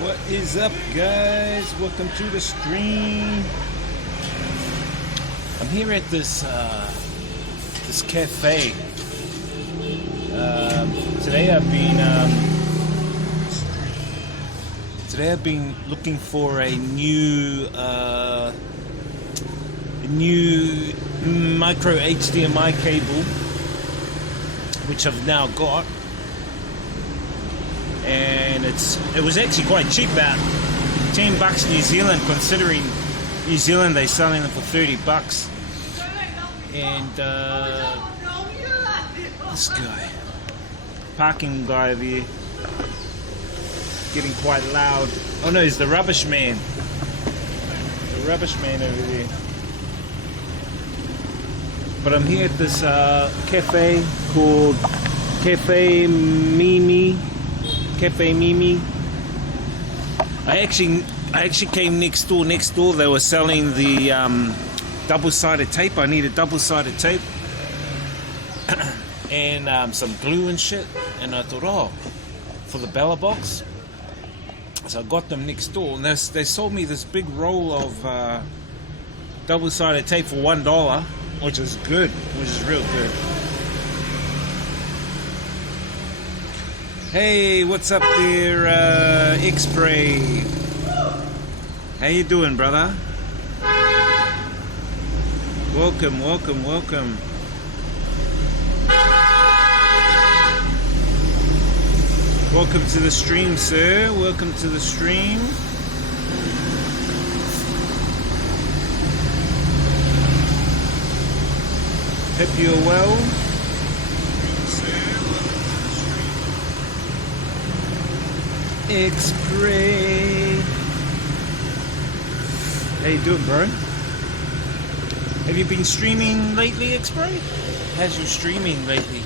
What is up, guys? Welcome to the stream. I'm here at this cafe. Today I've been looking for a new micro HDMI cable, which I've now got. And it was actually quite cheap, about $10 New Zealand, considering New Zealand they're selling them for $30. And this guy, parking guy over here, getting quite loud. Oh no, he's the rubbish man. The rubbish man over there. But I'm here at this cafe called Cafe Mimi. I actually came next door. Next door they were selling the double-sided tape. I needed double-sided tape and some glue and shit. And I thought, oh, for the Bella box. So I got them next door, and they sold me this big roll of double-sided tape for $1, which is good, which is real good. Hey, what's up there, X-Spray? How you doing, brother? Welcome, welcome, welcome. Welcome to the stream, sir. Welcome to the stream. Hope you're well. X-Spray. How you doing, bro? Have you been streaming lately, X-Spray? How's your streaming lately?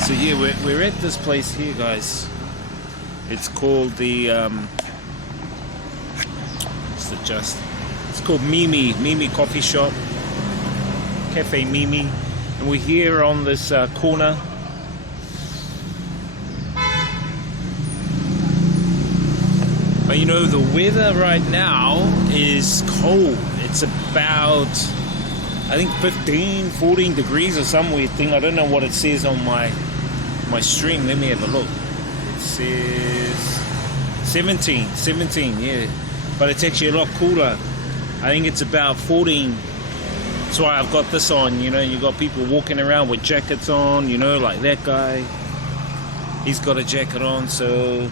So yeah, we're at this place here, guys. It's called the it's called Mimi Coffee Shop, Cafe Mimi, and we're here on this corner. But you know, the weather right now is cold. It's about, I think, 15, 14 degrees or some weird thing. I don't know what it says on my stream. Let me have a look. It says 17, yeah. But it's actually a lot cooler. I think it's about 14. That's why I've got this on, you know. You got people walking around with jackets on, you know, like that guy. He's got a jacket on, so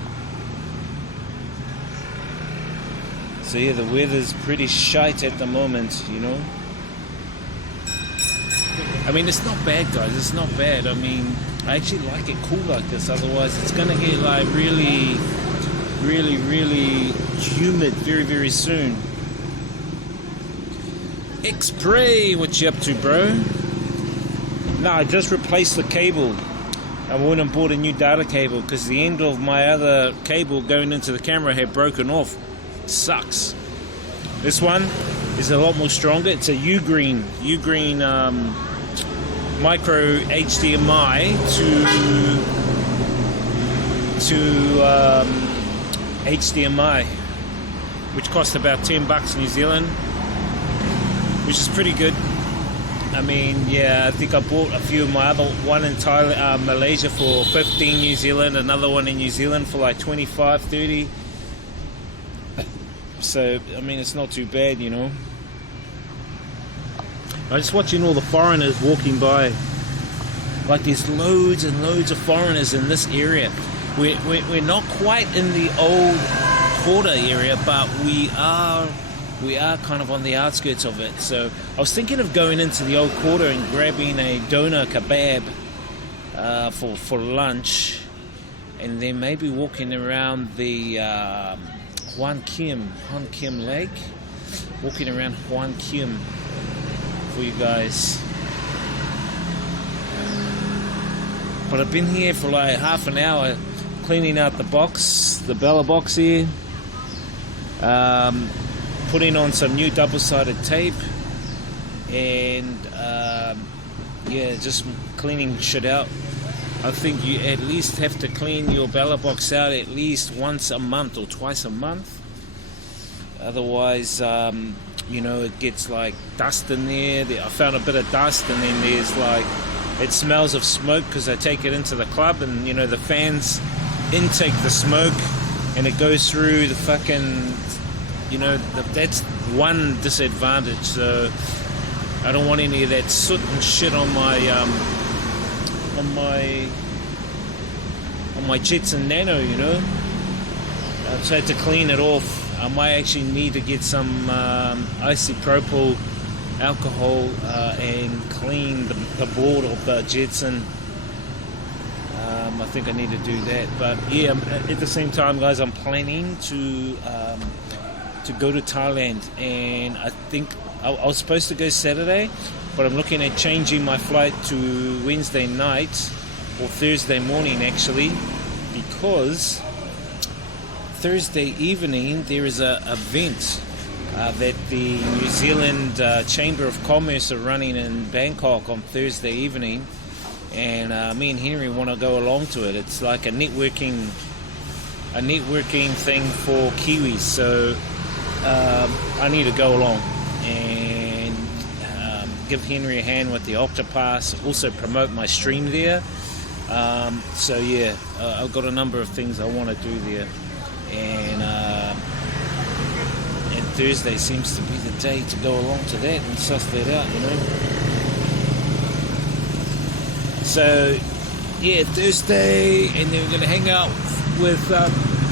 yeah, the weather's pretty shite at the moment, you know. I mean, it's not bad, guys. It's not bad. I mean, I actually like it cool like this. Otherwise, it's gonna get like really, really, really humid very, very soon. X-Spray, what you up to, bro? No, I just replaced the cable. I went and bought a new data cable because the end of my other cable going into the camera had broken off. Sucks. This one is a lot more stronger. It's a Ugreen micro HDMI to HDMI, which cost about $10 New Zealand, which is pretty good. I mean, yeah, I think I bought a few of my other, one in Thailand, Malaysia for 15 New Zealand, another one in New Zealand for like 25, 30. So, I mean, it's not too bad, you know. I'm just watching all the foreigners walking by. Like, there's loads and loads of foreigners in this area. We're not quite in the old quarter area, but we are kind of on the outskirts of it. So, I was thinking of going into the old quarter and grabbing a doner kebab for lunch, and then maybe walking around the Hoan Kiem Lake, walking around Hoan Kiem for you guys. But I've been here for like half an hour cleaning out the box, the Bella box here, putting on some new double-sided tape, and yeah, just cleaning shit out. I think you at least have to clean your bella box out at least once a month or twice a month. Otherwise, you know, it gets like dust in there. I found a bit of dust, and then there's like, it smells of smoke because I take it into the club, and you know, the fans intake the smoke and it goes through the fucking, you know, that's one disadvantage. So I don't want any of that soot and shit on my Jetson Nano, you know. So I had to clean it off. I might actually need to get some isopropyl alcohol and clean the board of the Jetson. I think I need to do that. But yeah, at the same time, guys, I'm planning to go to Thailand, and I think I was supposed to go Saturday, but I'm looking at changing my flight to Wednesday night or Thursday morning actually, because Thursday evening there is a event that the New Zealand Chamber of Commerce are running in Bangkok on Thursday evening, and me and Henry want to go along to it. It's like a networking thing for Kiwis, so I need to go along and give Henry a hand with the Octopass, also promote my stream there. So yeah, I've got a number of things I want to do there, and Thursday seems to be the day to go along to that and suss that out, you know. So yeah, Thursday, and then we're going to hang out with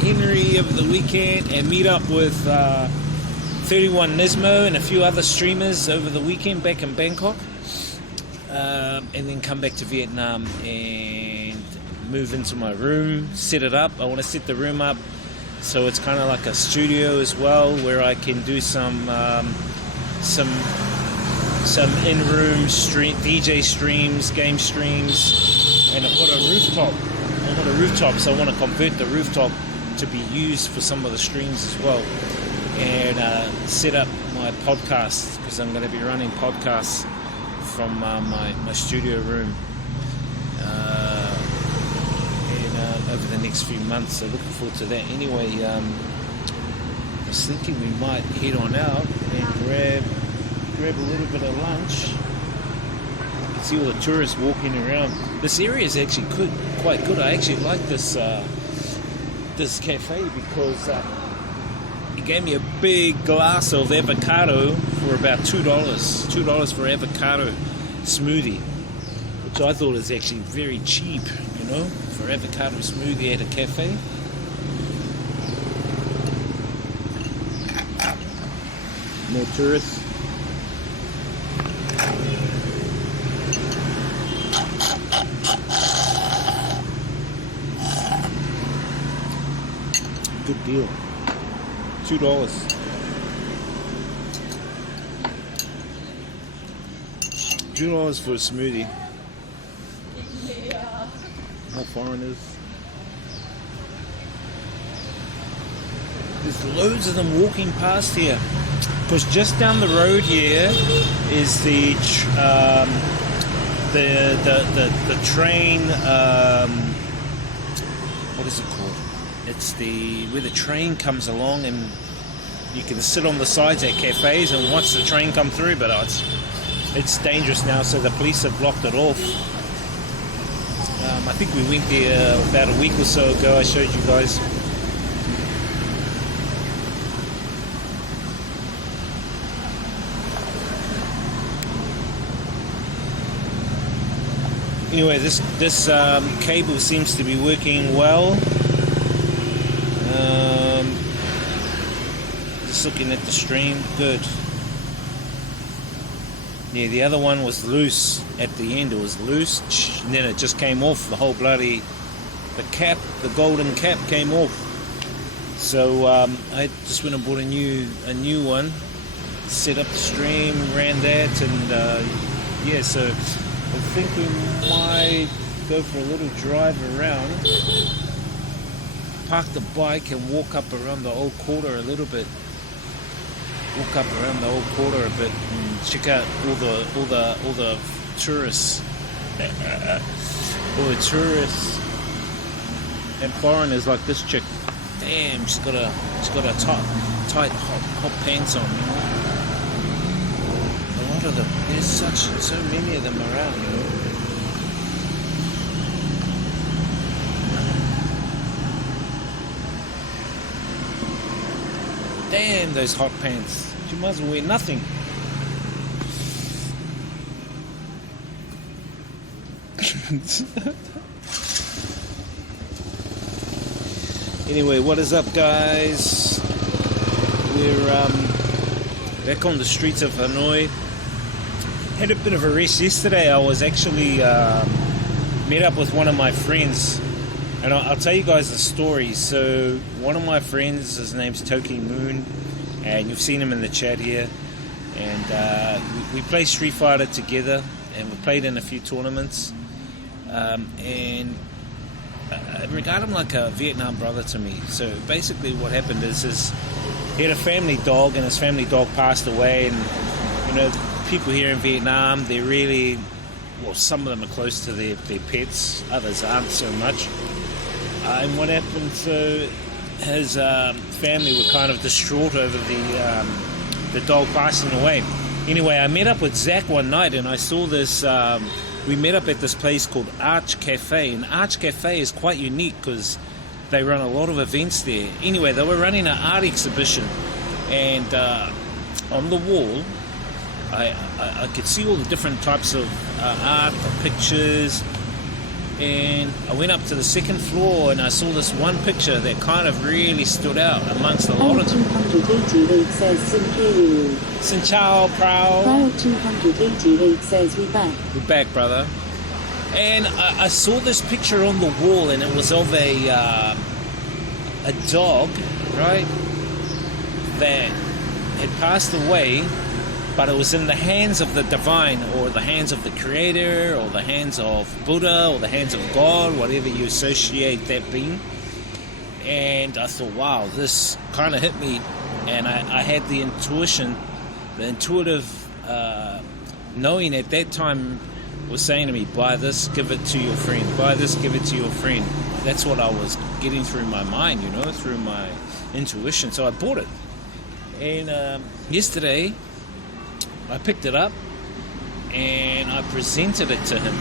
Henry over the weekend and meet up with 31 Nismo and a few other streamers over the weekend back in Bangkok, and then come back to Vietnam and move into my room, set it up. I want to set the room up so it's kind of like a studio as well, where I can do some in-room DJ streams, game streams, and I've got a rooftop. So I want to convert the rooftop to be used for some of the streams as well, and set up my podcast, because I'm going to be running podcasts from my studio room over the next few months. So looking forward to that. Anyway, I was thinking we might head on out and grab a little bit of lunch. You can see all the tourists walking around. This area is actually quite good. I actually like this cafe because he gave me a big glass of avocado for about $2 for avocado smoothie, which I thought is actually very cheap, you know, for avocado smoothie at a cafe. More tourists. Good deal. $2. $2 for a smoothie. More foreigners. There's loads of them walking past here, because just down the road here is the train. What is it called? It's where the train comes along, and you can sit on the sides at cafes and watch the train come through. But it's dangerous now, so the police have blocked it off. I think we went there about a week or so ago. I showed you guys. Anyway, this cable seems to be working well. Just looking at the stream, good. Yeah, the other one was loose at the end. It was loose, and then it just came off. The whole the golden cap came off. So I just went and bought a new one, set up the stream, ran that, and yeah. So I think we might go for a little drive around, park the bike, and walk up around the old quarter a little bit. Walk up around the old quarter a bit and check out all the tourists. for tourists and foreigners like this chick. Damn, she's got a tight hot pants on. You know? A lot of them. There's so many of them around. You know. Damn, those hot pants. She might as well wear nothing. Anyway, what is up, guys? We're back on the streets of Hanoi. Had a bit of a rest yesterday. I was actually met up with one of my friends, and I'll tell you guys the story. So one of my friends, his name's Toki Moon, and you've seen him in the chat here, and we play Street Fighter together, and we played in a few tournaments, and I regard him like a Vietnam brother to me. So basically what happened is he had a family dog, and his family dog passed away, and you know, people here in Vietnam, they're really, well, some of them are close to their pets, others aren't so much. And what happened, so his family were kind of distraught over the dog passing away. Anyway, I met up with Zach one night, and I saw this, we met up at this place called Arch Cafe, and Arch Cafe is quite unique because they run a lot of events there. Anyway, they were running an art exhibition, and on the wall, I could see all the different types of art, pictures, and I went up to the second floor and I saw this one picture that kind of really stood out amongst a lot of them. 288 says Sin Xin Chao, Prao. 288 says we back. We're back, brother. And I saw this picture on the wall, and it was of a dog, right, that had passed away, but it was in the hands of the divine, or the hands of the creator, or the hands of Buddha, or the hands of God, whatever you associate that being. And I thought, wow, this kind of hit me, and I had the intuition, the intuitive knowing at that time was saying to me, buy this, give it to your friend, buy this, give it to your friend. That's what I was getting through my mind, you know, through my intuition. So I bought it, and yesterday I picked it up and I presented it to him,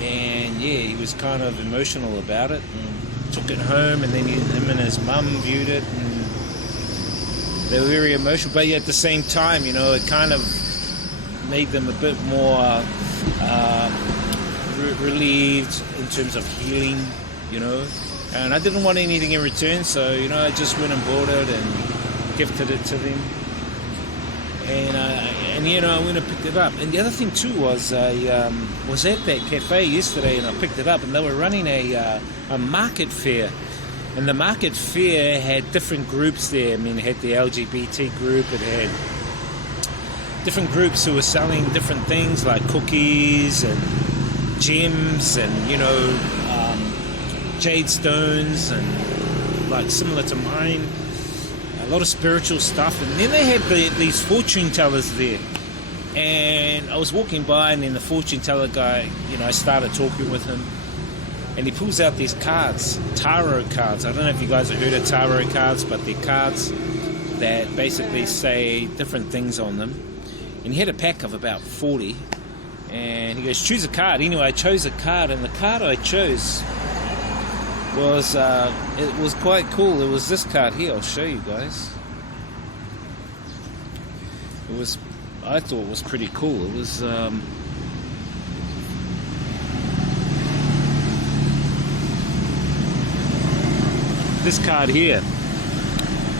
and yeah, he was kind of emotional about it, and took it home, and then him and his mum viewed it, and they were very emotional, but yet at the same time, you know, it kind of made them a bit more relieved in terms of healing, you know. And I didn't want anything in return, so you know, I just went and bought it and gifted it to them. And you know, I went and picked it up. And the other thing too was I was at that cafe yesterday, and I picked it up, and they were running a market fair. And the market fair had different groups there. I mean, it had the LGBT group, it had different groups who were selling different things like cookies and gems and, you know, jade stones and like similar to mine, a lot of spiritual stuff. And then they had these fortune tellers there, and I was walking by, and then the fortune teller guy, you know, I started talking with him, and he pulls out these cards, tarot cards. I don't know if you guys have heard of tarot cards, but they're cards that basically say different things on them. And he had a pack of about 40, and he goes, choose a card. Anyway, I chose a card, and the card I chose was, it was quite cool. It was this card here. I'll show you guys. It was, I thought it was pretty cool. It was, this card here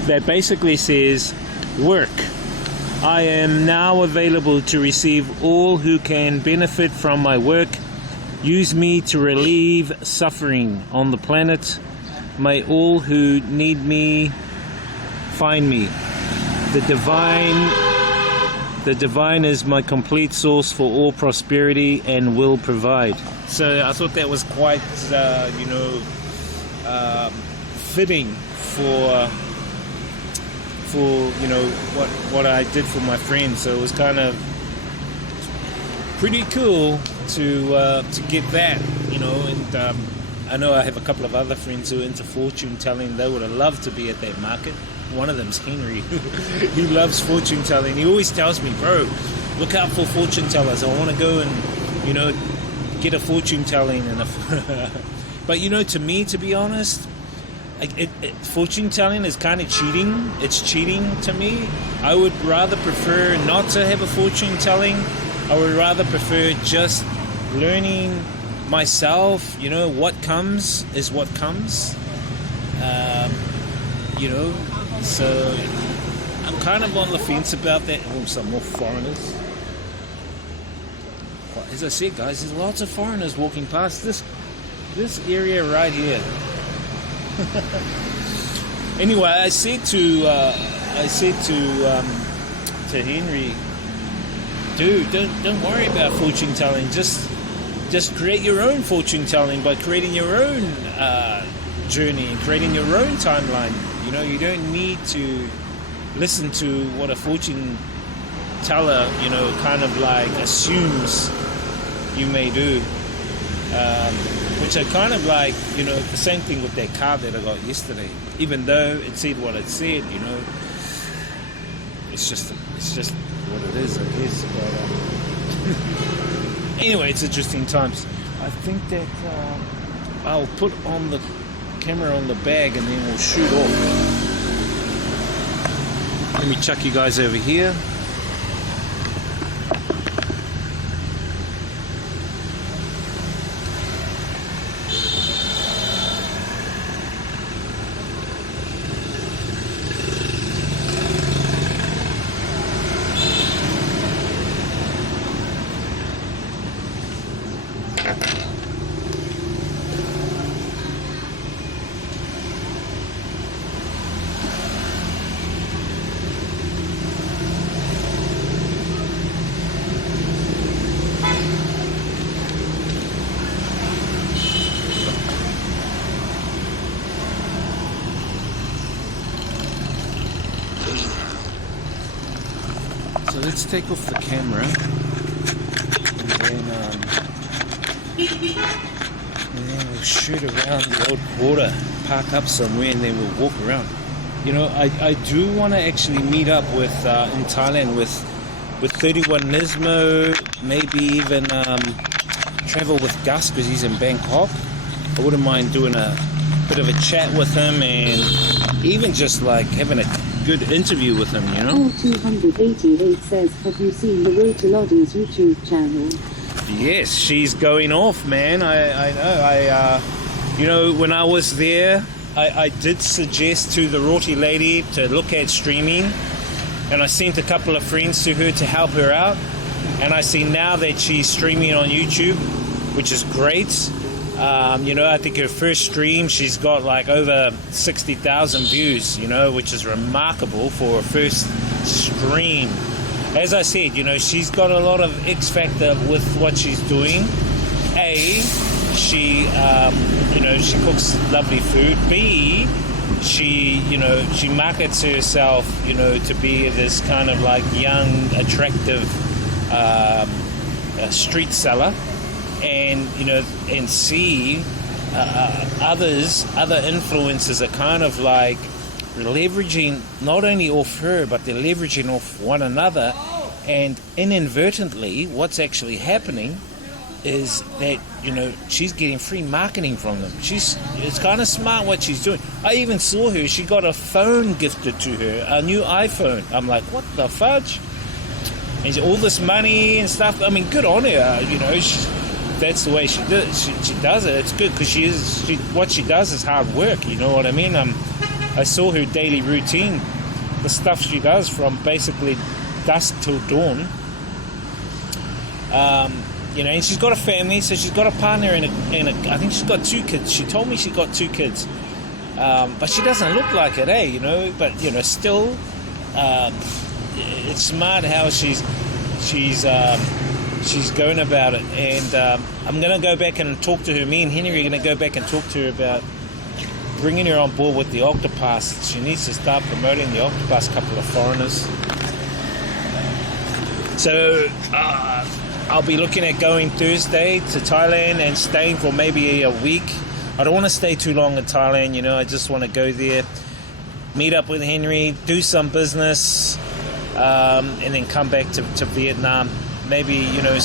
that basically says, work. I am now available to receive all who can benefit from my work. Use me to relieve suffering on the planet. May all who need me find me. The divine is my complete source for all prosperity and will provide. So I thought that was quite, you know, fitting for you know what I did for my friend. So it was kind of pretty cool to get that, you know. And I know I have a couple of other friends who are into fortune telling. They would have loved to be at that market. One of them's Henry. He loves fortune telling. He always tells me, bro, look out for fortune tellers. I want to go and, you know, get a fortune telling. But, you know, to me, to be honest, fortune telling is kind of cheating. It's cheating to me. I would rather prefer not to have a fortune telling. I would rather prefer just learning myself. You know, what comes is what comes. You know, so I'm kind of on the fence about that. Oh, some more foreigners. As I said, guys, there's lots of foreigners walking past this area right here. Anyway, I said to Henry, dude, don't worry about fortune telling. Just create your own fortune telling by creating your own journey and creating your own timeline. You know, you don't need to listen to what a fortune teller, you know, kind of like assumes you may do. Which I kind of like, you know, the same thing with that car that I got yesterday. Even though it said what it said, you know, it's just what it is, I guess. But, anyway, it's interesting times. I think that I'll put on the camera on the bag and then we'll shoot off. Let me chuck you guys over here. So let's take off the camera and then we'll shoot around the old quarter, park up somewhere, and then we'll walk around. You know, I do want to actually meet up with in Thailand with 31 Nismo, maybe even travel with Gus because he's in Bangkok. I wouldn't mind doing a bit of a chat with him and even just like having a good interview with him, you know. 288 says, have you seen the Road to Lodi's YouTube channel? Yes, she's going off, man. I know. You know, when I was there, I did suggest to the Roti lady to look at streaming, and I sent a couple of friends to her to help her out, and I see now that she's streaming on YouTube, which is great. You know, I think her first stream, she's got like over 60,000 views, you know, which is remarkable for her first stream. As I said, you know, she's got a lot of X factor with what she's doing. A, she, you know, she cooks lovely food. B, she, you know, she markets herself, you know, to be this kind of like young, attractive street seller. And, you know, and C, other influencers are kind of like leveraging not only off her, but they're leveraging off one another. And inadvertently, what's actually happening is that, you know, she's getting free marketing from them. It's kind of smart what she's doing. I even saw her, she got a phone gifted to her, a new iPhone. I'm like, what the fudge? And all this money and stuff. I mean, good on her, you know. That's the way she does it. It's good because what she does is hard work. You know what I mean? I saw her daily routine, the stuff she does from basically dusk till dawn. You know, and she's got a family, so she's got a partner and I think she's got 2 kids. She told me she got 2 kids, but she doesn't look like it, you know. But you know, still, it's smart how she's going about it, and I'm going to go back and talk to her. Me and Henry are going to go back and talk to her about bringing her on board with the Octopus. She needs to start promoting the Octopus, couple of foreigners. So, I'll be looking at going Thursday to Thailand and staying for maybe a week. I don't want to stay too long in Thailand, you know. I just want to go there, meet up with Henry, do some business, and then come back to Vietnam. Maybe, you know,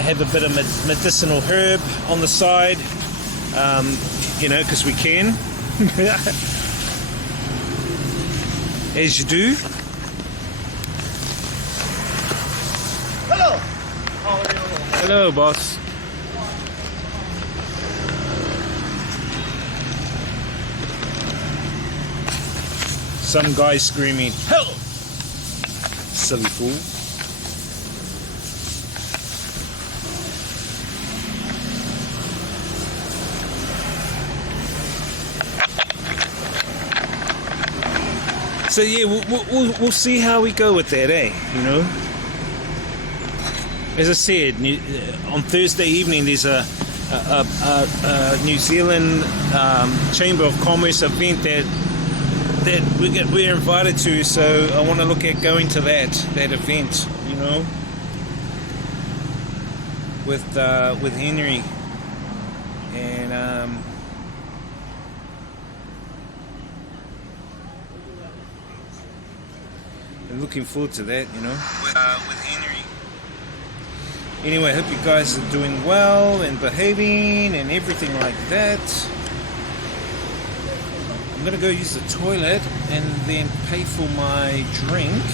have a bit of medicinal herb on the side, you know, because we can. As you do. Hello. Hello, boss. Some guy screaming, "Hello!" Silly fool. So yeah, we'll see how we go with that, eh? You know. As I said, on Thursday evening there's a New Zealand Chamber of Commerce event that we're invited to. So I want to look at going to that event, you know, with Henry, and I'm looking forward to that, you know, with Henry. Anyway, I hope you guys are doing well and behaving and everything like that. I'm gonna go use the toilet and then pay for my drink.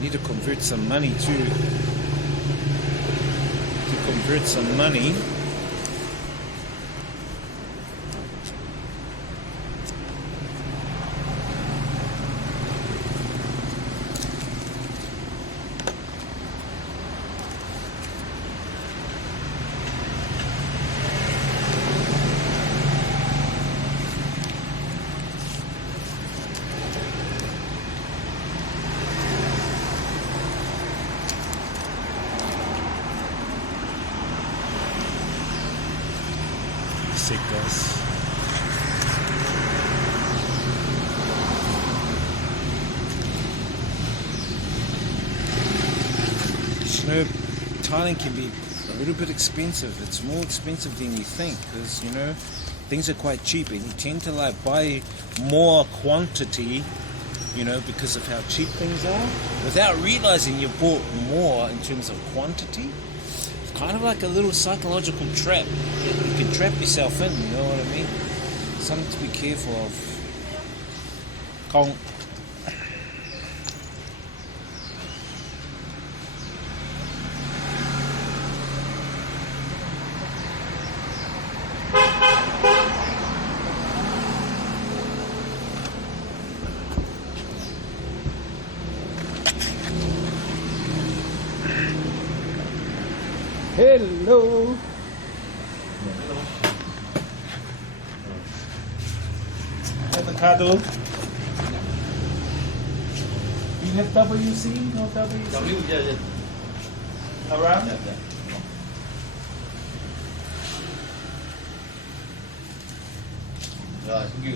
Need to convert some money too. To convert some money. Sick, guys. You know, Thailand can be a little bit expensive. It's more expensive than you think, because, you know, things are quite cheap and you tend to like buy more quantity, you know, because of how cheap things are, without realizing you bought more in terms of quantity. Kind of like a little psychological trap that you can trap yourself in, you know what I mean? Something to be careful of. Kong. Hello. Avocado. You have WC? No WC? W, yeah. Around? Yeah. Thank you.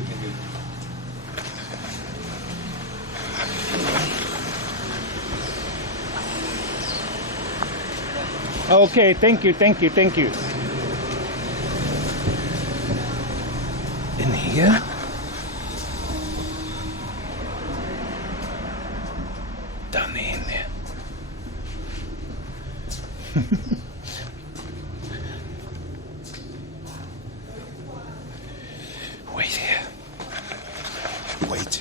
Okay, thank you. In here? Down there, in there. Wait here. Wait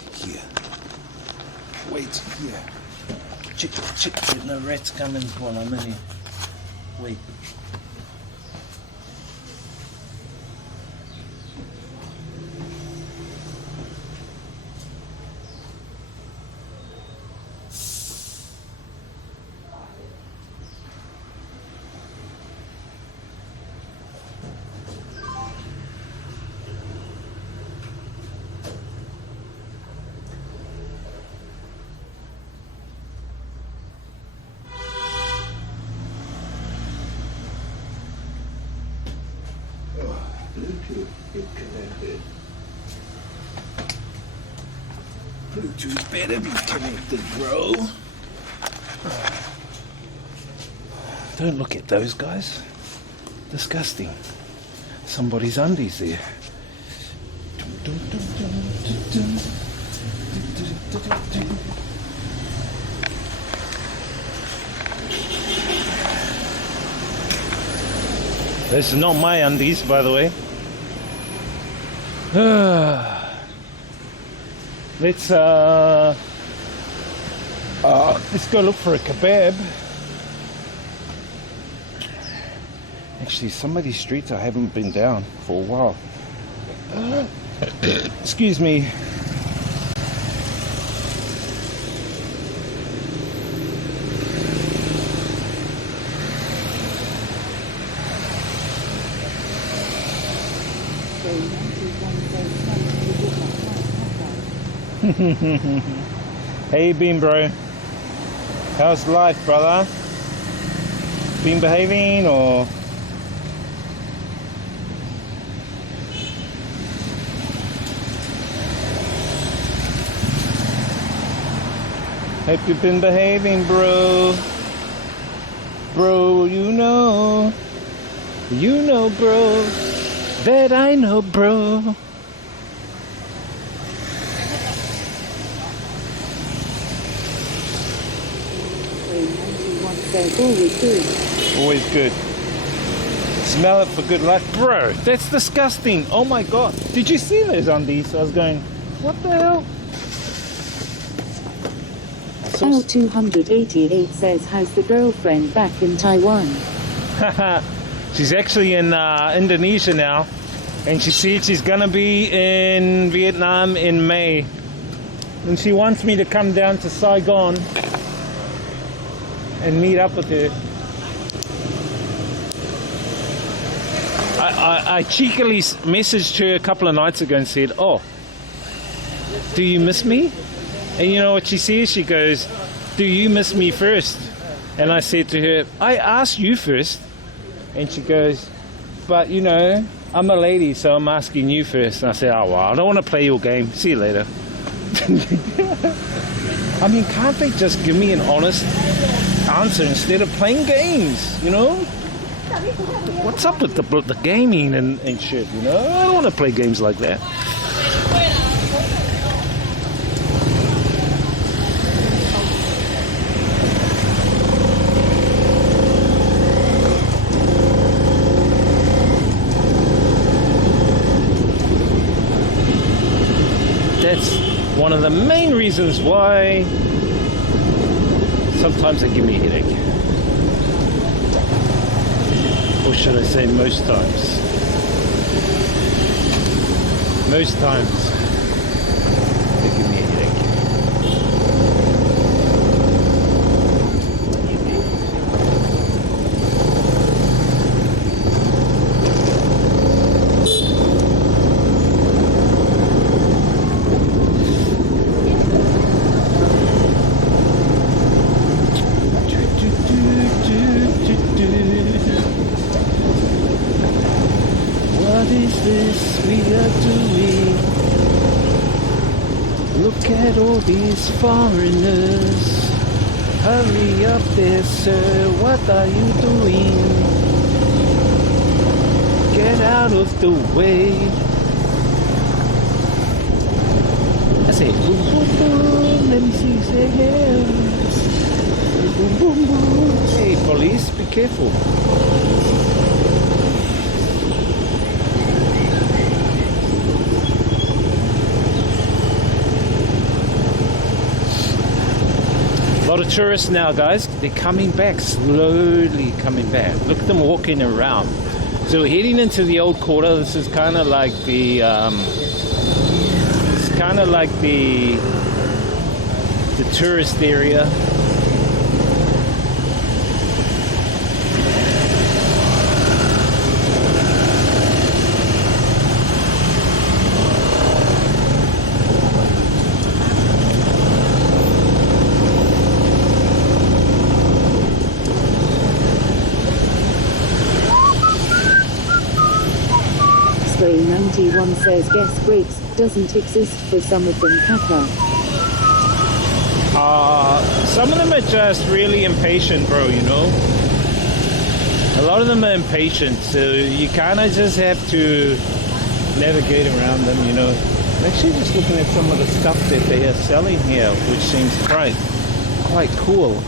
here. Chick, no rats coming while I'm in here. Wait. Bluetooth is connected. Bluetooth better be connected, bro. Don't look at those guys. Disgusting. Somebody's undies there. This is not my undies, by the way. Let's go look for a kebab. Actually, some of these streets I haven't been down for a while. Excuse me. How you been, bro? How's life, brother? Been behaving or? Hope you've been behaving, bro. Bro, you know, bro, that I know, bro. Always good. Always good. Smell it for good luck. Bro, that's disgusting. Oh my god. Did you see those undies? I was going, what the hell? L288 says, how's the girlfriend back in Taiwan? She's actually in Indonesia now. And she said she's gonna be in Vietnam in May. And she wants me to come down to Saigon and meet up with her. I cheekily messaged her a couple of nights ago and said, oh, do you miss me? And you know what she says? She goes, do you miss me first? And I said to her, I asked you first. And she goes, but you know, I'm a lady, so I'm asking you first. And I said, oh well, I don't want to play your game. See you later. I mean, can't they just give me an honest answer instead of playing games, you know? What's up with the gaming and shit, you know? I don't want to play games like that. That's one of the main reasons why sometimes they give me a headache. Or should I say most times? Most times they give me a headache. What is this we are doing? Look at all these foreigners. Hurry up there, sir, what are you doing? Get out of the way. I say boom boom boom, let me see, say hands. Boom boom boom. Hey police, be careful. A lot of tourists now, guys. They're coming back, slowly coming back. Look at them walking around. So we're heading into the old quarter. This is kind of like the tourist area. Sway 91 says guest breaks doesn't exist for some of them, Kappa. Some of them are just really impatient, bro, you know? A lot of them are impatient, so you kind of just have to navigate around them, you know? I'm actually just looking at some of the stuff that they are selling here, which seems quite cool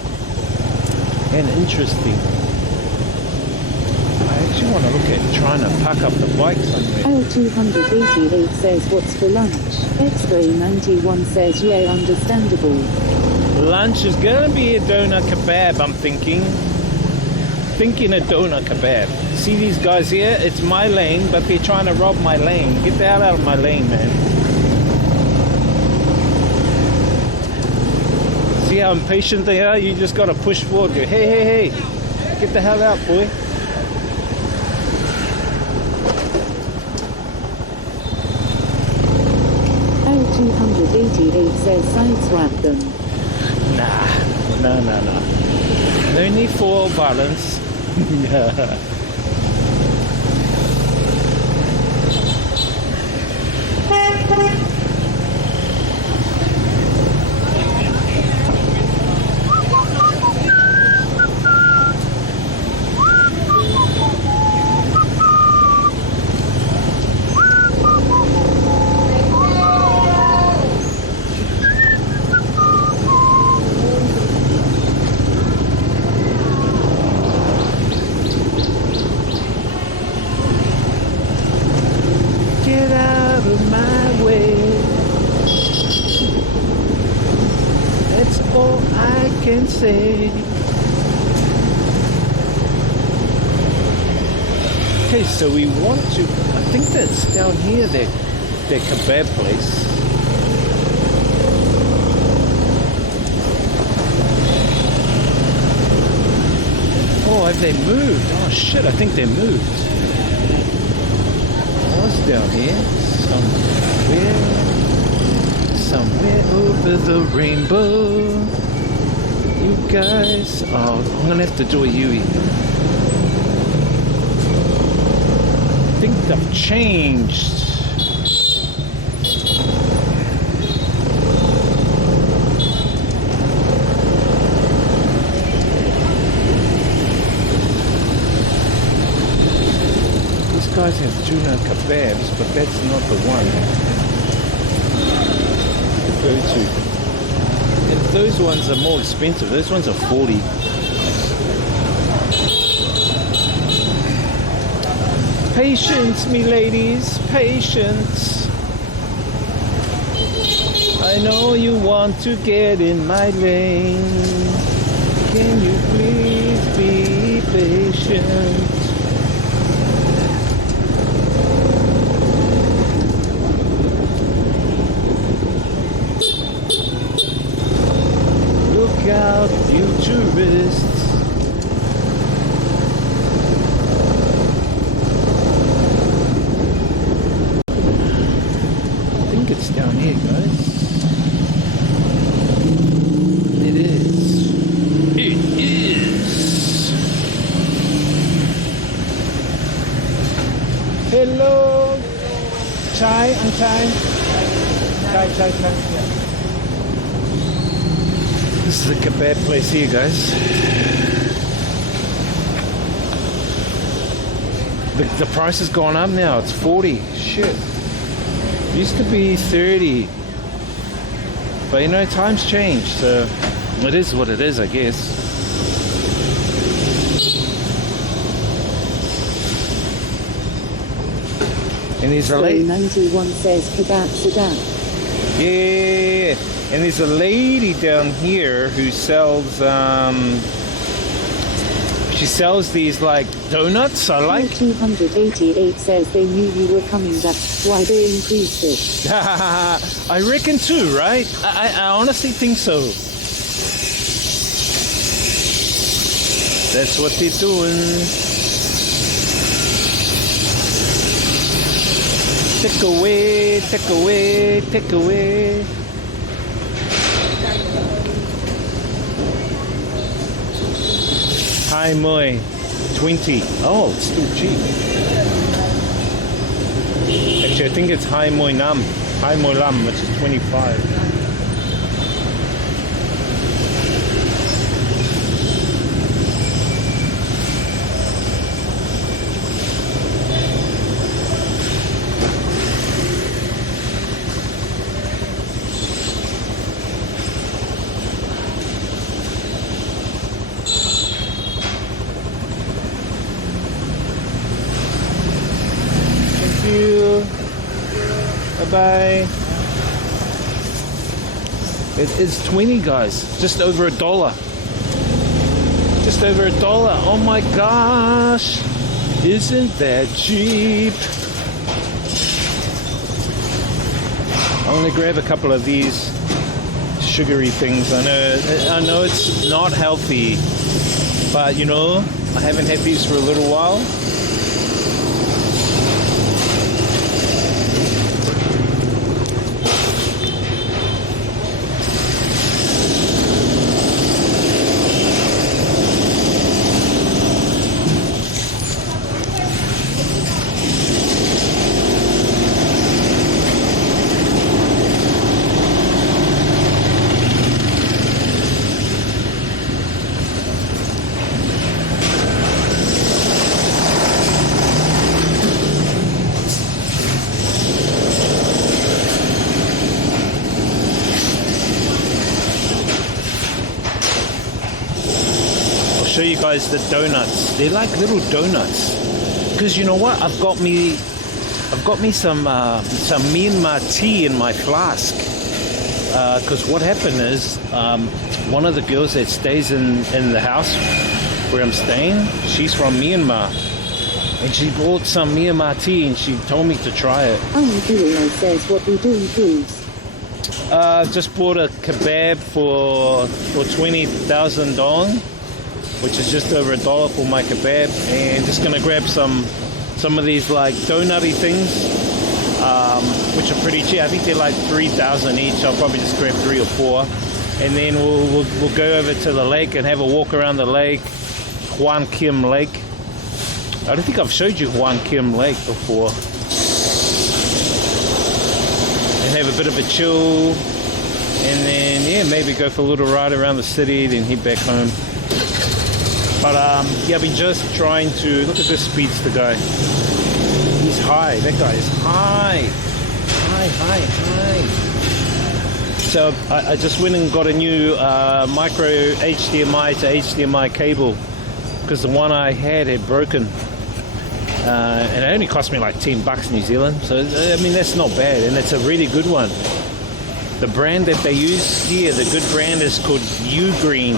and interesting. I actually want to look at trying to pack up the bike somewhere. L288 says, what's for lunch? X-Ray 91 says, yeah, understandable. Lunch is going to be a doner kebab, I'm thinking. A doner kebab. See these guys here? It's my lane, but they're trying to rob my lane. Get the hell out of my lane, man. See how impatient they are? You just got to push forward. Go, hey. Get the hell out, boy. L288 says, sideswipe them. Nah. No need for violence. Get out of my way. That's all I can say. Okay, so we want to, I think that's down here, that kebab place. Oh, have they moved? Oh shit, I think they moved. Down here, somewhere over the rainbow. You guys, oh, I'm gonna have to do a Yui. I think I've changed. Guys have tuna kebabs, but that's not the one to go to. And those ones are more expensive. Those ones are 40. Patience, me ladies, patience. I know you want to get in my lane. Can you please be patient? Out, you tourists. I think it's down here, guys. It is. Hello. Chai, untie. Chai. Yeah. This is a kebab place here, guys. The price has gone up now. It's 40. Shit. It used to be 30. But you know, times change, so it is what it is, I guess. And there's a lady. 91 says kebab Saddam. Yeah. And there's a lady down here who sells, she sells these like donuts, I like. 288 says they knew you were coming, that's why they increased it. I reckon too, right? I honestly think so. That's what they're doing. Take away. Hanoi 20. Oh, it's still cheap. Actually, I think it's Hanoi Lam, which is 25. bye. It is 20, guys. Just over $1. Just over $1. Oh my gosh. Isn't that cheap? I'm gonna grab a couple of these sugary things. I know it's not healthy, but you know, I haven't had these for a little while. Show you guys the donuts. They're like little donuts. Because you know what? I've got me some Myanmar tea in my flask. Because what happened is one of the girls that stays in the house where I'm staying, she's from Myanmar, and she bought some Myanmar tea and she told me to try it. Angulo says, what we doing, please? Just bought a kebab for 20,000 dong, which is just over $1 for my kebab, and just gonna grab some of these like donutty things, which are pretty cheap. I think they're like 3,000 each. I'll probably just grab 3 or 4, and then we'll go over to the lake and have a walk around the lake, Hoan Kiem Lake. I don't think I've showed you Hoan Kiem Lake before. And have a bit of a chill, and then yeah, maybe go for a little ride around the city, then head back home. But yeah, I've been just trying to look at this speedster guy. He's high. That guy is high. High. So I just went and got a new micro HDMI to HDMI cable, because the one I had broken. And it only cost me like $10 New Zealand. So I mean, that's not bad, and it's a really good one. The brand that they use here, the good brand, is called U Green.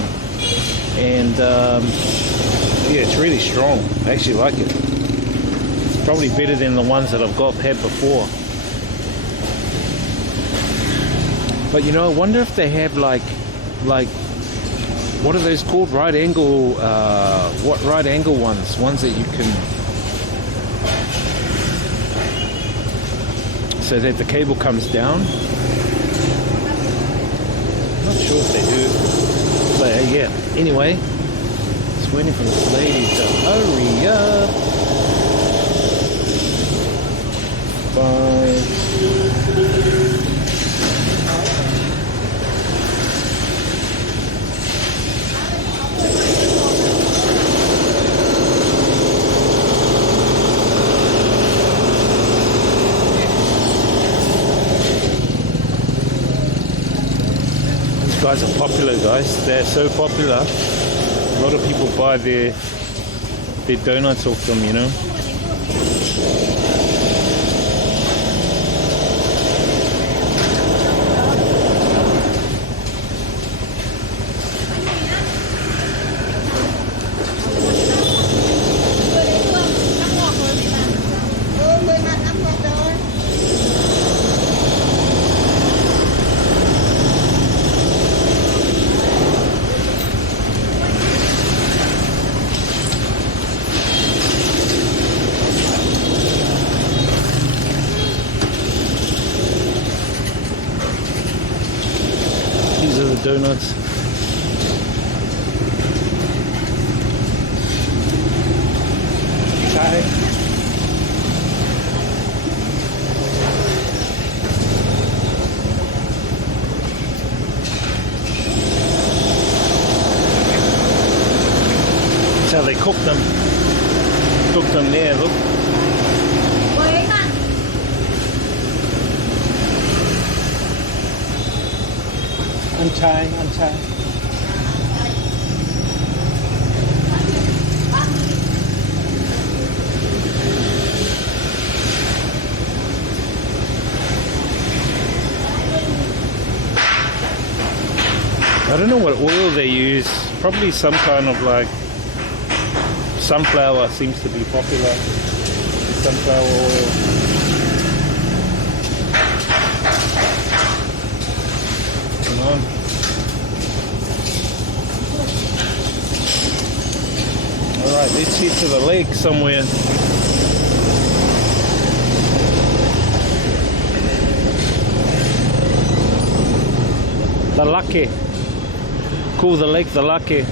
And yeah, it's really strong. I actually like it. It's probably better than the ones that I've had before. But you know, I wonder if they have like what are those called? Right angle right angle ones that you can, so that the cable comes down. I'm not sure if they do. But yeah, anyway, just waiting for this lady to hurry up. Bye. Guys are popular, guys. They're so popular. A lot of people buy their donuts off them, you know. These are the donuts. Chai. That's how they cook them. Cook them there, look. Untie. don't know what oil they use. Probably some kind of like sunflower seems to be popular. Sunflower oil. Come on. Alright, let's head to the lake somewhere. The Lake. Call the lake the Lake.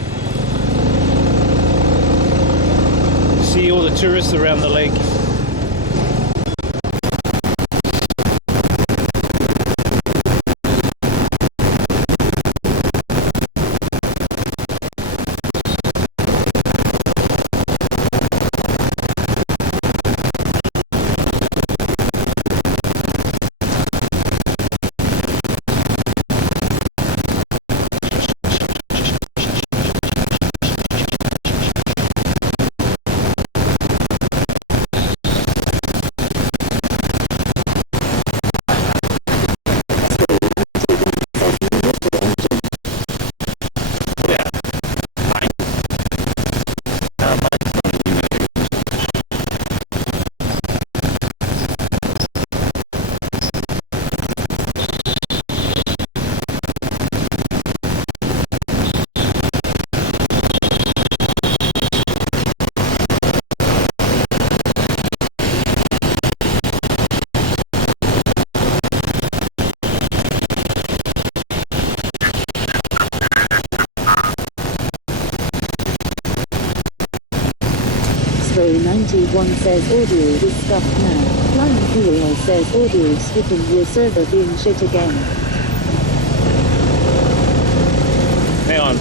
See all the tourists around the lake. Expo 91 says audio is stuffed now. Flying Courier says audio skipping your server being shit again. Hang on.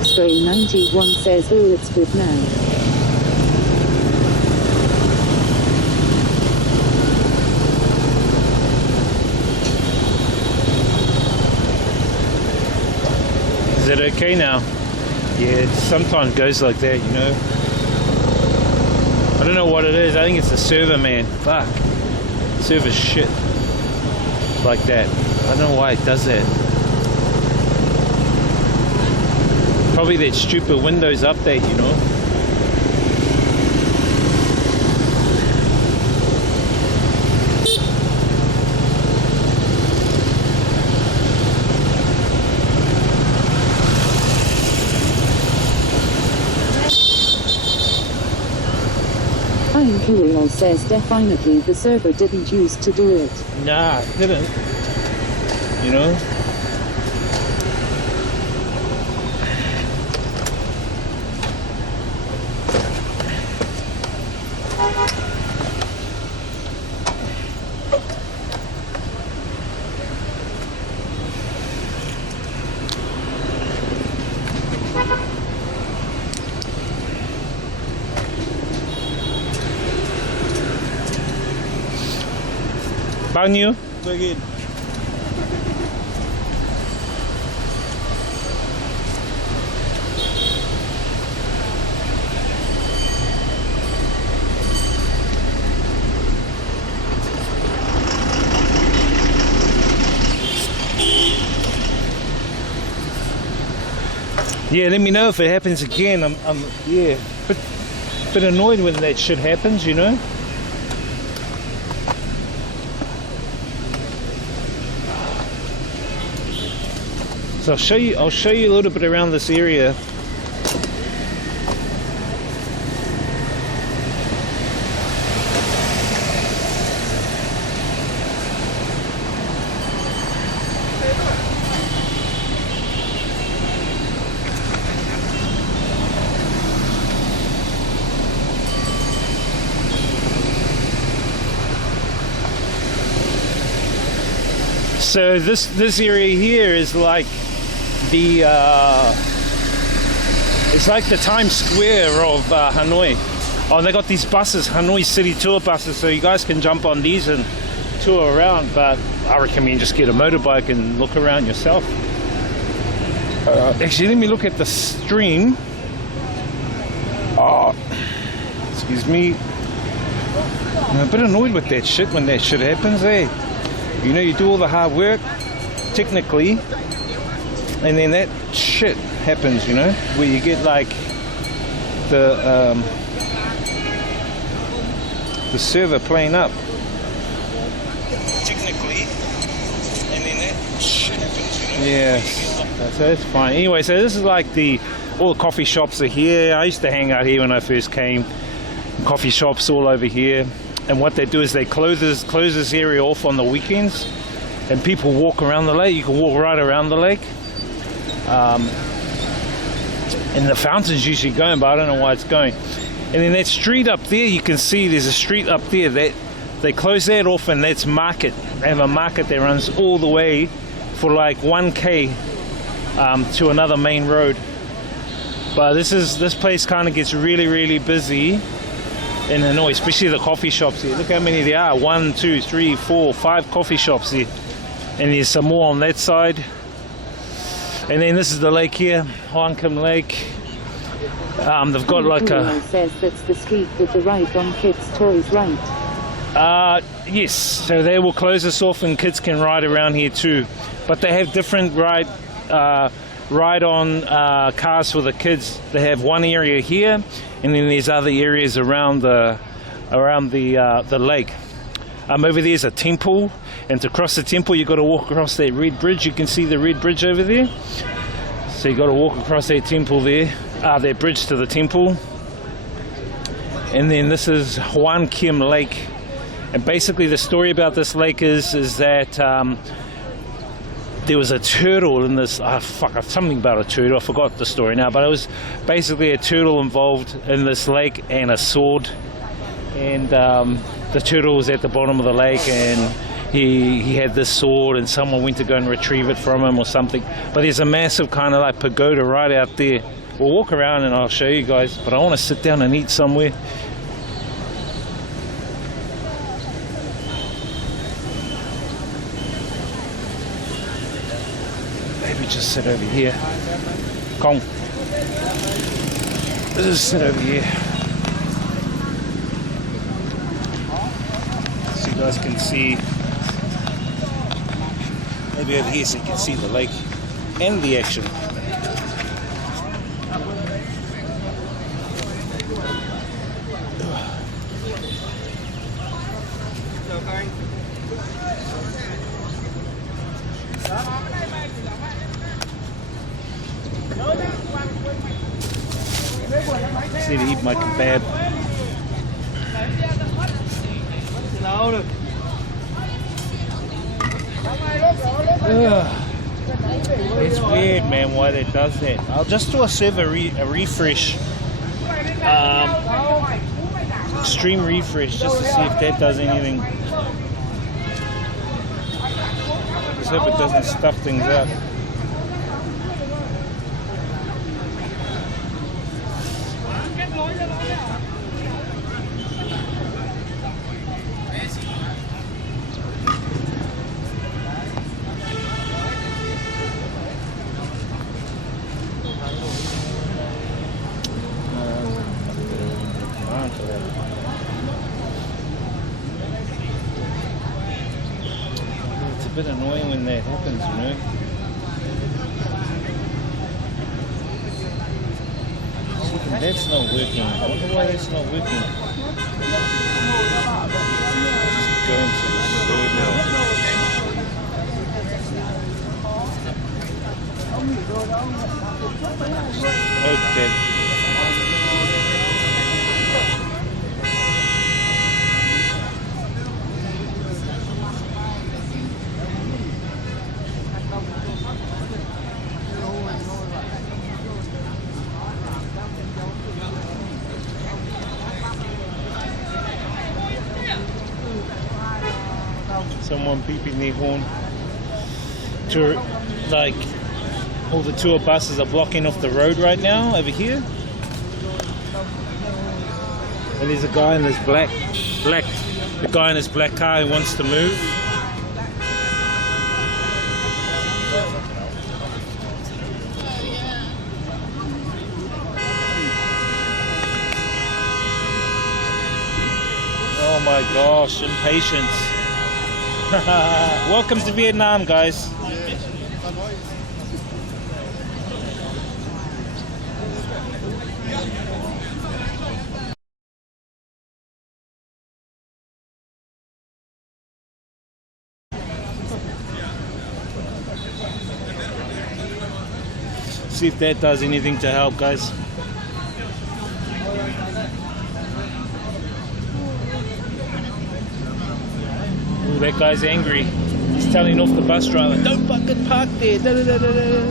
Expo 91 says oh it's good now. Is it okay now? Yeah, it sometimes goes like that, you know. I don't know what it is. I think it's the server, man. Fuck. Server's shit. Like that. I don't know why it does that. Probably that stupid Windows update, you know. Flying Courier says definitely the server didn't used to do it. Nah, it didn't. You know? Bao nhiêu? 10.000. Yeah, let me know if it happens again. I'm yeah, bit annoyed when that shit happens, you know. So I'll show you a little bit around this area. So this area here is like the it's like the Times Square of Hanoi. Oh, they got these buses, Hanoi city tour buses, so you guys can jump on these and tour around, but I recommend just get a motorbike and look around yourself. Actually, let me look at the stream. Oh, excuse me. I'm a bit annoyed with that shit when that shit happens, eh? You know, you do all the hard work, technically, and then that shit happens, you know, where you get like the server playing up. Technically, and then that shit happens, you know? Yeah, so that's fine. Anyway, so this is like all the coffee shops are here. I used to hang out here when I first came. Coffee shops all over here. And what they do is they close this area off on the weekends, and people walk around the lake. You can walk right around the lake. And the fountain's usually going, but I don't know why it's going. And then that street up there, you can see there's a street up there that they close that off, and that's market. They have a market that runs all the way for like 1k to another main road. But this place kind of gets really, really busy in Hanoi, especially the coffee shops here. Look how many there are. 1, 2, 3, 4, 5 coffee shops here. And there's some more on that side. And then this is the lake here, Hoang Kim Lake. They've got like a... says that's the street with the right on kids' toys, right? Yes, so they will close this off and kids can ride around here too. But they have different ride-on cars for the kids. They have one area here, and then there's other areas around the lake. Over there's a temple, and to cross the temple you got to walk across that red bridge. You can see the red bridge over there. So you got to walk across that temple there, that bridge to the temple. And then this is Hoang Kim Lake. And basically the story about this lake is that there was a turtle in this, something about a turtle, I forgot the story now, but it was basically a turtle involved in this lake and a sword. And the turtle was at the bottom of the lake, and he had this sword, and someone went to go and retrieve it from him or something. But there's a massive kind of like pagoda right out there. We'll walk around and I'll show you guys, but I want to sit down and eat somewhere. Maybe just sit over here. Kong. Just sit over here. So you guys can see. Maybe over here so you can see the lake and the action. Just need to eat my kebab. It's weird, man, why they does that. I'll just do a server refresh, stream refresh, just to see if that does anything. Let's hope it doesn't stuff things up. It's a bit annoying when that happens, you know. That's not working. I wonder why that's not working. Just go into the server. Hope that. Someone beeping their horn. Like all the tour buses are blocking off the road right now over here. And there's a guy in this the guy in this black car who wants to move. my gosh, impatience. Welcome to Vietnam, guys. See if that does anything to help, guys. Ooh, that guy's angry. He's telling off the bus driver, don't fucking park there. Da, da, da, da, da.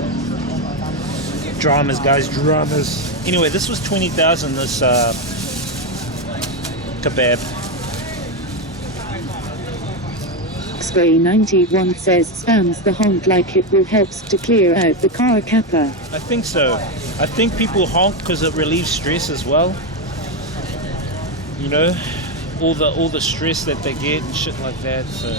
Dramas, guys, dramas. Anyway, this was 20,000, this kebab. Expo 91 says spams the honk like it will helps to clear out the car kappa. I think so. I think people honk because it relieves stress as well. You know, all the stress that they get and shit like that. So.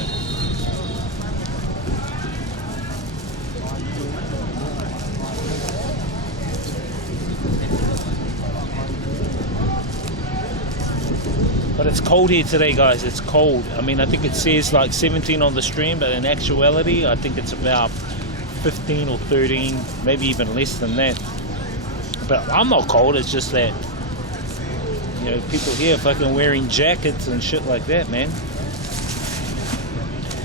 But it's cold here today, guys. It's cold. I mean, I think it says like 17 on the stream, but in actuality, I think it's about 15 or 13, maybe even less than that. But I'm not cold. It's just that, you know, people here fucking wearing jackets and shit like that, man.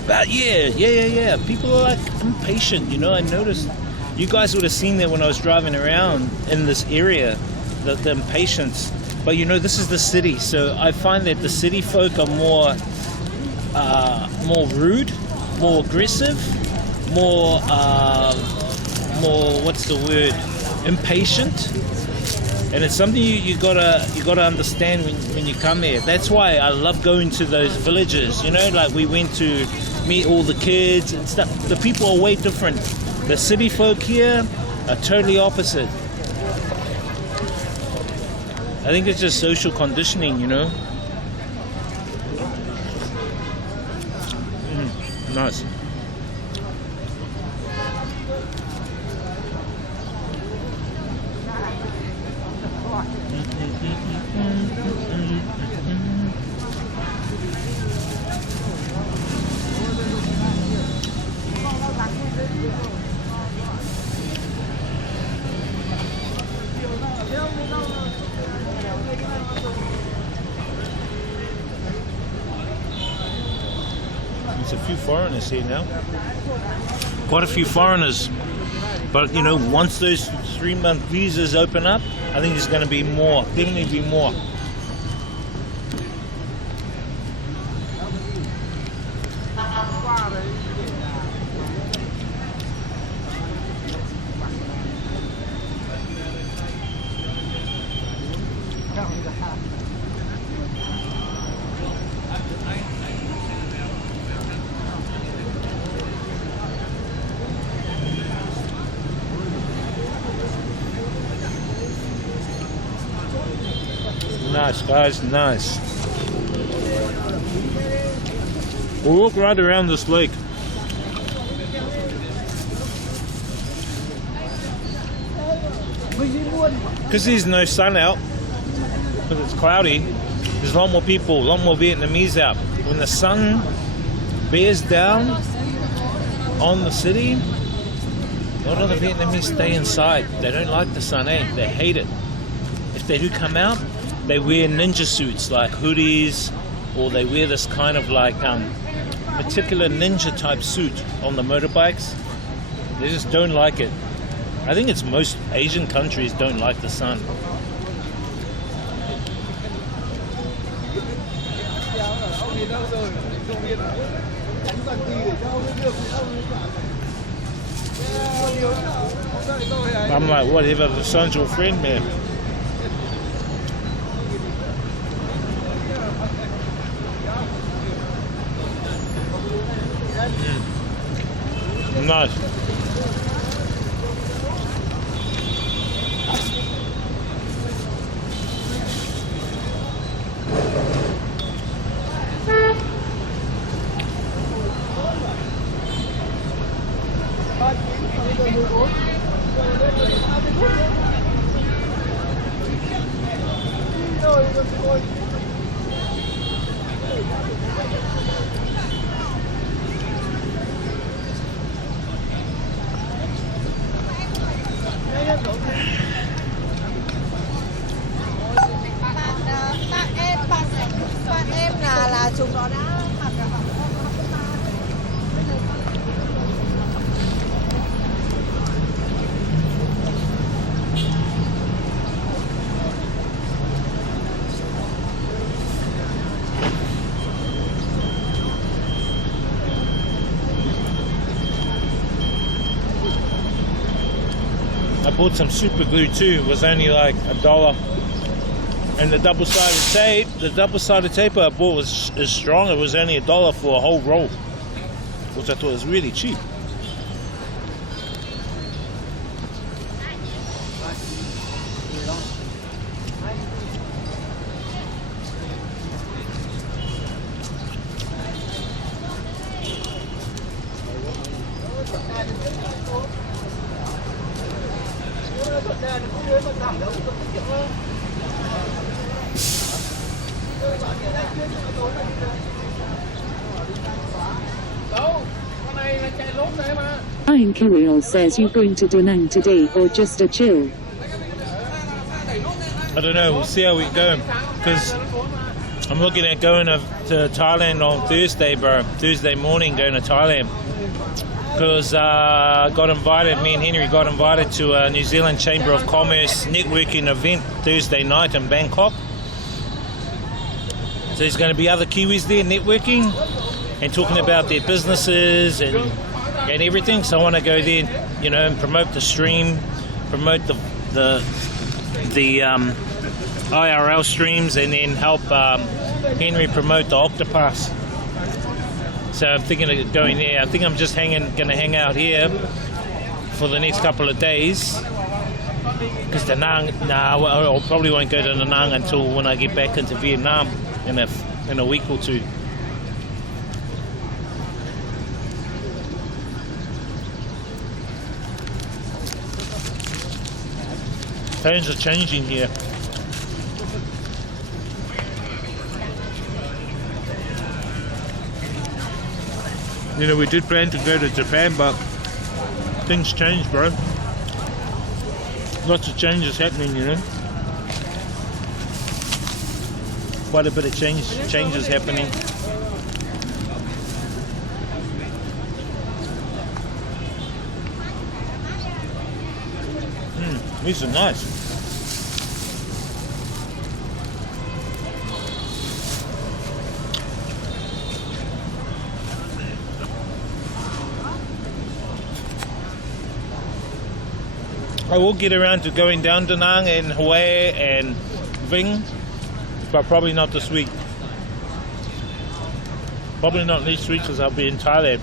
But yeah. People are like impatient, you know. I noticed you guys would have seen that when I was driving around in this area, the impatience. But you know, this is the city, so I find that the city folk are more rude, more aggressive, more what's the word? Impatient. And it's something you gotta understand when you come here. That's why I love going to those villages. You know, like we went to meet all the kids and stuff. The people are way different. The city folk here are totally opposite. I think it's just social conditioning, you know. Nice. There's a few foreigners here now. Quite a few foreigners. But you know, once those 3-month visas open up, I think there's going to be more. Definitely be more. Nice, guys, nice. We'll walk right around this lake. Because there's no sun out, because it's cloudy, there's a lot more people, a lot more Vietnamese out. When the sun bears down on the city, a lot of the Vietnamese stay inside. They don't like the sun, eh? They hate it. If they do come out, they wear ninja suits like hoodies, or they wear this kind of like particular ninja type suit on the motorbikes. They just don't like it. I think it's most Asian countries don't like the sun. I'm like, whatever, the sun's your friend, man. Nice. bạn em là chúng nó đã mặc cả học. I bought some super glue too. It was only like $1. And the double-sided tape I bought was strong. It was only $1 for a whole roll, which I thought was really cheap. IRL says you going to Da Nang today or just a chill? I don't know. We'll see how we go. Because I'm looking at going to Thailand on Thursday, bro. Thursday morning, going to Thailand. Because me and Henry got invited to a New Zealand Chamber of Commerce networking event Thursday night in Bangkok. So there's going to be other Kiwis there networking and talking about their businesses and everything. So I want to go there, and promote the stream, promote the IRL streams, and then help Henry promote the Octopass. So I'm thinking of going there. I think I'm just going to hang out here for the next couple of days. Because Da Nang, I probably won't go to Da Nang until when I get back into Vietnam in a week or two. Times are changing here. We did plan to go to Japan, but things change, bro. Lots of changes happening, Quite a bit of changes happening. These are nice. I will get around to going down Da Nang and Hue and Ving, but probably not this week. Probably not this week because I'll be in Thailand.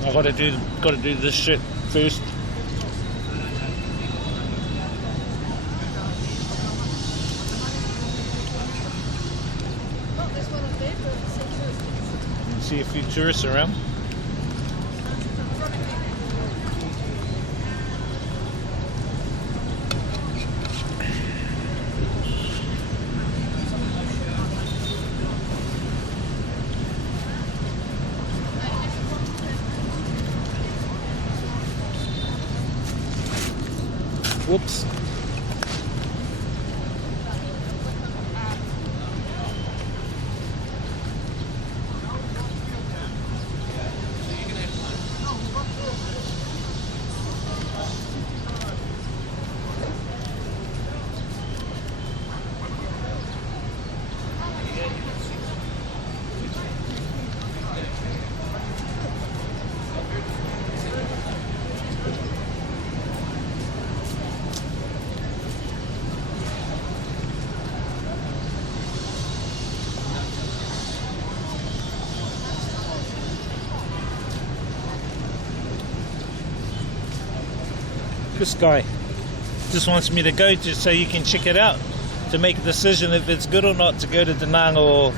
I gotta do this shit first. See a few tourists around. Whoops. This guy just wants me to go to so you can check it out to make a decision if it's good or not to go to Da Nang or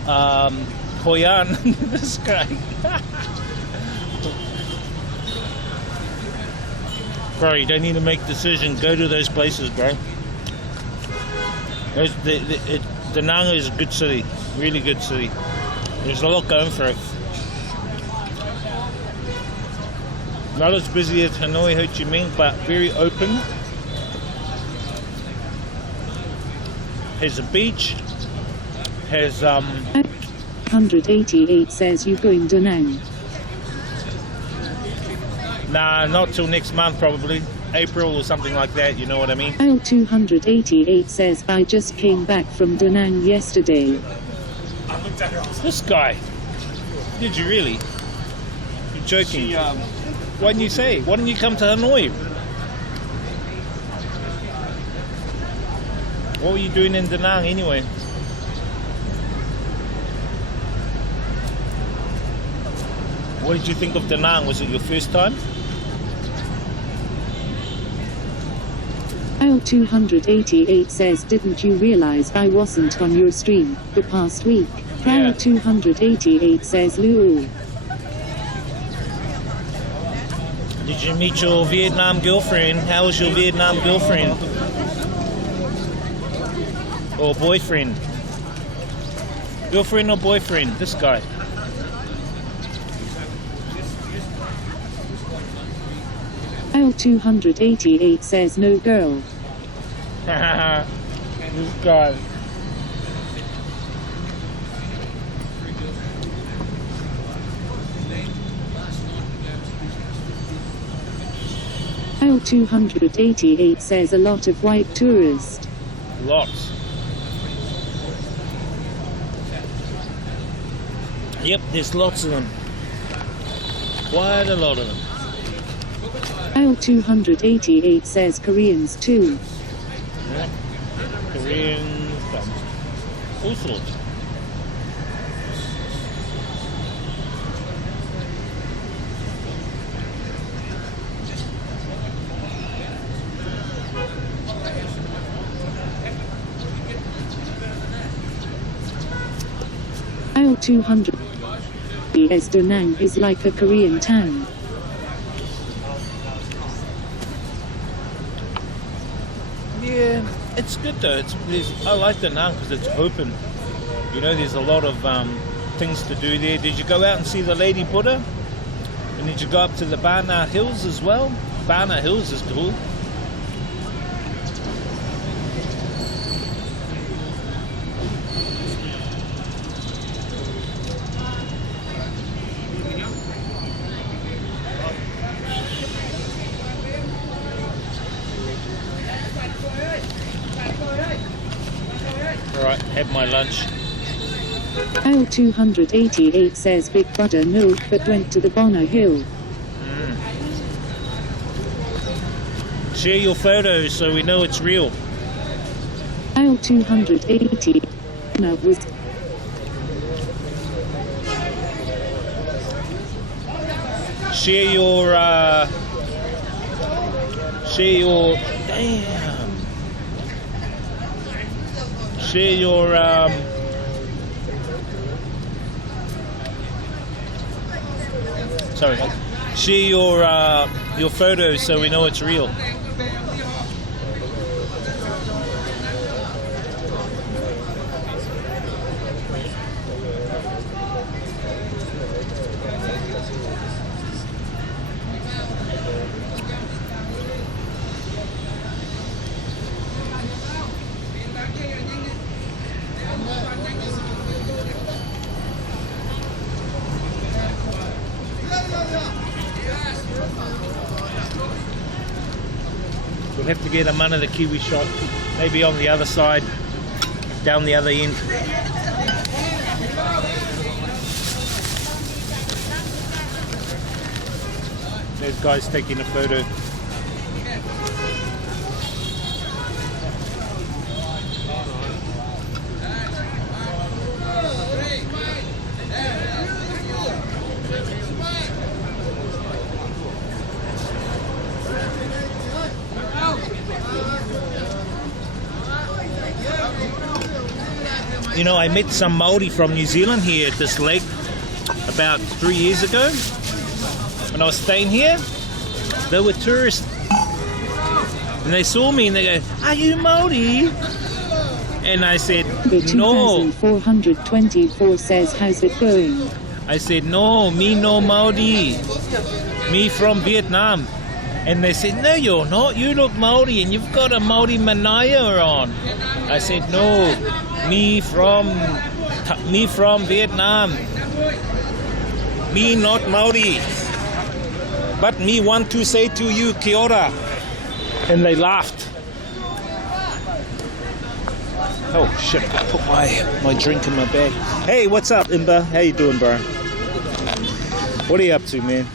Hoi An. This guy. Bro, you don't need to make a decision. Go to those places, bro. Da Nang is a good city, really good city. There's a lot going for it. Not as busy as Hanoi, Ho Chi Minh, but very open. Has a beach. Has 188 says you going Da Nang. Nah, not till next month probably. April or something like that, you know what I mean? L288 says I just came back from Da Nang yesterday. This guy. Did you really? You're joking. Why didn't you say? Why didn't you come to Hanoi? What were you doing in Da Nang anyway? What did you think of Da Nang? Was it your first time? L288 says didn't you realize I wasn't on your stream the past week? Yeah. L288 says Lou. Did you meet your Vietnam girlfriend? How was your Vietnam girlfriend? Or boyfriend? Girlfriend or boyfriend? This guy. L288 says no girl. This guy. L288 says a lot of white tourists. Lots. Yep, there's lots of them. Quite a lot of them. L288 says Koreans too. Yeah. Koreans, all sorts. L200 as Da Nang is like a Korean town. Yeah, it's good though. I like Da Nang because it's open. You know, there's a lot of things to do there. Did you go out and see the Lady Buddha? And did you go up to the Bana Hills as well? Bana Hills is cool. Alright, had my lunch. L288 says Big Brother no, but went to the Bono Hill. Share your photos so we know it's real. L280 was Share your damn. Share your sorry. Share your photos so we know it's real. We'll have to get him under the Kiwi shot, maybe on the other side, down the other end. Those guys taking a photo. You know, I met some Maori from New Zealand here at this lake about 3 years ago. When I was staying here, they were tourists. And they saw me and they go, "Are you Maori?" And I said, "No." 2424 says, how's it going? I said, "No, me no Maori. Me from Vietnam." And they said, "No, you're not. You look Maori and you've got a Maori manaya on." I said, "No, me from Vietnam. Me not Maori. But me want to say to you, kia ora." And they laughed. Oh shit, I put my drink in my bag. Hey, what's up, Imba? How you doing, bro? What are you up to, man?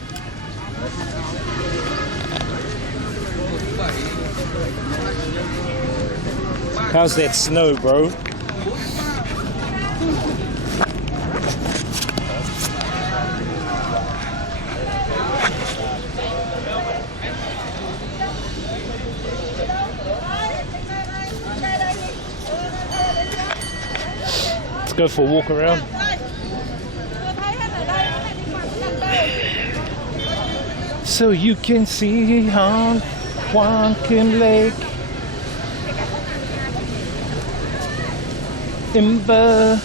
How's that snow, bro? Let's go for a walk around. So you can see Han Quang Kim Lake. Imba.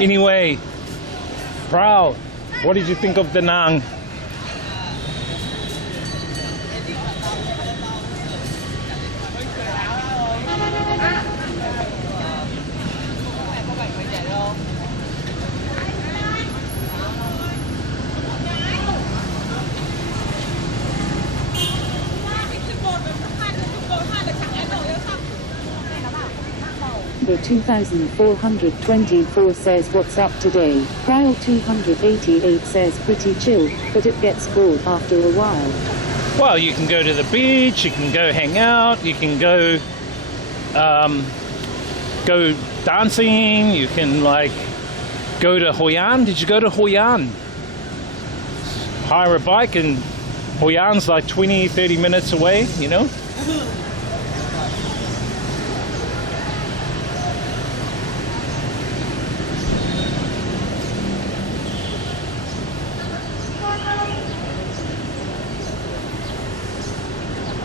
Anyway, Proud, what did you think of Da Nang? The 2424 says, what's up today? Prowl 288 says, pretty chill, but it gets bored after a while. Well, you can go to the beach, you can go hang out, you can go go dancing, you can like go to Hoi An. Did you go to Hoi An? Hire a bike, and Hoi An's like 20-30 minutes away, you know?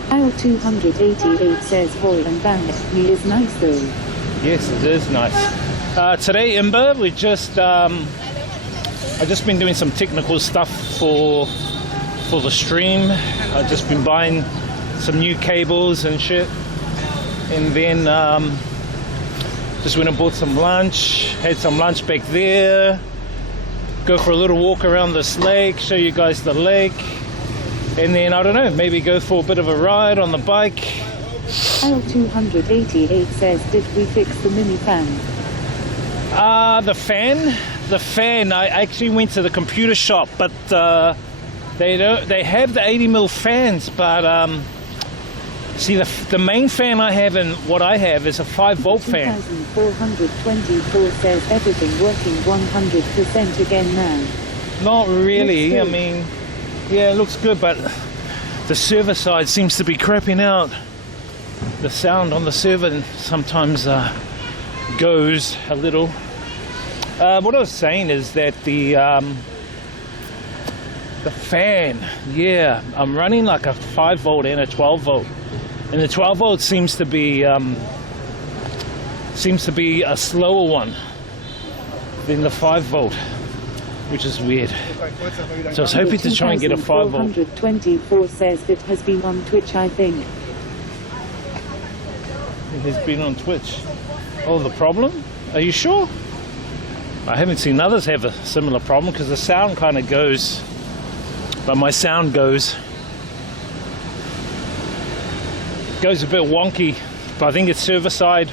Prowl 288 says, Hoi and Bang, he is nice though. Yes, it is nice. Today, Imba, we just I've just been doing some technical stuff for the stream. I've just been buying some new cables and shit, and then just went and bought some lunch. Had some lunch back there. Go for a little walk around this lake. Show you guys the lake, and then I don't know, maybe go for a bit of a ride on the bike. L288 says, did we fix the mini fan? The fan, I actually went to the computer shop, but they have the 80mm fans, but see, the main fan I have and what I have is a 5-volt fan. 2424 says, everything working 100% again now. Not really, I mean, yeah, it looks good, but the server side seems to be crapping out. The sound on the server sometimes goes a little. What I was saying is that the fan, yeah, I'm running like a 5-volt and a 12-volt, and the 12-volt seems to be a slower one than the 5-volt, which is weird. So I was hoping to try and get a 5-volt. 424 says it has been on Twitch, I think. It has been on Twitch. Oh, the problem? Are you sure? I haven't seen others have a similar problem because the sound kind of goes, but my sound goes a bit wonky, but I think it's server side.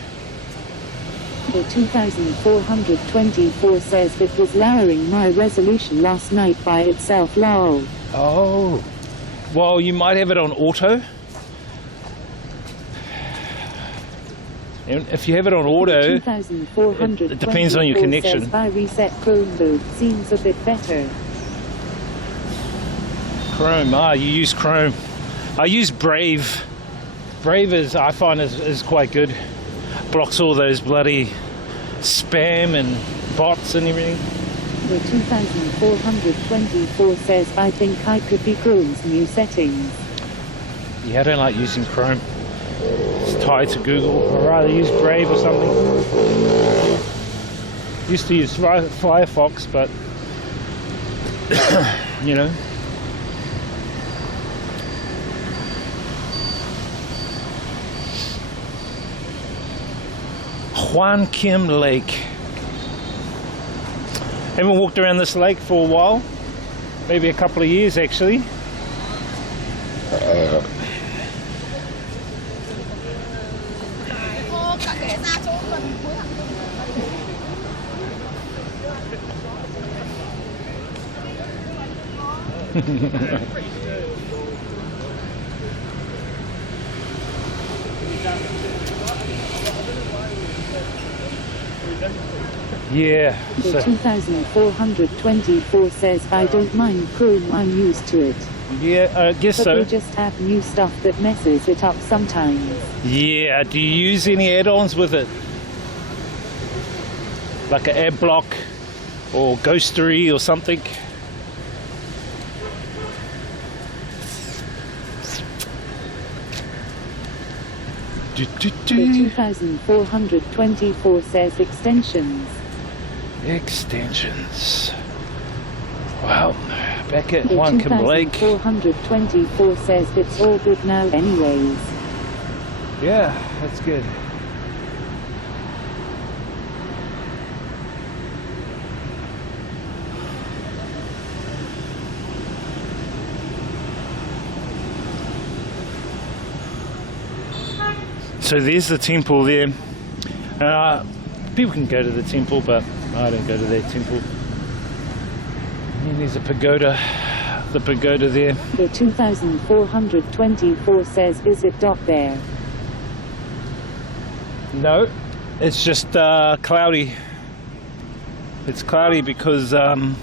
The 2424 says it was lowering my resolution last night by itself, lol. Oh, well, you might have it on auto. And if you have it on auto, 2424 it depends on your connection. says by reset Chrome mode seems a bit better. Chrome, you use Chrome. I use Brave. Brave I find is quite good. Blocks all those bloody spam and bots and everything. The 2424 says I think I could be Chrome's new settings. Yeah, I don't like using Chrome. It's tied to Google. I'd rather use Brave or something. Used to use Firefox, but you know. Juan Kim Lake. Haven't walked around this lake for a while. Maybe a couple of years actually. Yeah. The 2424 says I don't mind Chrome, I'm used to it. Yeah, I guess But so. they just have new stuff that messes it up sometimes. Yeah, do you use any add-ons with it? Like an ad block or ghostery or something? The 2424 says extensions. Extensions. Wow. Back at The Juan Kim Lake. 2424 says it's all good now anyways. Yeah, that's good. So there's the temple there. People can go to the temple, but I don't go to their temple. And there's a pagoda, the pagoda there. The 2424 says is it dot there? No, it's just cloudy. It's cloudy because of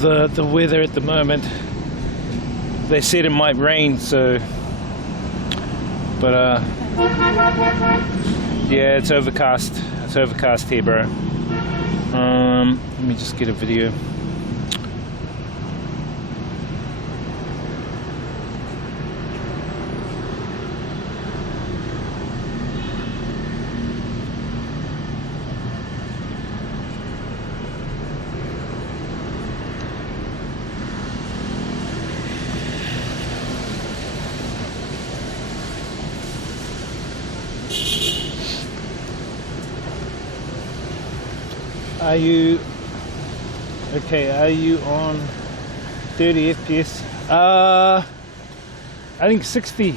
the weather at the moment. They said it might rain, so. But yeah, it's overcast. It's overcast here, bro. Let me just get a video. Are you okay? Are you on 30 FPS? I think 60. I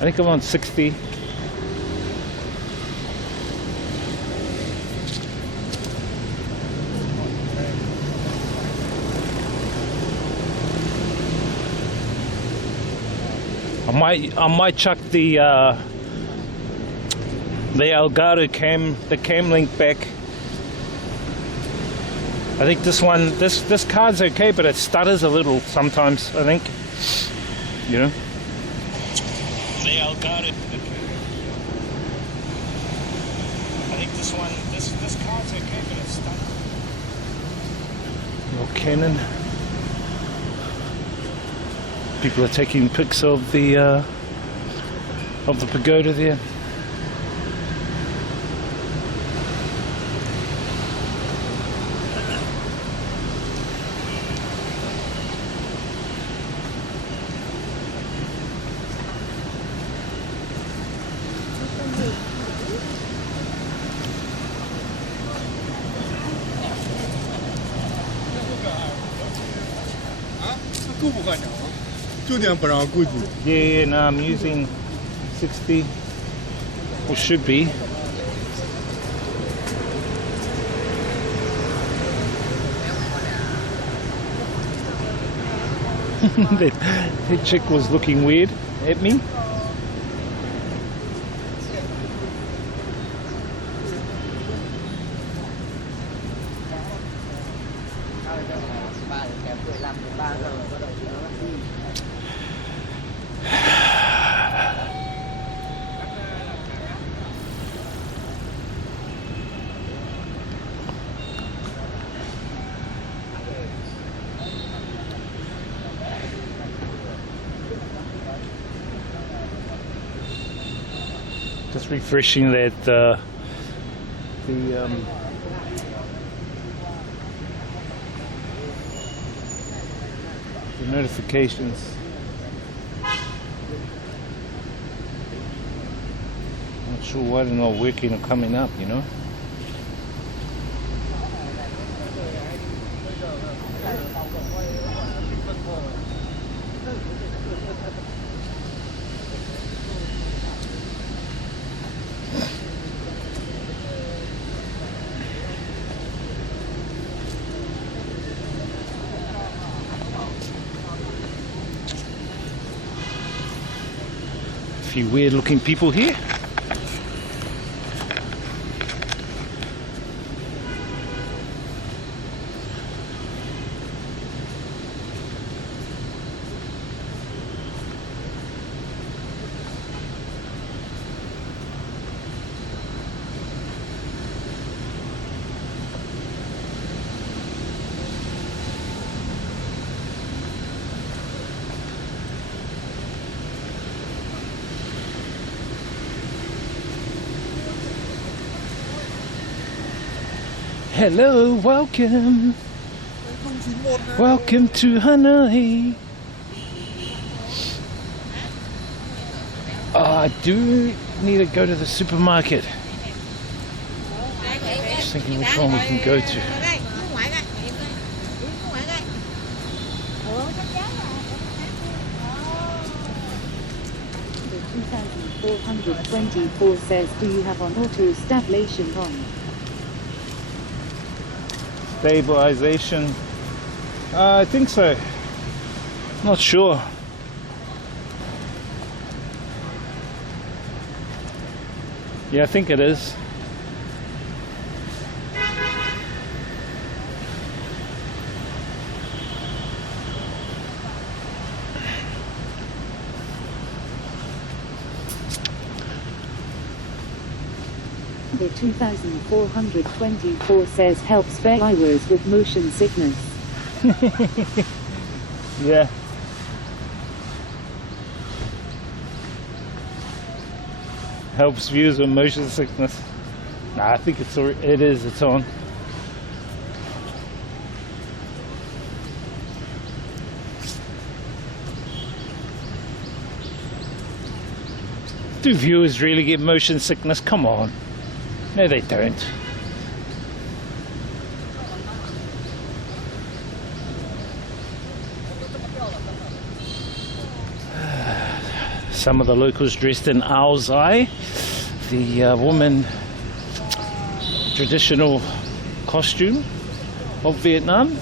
think I'm on 60. I might chuck the Elgato the cam link back. I think this one, this card's okay, but it stutters a little sometimes, I think. You know? The Elgato. I think this one, this card's okay, but it stutters. Your Canon. People are taking pics of the pagoda there. Yeah, no, I'm using 60, or should be. that chick was looking weird at me. Just refreshing that the notifications. Not sure why they're not working or coming up, you know. A few weird looking people here. Hello, welcome. Welcome to Hanoi. I do need to go to the supermarket. Just thinking which one we can go to. The 2424 says, do you have on auto stabilization on? Stabilization. I think so. Not sure. Yeah, I think it is. The 2424 says helps drivers with motion sickness. Yeah. Helps viewers with motion sickness. Nah, I think it's on. Do viewers really get motion sickness? Come on. No, they don't. Some of the locals dressed in ao dai, the woman traditional costume of Vietnam.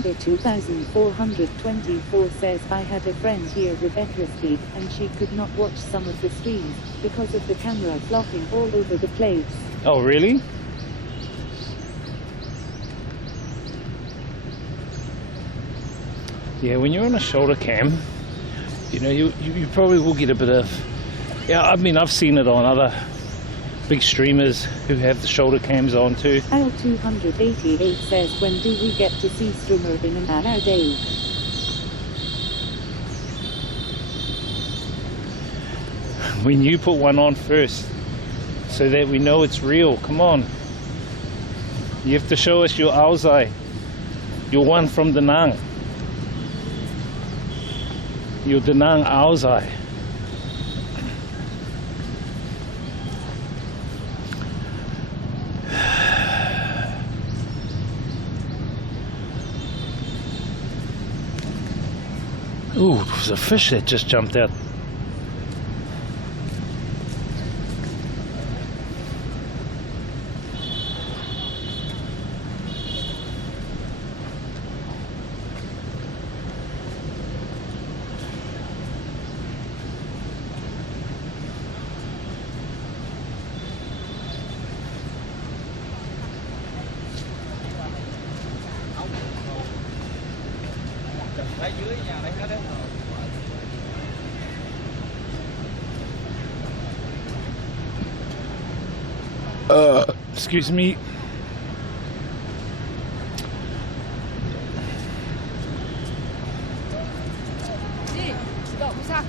The 2424 says, I had a friend here with epilepsy, and she could not watch some of the streams because of the camera flopping all over the place. Oh, really? Yeah, when you're on a shoulder cam, you know, you probably will get a bit of... Yeah, I mean, I've seen it on other big streamers who have the shoulder cams on too. L288 says, when do we get to see streamer in an hour day? When you put one on first, so that we know it's real. Come on. You have to show us your ao dai, your one from Da Nang. Your Da Nang ao dai. Ooh, there's a fish that just jumped out. Excuse me. I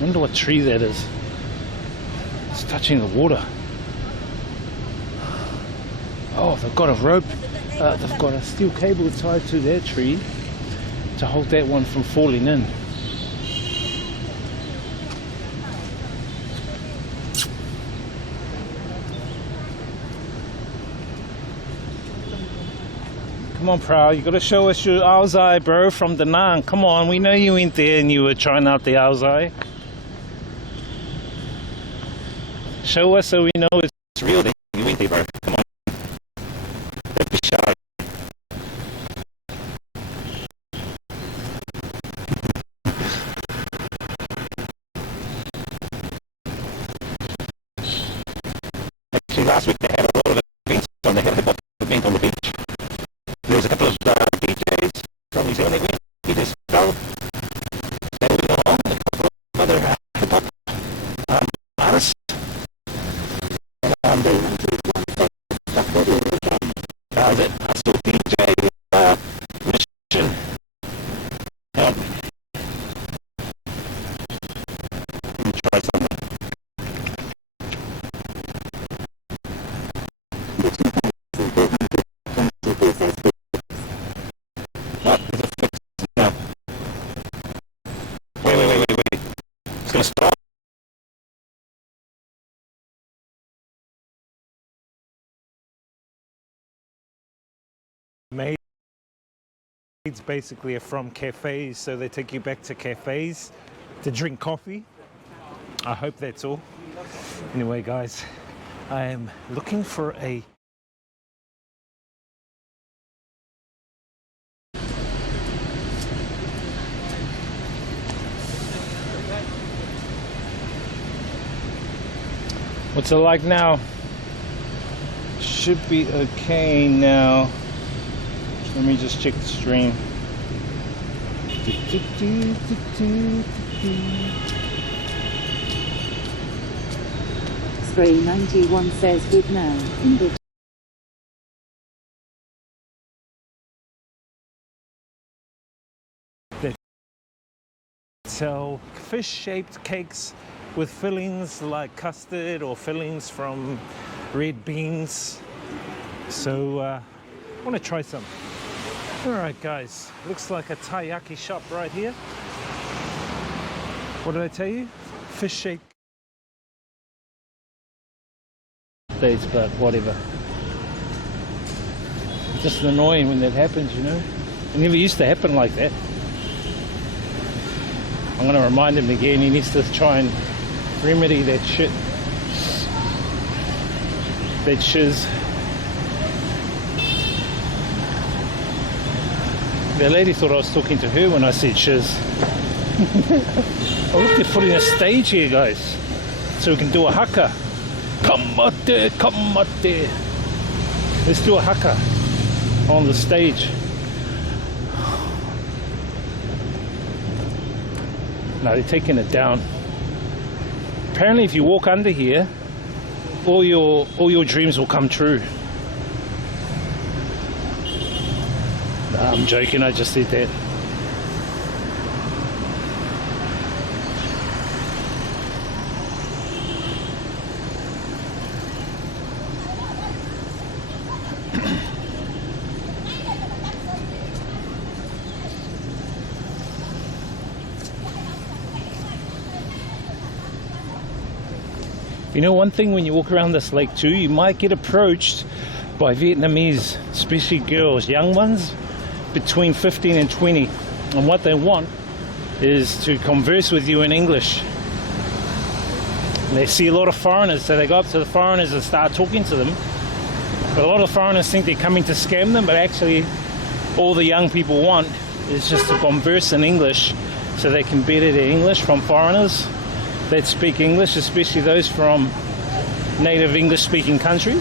wonder what tree that is. It's touching the water. Oh, they've got a rope. They've got a steel cable tied to their tree to hold that one from falling in. Come on, Proud, you gotta show us your Aozai, bro, from Da Nang. Come on, we know you went there and you were trying out the Aozai. Show us so we know it's real that you went there, bro. Come on. Don't be shy. Actually, last week they had a lot of events on the hip-hop event on the beach. There was a couple of DJs from New Zealand that went. We just fell. They were along, a couple of other hip-hop artists. I saw DJ Mission. Let me try something. What? There's a fix now. Wait. It's gonna stop. Maids basically are from cafes, so they take you back to cafes to drink coffee. I hope that's all. Anyway, guys, I am looking for a what's it like now? Should be okay now. Let me just check the stream. Spray 91 says good now. In the They sell fish-shaped cakes with fillings like custard or fillings from red beans. So I want to try some. Alright guys, looks like a taiyaki shop right here. What did I tell you? Fish shake. Days, but whatever. Just annoying when that happens, you know. It never used to happen like that. I'm going to remind him again, he needs to try and remedy that shit. That Shizz. The lady thought I was talking to her when I said Shizz. Oh look, they're putting a stage here, guys, so we can do a haka. Come out there, come out there. Let's do a haka on the stage. No, they're taking it down. Apparently if you walk under here, all your dreams will come true. Nah, I'm joking, I just said that. You know, one thing when you walk around this lake too, you might get approached by Vietnamese, especially girls, young ones between 15 and 20. And what they want is to converse with you in English. They see a lot of foreigners, so they go up to the foreigners and start talking to them. But a lot of foreigners think they're coming to scam them, but actually all the young people want is just to converse in English so they can better their English from foreigners that speak English, especially those from native English speaking countries.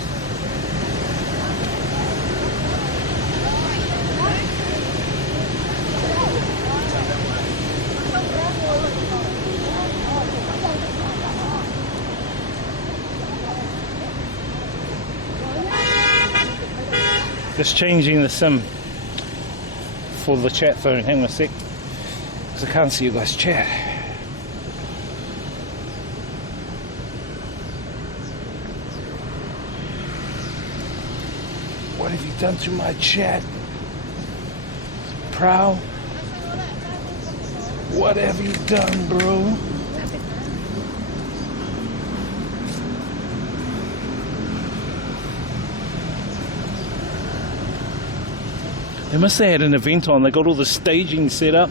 Just changing the SIM for the chat phone. Hang on a sec, because I can't see you guys chat. What have you done to my chat? Prowl? What have you done, bro? They must have had an event on. They got all the staging set up,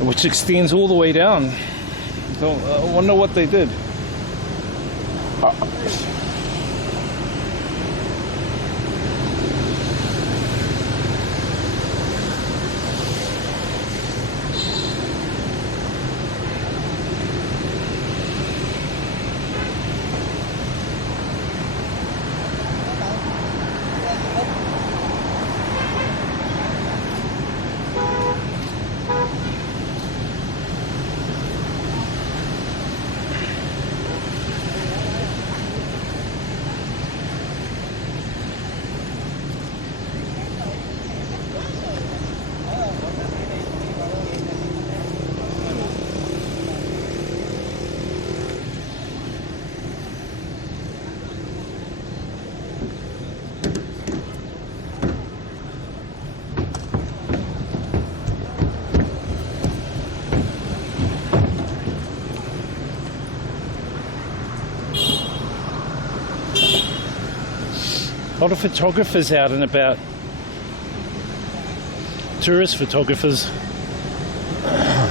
which extends all the way down. So I wonder what they did. A lot of photographers out and about. Tourist photographers.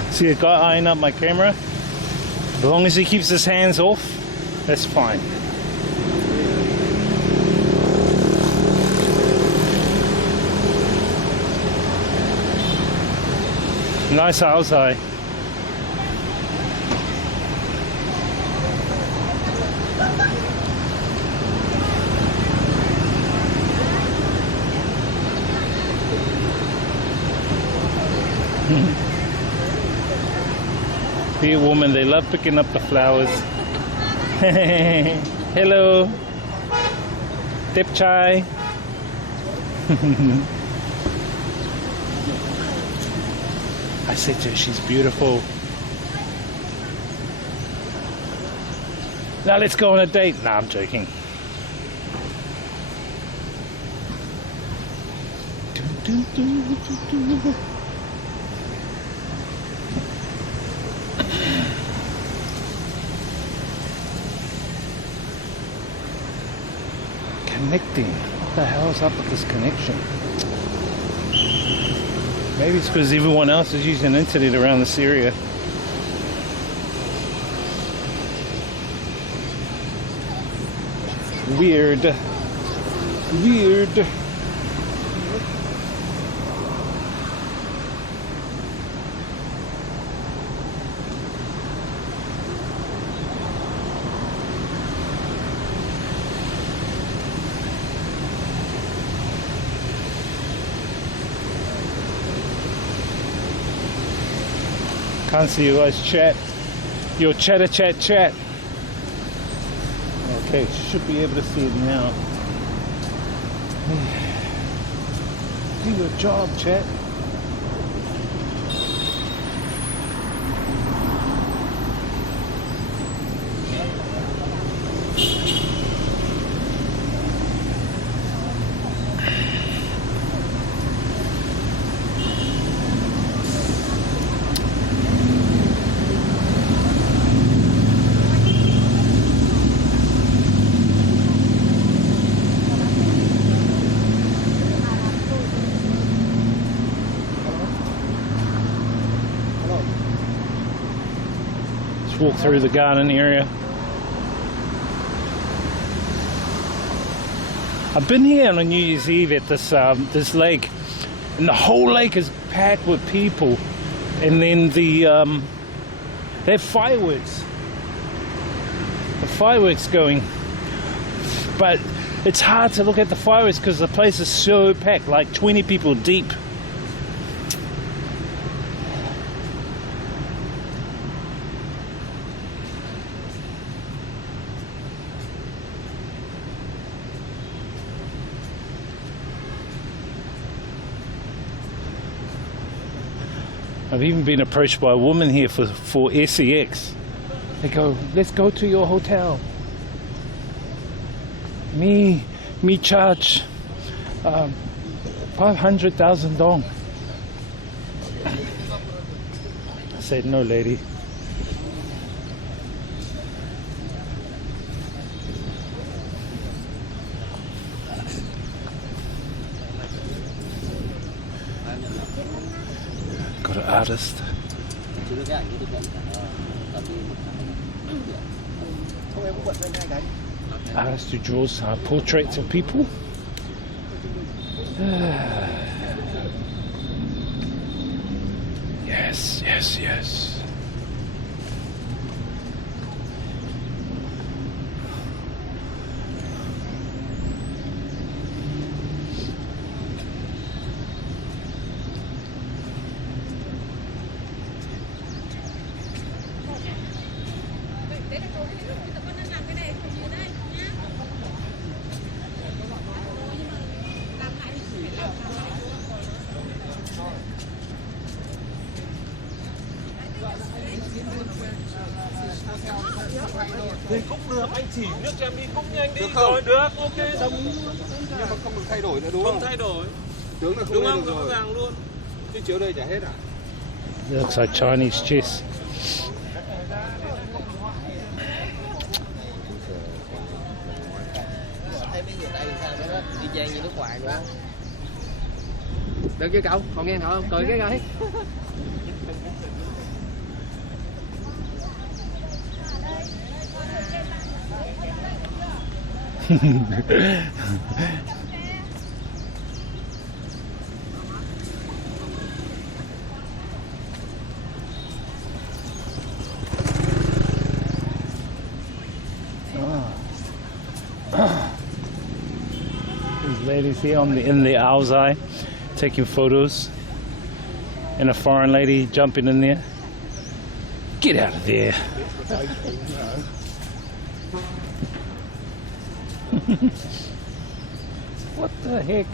See a guy eyeing up my camera? As long as he keeps his hands off, that's fine. Nice outside. Be a woman, they love picking up the flowers. Hello. Tip chai. I said to her, she's beautiful. Now let's go on a date. Nah, I'm joking. Connecting. What the hell's up with this connection? Maybe it's because everyone else is using internet around this area. Weird. Weird. Can't see you guys chat. Your chatter chat chat. Okay, should be able to see it now. Do your job, chat. walk through the garden area. I've been here on New Year's Eve at this lake, and the whole lake is packed with people. And then they have fireworks. The fireworks going, but it's hard to look at the fireworks because the place is so packed, like 20 people deep. I've even been approached by a woman here for SEX. They go, let's go to your hotel. Me charge 500,000 dong. I said, no, lady. Got an artist. Artist who draws portraits of people. Yes, yes, yes. Đi Cúc được, anh chỉ nước cho em đi Cúc nhanh đi. Được không? Rồi, được, ok. Xong. Nhưng mà không được thay đổi nữa đúng không? Không thay đổi. Tướng là không đúng không? Rõ ràng luôn. Chứ chiếu đây chả hết à? Looks like Chinese chess. Thấy mấy người đây sao đó y chang như nước ngoài luôn. Được chưa cậu? Còn nghe nữa không? Cười cái coi. These ladies here in the owl's eye taking photos, and a foreign lady jumping in there. Get out of there. What the heck?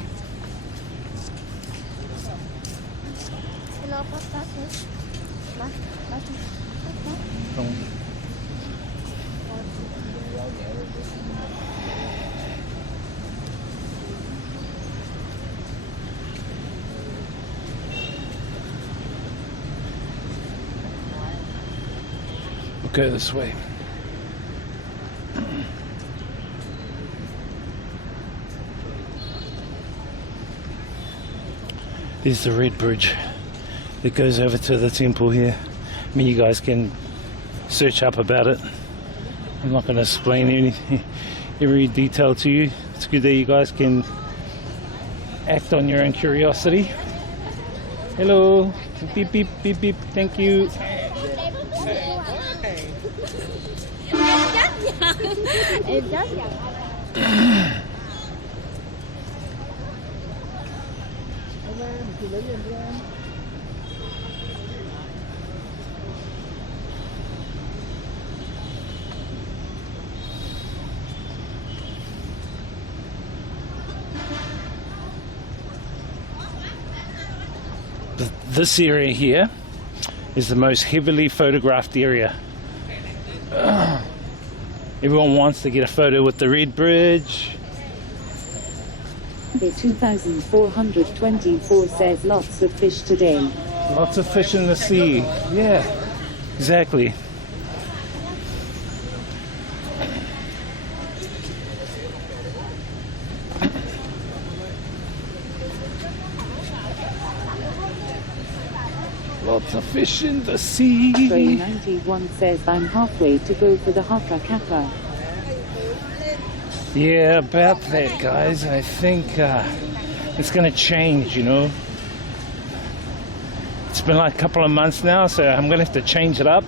Không. We'll go this way. This is the red bridge that goes over to the temple here. I mean, you guys can search up about it. I'm not going to explain every detail to you. It's good that you guys can act on your own curiosity. Hello. Beep, beep, beep, beep. Thank you. This area here is the most heavily photographed area. Everyone wants to get a photo with the red bridge. The 2424 says lots of fish today. Lots of fish in the sea. Yeah, exactly. It's a fish in the sea. Stray 91 says I'm halfway to go for the Haka Kappa. Yeah, about that, guys. I think it's going to change, you know. It's been like a couple of months now, so I'm going to have to change it up.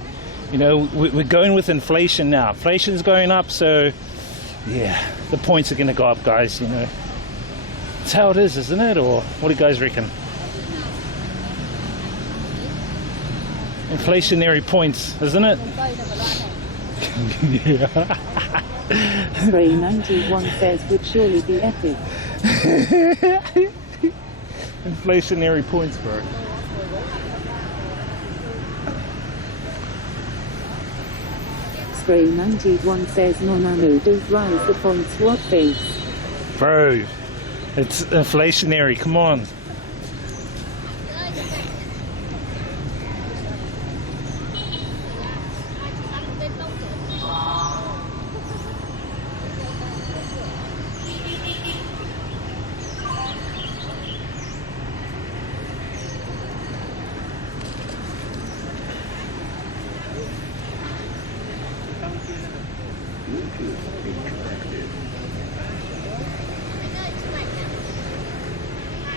You know, we're going with inflation now. Inflation's going up, so yeah, the points are going to go up, guys, you know. That's how it is, isn't it? Or what do you guys reckon? Inflationary points, isn't it? Yeah. Stray 91 says would surely be epic. Inflationary points, bro. Stray 91 says no, don't rise the points, what face? Bro, it's inflationary, come on.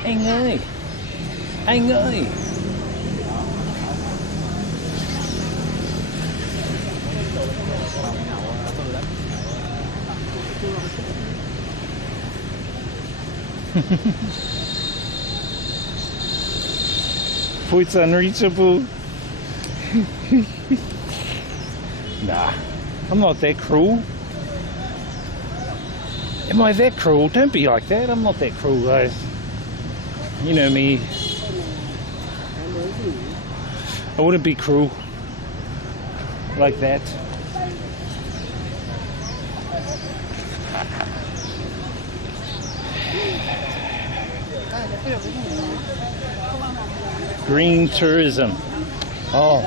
Anh ơi, anh ơi. Points unreachable. Nah, I'm not that cruel. Am I that cruel? Don't be like that. I'm not that cruel, guys. You know me. I wouldn't be cruel like that. Green tourism. Oh,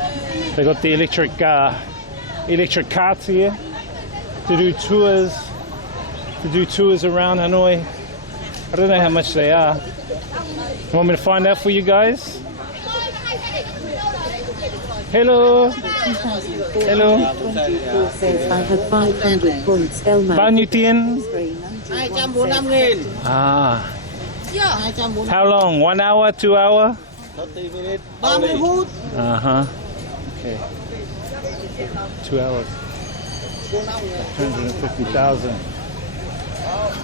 they got the electric carts here to do tours. To do tours around Hanoi. I don't know how much they are. You want me to find out for you guys? Hello. Hello. 24 says I have 500 points. Elma. Bao nhiêu tiền? Stray 91 245.000. Ah. 245. How long? 1 hour? 2 hour? 30 minutes. 30 phút. Uh-huh. Okay. 2 hours. 250,000.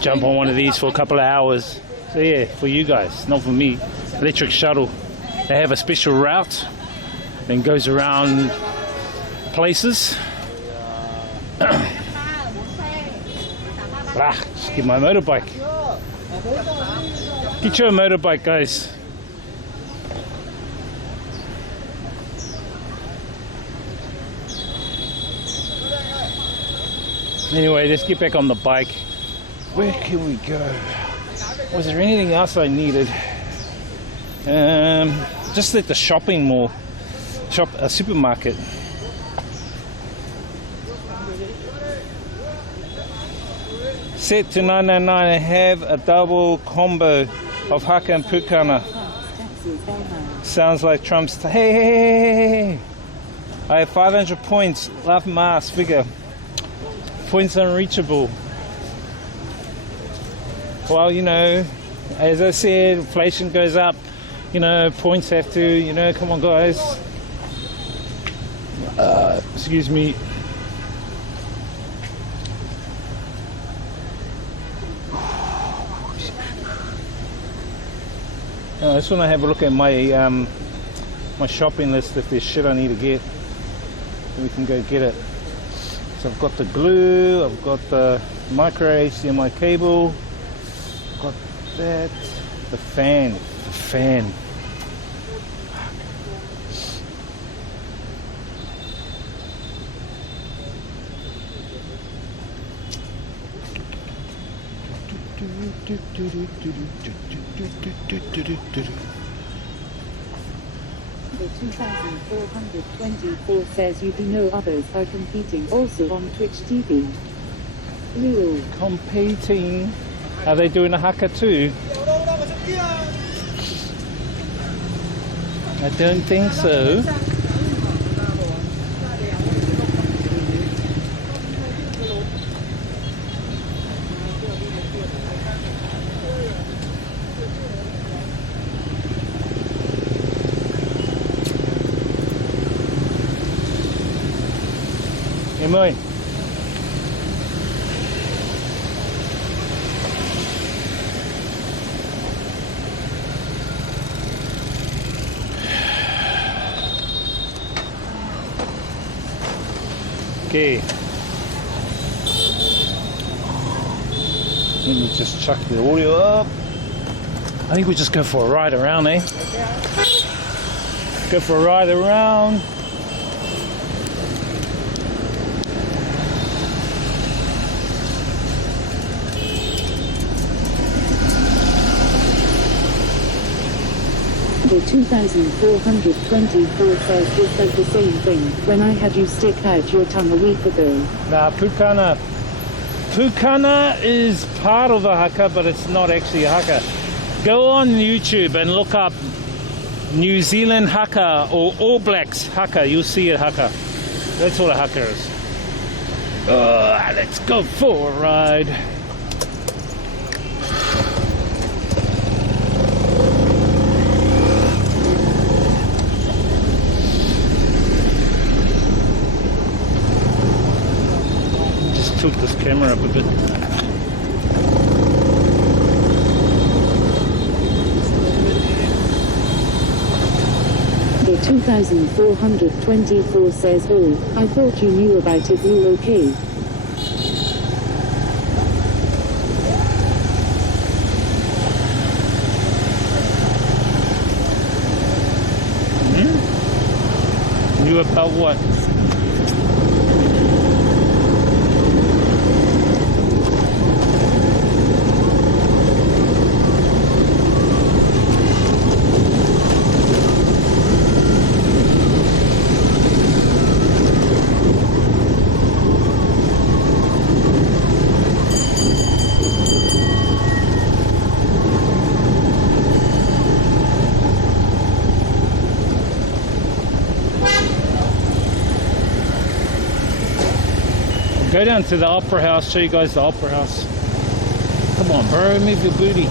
Jump on one of these for a couple of hours. So yeah, for you guys, not for me. Electric shuttle. They have a special route and goes around places. Just get my motorbike. Get your motorbike, guys. Anyway, let's get back on the bike. Where can we go? Was there anything else I needed? Just at the shopping mall, a supermarket. Set to $9.99 and have a double combo of haka and pukana. Sounds like Trump's. Hey! I have 500 points. Love mass figure. Points unreachable. Well, you know, as I said, inflation goes up, you know, points have to, you know, come on guys. Excuse me. I just want to have a look at my my shopping list if there's shit I need to get. We can go get it. So I've got the glue, I've got the micro HDMI cable. Got that, the fan. The 2424 says you do know others are competing also on Twitch TV. Lul. Competing. Are they doing a haka too? I don't think so. Em ơi. Okay. Let me just chuck the audio up. I think we just go for a ride around, eh? Go for a ride around. The 2424 says this says the same thing. When I had you stick out your tongue a week ago. Nah, Pukana. Pukana is part of a haka, but it's not actually a haka. Go on YouTube and look up New Zealand haka or All Blacks haka. You'll see a haka. That's what a haka is. Let's go for a ride. Tilt this camera up a bit. The 2424 says, oh, I thought you knew about it. You okay? Knew about what? Go down to the opera house, show you guys the opera house. Come on, bro, move your booty.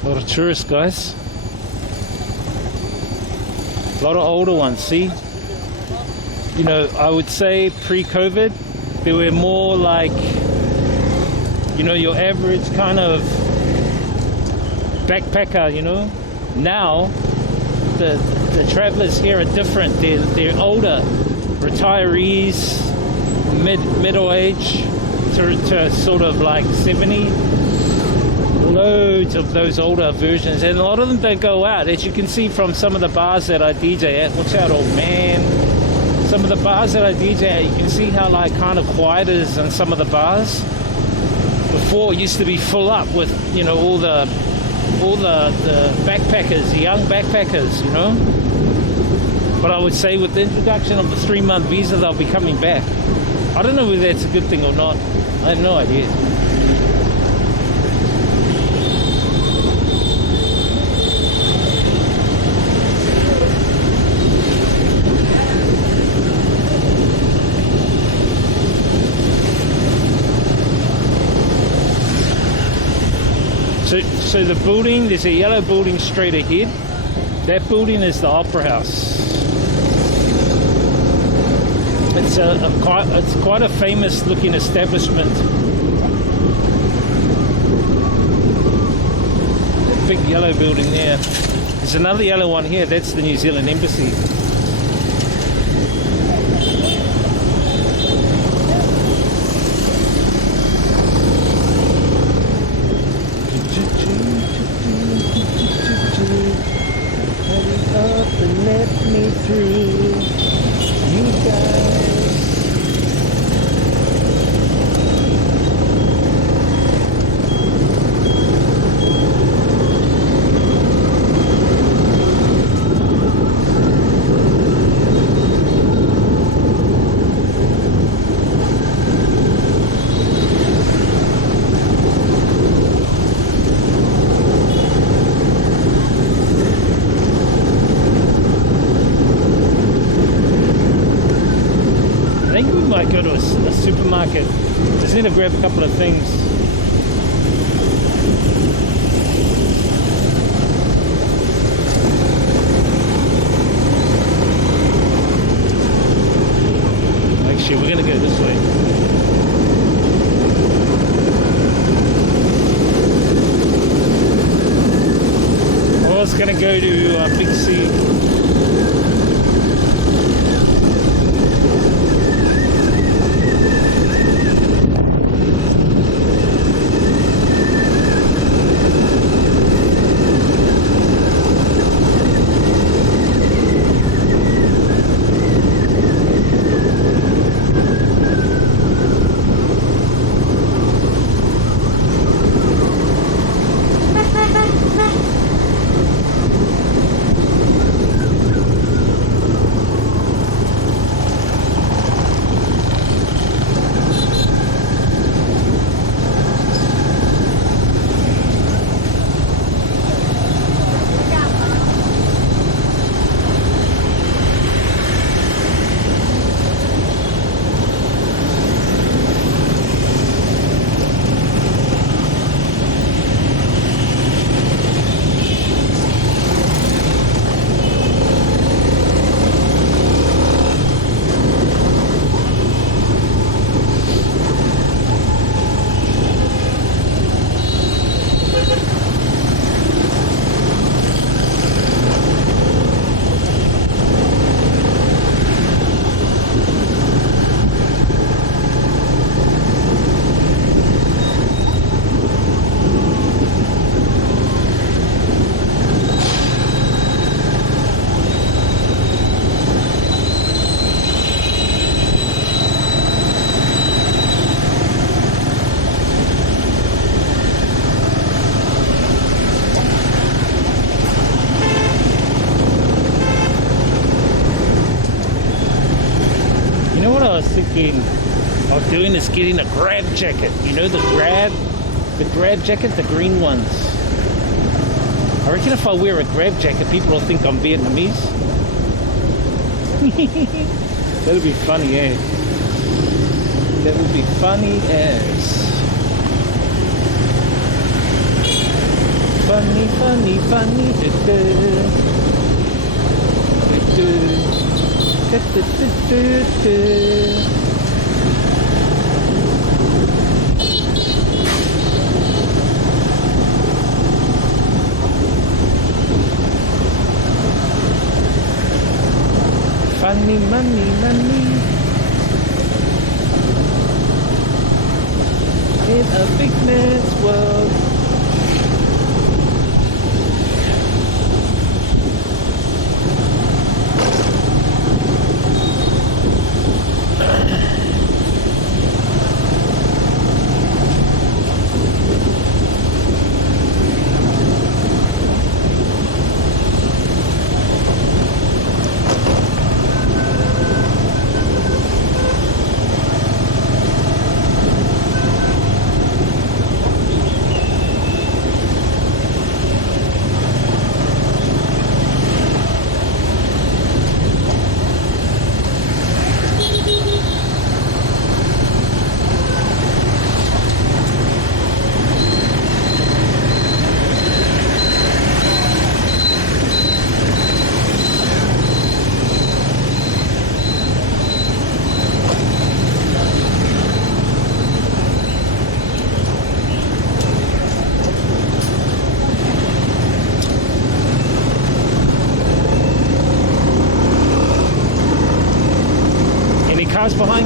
A lot of tourists, guys. A lot of older ones, see? You know, I would say pre-COVID, they were more like, you know, your average kind of backpacker, you know? Now, the travelers here are different. They're older, retirees, middle age to sort of like 70. Loads of those older versions, and a lot of them don't go out, as you can see from some of the bars that I DJ at. Watch out, old man. Some of the bars that I DJ at, you can see how like kind of quiet it is in some of the bars. Before it used to be full up with, you know, all the backpackers, the young backpackers, you know. But I would say with the introduction of the 3-month visa, they'll be coming back. I don't know whether that's a good thing or not. I have no idea. So the building, there's a yellow building straight ahead. That building is the Opera House. It's quite a famous looking establishment. A big yellow building there. There's another yellow one here. That's the New Zealand Embassy. Hurry up and let me through, you guys. I think we might go to a supermarket. Just need to grab a couple of things. Actually, we're gonna go this way. I was gonna go to Big C. Thinking of doing is getting a grab jacket. You know the grab jacket, the green ones. I reckon if I wear a grab jacket, people will think I'm Vietnamese. That'll be funny, eh? That would be funny as. Funny, funny, funny. Funny, money, money. In a big man's world.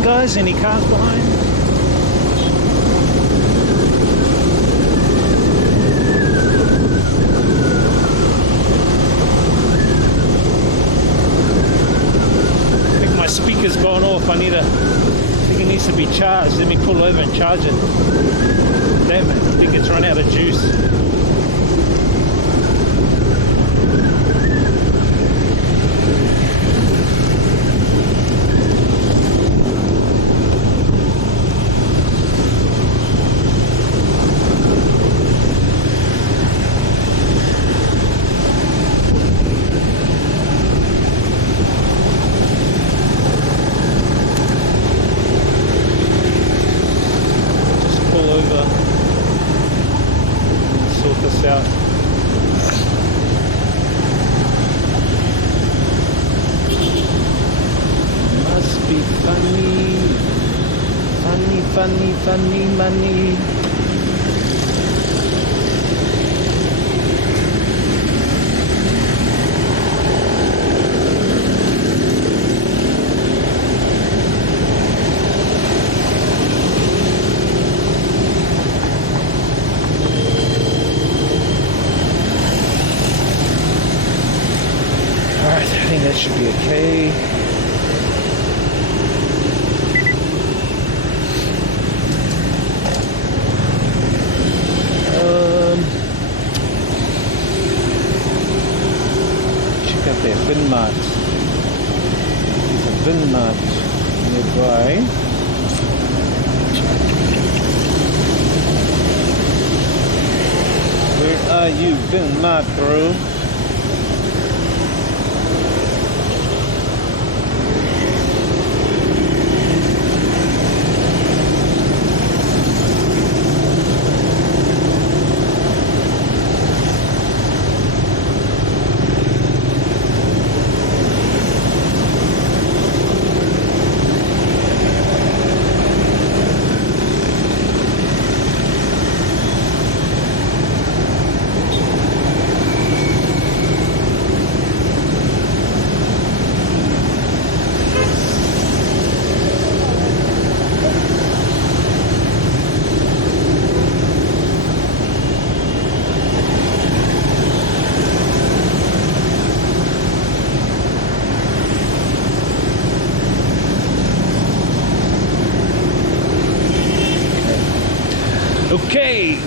guys? Any cars behind? I think my speaker's gone off. I think it needs to be charged. Let me pull over and charge it. Damn it, I think it's run out of juice. Out. Must be funny, funny money. I think that should be okay. Check out their bin mart. There's a bin mart nearby. Where are you, bin mart, bro? Okay.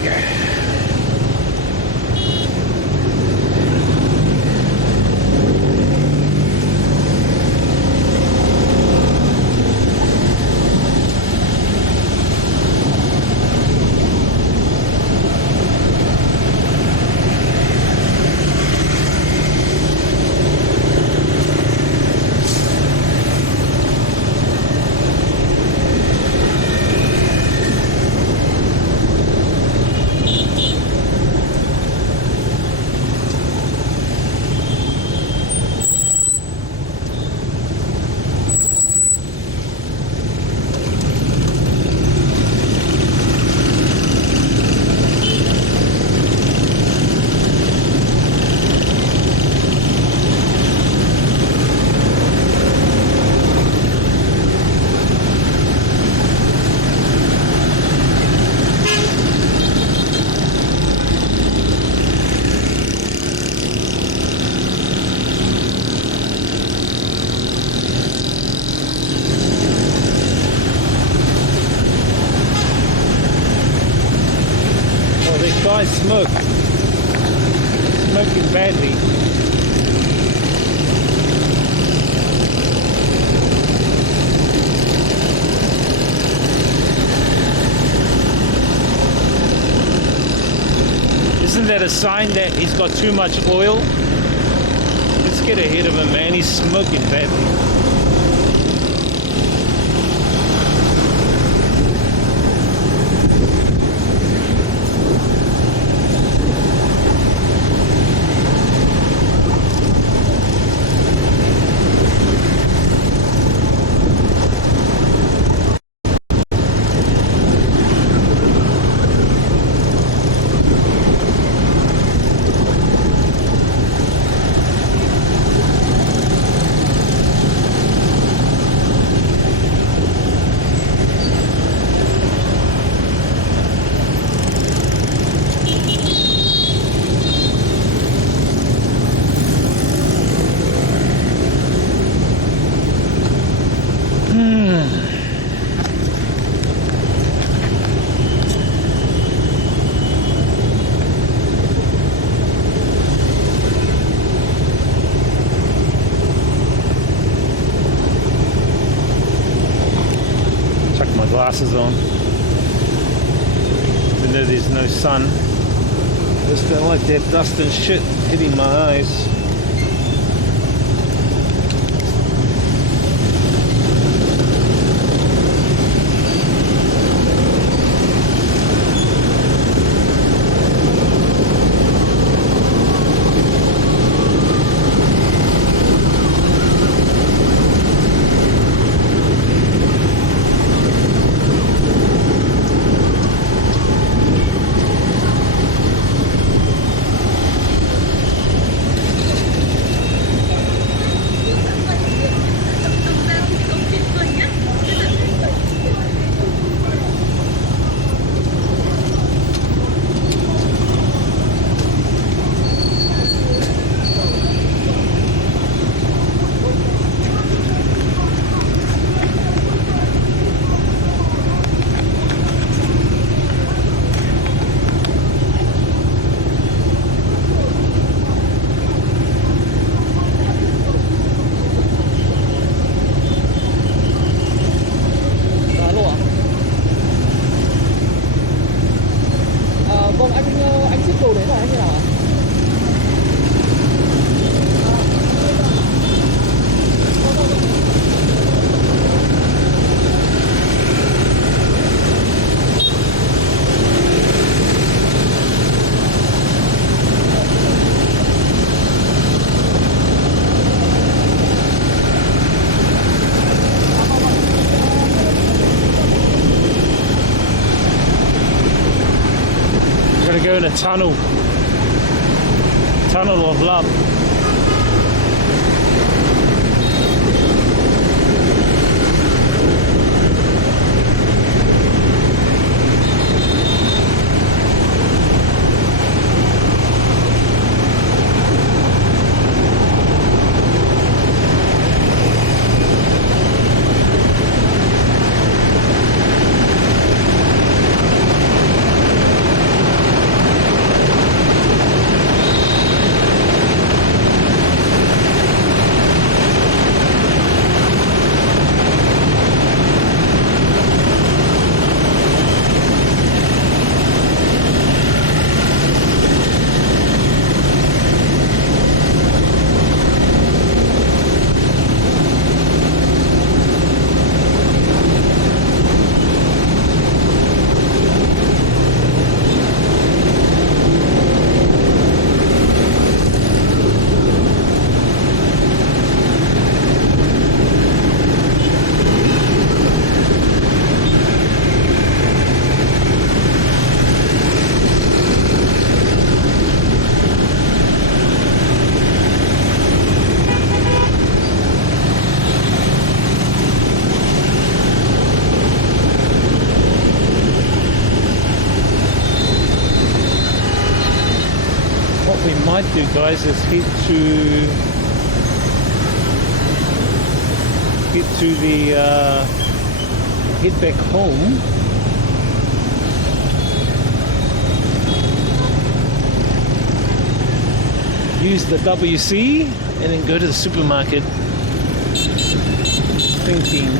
Guy smoke, smoking badly. Isn't that a sign that he's got too much oil? Let's get ahead of him, man. He's smoking badly. glasses on. Even though there's no sun. I just don't like that dust and shit hitting my eyes. Go in a tunnel of love. Might do, guys, is head back home. Use the WC and then go to the supermarket. Thinking.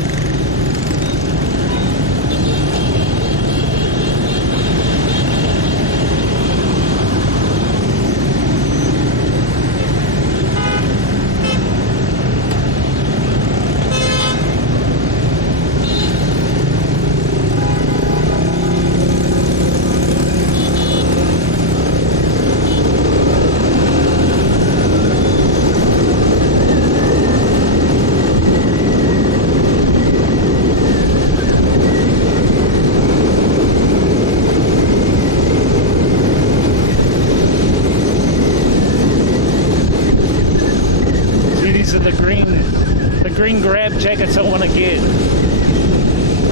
The green grab jackets I want to get.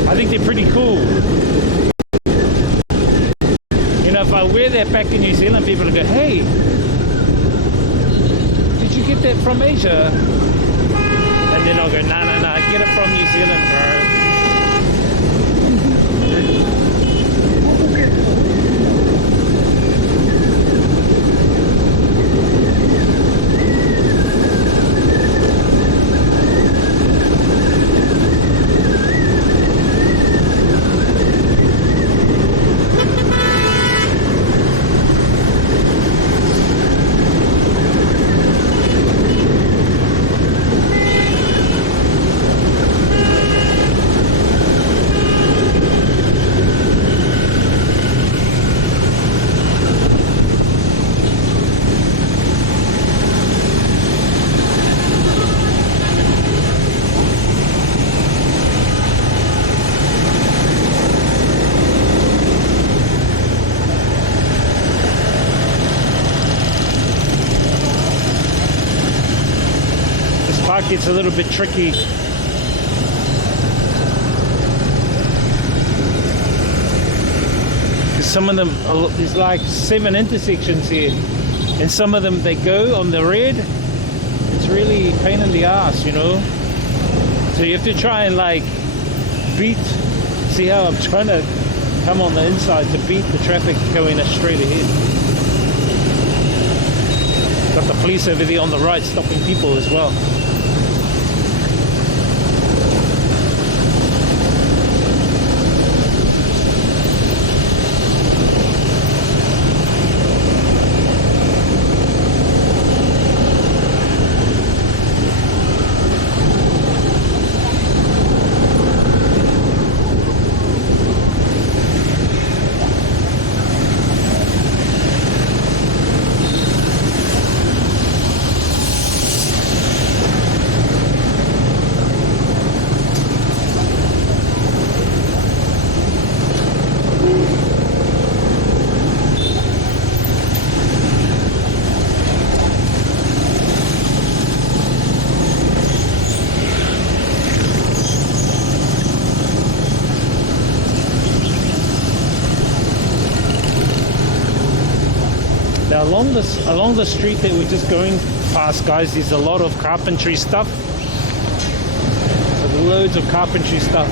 I think they're pretty cool. You know, if I wear that back in New Zealand, people will go, hey, did you get that from Asia? And then I'll go, no, I get it from New Zealand, bro. park gets a little bit tricky. Because some of them, there's like 7 intersections here. And some of them, they go on the red. It's really a pain in the ass, you know. So you have to try and like beat, see how I'm trying to come on the inside to beat the traffic going straight ahead. Got the police over there on the right stopping people as well. Now along the street that we're just going past, guys, there's a lot of carpentry stuff. There's loads of carpentry stuff.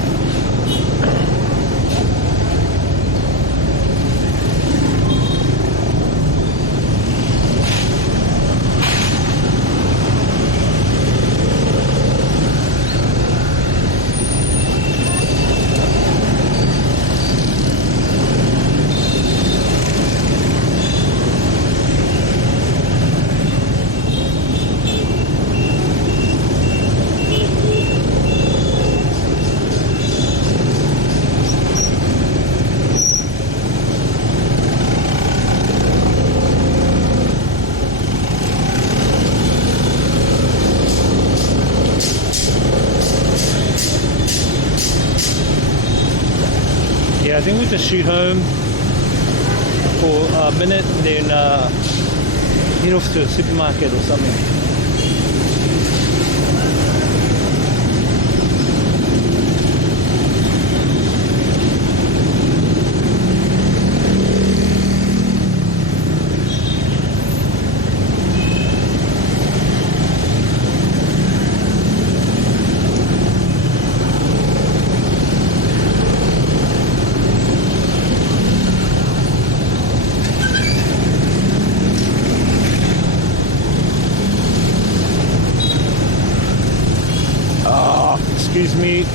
Yeah, I think we just shoot home for a minute and then head off to a supermarket or something. Excuse me.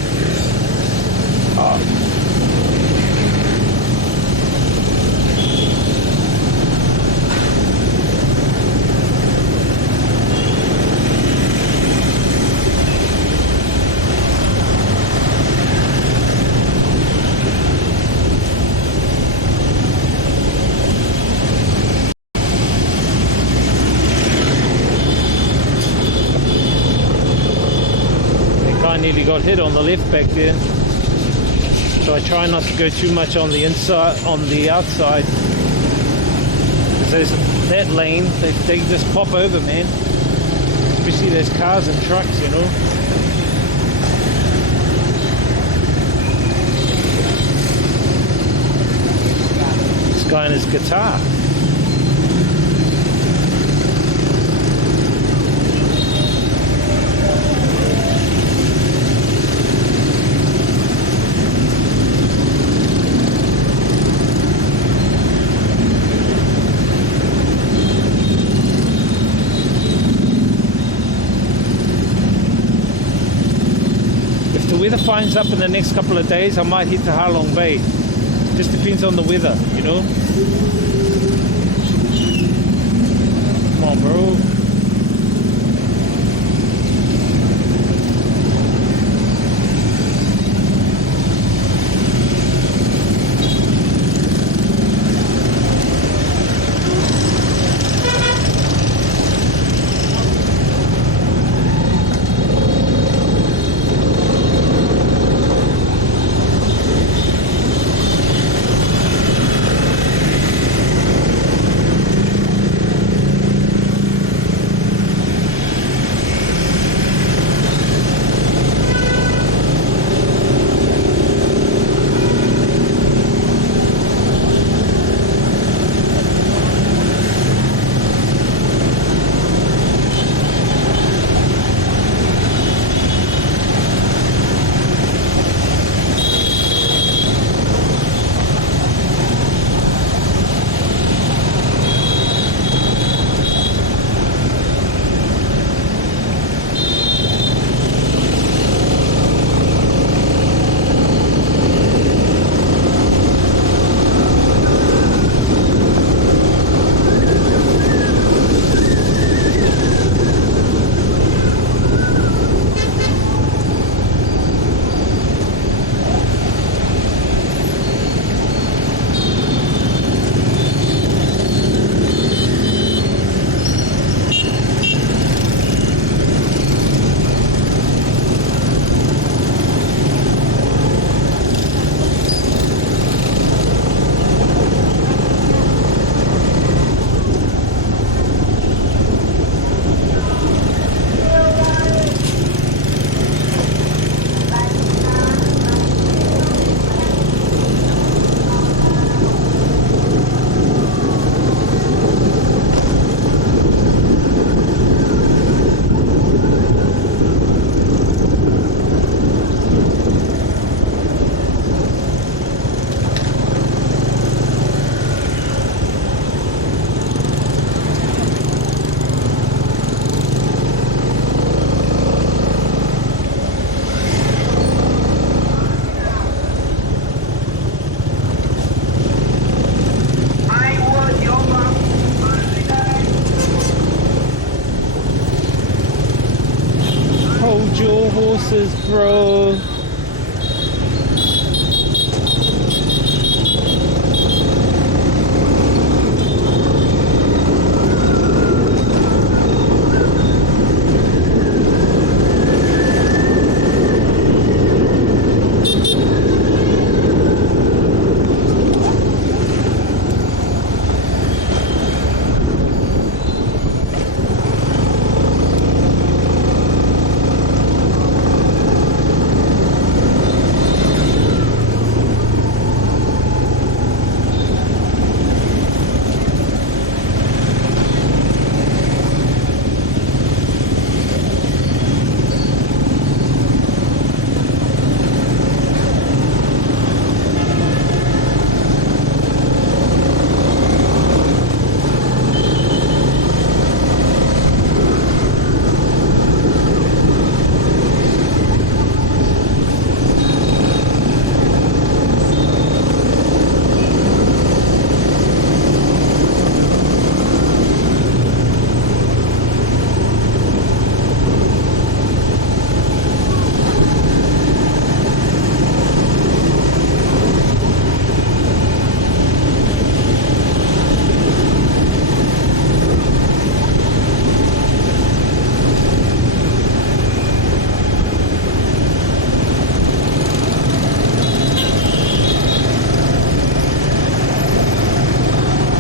Nearly got hit on the left back there, so I try not to go too much on the inside, on the outside, because there's that lane, they just pop over, man, especially those cars and trucks, you know. This guy and his guitar. Weather finds up in the next couple of days, I might hit to Halong Bay. Just depends on the weather, you know. Come on, bro. houses, bro.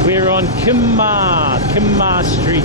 We're on Kimma Street.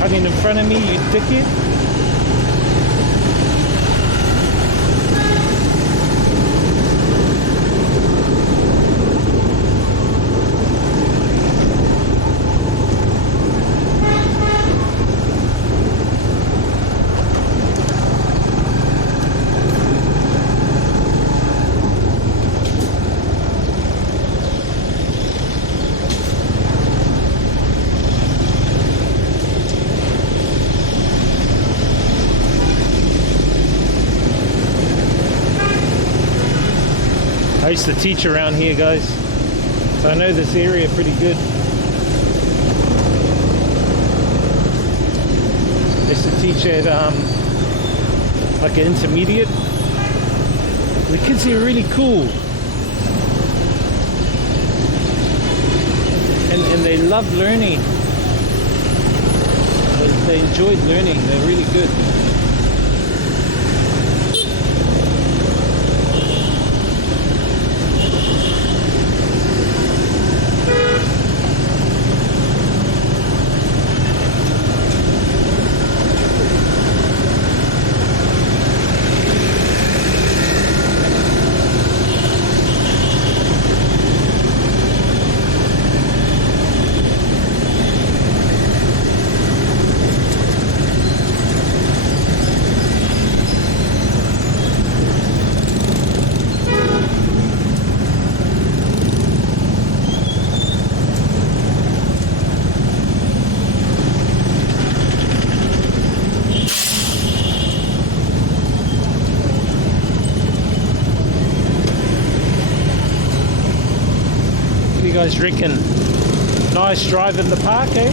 Cutting in front of me, you dickhead. I used to teach around here, guys, so I know this area pretty good. I used to teach at like an intermediate. The kids here are really cool, and they love learning. They enjoyed learning. They're really good. You guys reckon? Nice drive in the park, eh?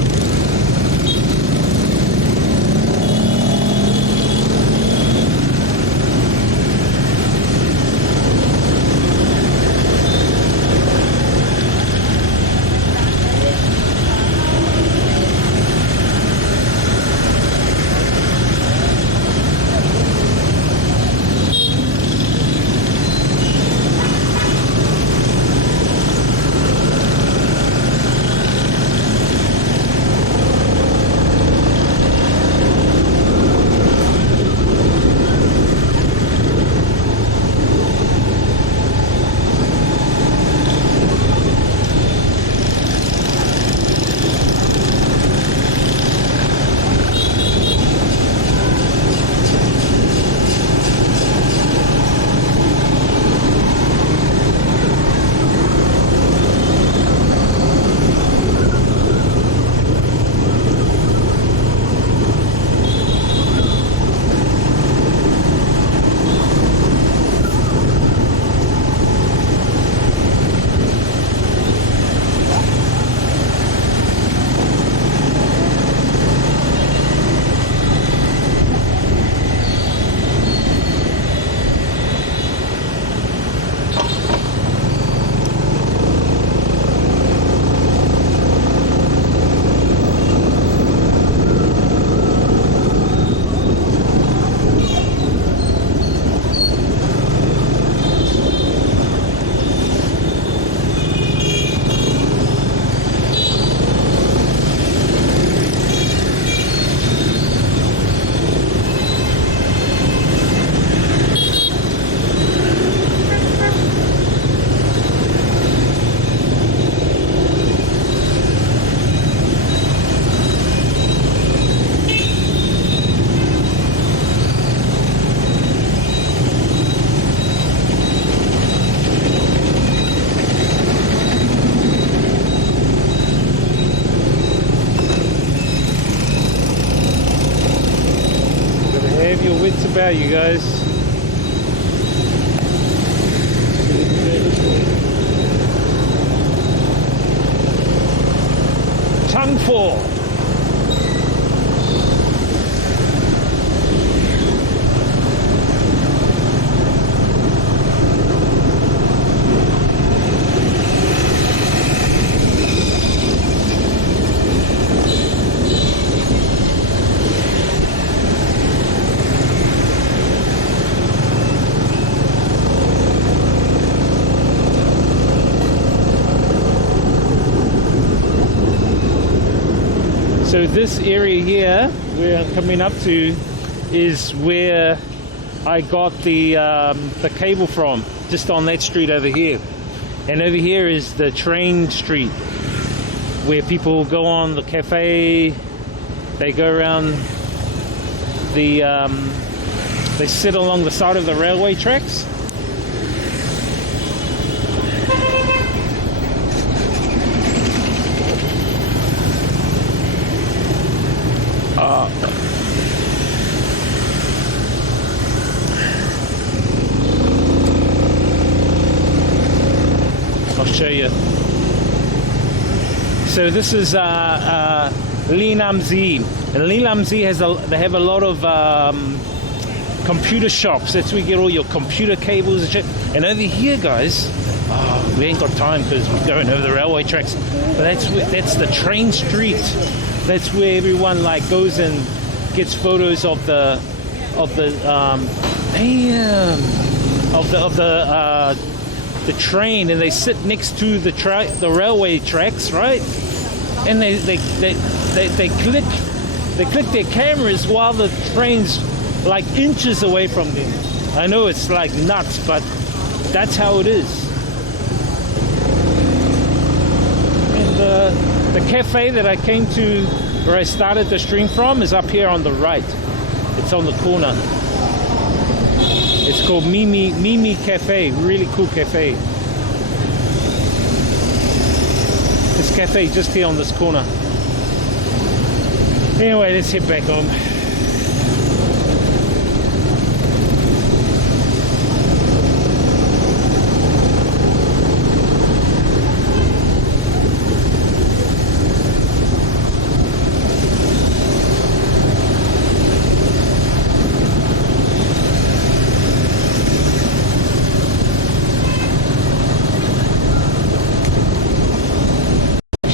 out, you guys. Changpo. So this area here we're coming up to is where I got the cable from, just on that street over here. And over here is the train street where people go on the cafe, they go around the they sit along the side of the railway tracks. I'll show you. So this is Li Nam Zi, and Li Nam Zi they have a lot of computer shops. That's where you get all your computer cables and shit. And over here, guys, we ain't got time because we're going over the railway tracks. But that's the train street. That's where everyone like goes and gets photos of the train, and they sit next to the railway tracks, right? And they click their cameras while the train's like inches away from them. I know it's like nuts, but that's how it is. And the cafe that I came to, where I started the stream from, is up here on the right. It's on the corner. It's called Mimi Cafe. Really cool cafe. This cafe just here on this corner. Anyway, let's head back home.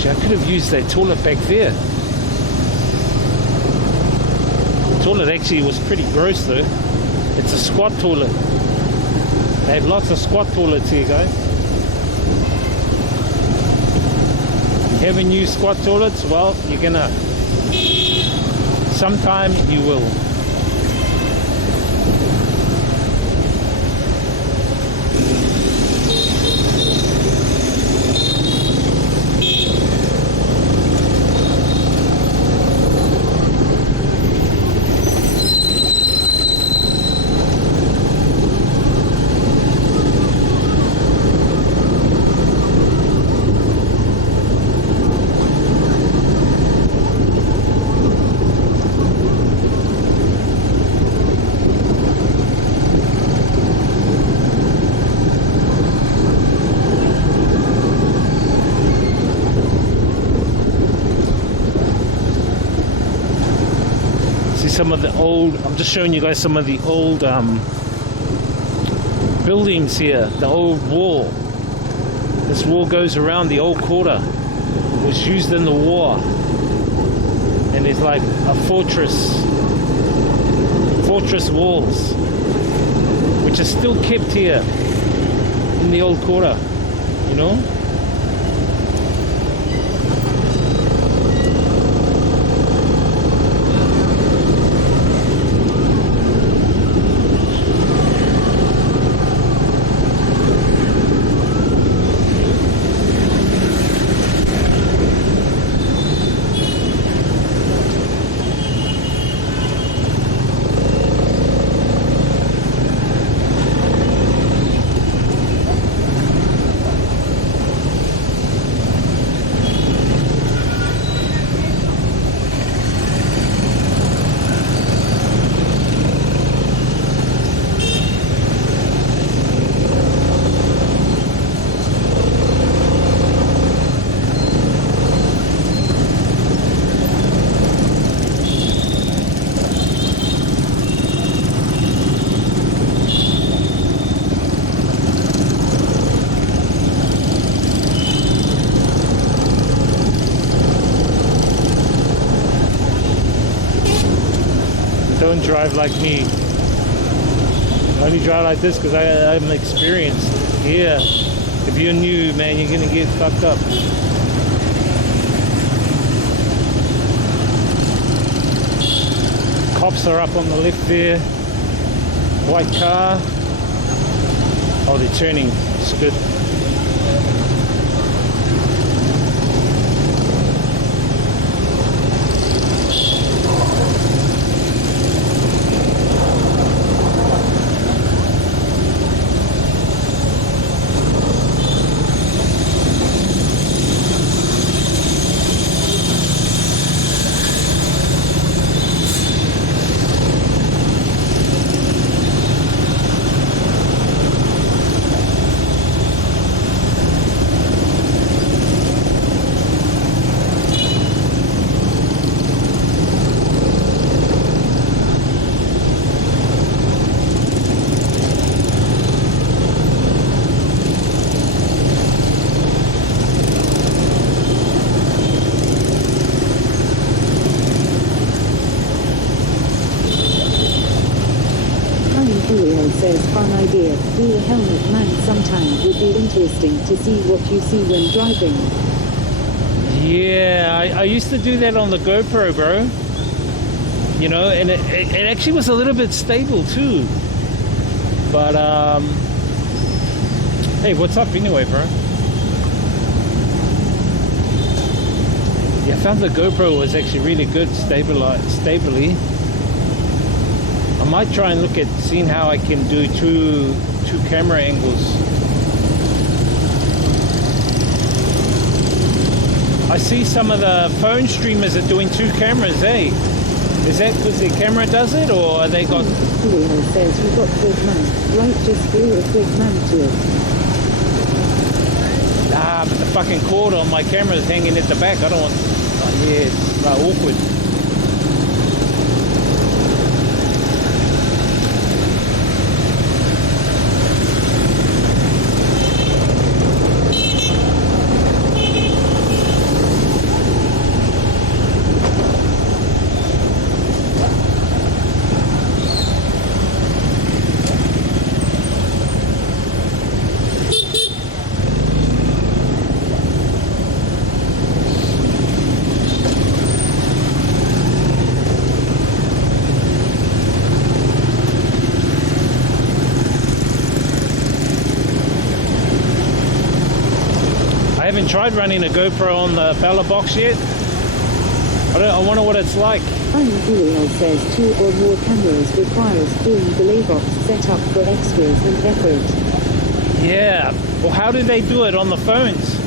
I could have used that toilet back there. The toilet actually was pretty gross though. It's a squat toilet. They have lots of squat toilets here, guys. If you haven't used squat toilets, well, you're gonna. Sometime you will. Some of the old, I'm just showing you guys some of the old buildings here, the old wall. This wall goes around the old quarter. It was used in the war, and it's like a fortress walls, which are still kept here in the old quarter, you know. Don't drive like me. I only drive like this because I'm experienced. Yeah. If you're new, man, you're gonna get fucked up. Cops are up on the left there. White car. Oh, they're turning. It's good. Says fun idea, be a helmet man sometime, would be interesting to see what you see when driving. Yeah, I used to do that on the GoPro, bro. You know, and it actually was a little bit stable too. But hey, what's up anyway, bro? Yeah, I found the GoPro was actually really good stably. I might try and look at seeing how I can do two camera angles. I see some of the phone streamers are doing 2 cameras, eh? Is that because their camera does it, or are they got... Julio says you got quick man, right? Just glue a quick man to it. Nah, but the fucking cord on my camera is hanging at the back. I don't want... Oh, yeah, it's awkward. I haven't tried running a GoPro on the Bella box yet. I wonder what it's like. Julio says 2 or more cameras requires doing delay box setup for extras and effort. Yeah. Well, how do they do it on the phones?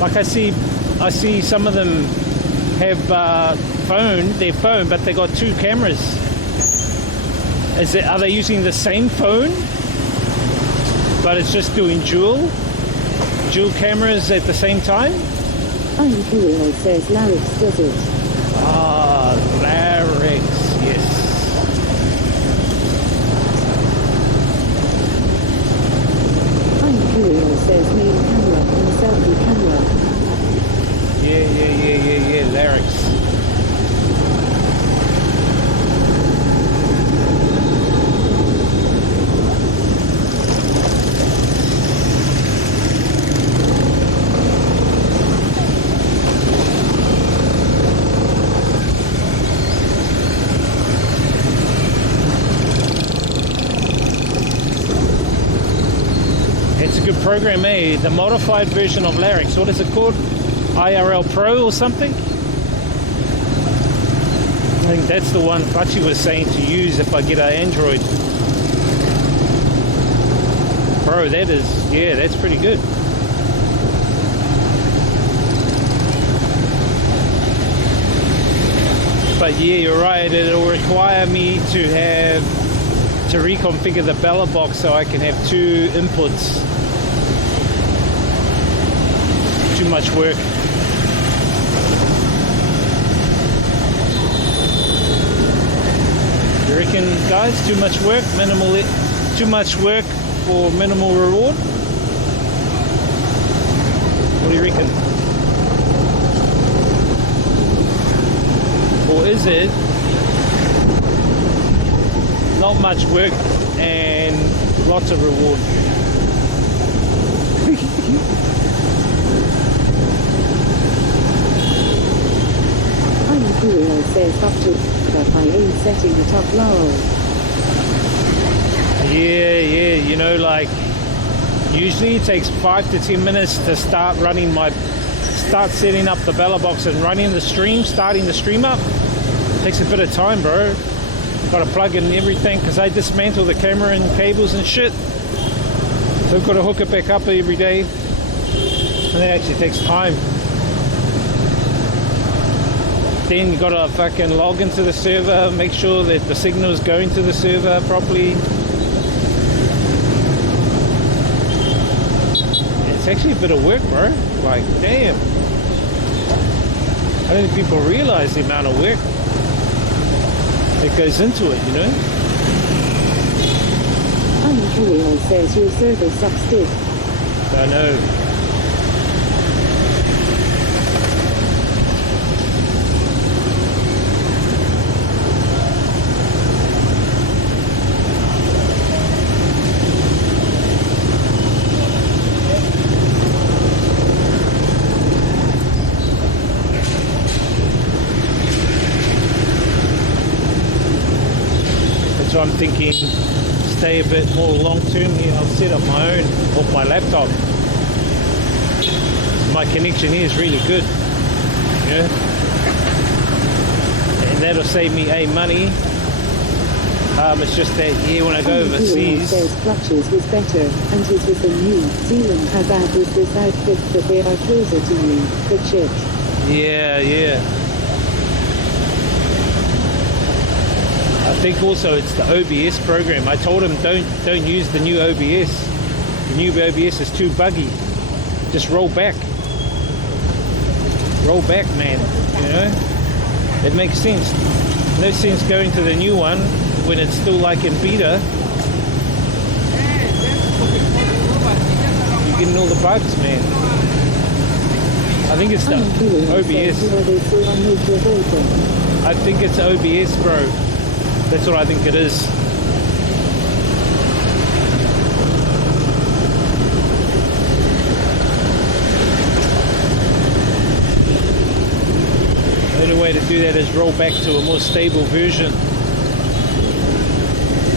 Like I see some of them have their phone, but they got 2 cameras. Are they using the same phone, but it's just doing dual cameras at the same time? Julio says Larix does it. Ah, Larix, yes. Julio says main camera and selfie camera. Yeah, Larix. It's a good program, eh? The modified version of Larix. What is it called? IRL Pro or something? I think that's the one Pachi was saying to use if I get an Android Pro. That is, yeah, that's pretty good. But yeah, you're right. It'll require me to reconfigure the Bella box so I can have 2 inputs. Too much work. You reckon, guys? Too much work, too much work for minimal reward? What do you reckon? Or is it not much work and lots of reward. Imperial says up to, but I ain't setting it up low. Yeah, you know, like usually it takes 5 to 10 minutes to start setting up the bella box and running the stream, starting the stream up. Takes a bit of time, bro. Gotta plug in everything because I dismantle the camera and cables and shit. So I've got to hook it back up every day. And it actually takes time. Then you gotta fucking log into the server, make sure that the signal is going to the server properly. It's actually a bit of work, bro. Like, damn. I don't think people realize the amount of work that goes into it, you know? Imperial says your server sucks dick. I know. So I'm thinking stay a bit more long term here. I'll set up my own off my laptop. My connection here is really good, you know? And that'll save me money. It's just that when I go overseas, says Clutches was better and is with the New Zealand has added this outfit that they are closer to you, but shit. Yeah. I think also it's the OBS program. I told him don't use the new OBS. The new OBS is too buggy. Just roll back. Roll back, man. You know? It makes sense. No sense going to the new one when it's still like in beta. You're getting all the bugs, man. I think it's the OBS. I think it's OBS, bro. That's what I think it is. The only way to do that is roll back to a more stable version.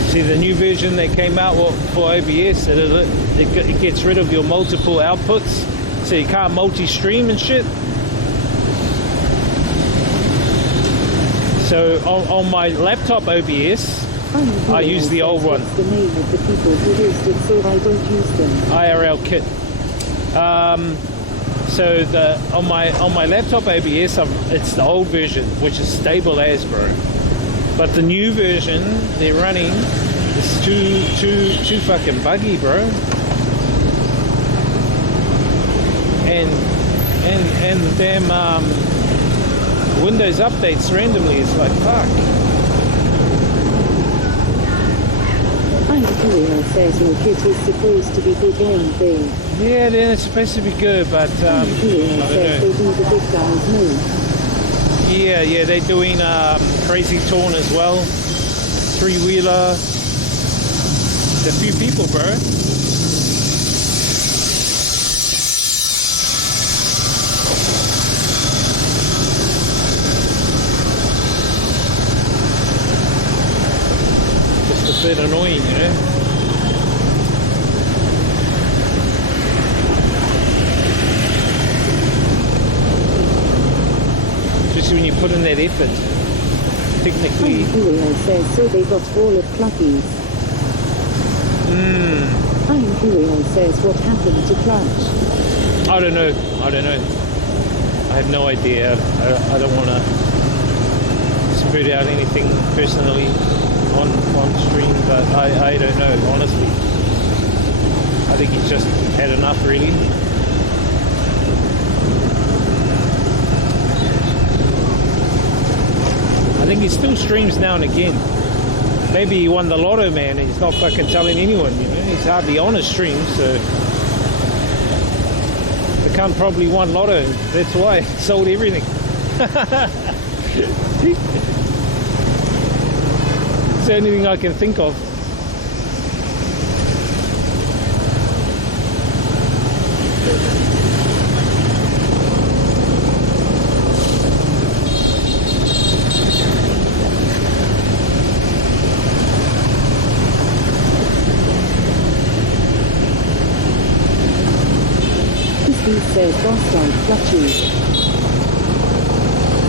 See, the new version that came out for OBS, it gets rid of your multiple outputs, so you can't multi-stream and shit. So on my laptop OBS, I use the old one. The name of the people who used it, so I don't use them. IRL kit. So on my laptop OBS, it's the old version, which is stable as, bro. But the new version they're running is too fucking buggy, bro. And the damn Windows updates randomly. It's like fuck. Imperial says your kit is supposed to be big and big. Yeah, then it's supposed to be good, but Imperial says they do the big guys move. Yeah, they're doing Crazy Torn as well. 3-wheeler. There's a few people, bro. Just a bit annoying, you know. Especially when you put in that effort. Technically. Imperial says so they got all of Cluckies. Imperial says what happened to Clutch? I don't know. I have no idea. I don't want to spread out anything personally on stream, but I don't know, honestly. I think he's just had enough, really. I think he still streams now and again. Maybe he won the lotto, man, and he's not fucking telling anyone, you know. He's hardly on his stream, so the cunt probably won lotto. That's why he sold everything. It's the only thing I can think of. Steve says boss dog fluctuates.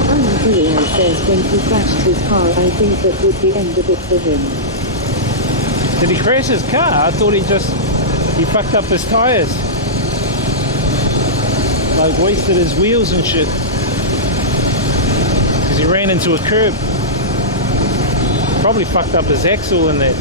Alan Courier says when he crashed his car, I think that was the end of it for him. Did he crash his car? I thought he fucked up his tires. Like wasted his wheels and shit. Because he ran into a curb. Probably fucked up his axle in that.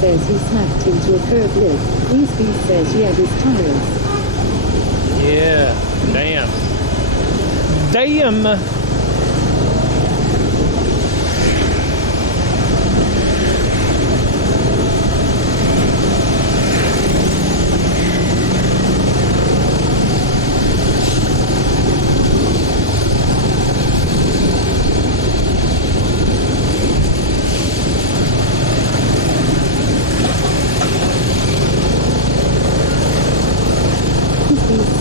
Says he smacked into a curb lip. Weesby says yeah, his tires. Yeah, damn. Damn!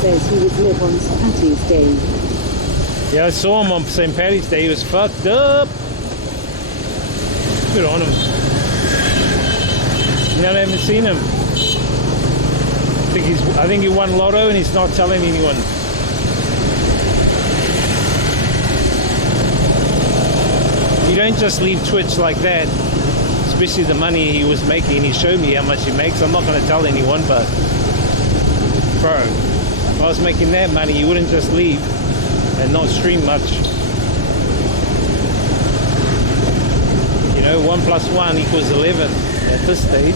Says he would live on St. Patty's Day. Yeah, I saw him on St. Paddy's Day. He was fucked up. Good on him. You know, I haven't seen him. I think he won lotto and he's not telling anyone. You don't just leave Twitch like that. Especially the money he was making. He showed me how much he makes. I'm not going to tell anyone, but bro, if I was making that money, you wouldn't just leave and not stream much. You know, 1 + 1 = 11 at this stage.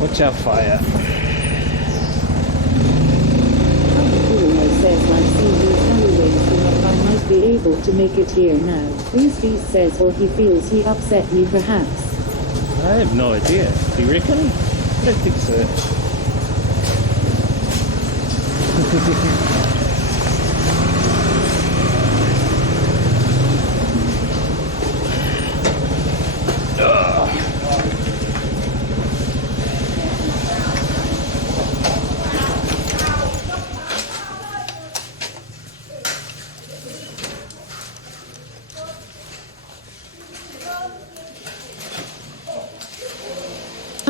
Watch out, fire. Says I've seen these alleyways enough, I might be able to make it here now. Weesby says or he feels he upset me perhaps. I have no idea. Do you reckon? I don't think so.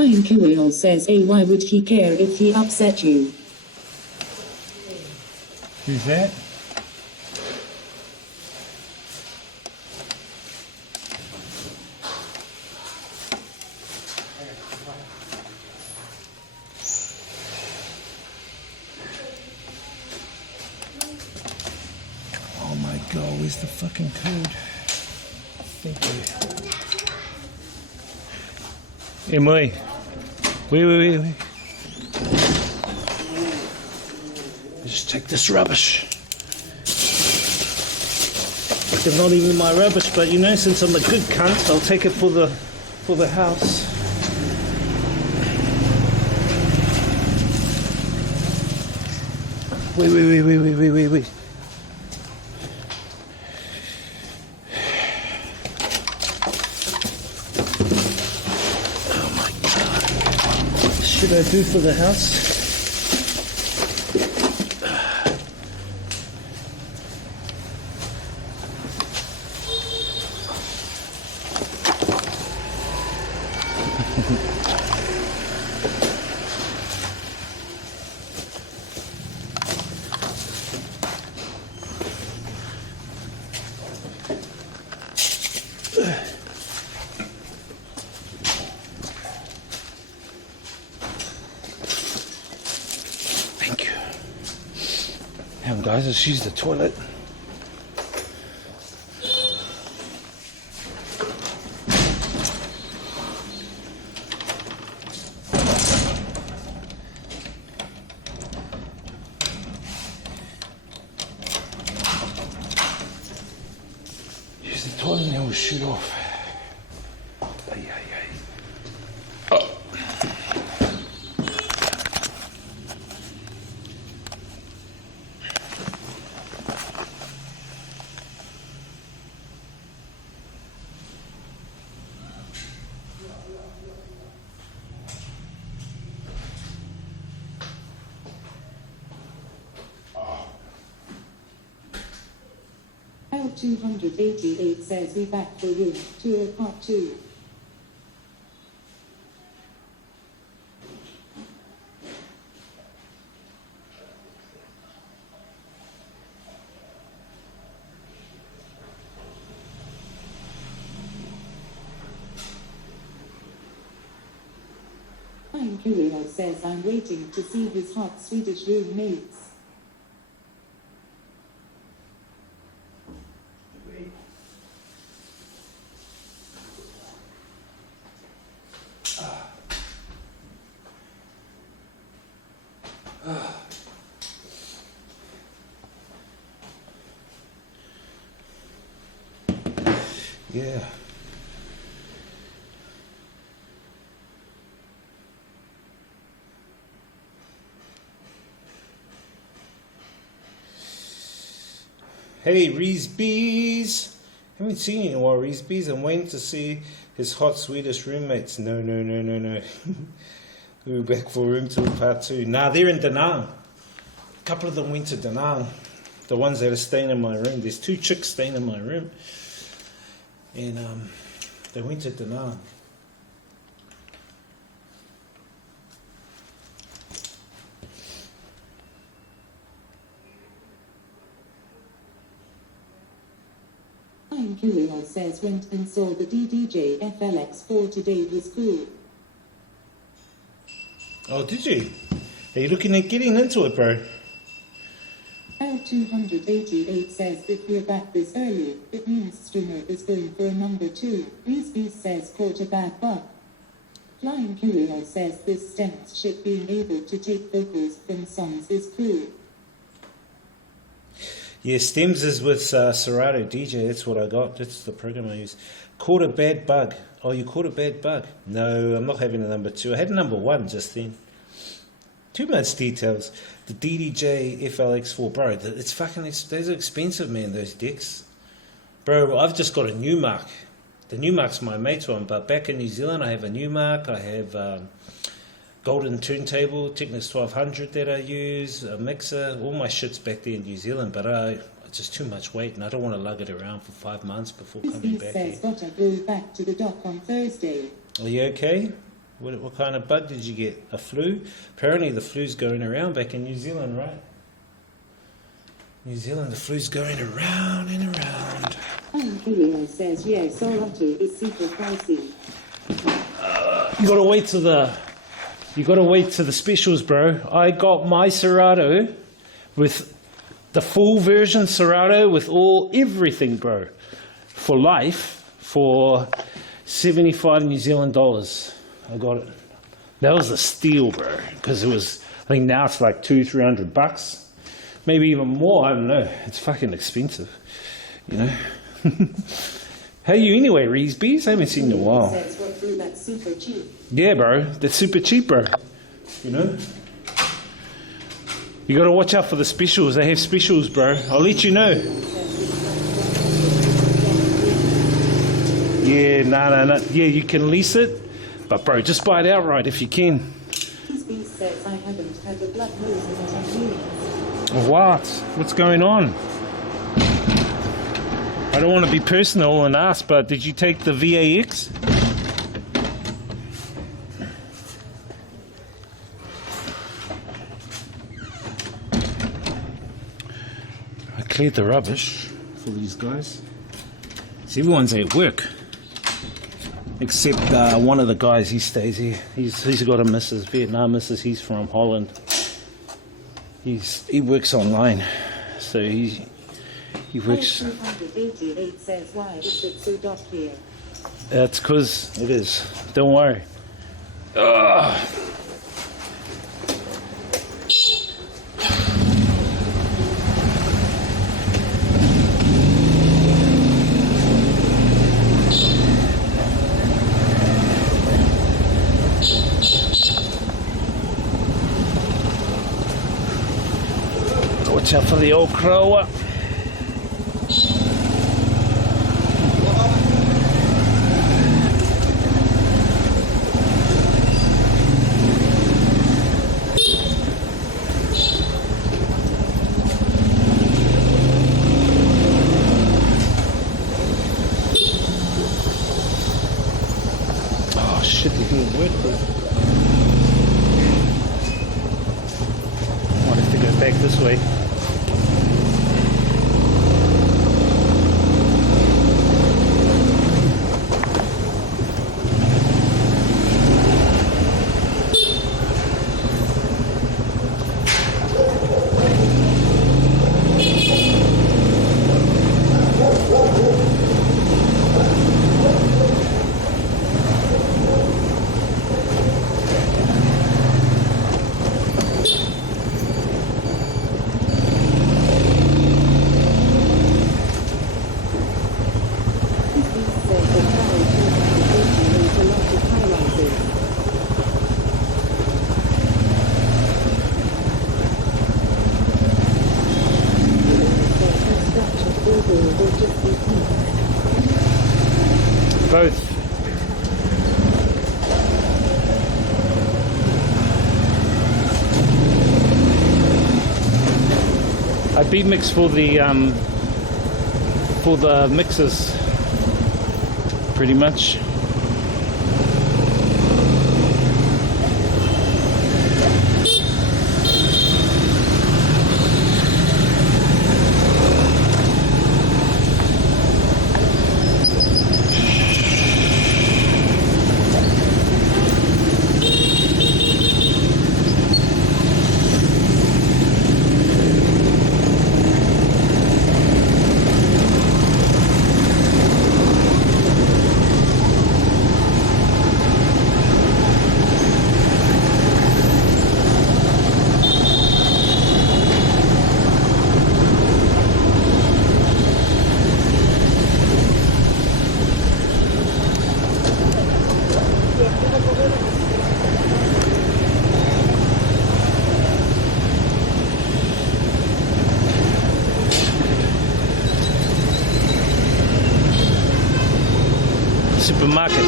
Ian Kirill says, hey, why would he care if he upset you? Who's that? Oh my god, where's the fucking code? Thank you. Emily. Wait. Just take this rubbish. It's not even my rubbish, but you know, since I'm a good cunt, I'll take it for the house. Wait. Should I do for the house? Hang on guys, let's use the toilet. Use the toilet and then we'll shoot off. Ay, ay, ay. Oh. L288 says we back for room tour part 2. I'm curious says I'm waiting to see his hot Swedish roommates. Yeah. Hey, Reese Bees. Haven't seen you in a while, Reese Bees. I'm waiting to see his hot Swedish roommates. No. We're back for room tour part 2. Nah, they're in Da Nang. A couple of them went to Da Nang. The ones that are staying in my room. There's 2 chicks staying in my room. And they went to Da Nang. I'm curious says went and saw the DDJ FLX4 today was cool. Oh, did you? Are you looking at getting into it, bro? L288 says if we're back this early, it means Stringer is going for a number 2. Reese says caught a bad bug. Flying Curio says this stems shit being able to take vocals from songs is cool. Yeah, Stems is with Serato DJ. That's what I got. That's the program I use. Caught a bad bug. Oh, you caught a bad bug? No, I'm not having a number 2. I had a number 1 just then. Too much details. The DDJ FLX4, bro. It's fucking. Those are expensive, man. Those decks, bro. I've just got a Newmark. The Newmark's my mate's one, but back in New Zealand, I have a Newmark. I have Golden Turntable, Technics 1200 that I use, a mixer. All my shit's back there in New Zealand, but it's just too much weight, and I don't want to lug it around for 5 months before coming back here. Gotta go back to the dock on Thursday. Are you okay? What kind of bug did you get? A flu? Apparently the flu's going around back in New Zealand, right? New Zealand, the flu's going around and around. Julio says, yeah, Serato is super pricey. You gotta wait to the specials, bro. I got my Serato with the full version Serato with everything, bro, for life for 75 New Zealand dollars. I got it. That was a steal, bro, because it was. I think now it's like $200-300, maybe even more. I don't know. It's fucking expensive, you know. How are you anyway, Reese Bees? I haven't seen you in a while. That's super cheap. Yeah, bro. That's super cheap, bro. You know. You gotta watch out for the specials. They have specials, bro. I'll let you know. Yeah, no. Yeah, you can lease it. But bro, just buy it outright if you can. Says I haven't had a blood nose in 10 years. What? What's going on? I don't want to be personal and ask, but did you take the VAX? I cleared the rubbish for these guys. See, everyone's at work. Except one of the guys, he stays here. He's got a missus, Vietnam missus. He's from Holland. He works online. So he works. 288 says, why is it so dark here? That's because it is. Don't worry. Ugh. Watch out for the old crow. Oh shit, there's no word for it. Might have to go back this way. Both. I beat mix for the mixers, pretty much. Supermarket.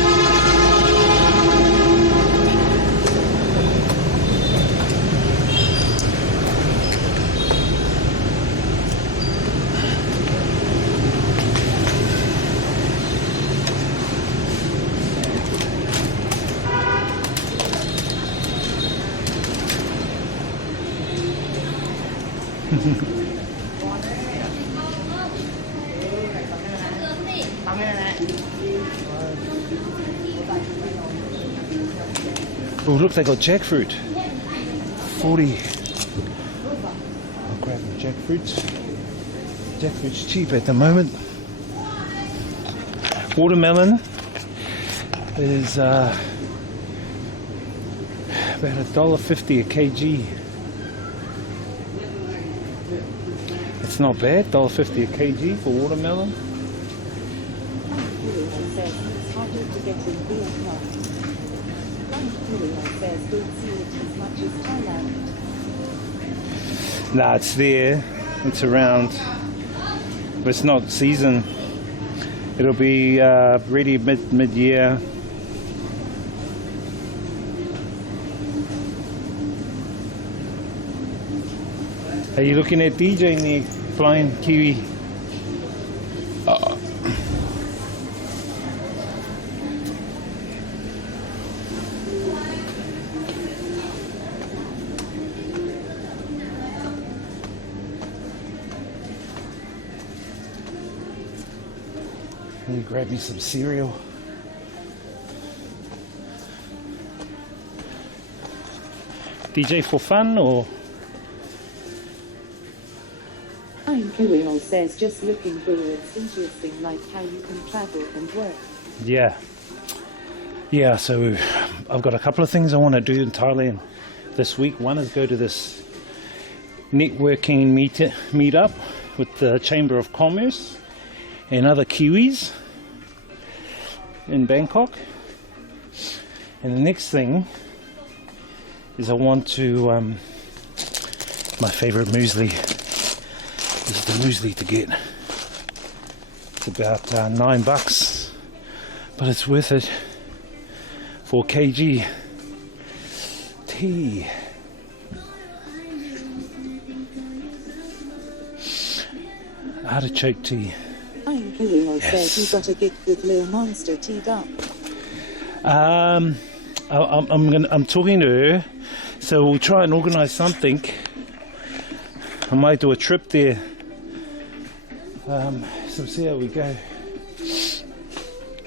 Oh, look, they got jackfruit. 40. I'll grab the jackfruits. Jackfruit's cheap at the moment. Watermelon is about $1.50 a kg. It's not bad, $1.50 a kg for watermelon. It's harder to get in Vietnam. Says don't see it as much as Thailand. Nah, it's there. It's around. But it's not season. It'll be ready mid-year. Are you looking at DJ in the flying kiwi? Let me grab me some cereal. DJ for fun or? I'm Kirill says just looking for it's interesting like how you can travel and work. Yeah. Yeah, so I've got a couple of things I want to do in Thailand this week. One is go to this networking meet up with the Chamber of Commerce and other Kiwis in Bangkok. And the next thing is I want to, my favorite muesli. This is the muesli to get. It's about $9, but it's worth it. 4 kg tea. Artichoke tea. I'm Kirill says you got a gift with Lil Monster teed up. I'm talking to her, so we'll try and organise something. I might do a trip there. So we'll see how we go.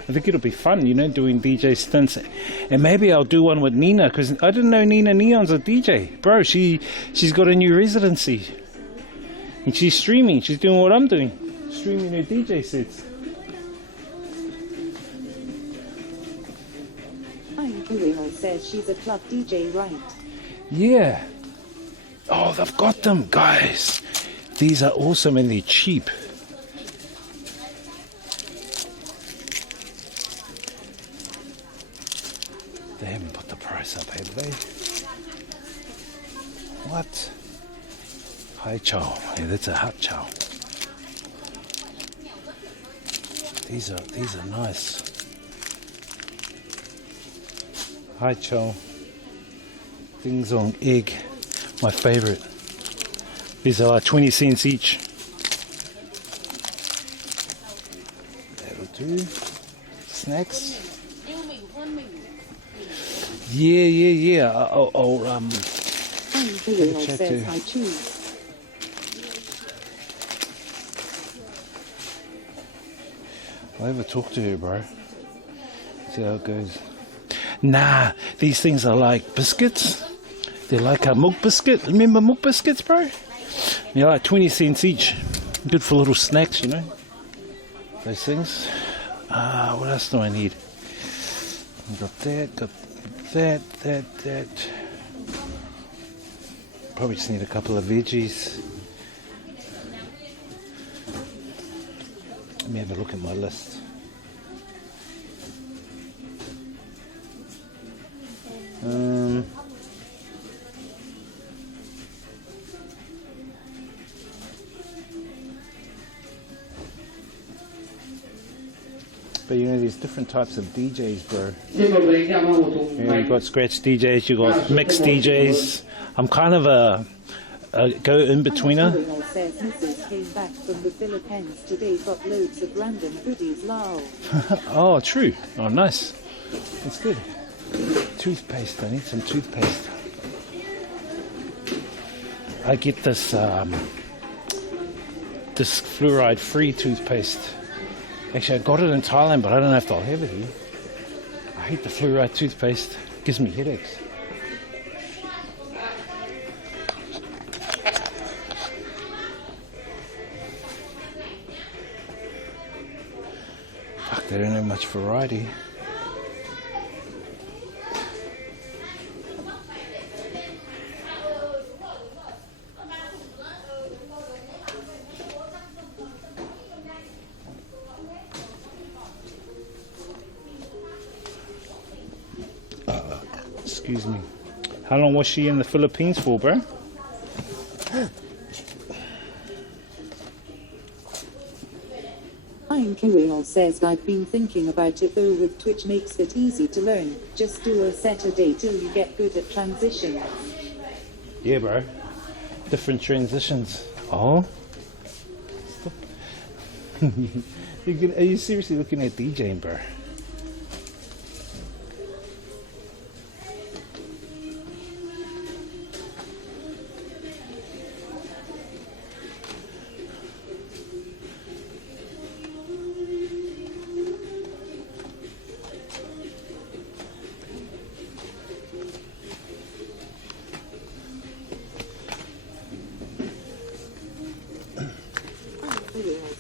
I think it'll be fun, you know, doing DJ stints, and maybe I'll do one with Nina, because I didn't know Nina Neon's a DJ, bro. She's got a new residency, and she's streaming. She's doing what I'm doing, streaming her DJ sets. I'm Kirill says she's a club DJ, right? Yeah. Oh, they've got them, guys. These are awesome and they're cheap. They haven't put the price up, have they? What? Hai chow. Yeah, that's a hot chow. These are nice. Hai chow. Things on egg. My favorite. These are 20 cents each. That'll do. Snacks. Yeah. I'm Kirill says I choose. I'll ever talk to her, bro. See how it goes. Nah, these things are like biscuits. They're like a milk biscuit. Remember milk biscuits, bro? They're like 20 cents each. Good for little snacks, you know. Those things. What else do I need? Got that. Probably just need a couple of veggies. Let me have a look at my list. But you know, there's different types of DJs, bro. Yeah, you got scratch DJs, you got mixed DJs. I'm kind of a go-in-betweener. Kirill says Mrs. came back from the Philippines today, got loads of random goodies, lol. Oh, true. Oh, nice. That's good. Toothpaste. I need some toothpaste. I get this this fluoride-free toothpaste. Actually, I got it in Thailand, but I don't know if they'll have it here. I hate the fluoride toothpaste. It gives me headaches. Fuck, they don't have much variety. Excuse me. How long was she in the Philippines for, bro? I'm Kirill says I've been thinking about it though, with Twitch makes it easy to learn. Just do a set a day till you get good at transitions. Yeah, bro. Different transitions. Oh. Stop. Are you seriously looking at DJing, bro?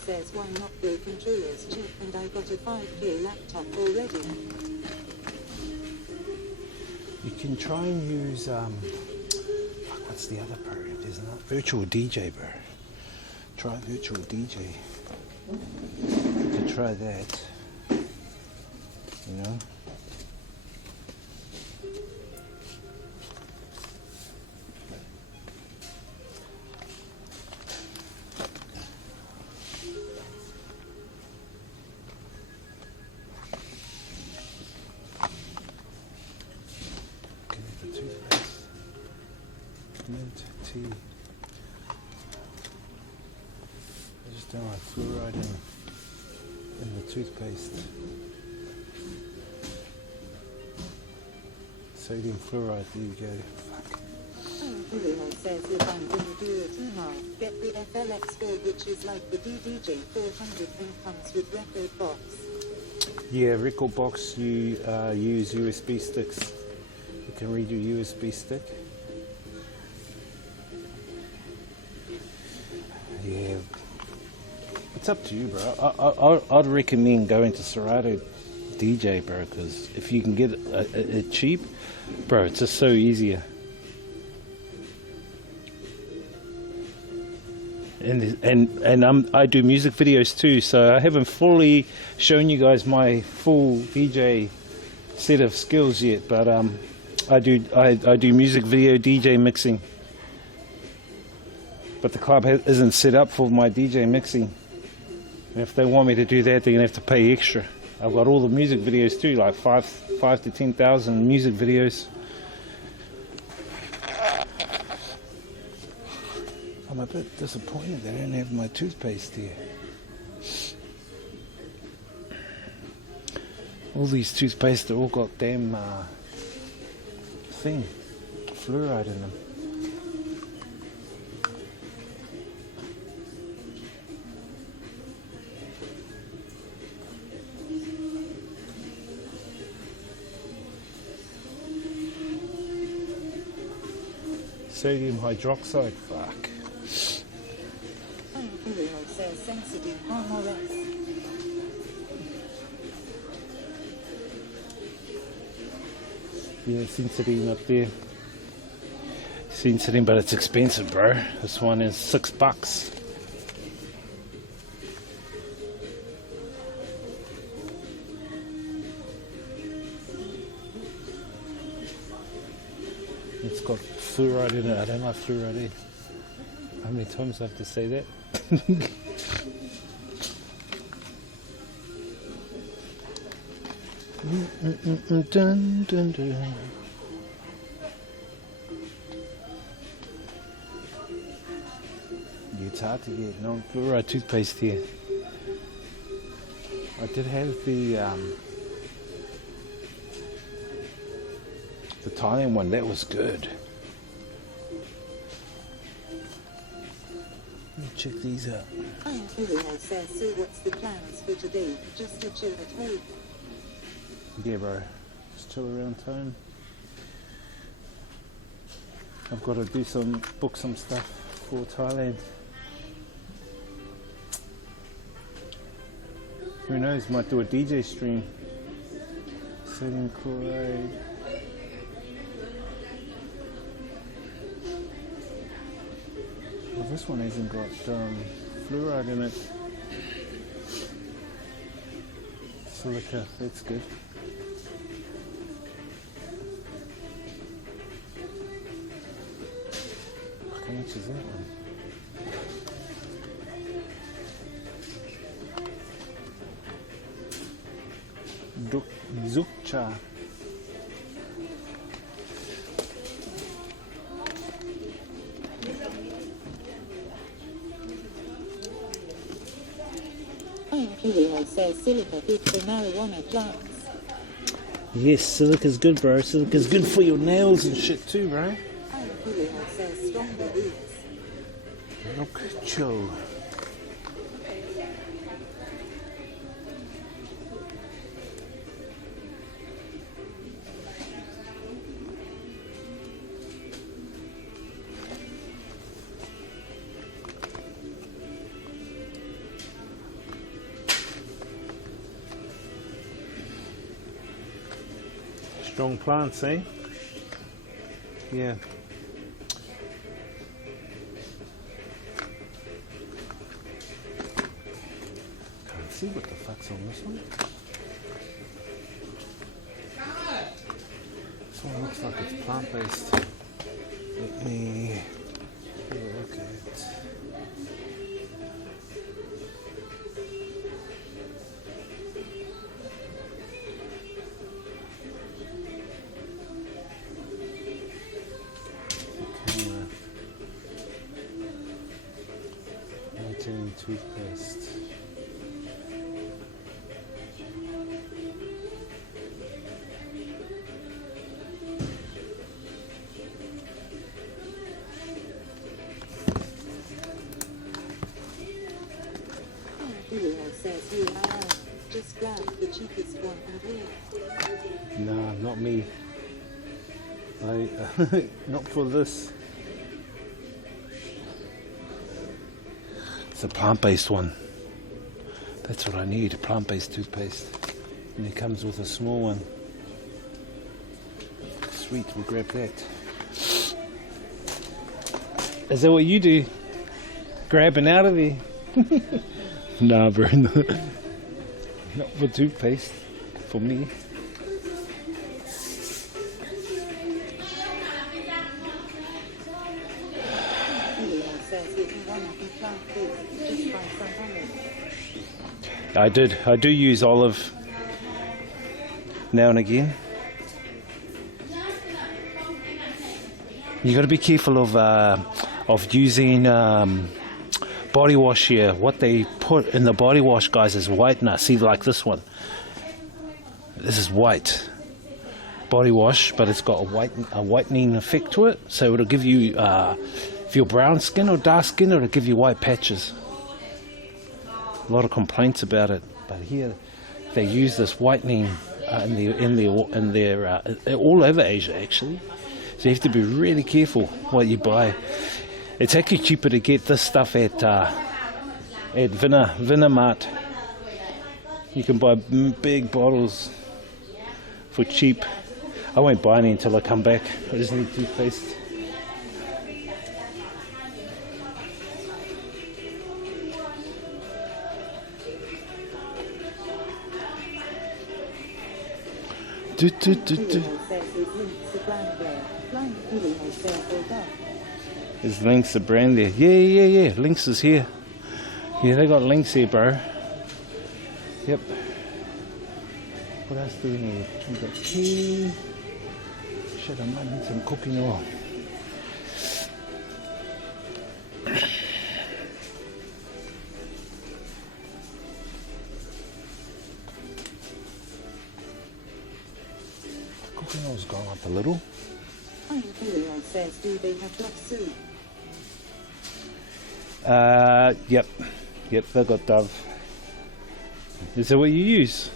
says why not go controllers cheap and I got a 5K laptop already. You can try and use what's the other program? There's not virtual DJ, bro. Try virtual DJ. You can try that. You know. Mint tea. I just don't like fluoride in the toothpaste. Sodium fluoride, there you go. Fuck. Bruno says if I'm gonna do it now, get the FLX4, which is like the DDJ 400 and comes with record box. Yeah, record box, you use USB sticks. You can read your USB stick. Yeah, it's up to you, bro. I'd recommend going to Serato DJ, bro, because if you can get it cheap, bro, it's just so easier. And I do music videos too, so I haven't fully shown you guys my full DJ set of skills yet, but I do music video DJ mixing. But the club isn't set up for my DJ mixing. And if they want me to do that, they're gonna have to pay extra. I've got all the music videos too, like 5 to 10,000 music videos. I'm a bit disappointed they don't have my toothpaste here. All these toothpaste, they all got damn fluoride in them. Sodium hydroxide, fuck. Bruno says sensitive RMS. Yeah, Sensitive up there. Sensitive, but it's expensive, bro. This one is $6. It's got fluoride in it. I don't like fluoride. How many times do I have to say that? Dun, dun, dun. It's hard to get non-fluoride toothpaste here. I did have the Thailand one. That was good. Let me check these out. Bruno says, so what's the plans for today? Just to chill at home. Yeah, bro. Just chill around home. I've got to book some stuff for Thailand. Who knows? Might do a DJ stream. Sodium chloride. Well, this one hasn't got fluoride in it. Silica, that's good. How much is that one? Zukcha. Bruno says silica good for marijuana plants. Yes, silica's good, bro. Silica's good for your nails and shit too, bro. Bruno says stronger roots. Look, chill. Strong plants, eh? Yeah. Can't see what the fuck's on this one. This one looks like it's plant-based. Let me look at it. Toothpaste. Says IRL. Just grab the cheapest one and wear. Nah, not me. Not for this. It's a plant-based one. That's what I need, a plant-based toothpaste. And it comes with a small one. Sweet, we'll grab that. Is that what you do? Grabbing out of there? Nah, bro. Not for toothpaste. For me. I do use olive now and again. You got to be careful of using body wash here. What they put in the body wash, guys, is whitener. See, like this one. This is white body wash, but it's got a whitening effect to it. So it'll give you, if you're brown skin or dark skin, it'll give you white patches. A lot of complaints about it, but here they use this whitening in their all over Asia actually. So you have to be really careful what you buy. It's actually cheaper to get this stuff at Vinamart. You can buy big bottles for cheap. I won't buy any until I come back. I just need toothpaste. There's Lynx, the brand there. Yeah. Lynx is here. Yeah, they got Lynx here, bro. Yep. What else do we need? We got tea. Shit, I might need some cooking oil. Cooking oil's gone up a little. IRL says, do they have duck soup? Yep, they've got Dove. Is that what you use?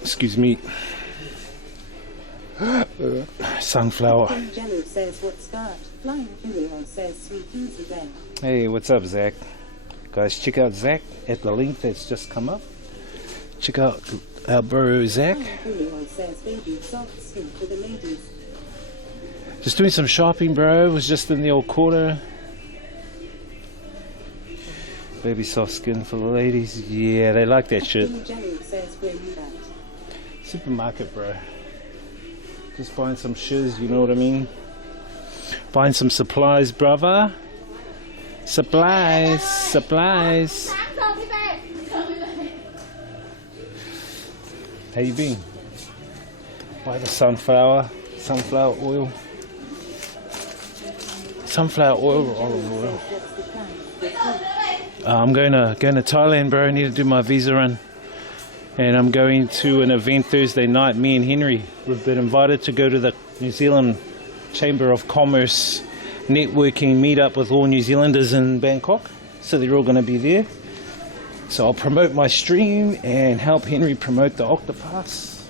Excuse me. Sunflower. Jello says, what's that? Flying IRL says, sweet peas again. Hey, what's up, Zach? Guys, check out Zach at the link that's just come up. Check out our bro Zach. IRL says, baby soft skin for the ladies. Just doing some shopping, bro. Was just in the old quarter. Baby soft skin for the ladies. Yeah, they like that shit. Supermarket, bro. Just buying some Shizz, you know what I mean? Buying some supplies, brother. Supplies. How you been? Buy the sunflower oil. Sunflower oil or olive oil? I'm going to Thailand, bro. I need to do my visa run. And I'm going to an event Thursday night, me and Henry. We've been invited to go to the New Zealand Chamber of Commerce networking meetup with all New Zealanders in Bangkok. So they're all going to be there. So I'll promote my stream and help Henry promote the Octopass.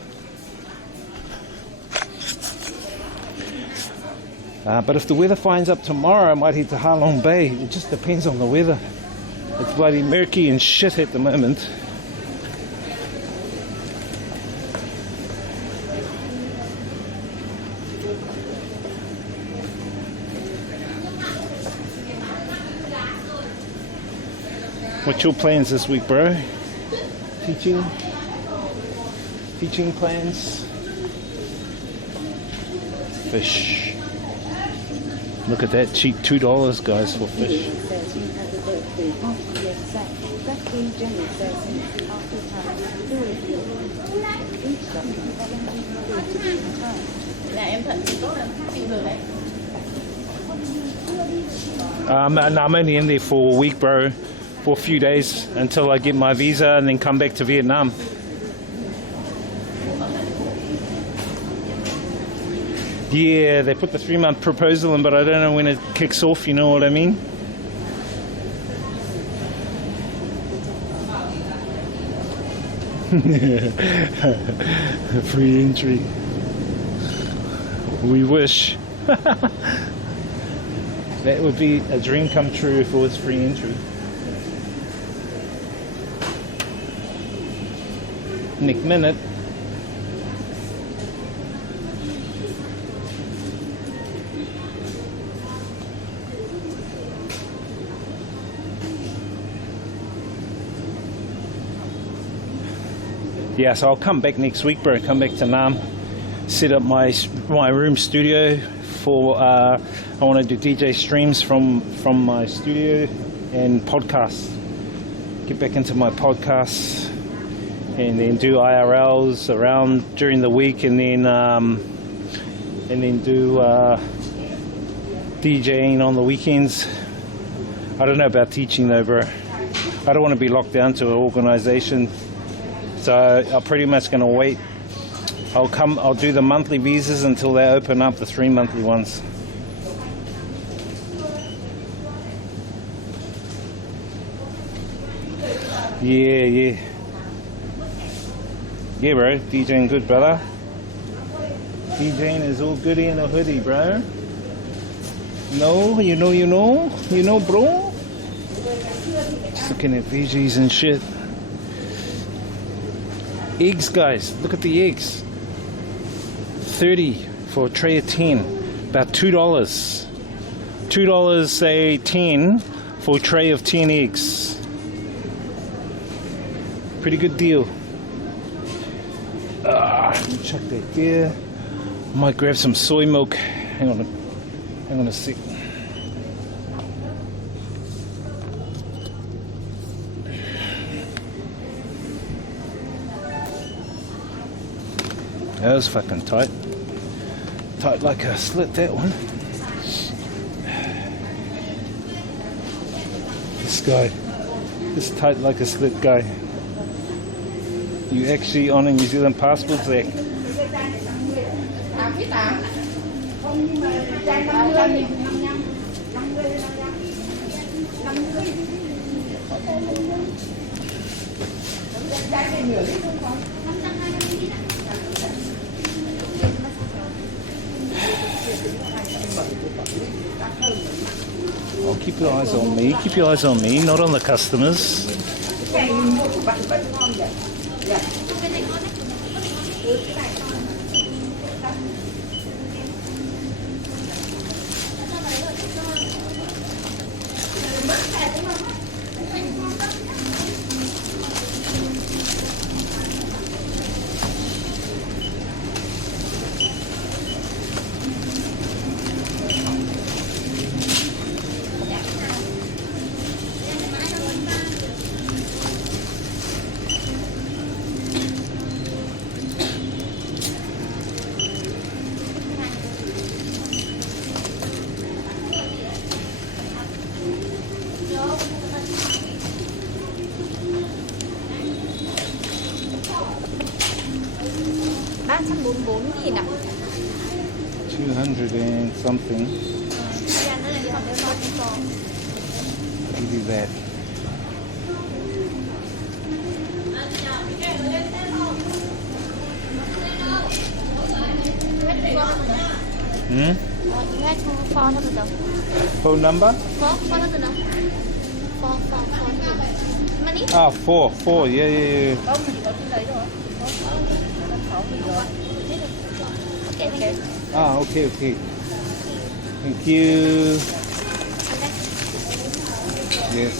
But if the weather finds up tomorrow, I might head to Ha Long Bay. It just depends on the weather. It's bloody murky and shit at the moment. What's your plans this week, bro? Teaching plans? Fish. Look at that, cheap $2 guys for fish. I'm only in there for a week, bro, for a few days until I get my visa and then come back to Vietnam. Yeah, they put the 3-month proposal in, but I don't know when it kicks off, you know what I mean? Free entry. We wish. That would be a dream come true if it was free entry. Next minute. Yeah, so I'll come back next week, bro. Come back to Nam, set up my room studio for. I want to do DJ streams from my studio and podcasts. Get back into my podcasts and then do IRLs around during the week, and then do DJing on the weekends. I don't know about teaching though, bro. I don't want to be locked down to an organization. So I'm pretty much going to wait. I'll do the monthly visas until they open up the 3 monthly ones. Yeah. Yeah, bro. DJing good, brother. DJing is all goody in a hoodie, bro. No, you know, bro. Just looking at veggies and shit. Eggs, guys, look at the eggs. 30 for a tray of 10, about $2. $2, say 10 for a tray of 10 eggs. Pretty good deal. Chuck that there. Might grab some soy milk. Hang on a sec. That was fucking tight. Tight like a slit, that one. This guy. This tight like a slit guy. You actually on a New Zealand passport, Zach? Oh, keep your eyes on me. Keep your eyes on me, not on the customers. $344.000 200 and something. Give you that. Phone number? Ah, four. Yeah. Ah, okay. Thank you. Yes.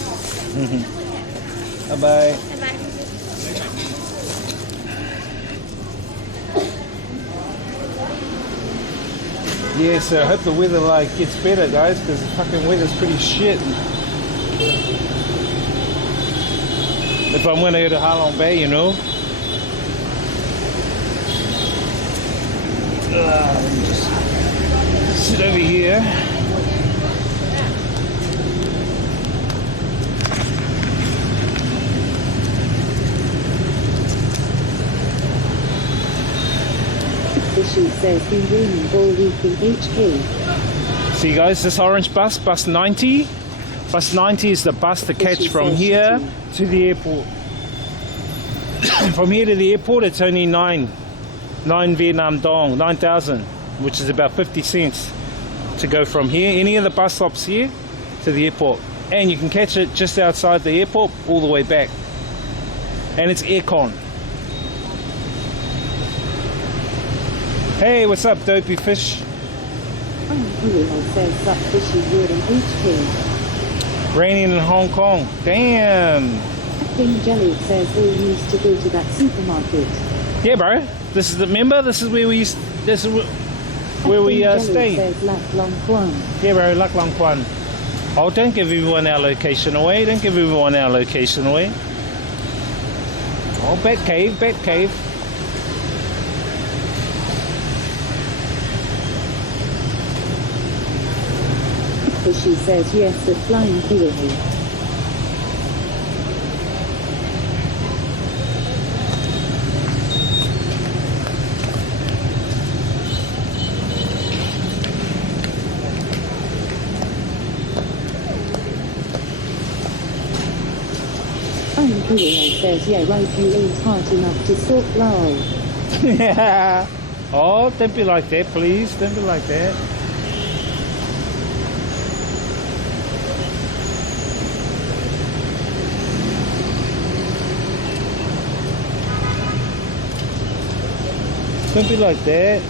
Bye-bye. Yeah, so I hope the weather like gets better, guys, because the fucking weather's pretty shit. If I'm gonna go to Halong Bay, you know. Let me just sit over here. The sheet says been raining all week in HK. See guys, this orange bus, bus 90. Bus 90 is the bus to catch from here to the airport. From here to the airport, it's only 9 Vietnam dong, 9,000, which is about 50 cents to go from here, any of the bus stops here to the airport. And you can catch it just outside the airport all the way back. And it's aircon. Hey, what's up, dopey fish? Says up fishy wood in HK. Raining in Hong Kong. Damn. King Jelly says they used to go to that supermarket. Yeah, bro. This is the member. This is where we used. This is where we stay. Says Lac Long Quan. Yeah, bro. Lac Long Quan. Oh, don't give everyone our location away. Don't give everyone our location away. Oh, Bat Cave. Bat Cave. She says yes, the flying Kiwi. Flying Kiwi says yeah, right, you ain't hard enough to sort lol. Yeah. Oh, don't be like that, please. Don't be like that. Don't be like that.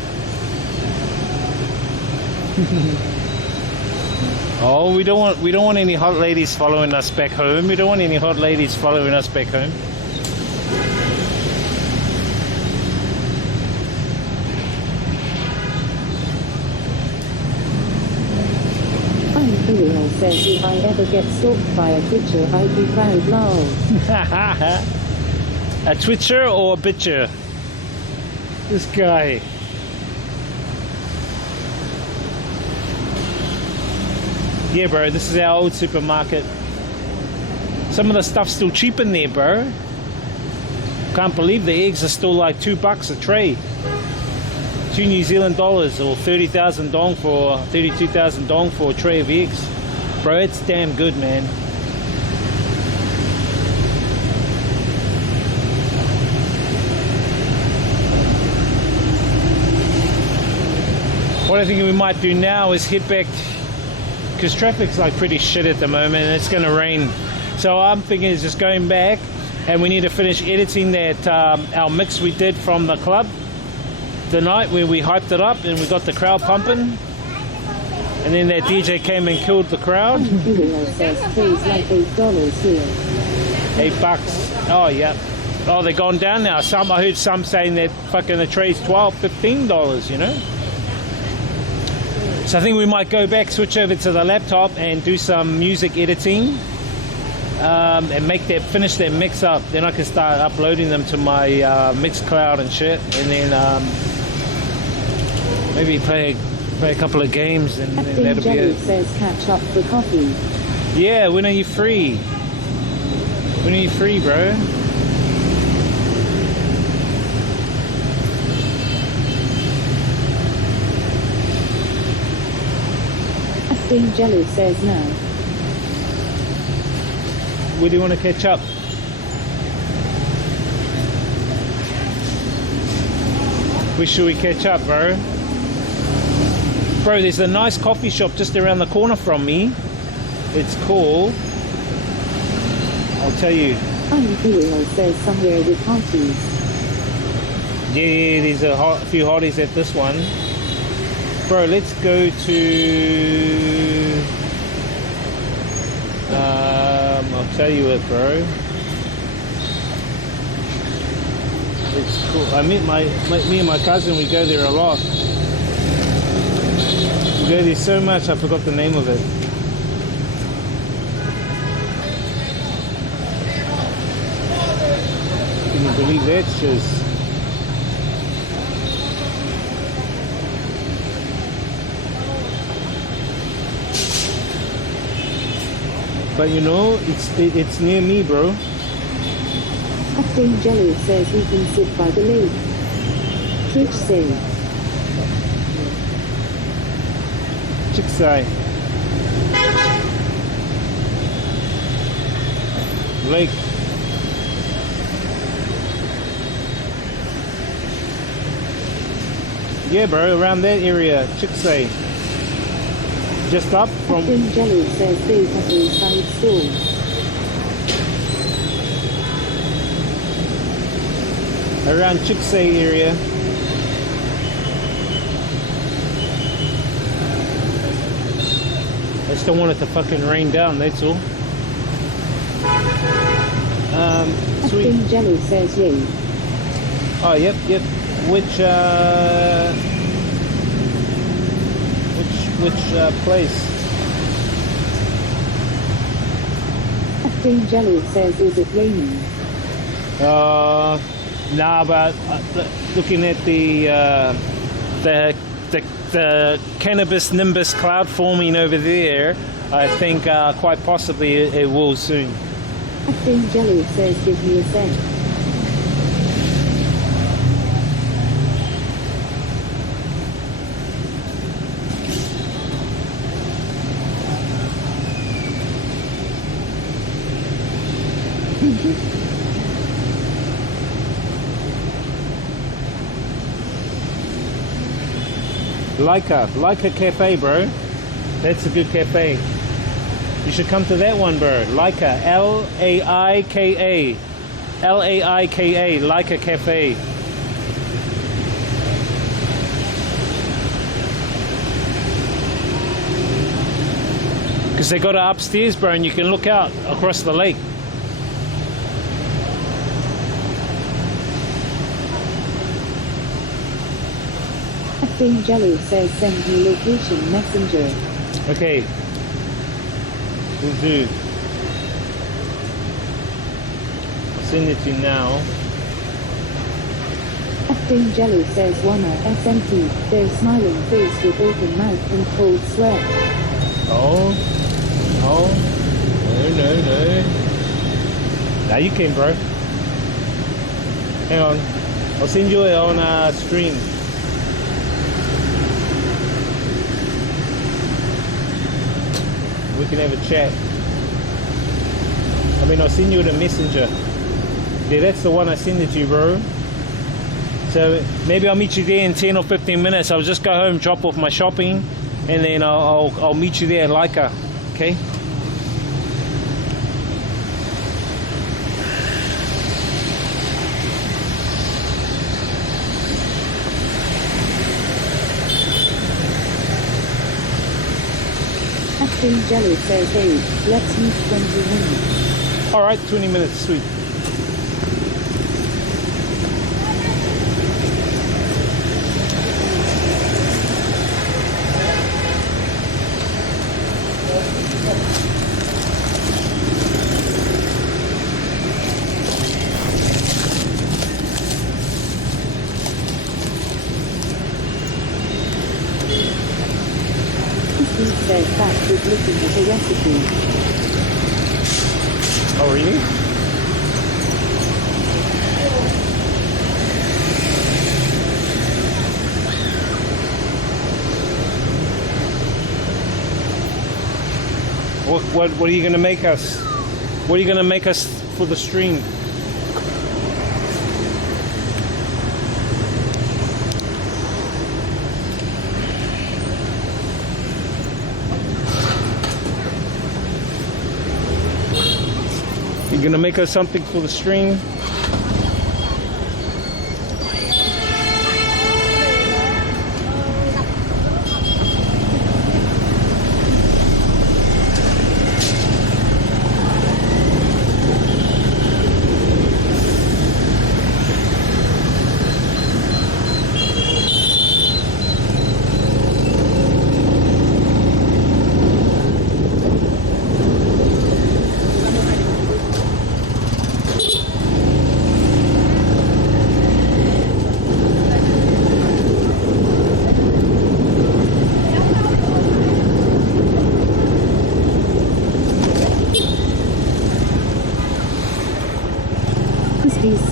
Oh, we don't want any hot ladies following us back home. We don't want any hot ladies following us back home. Imperial says if I ever get stalked by a Twitcher, I'd be proud lol. A Twitcher or a bitcher? This guy. Yeah, bro, this is our old supermarket. Some of the stuff's still cheap in there, bro. Can't believe the eggs are still like $2 a tray. 2 New Zealand dollars or 30,000 dong for 32,000 dong for a tray of eggs. Bro, it's damn good, man. What I think we might do now is head back, because traffic's like pretty shit at the moment and it's going to rain. So I'm thinking is just going back, and we need to finish editing that our mix we did from the club the night where we hyped it up and we got the crowd pumping. And then that DJ came and killed the crowd. Like $8 here. $8. Oh yeah. Oh, they're gone down now. I heard some saying that fucking the tray's $12, $15, you know. So I think we might go back, switch over to the laptop and do some music editing, and finish that mix up. Then I can start uploading them to my Mixcloud and shit, and then maybe play a couple of games, and then that'll be it. Says catch up for coffee. Yeah, when are you free? When are you free, bro? Jello says no. Where do you want to catch up? Where should we catch up, bro? Bro, there's a nice coffee shop just around the corner from me. It's called, I'll tell you. Imperial says somewhere with hotties. Yeah, there's a few hotties at this one. Bro, let's go to, I'll tell you what, bro. It's cool. Me and my cousin, we go there a lot. We go there so much, I forgot the name of it. Can you believe that, Shizz? But you know, it's near me, bro. Captain Jello says we can sit by the lake. Trish says. Chicksai. Lake. Yeah, bro, around that area, Chicksai. Just up from. Captain Jello says they have a side store. Around Chicksay area. I just don't want it to fucking rain down, that's all. Sweet. Captain Jello says yay. Oh, yep. Which place? Captain Jello says is it raining? Nah, but looking at the cannabis nimbus cloud forming over there, I think quite possibly it will soon. Captain Jello says give me a sec. Laika Cafe, bro. That's a good cafe. You should come to that one, bro. Laika, Laika, Laika Cafe. Because they got it upstairs, bro, and you can look out across the lake. Captain Jello says send me location messenger. Okay. Will do. I'll send it to you now. Captain Jello says wanna SMT, their smiling face with open mouth and cold sweat. Oh. No. Now you can, bro. Hang on. I'll send you it on stream. We can have a chat. I'll send you the messenger. Yeah, that's the one I sent it to you, bro. So maybe I'll meet you there in 10 or 15 minutes. I'll just go home, drop off my shopping, and then I'll meet you there at Laika. Okay? Captain Jello says hey, let's meet 20 minutes. Alright, 20 minutes, sweet. He says that with looking at the recipe. Oh, really? What are you gonna make us? What are you gonna make us for the stream? You're gonna make us something for the stream?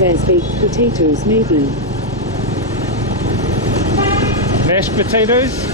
says baked potatoes maybe. Mashed potatoes?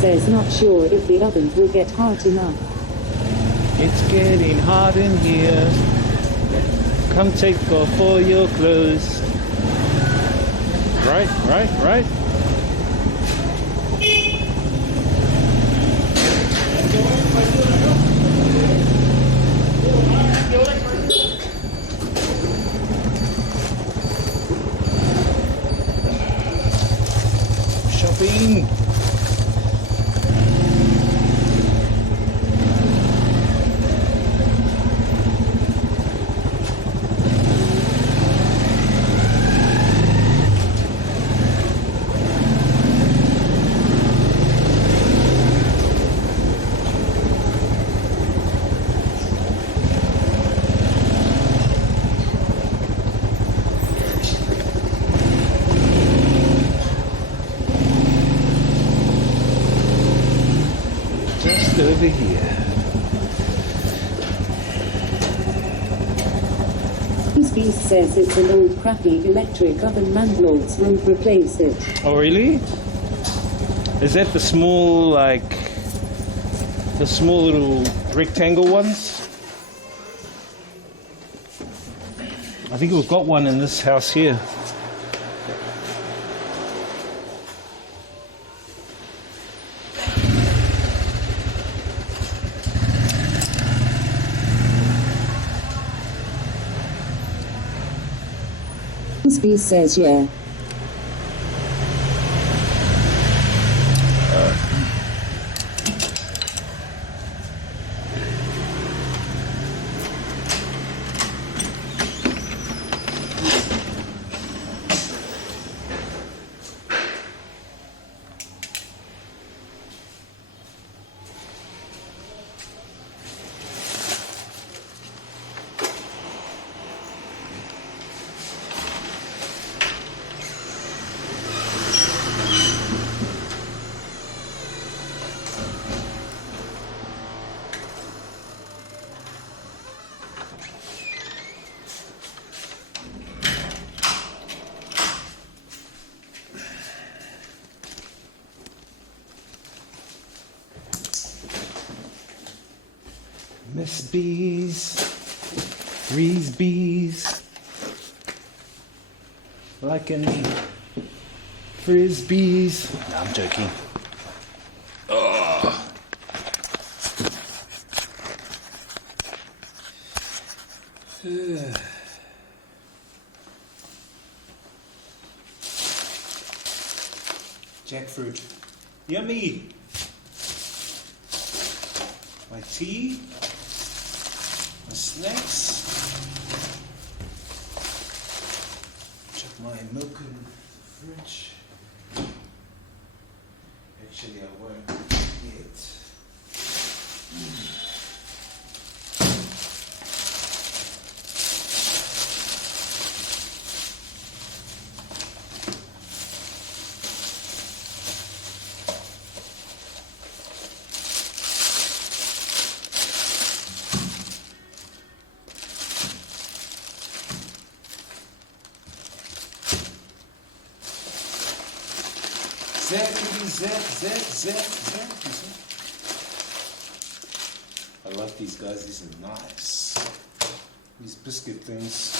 Says not sure if the oven will get hot enough. It's getting hot in here. Come take off all your clothes. Right. Shopping. Over here. This beast says it's an old crappy electric oven, landlords won't replace it. Oh really? Is that the small little rectangle ones? I think we've got one in this house here. This says yeah. Miss Bees, Reese Bees, like any frisbees. No, I'm joking. Oh. Jackfruit, yummy. My tea. My snacks. Check my milk in the fridge. Actually, I won't yet. I like these guys, these are nice. These biscuit things.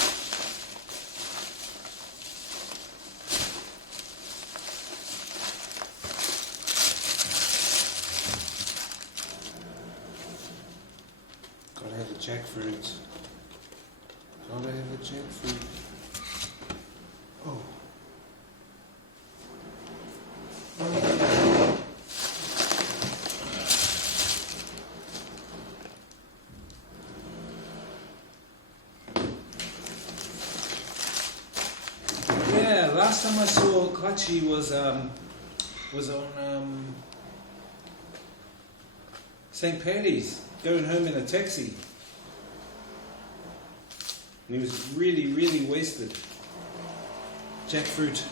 Gotta have a jackfruit. Gotta have a jackfruit. Oh. Yeah, last time I saw Kachi was on St. Paddy's, going home in a taxi. And he was really, really wasted. Jackfruit.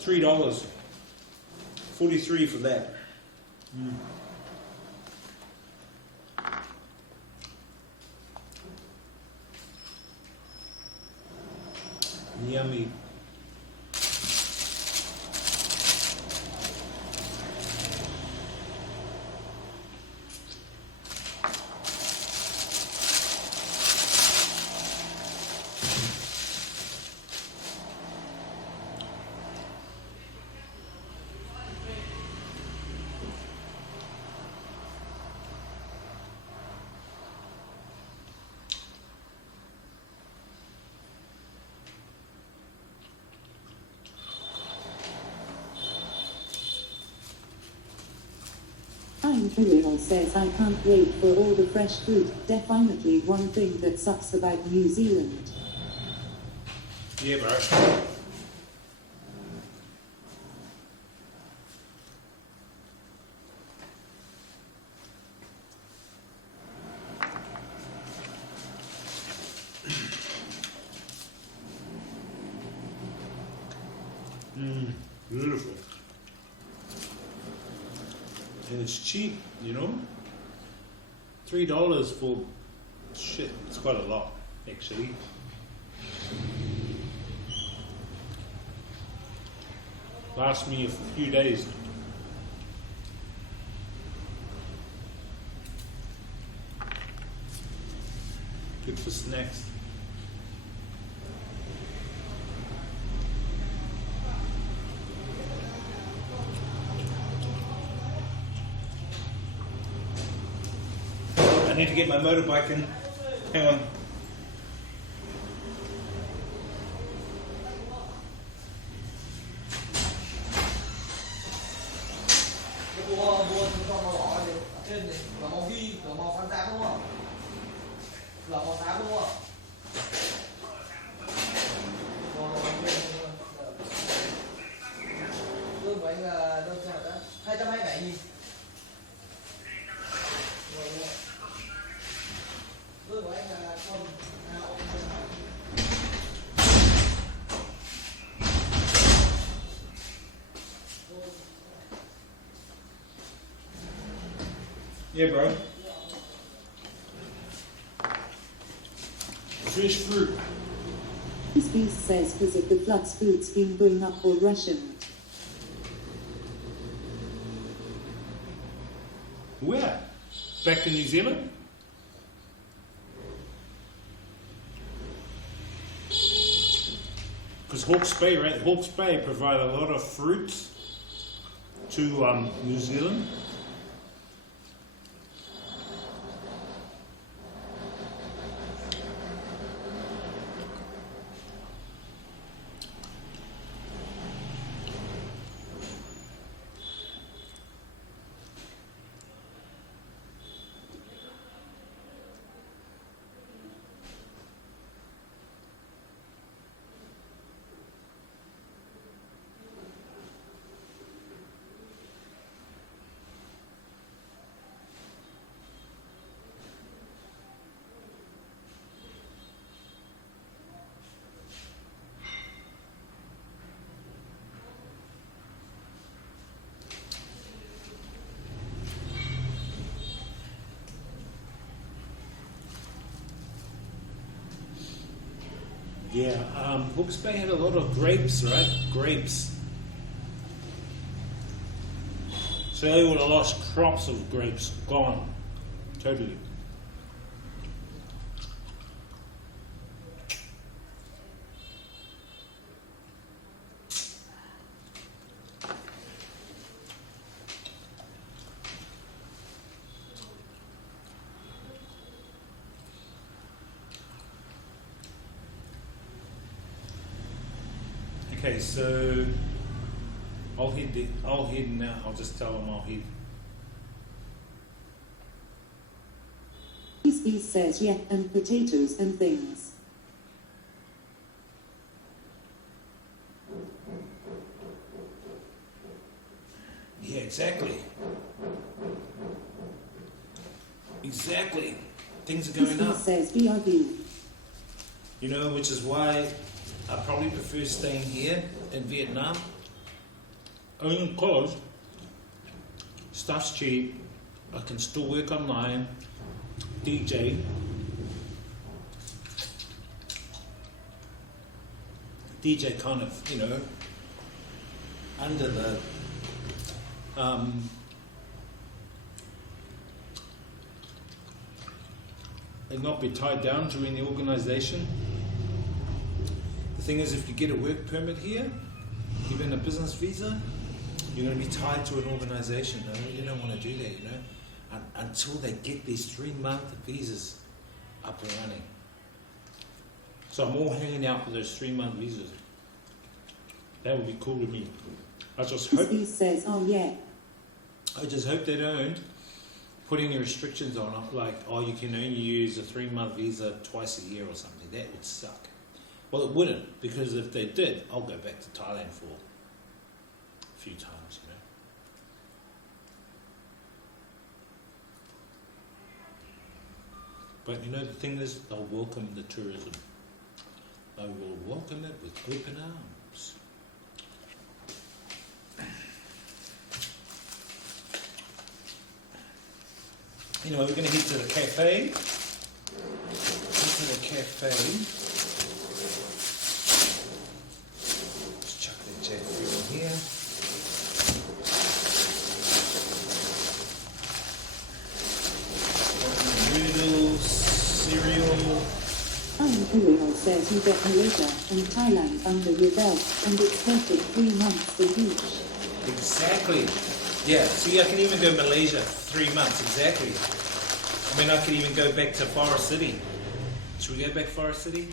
$3. 43 for that. Yummy. Imperial says, I can't wait for all the fresh food. Definitely one thing that sucks about New Zealand. Yeah, bro. Beautiful. And it's cheap, you know? $3 for shit, it's quite a lot, actually. Lasts me a few days. Good for snacks. I need to get my motorbike in. Hang on. Yeah, bro. Fresh fruit. This piece says because of the floods food's been going up or rationed. Where? Back in New Zealand? Because Hawke's Bay, right? Hawke's Bay provide a lot of fruits to New Zealand. Yeah, Hawke's Bay had a lot of grapes, right? Grapes. So they would have lost crops of grapes, gone, totally. Okay, so I'll head now. I'll just tell them I'll head. He says yeah, and potatoes and things. Yeah, exactly. Exactly. Things are going He up. says BRB. You know, which is why I probably prefer staying here in Vietnam. Only because stuff's cheap. I can still work online, DJ. DJ kind of, you know, under the and not be tied down during the organization. The thing is, if you get a work permit here, even a business visa, you're going to be tied to an organization. No, you don't want to do that, you know, until they get these 3-month visas up and running. So I'm all hanging out for those 3-month visas. That would be cool to me. I just hope. He says, oh yeah. I just hope they don't put any restrictions on it, like, oh, you can only use a 3-month visa twice a year or something. That would suck. Well, it wouldn't, because if they did, I'll go back to Thailand for a few times, you know. But you know, the thing is, they'll welcome the tourism. They will welcome it with open arms. Anyway, we're going to head to the cafe. Head to the cafe. Let's chuck the jackfruit in here. Noodles, cereal. Kuriel says you get Malaysia and Thailand under your belt, and it's perfect 3 months the beach. Exactly. Yeah, see, I can even go Malaysia 3 months, exactly. I mean, I could even go back to Forest City. Should we go back Forest City?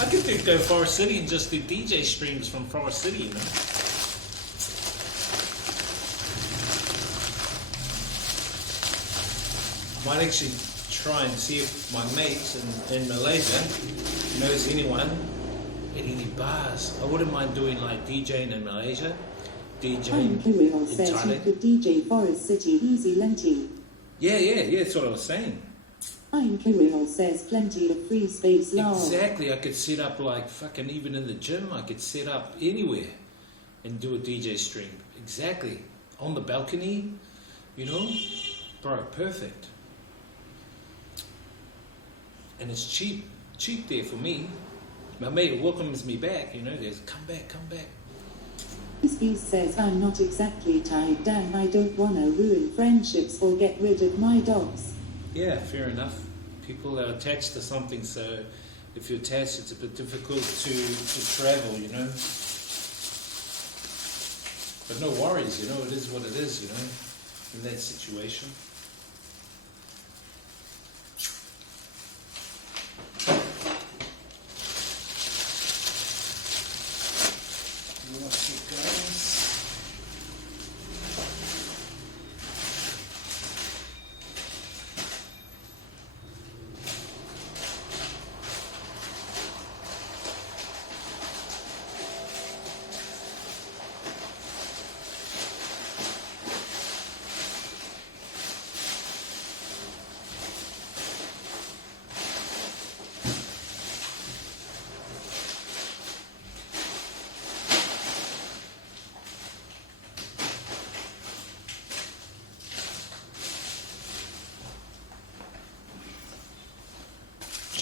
I could go Forest City and just do DJ streams from Forest City, you know. I might actually try and see if my mates in Malaysia knows anyone at any bars. I wouldn't mind doing like DJing in Malaysia, DJing Kuriel in says you Thailand. could DJ Forest City easy lenti. Yeah, that's what I was saying. Kuriel says plenty of free space love. Exactly, I could set up like fucking even in the gym, I could set up anywhere and do a DJ stream. Exactly. On the balcony, you know? Bro, perfect. And it's cheap there for me. My mate welcomes me back, you know, there's come back. He says I'm not exactly tied down, I don't want to ruin friendships or get rid of my dogs. Yeah, fair enough. People are attached to something, so if you're attached, it's a bit difficult to travel, you know. But no worries, you know, it is what it is, you know, in that situation.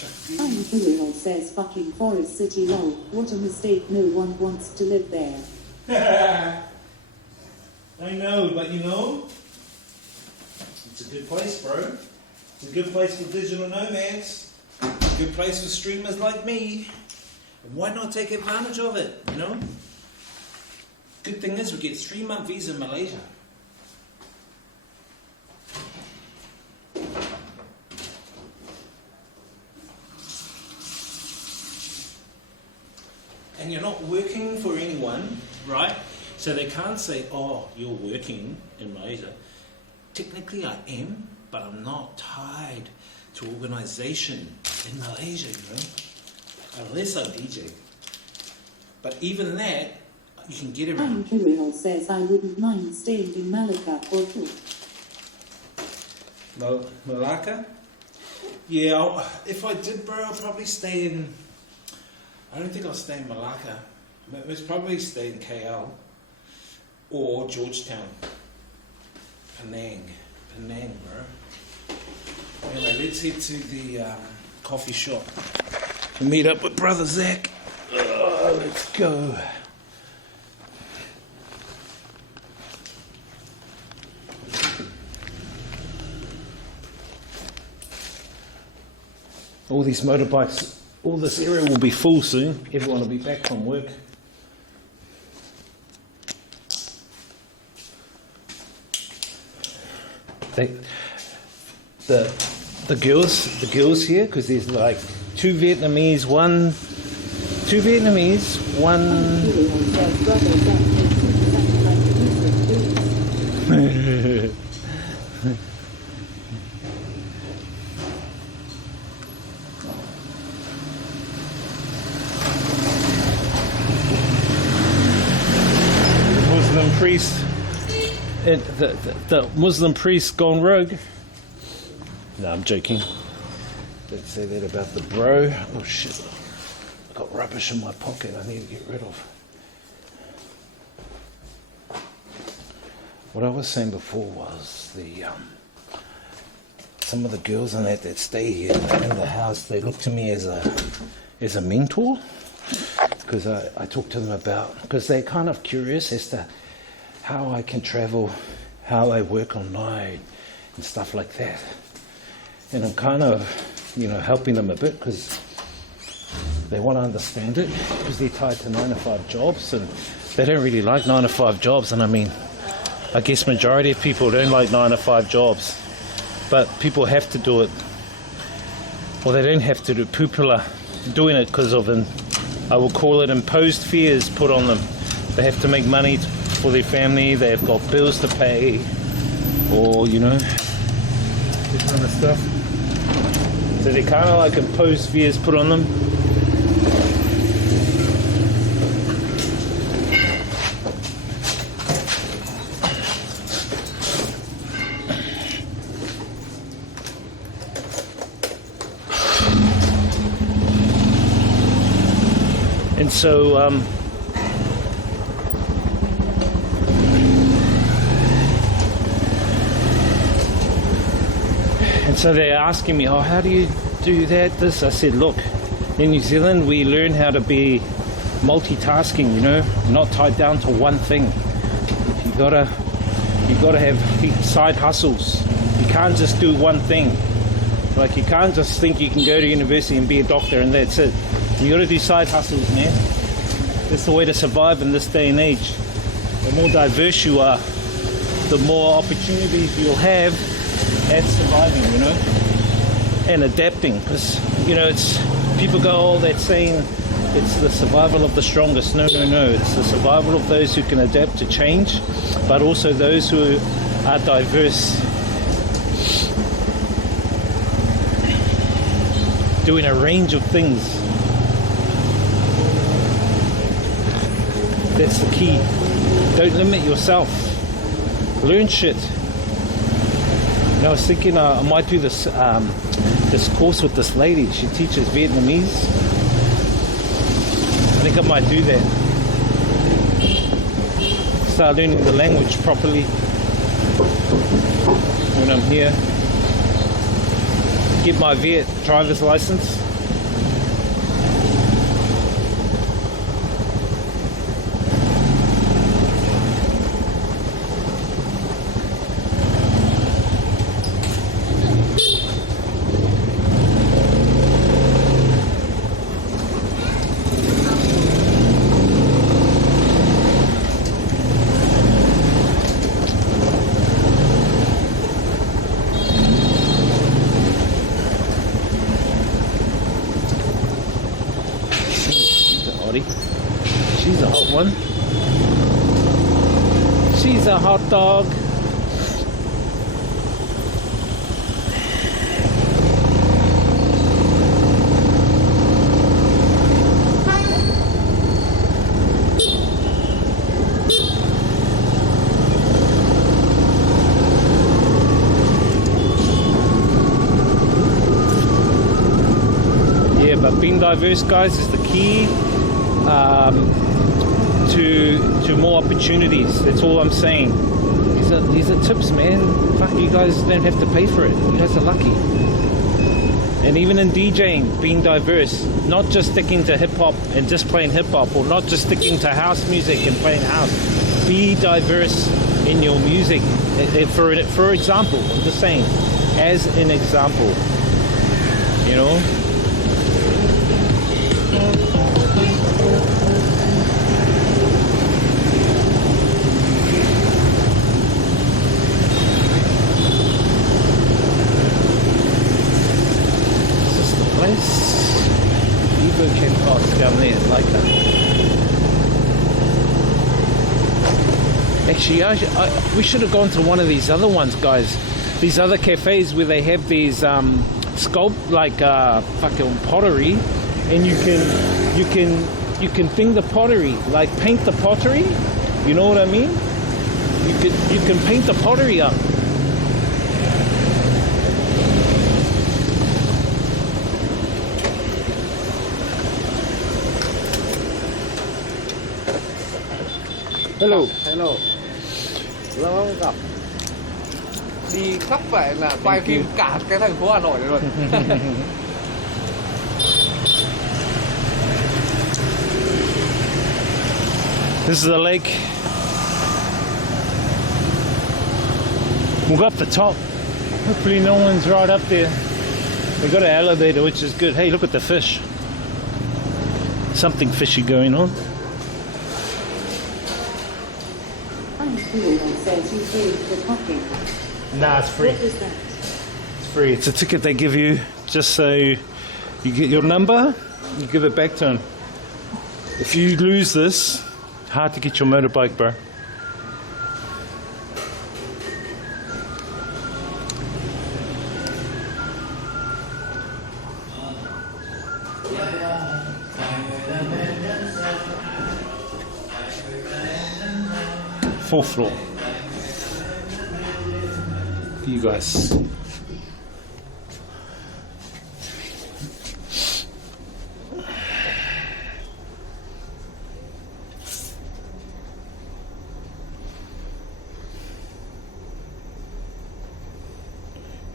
IRL says fucking Forest City lol. What a mistake, no one wants to live there. I know, but you know, it's a good place, bro. It's a good place for digital nomads. It's a good place for streamers like me. And why not take advantage of it, you know? Good thing is we get 3-month visa in Malaysia. And you're not working for anyone, right? So they can't say, oh, you're working in Malaysia. Technically I am, but I'm not tied to organisation in Malaysia, you know? Unless I DJ. But even that, you can get around. IRL says I wouldn't mind staying in Malacca or Malacca? Yeah, if I did, bro, I'll probably stay in... I don't think I'll stay in Malacca. I'll probably stay in KL or Georgetown. Penang, bro. Anyway, let's head to the coffee shop and meet up with brother Zach. Let's go. All these motorbikes, all this area will be full soon. Everyone will be back from work. The girls here, because there's like two Vietnamese, one. Muslim priest, the Muslim priest gone rogue. No, I'm joking. Don't say that about the bro. Oh shit, I got rubbish in my pocket I need to get rid of. What I was saying before was the some of the girls in that stay here in the house, they look to me as a mentor, because I talk to them about, because they're kind of curious as to how I can travel, how I work online and stuff like that. And I'm kind of, helping them a bit, because they want to understand it, because they're tied to 9-to-5 jobs and they don't really like 9-to-5 jobs. And I mean, I guess majority of people don't like 9-to-5 jobs, but people have to do it. Well, they don't have to do it. People are doing it because of I will call it imposed fears put on them. They have to make money for their family, they have got bills to pay, or this kind of stuff. So they kind of like imposed fears put on them. And so so they're asking me, how do you do that, this? I said, look, in New Zealand we learn how to be multitasking, not tied down to one thing. You gotta have side hustles. You can't just do one thing. Like, you can't just think you can go to university and be a doctor and that's it. You gotta do side hustles, man. That's the way to survive in this day and age. The more diverse you are, the more opportunities you'll have at surviving, and adapting. Because it's people go, oh, that's saying it's the survival of the strongest. No, it's the survival of those who can adapt to change, but also those who are diverse, doing a range of things. That's the key. Don't limit yourself. Learn shit. I was thinking I might do this this course with this lady. She teaches Vietnamese. I think I might do that. Start learning the language properly when I'm here. Get my Viet driver's license. one. She's a hot dog. Yeah, but being diverse, guys, is the key to more opportunities. That's all I'm saying. These are tips, man. Fuck, you guys don't have to pay for it. You guys are lucky. And even in DJing, being diverse, not just sticking to hip hop and just playing hip hop, or not just sticking to house music and playing house. Be diverse in your music. For example, I'm just saying, as an example, you know. Down there, like that. Actually, we should have gone to one of these other ones, guys. These other cafes where they have these sculpt like fucking pottery, and you can thing the pottery, like paint the pottery. You know what I mean? You can paint the pottery up. Hello. Hello. Lâu lắm gặp. Đi khắp vậy là quay phim cả cái thành phố Hà Nội này luôn. This is the lake. We'll go up the top. Hopefully no one's right up there. We got an elevator, which is good. Hey, look at the fish. Something fishy going on. Says you paid for parking. Nah, it's free. What is that? It's free. It's a ticket they give you just so you get your number, you give it back to them. If you lose this, hard to get your motorbike, bro. Fourth floor. You guys.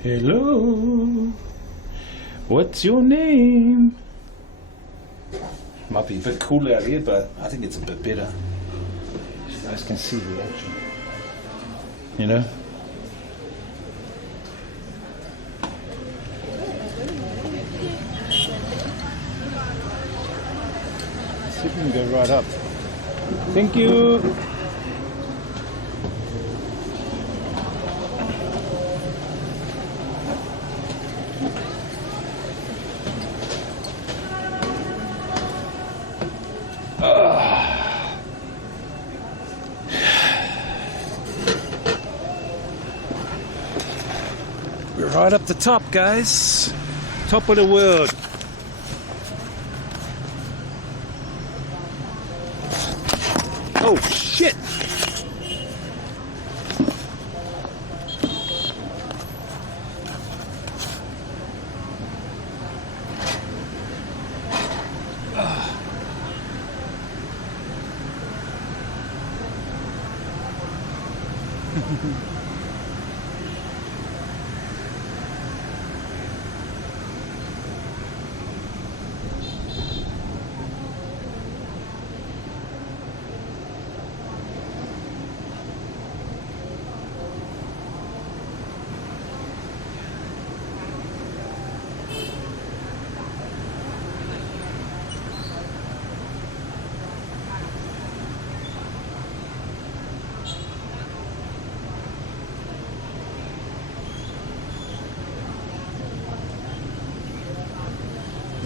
Hello. What's your name? Might be a bit cool out here, but I think it's a bit better. You guys can see the action. You know? See if we can go right up. Thank you. We're right up the top, guys. Top of the world. Oh shit!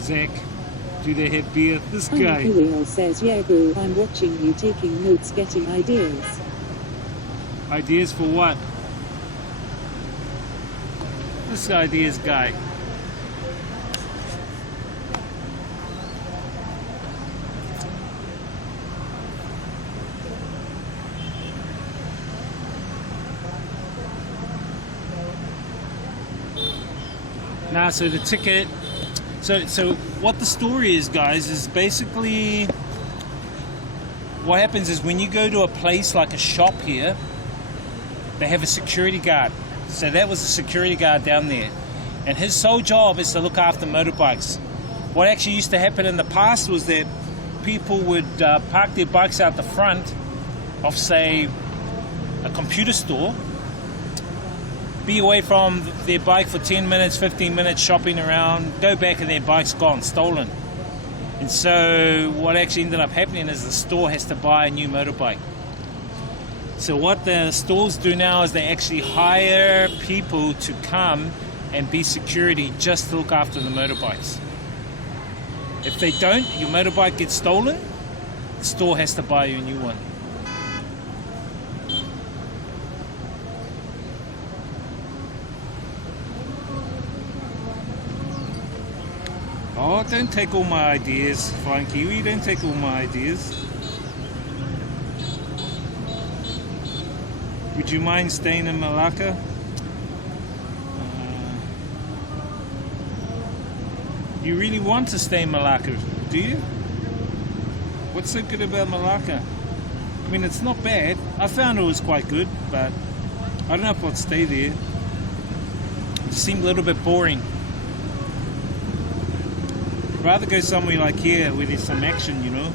Zach. Do they have beer? This guy. Hanoi says, yeah bro, I'm watching you taking notes, getting ideas. Ideas for what? This ideas guy. Nah, so the ticket. So what the story is, guys, is basically what happens is when you go to a place like a shop here, they have a security guard. So that was a security guard down there, and his sole job is to look after motorbikes. What actually used to happen in the past was that people would park their bikes out the front of, say, a computer store, be away from their bike for 10 minutes, 15 minutes, shopping around, go back and their bike's gone, stolen. And so what actually ended up happening is the store has to buy a new motorbike. So what the stores do now is they actually hire people to come and be security just to look after the motorbikes. If they don't, your motorbike gets stolen, the store has to buy you a new one. Oh, don't take all my ideas, Flying Kiwi, don't take all my ideas. Would you mind staying in Malacca? You really want to stay in Malacca, do you? What's so good about Malacca? I mean, it's not bad. I found it was quite good, but I don't know if I'd stay there. It seemed a little bit boring. Rather go somewhere like here where there's some action, you know.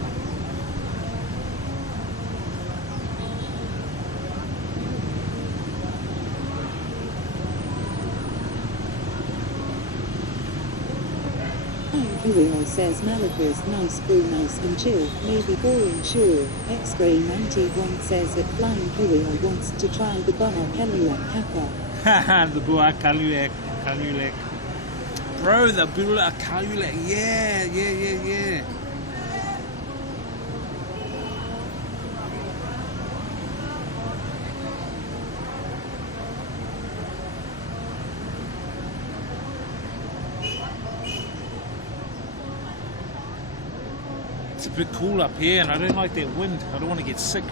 Hanoi says Malacca's nice bro, nice and chill, maybe boring sure. X-Ray91 says that Flying Hanoi wants to try the Boa Kaluak Kappa. Haha, the Boa Kaluak. Bro, the Boa Kaluak, yeah. It's a bit cool up here and I don't like that wind. I don't want to get sick.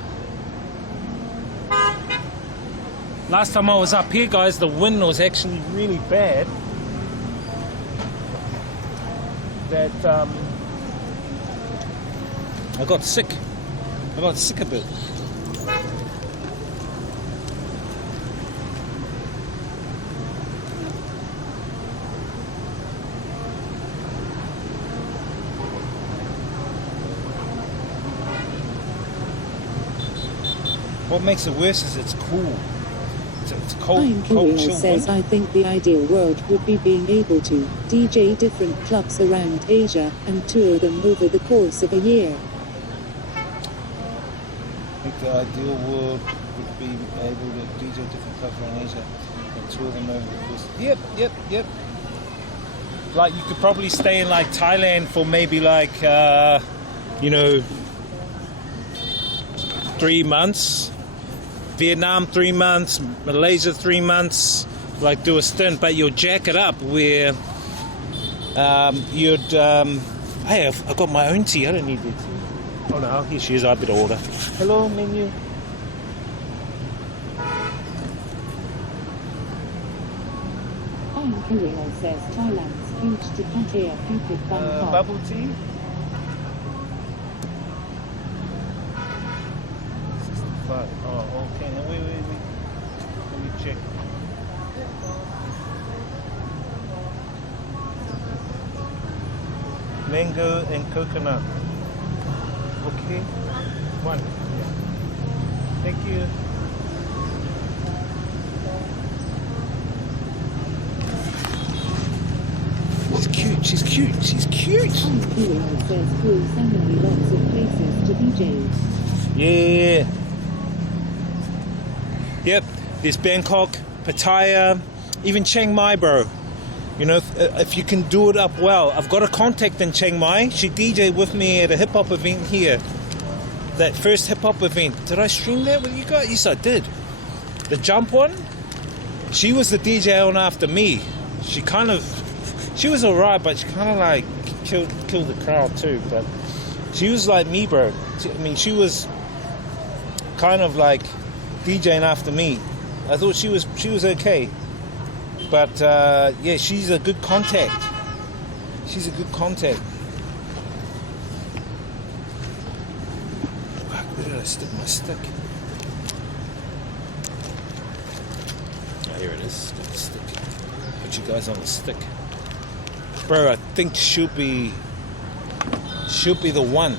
Last time I was up here, guys, the wind was actually really bad. That I got sick. I got sick a bit. What makes it worse is it's cool. It's cold, chill says, wind. I think the ideal world would be being able to DJ different clubs around Asia and tour them over the course of a year. I think the ideal world would be able to DJ different clubs around Asia and tour them over the course. Yep. Like you could probably stay in like Thailand for maybe like 3 months. Vietnam 3 months, Malaysia 3 months, like do a stint, but you'll jack it up where hey, I've got my own tea, I don't need that tea. Oh no, here she is, I better order. Hello, menu. Hanoi says Thailand's huge to Pattaya, Phuket, Bangkok. Bubble tea? Oh, okay. Now, wait. Let me check. Mango and coconut. Okay. 1. Yeah. Thank you. She's cute. Hanoi says cool, suddenly lots of places to DJ. Yeah. Yep, there's Bangkok, Pattaya, even Chiang Mai, bro. You know, if you can do it up well. I've got a contact in Chiang Mai. She DJed with me at a hip hop event here. That first hip hop event. Did I stream that with you guys? Yes, I did. The jump one. She was the DJ on after me. She was alright, but she kind of like killed the crowd too. But she was like me, bro. I mean, she was kind of like DJing after me. I thought she was okay. But yeah, she's a good contact. She's a good contact. Where did I stick my stick? Oh, here it is. Got the stick. Put you guys on the stick. Bro, I think she'll be the one.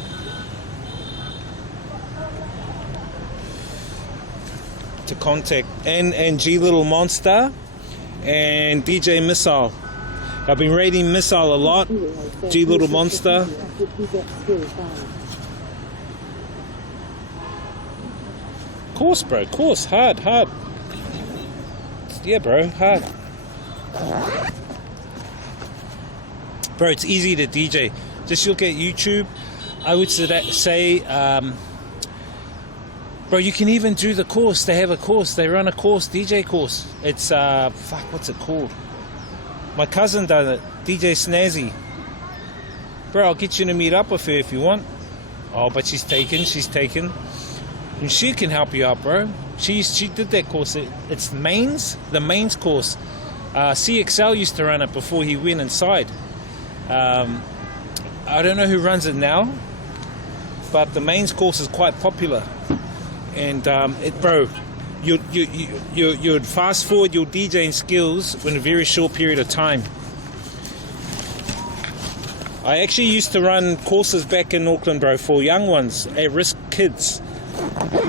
To contact. And G Little Monster and DJ Missile. I've been rating Missile a lot. G Little Monster. Course, bro. Course. Hard. Yeah, bro. Hard. Bro, it's easy to DJ. Just look at YouTube. I would say, bro, you can even do the course. They have a course. They run a course, DJ course. It's, what's it called? My cousin does it. DJ Snazzy. Bro, I'll get you to meet up with her if you want. Oh, but she's taken. And she can help you out, bro. She did that course. It's the mains course. CXL used to run it before he went inside. I don't know who runs it now, but the mains course is quite popular. And bro, you'd fast forward your DJing skills in a very short period of time. I actually used to run courses back in Auckland, bro, for young ones, at-risk kids.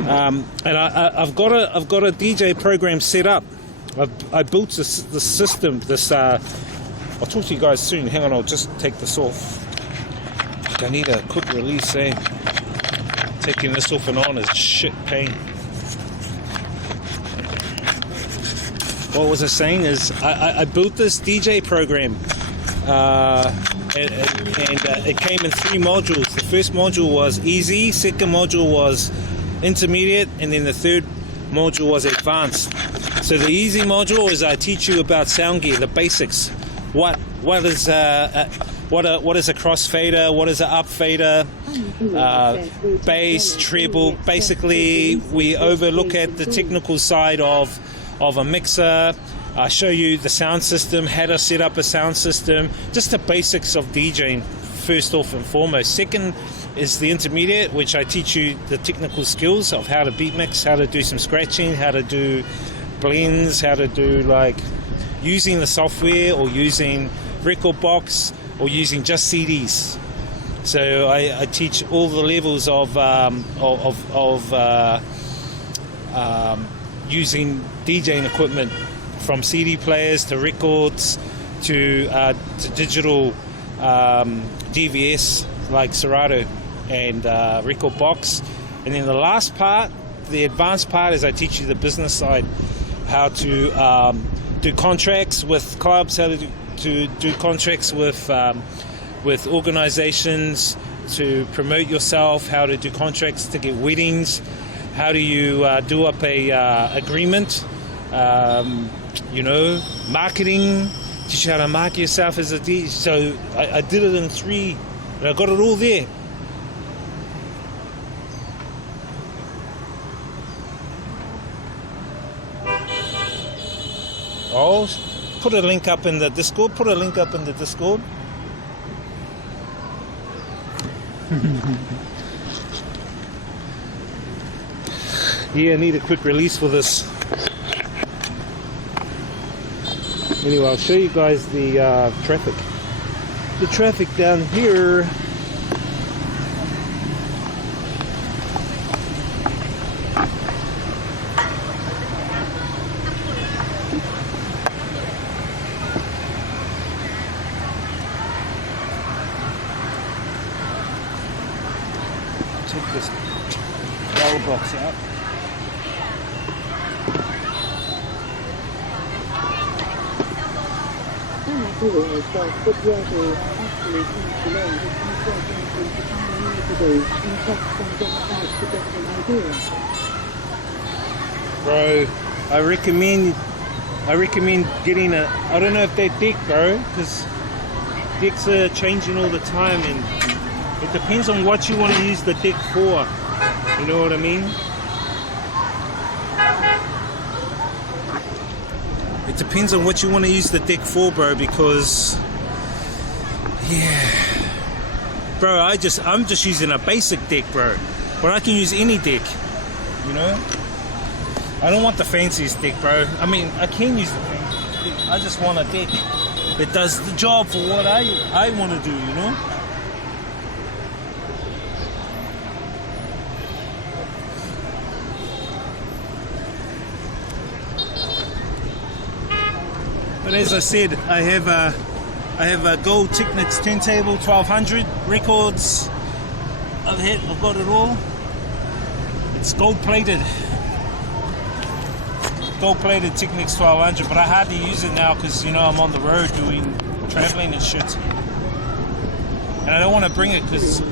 And I've got a DJ program set up. I built the system. I'll talk to you guys soon. Hang on, I'll just take this off. I need a quick release, eh? Taking this off and on is shit pain. What was I saying is I built this DJ program. And it came in 3 modules. The first module was easy, second module was intermediate, and then the third module was advanced. So the easy module is I teach you about sound gear, the basics. What is a crossfader? What is an upfader? Bass, treble. Basically, we overlook at the technical side of a mixer. I show you the sound system, how to set up a sound system, just the basics of DJing first off and foremost. Second is the intermediate, which I teach you the technical skills of how to beat mix, how to do some scratching, how to do blends, how to do like using the software or using record box or using just CDs. So I teach all the levels of using DJing equipment, from CD players to records to digital DVS like Serato and record box. And then the last part, the advanced part, is I teach you the business side, how to do contracts with clubs, how to do contracts with organizations, to promote yourself, how to do contracts to get weddings, how do you do up a agreement, marketing, teach you how to market yourself as a DJ. So I did it in 3, and I got it all there. Oh, put a link up in the Discord. Yeah, I need a quick release for this. Anyway, I'll show you guys the traffic. The traffic down here. Take this roll box out. Courier says that Yodel are actually coming below the uncertainty to find new to do and check some websites to get an idea. Bro, I recommend getting a, I don't know if they're deck, bro, because decks are changing all the time and it depends on what you want to use the deck for. You know what I mean? It depends on what you want to use the deck for, bro, because yeah. Bro, I'm just using a basic deck, bro. But I can use any deck, you know? I don't want the fanciest deck, bro. I mean, I can use the fanciest deck. I just want a deck that does the job for what I want to do, you know? But as I said, I have a gold Technics turntable 1200 records. I've got it all. It's gold plated. Gold plated Technics 1200, but I hardly use it now because, you know, I'm on the road doing traveling and shit. And I don't want to bring it because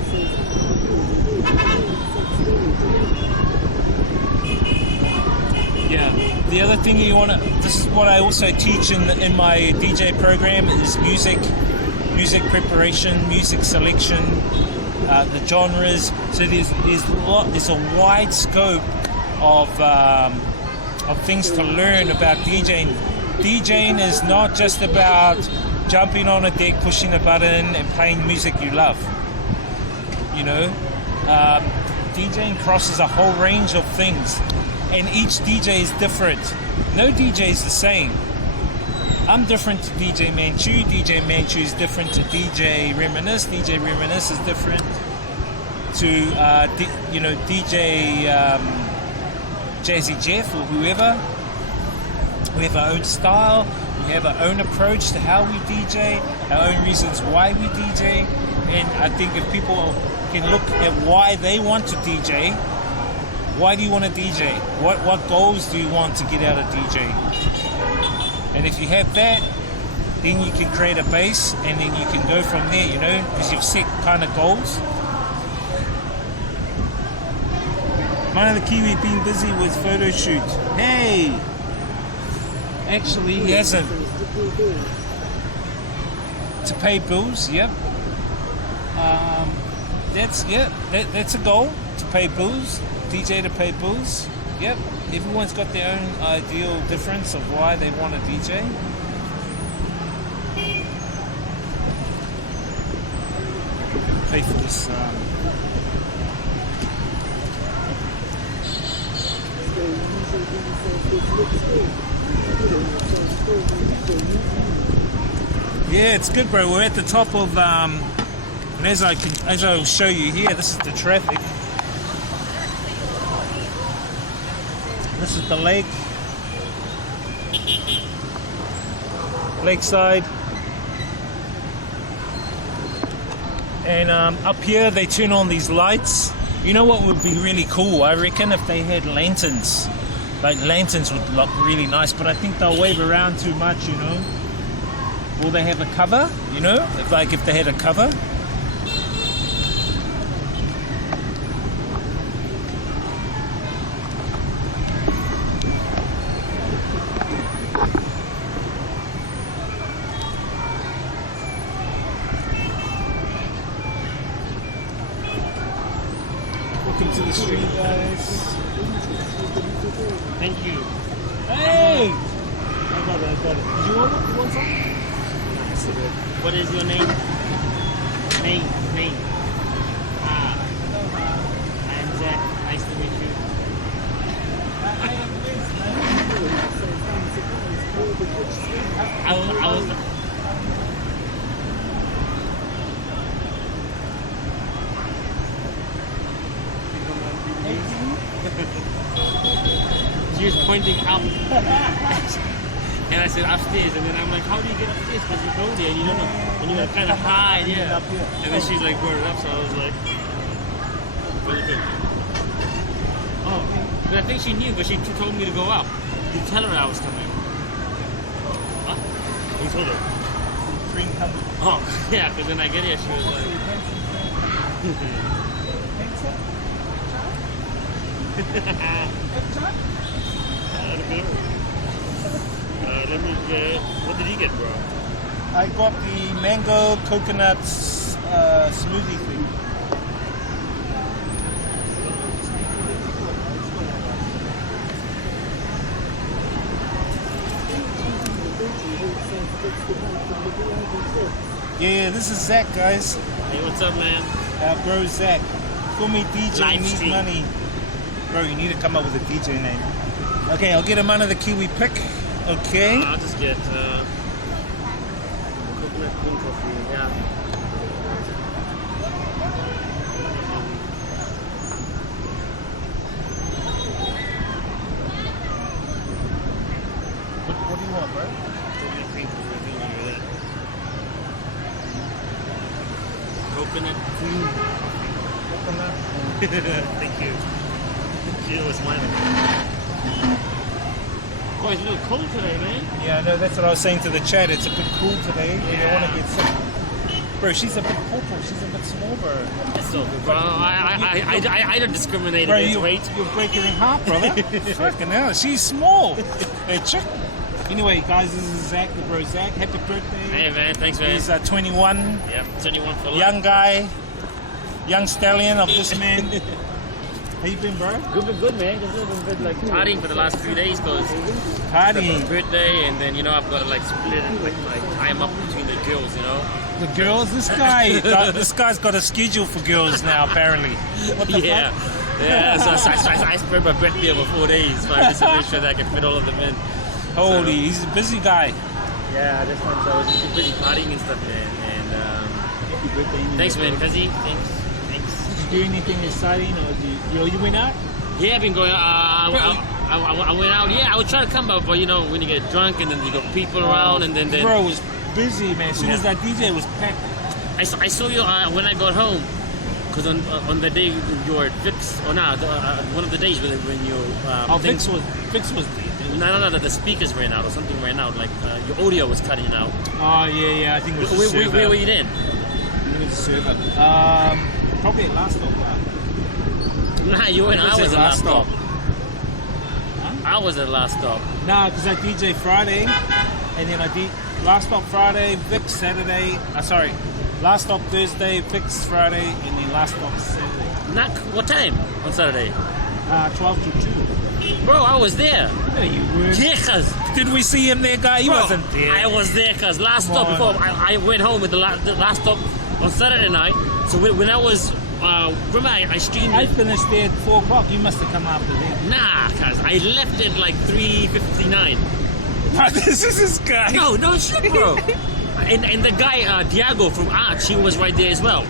yeah. The other thing you want to, this is what I also teach in my DJ program, is music preparation, music selection, the genres. So there's a wide scope of things to learn about DJing. DJing is not just about jumping on a deck, pushing a button and playing music you love. You know, DJing crosses a whole range of things. And each DJ is different. No DJ is the same. I'm different to DJ Manchu. DJ Manchu is different to DJ Reminisce. DJ Reminisce is different to DJ Jazzy Jeff or whoever. We have our own style. We have our own approach to how we DJ. Our own reasons why we DJ. And I think if people can look at why they want to DJ. Why do you want to DJ? What goals do you want to get out of DJ? And if you have that, then you can create a base and then you can go from there, you know, because you've set kind of goals. Mana the Kiwi been busy with photo shoot. Hey! Actually, he hasn't. To pay bills, yep. That's a goal, to pay bills. DJ to pay bills. Yep. Everyone's got their own ideal difference of why they want to DJ. Pay for this. Yeah, it's good, bro. We're at the top of and as I'll show you here, this is the traffic. This is the lake, lakeside, and up here they turn on these lights. You know what would be really cool? I reckon if they had lanterns. Like lanterns would look really nice, but I think they'll wave around too much, you know. Will they have a cover? You know, if they had a cover. Welcome to the stream, guys. Thank you. Hey! I got it. Do you want some? What is your name? Name. I'm Zach. Nice to meet you. I was She was pointing out, and I said upstairs, and then I'm like, how do you get upstairs? Because you go there and you don't know, and you kind of hide, yeah. And then she's like, brought it up, so I was like, really good. Oh, but I think she knew, but she told me to go out. You tell her I was coming. What? You told her. cream comes. Oh, yeah, because when I get here, she was like... Let me get... What did you get, bro? I got the mango coconut smoothie thing. Yeah, this is Zach, guys. Hey, what's up, man? Bro, Zach. Call me DJ, Live need stream. money. Bro, you need to come up with a DJ name. Okay, I'll get him under the kiwi pick. Okay. I'll just get coconut green coffee, yeah. What do you want, bro? Coconut cream coffee, I think over there. Coconut cream Coconut. Thank you. She was smiling. Oh, it's a little cold today, man. Yeah, I know, that's what I was saying to the chat. It's a bit cool today. You don't want to get sick. Bro, she's a bit purple. She's a bit small, bro. It's so good, bro. I don't discriminate Bro, against weight. you'll break her in half, brother. Fucking hell, she's small. Hey, chick. Anyway, guys, this is Zach, the bro Zach. Happy birthday. Hey, man. Thanks, man. He's 21. Yep, 21 for life. Young guy. Young stallion of this man. How you been, bro? Good, man. Just a little bit like partying for the last 3 days because Partying. it's my birthday, and then I've got to like split it, like time up between the girls, The girls? This guy's got a schedule for girls now, apparently. What the Yeah, yeah. So I spread my birthday over 4 days, so I just to make sure that I can fit all of them in. fuck? Holy, he's a busy guy. Yeah, I was just busy partying and stuff, man. And Happy birthday. thanks, man, Kazi. Thanks. Did you do anything exciting, or you went out? Yeah, I've been going. I went out. Yeah, I would try to come out, but when you get drunk and then you got people around, and then Bro was busy, man. As soon as that DJ was packed. I saw you when I got home, because on the day you were at Vix, or not, one of the days when you Vix was no, the speakers ran out or something ran out, like your audio was cutting out. Oh yeah, I think it was the server. Where were you then? It was the server. Probably at last stop. Nah, you went. I was at last stop. I was at last stop. Nah, because I DJ Friday, and then I did last stop Friday, Vix Saturday. Last stop Thursday, Vix Friday, and then last stop Saturday. Not what time on Saturday? 12 to 2. Bro, I was there. No, you weren't. Yeah, cuz. Did we see him there, guy? He Bro, wasn't there. I was there, cuz. Last Come stop on. before I went home with the last stop on Saturday night. So when I was, remember I streamed I it. finished there at 4 o'clock. You must have come after then. Nah, cuz. I left at like 3:59. This is this guy. No shit, bro. And the guy, Diago from Arch, he was right there as well.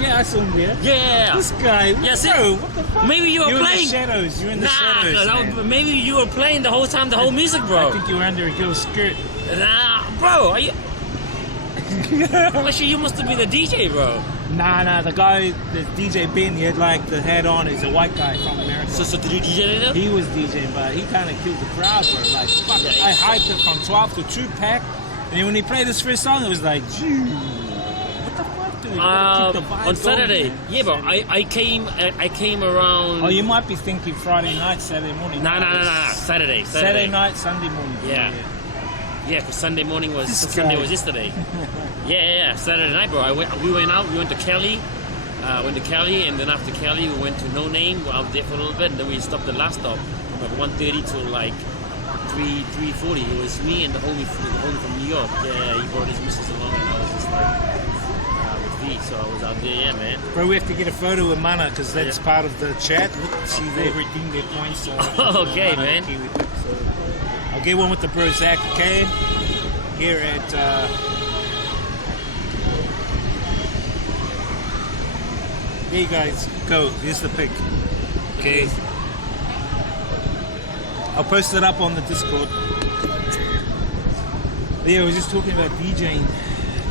Yeah, I saw him there. Yeah. This guy. Yeah, see? Bro, what the fuck? Maybe you were You're playing. in the shadows. You're in the shadows, cuz man. maybe you were playing the whole time, the whole music, I bro. think you were under a girl's skirt. Nah, bro. Are you? Actually, you must have been the DJ, bro. Nah, the guy, the DJ Ben, he had like the hat on. He's a white guy from America. So did you DJ it up? He was DJing, but he kind of killed the crowd, bro. Like, fuck, Yeah, I he's- hyped it from 12 to 2 pack, and then when he played his first song, it was like, gee, what the fuck, dude? You gotta keep the vibe On Saturday, going, man. yeah, bro. I came around. Oh, you might be thinking Friday night, Saturday morning. Nah. Saturday. Saturday night, Sunday morning. Yeah. Yeah, because Sunday morning was This Sunday guy. was yesterday. yeah. Saturday night, bro. We went out. We went to Cali. Went to Cali, and then after Cali, we went to No Name. We were out there for a little bit, and then we stopped the last stop from like 1:30 to like 3:40. It was me and the homie from New York. Yeah, he brought his missus along, and I was just like with V. So I was out there, yeah, man. Bro, we have to get a photo with Mana, because that's Yeah. part of the chat. Look, see, they redeemed their points. So Okay, Mana man. Kiwi Pick, so I'll get one with the bro Zach, okay? Here at there you guys go. Here's the pic. Okay. I'll post it up on the Discord. Yeah, we were just talking about DJing.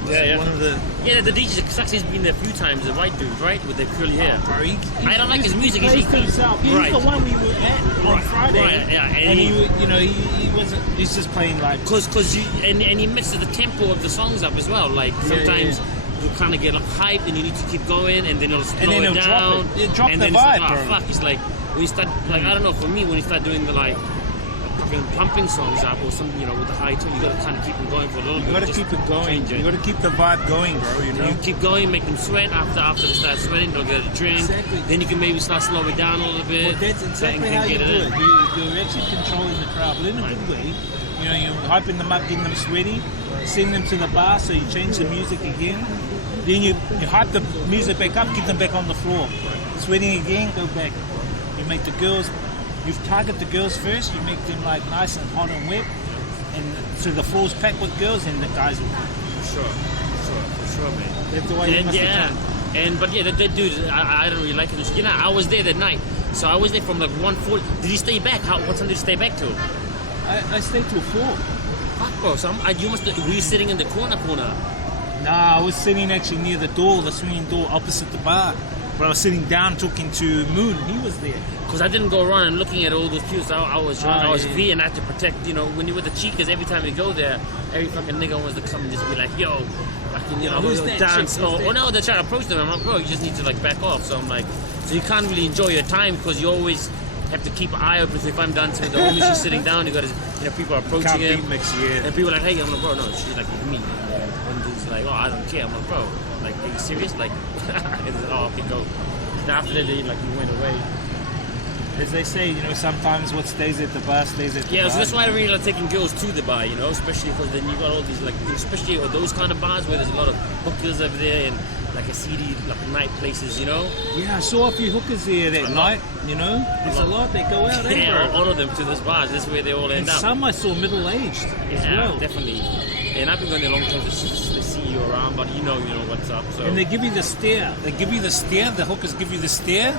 Yeah, one of the. Yeah, the DJ sucks. He's been there a few times. The white dude, right, with the curly hair. Bro, I don't like his music. He plays to himself. He's Right. the one we were at on Friday. Right, yeah, and and he- he wasn't. He's just playing like. Cause you and he mixes the tempo of the songs up as well. Like sometimes you kind of get like hyped and you need to keep going, and then it'll slow And then it it'll drop down. it. It'll drop and the then vibe, it's like, bro. oh, fuck! It's like when you start like I don't know. For me, when you start doing the like fucking pumping songs up or something, with the high tone, you gotta kind of keep them going for a little bit. You gotta just keep it going. change it. You gotta keep the vibe going, bro. You know. You keep going, make them sweat. After they start sweating, they'll get a drink. Exactly. Then you can maybe start slowing down a little bit. Well, that's exactly and how you get do in. it. You're actually controlling the crowd, but in a good way. You're hyping them up, getting them sweaty, send them to the bar, so you change the music again. Then you hype the music back up, get them back on the floor. Sweating again, go back. You make the girls, you target the girls first, you make them like nice and hot and wet, and so the floor's packed with girls, and the guys will come. For sure, man. That's the way you must have done. But yeah, that dude, I don't really like him. I was there that night, so I was there from like 1:40. Did you stay back? What time did you stay back to? I stayed till 4. Fuck, bro. So were you sitting in the corner? Nah, I was sitting actually near the door, the swinging door opposite the bar. But I was sitting down talking to Moon. He was there. Because I didn't go around and looking at all those pews. I was drunk. I was V, and I had to protect. When you're with the chicas, every time you go there, every fucking nigga wants to come and just be like, yo, fucking, who's that dance. chick? Who's that? No, they're trying to approach them. I'm like, bro, you just need to like back off. So I'm like, so you can't really enjoy your time because you always have to keep an eye open. So if I'm dancing with the homies, she's sitting down. You got to, people are approaching Can't him. beat mix, yeah. And people are like, hey, I'm like, bro, no, she's like with me. And one dude's like, oh, I don't care. I'm like, bro, like, are you serious? Like, and he's like, oh, okay, go. And after that, he went away. As they say, sometimes what stays at the bar stays at the bar. Yeah, so that's why I really like taking girls to the bar, especially because then you got all these especially those kind of bars where there's a lot of hookers over there and like a seedy night places, Yeah, I saw a few hookers there that night, There's a lot that go out, Yeah, bro? all of them to those bars. That's where they all end And up. some I saw middle-aged as Yeah, well. definitely. And I've been going there a long time to see you around, but you know what's up. So And they give you the stare. The hookers give you the stare.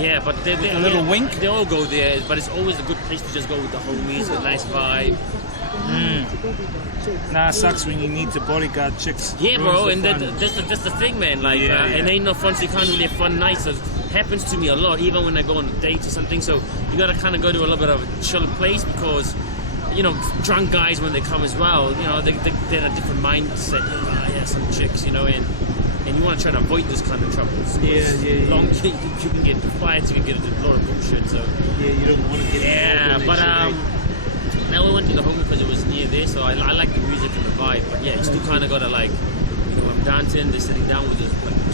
yeah, but they A little wink. They all go there, but it's always a good place to just go with the homies, a nice vibe. Nah, it sucks when you need to bodyguard chicks. Yeah, Ruins bro, the and fun. that's the thing, man. Like, Yeah, and yeah. ain't no fun, so you can't really have fun nights. So it happens to me a lot, even when I go on dates or something. So you gotta kind of go to a little bit of a chill place because, drunk guys when they come as well, they're in a different mindset. Yeah, some chicks, and you want to try to avoid this kind of troubles. Yeah. Long you can get into fights, you can get into a lot of bullshit. So Yeah, you don't want to get yeah, involved in but that shit, now we went to the home because it was near there, so I like the music and the vibe. But yeah, you still kind of gotta I'm dancing, they're sitting down with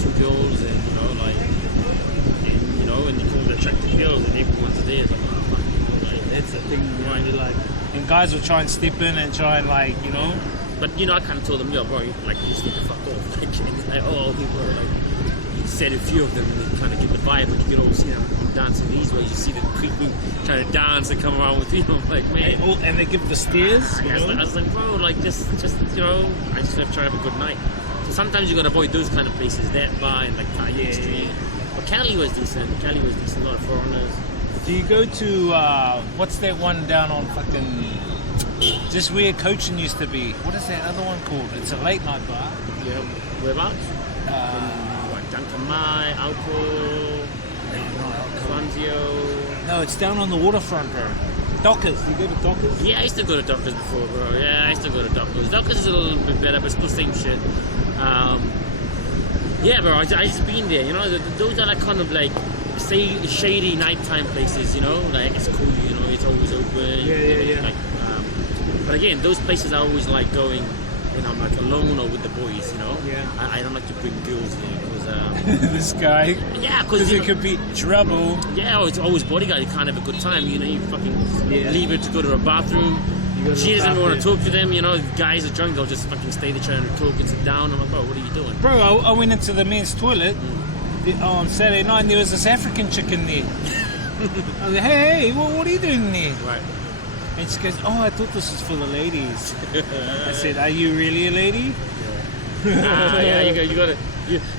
two girls, and and you call the attractive girls, and everyone's there. It's like, oh, fuck, That's the thing, you're like, and guys will try and step in and try and But I kind of told them, yo, bro, you just need to fuck off. People are you said a few of them, and they kind of get the vibe, but you can always see them dancing these ways. You see them creeping, trying to dance and come around with you. I'm like, man. and they give the stares. I was like, bro, just I just have to try to have a good night. So sometimes you gotta avoid those kind of places, that bar and Thailand Street. But Cali was decent. A lot of foreigners. Do you go to what's that one down on fucking just where Cochin used to be? What is that other one called? It's a late night bar. Yeah, whereabouts? Duncan Mai, Alco, Swanzio. No, it's down on the waterfront, bro. Dockers. Do you go to Dockers? Yeah, I used to go to Dockers before, bro. Yeah, I used to go to Dockers. Dockers is a little bit better, but still same shit. Yeah, bro, I just been there. Those are kind of shady nighttime places. Like it's cool. It's always open. Yeah. But again, those places I always like going when I'm alone or with the boys. Yeah. I don't like to bring girls there because. This guy. Yeah, Because it could be trouble. Yeah, it's always bodyguard. You can't have a good time. You fucking Yeah. leave her to go to a bathroom. She doesn't want to talk to them. Guys are drunk. They'll just fucking stay there trying to talk and sit down. I'm like, bro, what are you doing? Bro, I went into the men's toilet on Saturday night and there was this African chick in there. I was like, hey, what are you doing there? Right. And she goes, oh, I thought this was for the ladies. I said, are you really a lady? Yeah, you got to.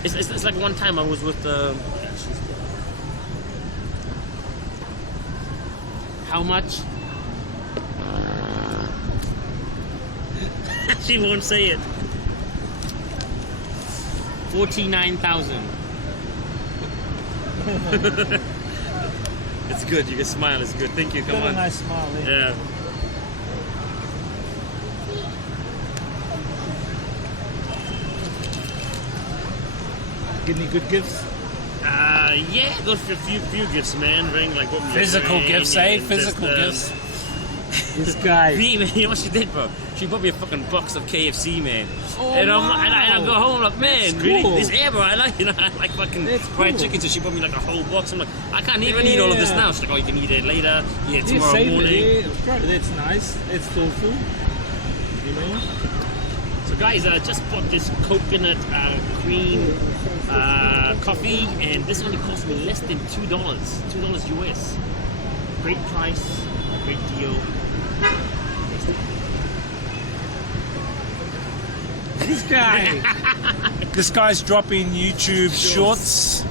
It's like one time I was with. How much? She won't say it. 49,000. It's good. You can smile. It's good. Thank you. Come Got a on. nice smile there. Yeah. Get any good gifts? Yeah, got a few gifts, man. Ring like what? Physical gifts, eh? Physical gifts. This guy. Me, man, you know what she did, bro? She bought me a fucking box of KFC, man. Oh, and wow. I go home, I'm like, man, That's really? cool. This bro, I like, I like fucking That's fried cool. chicken, so she bought me like a whole box. I'm like, I can't even eat all of this Yeah. now. She's like, oh, you can eat it later. Yeah, You tomorrow save morning. it, yeah. Bro, that's nice. It's thoughtful. You know? So guys, I just bought this coconut cream coffee, and this only cost me less than $2 US. Great price, great deal. This guy. This guy's dropping YouTube shorts.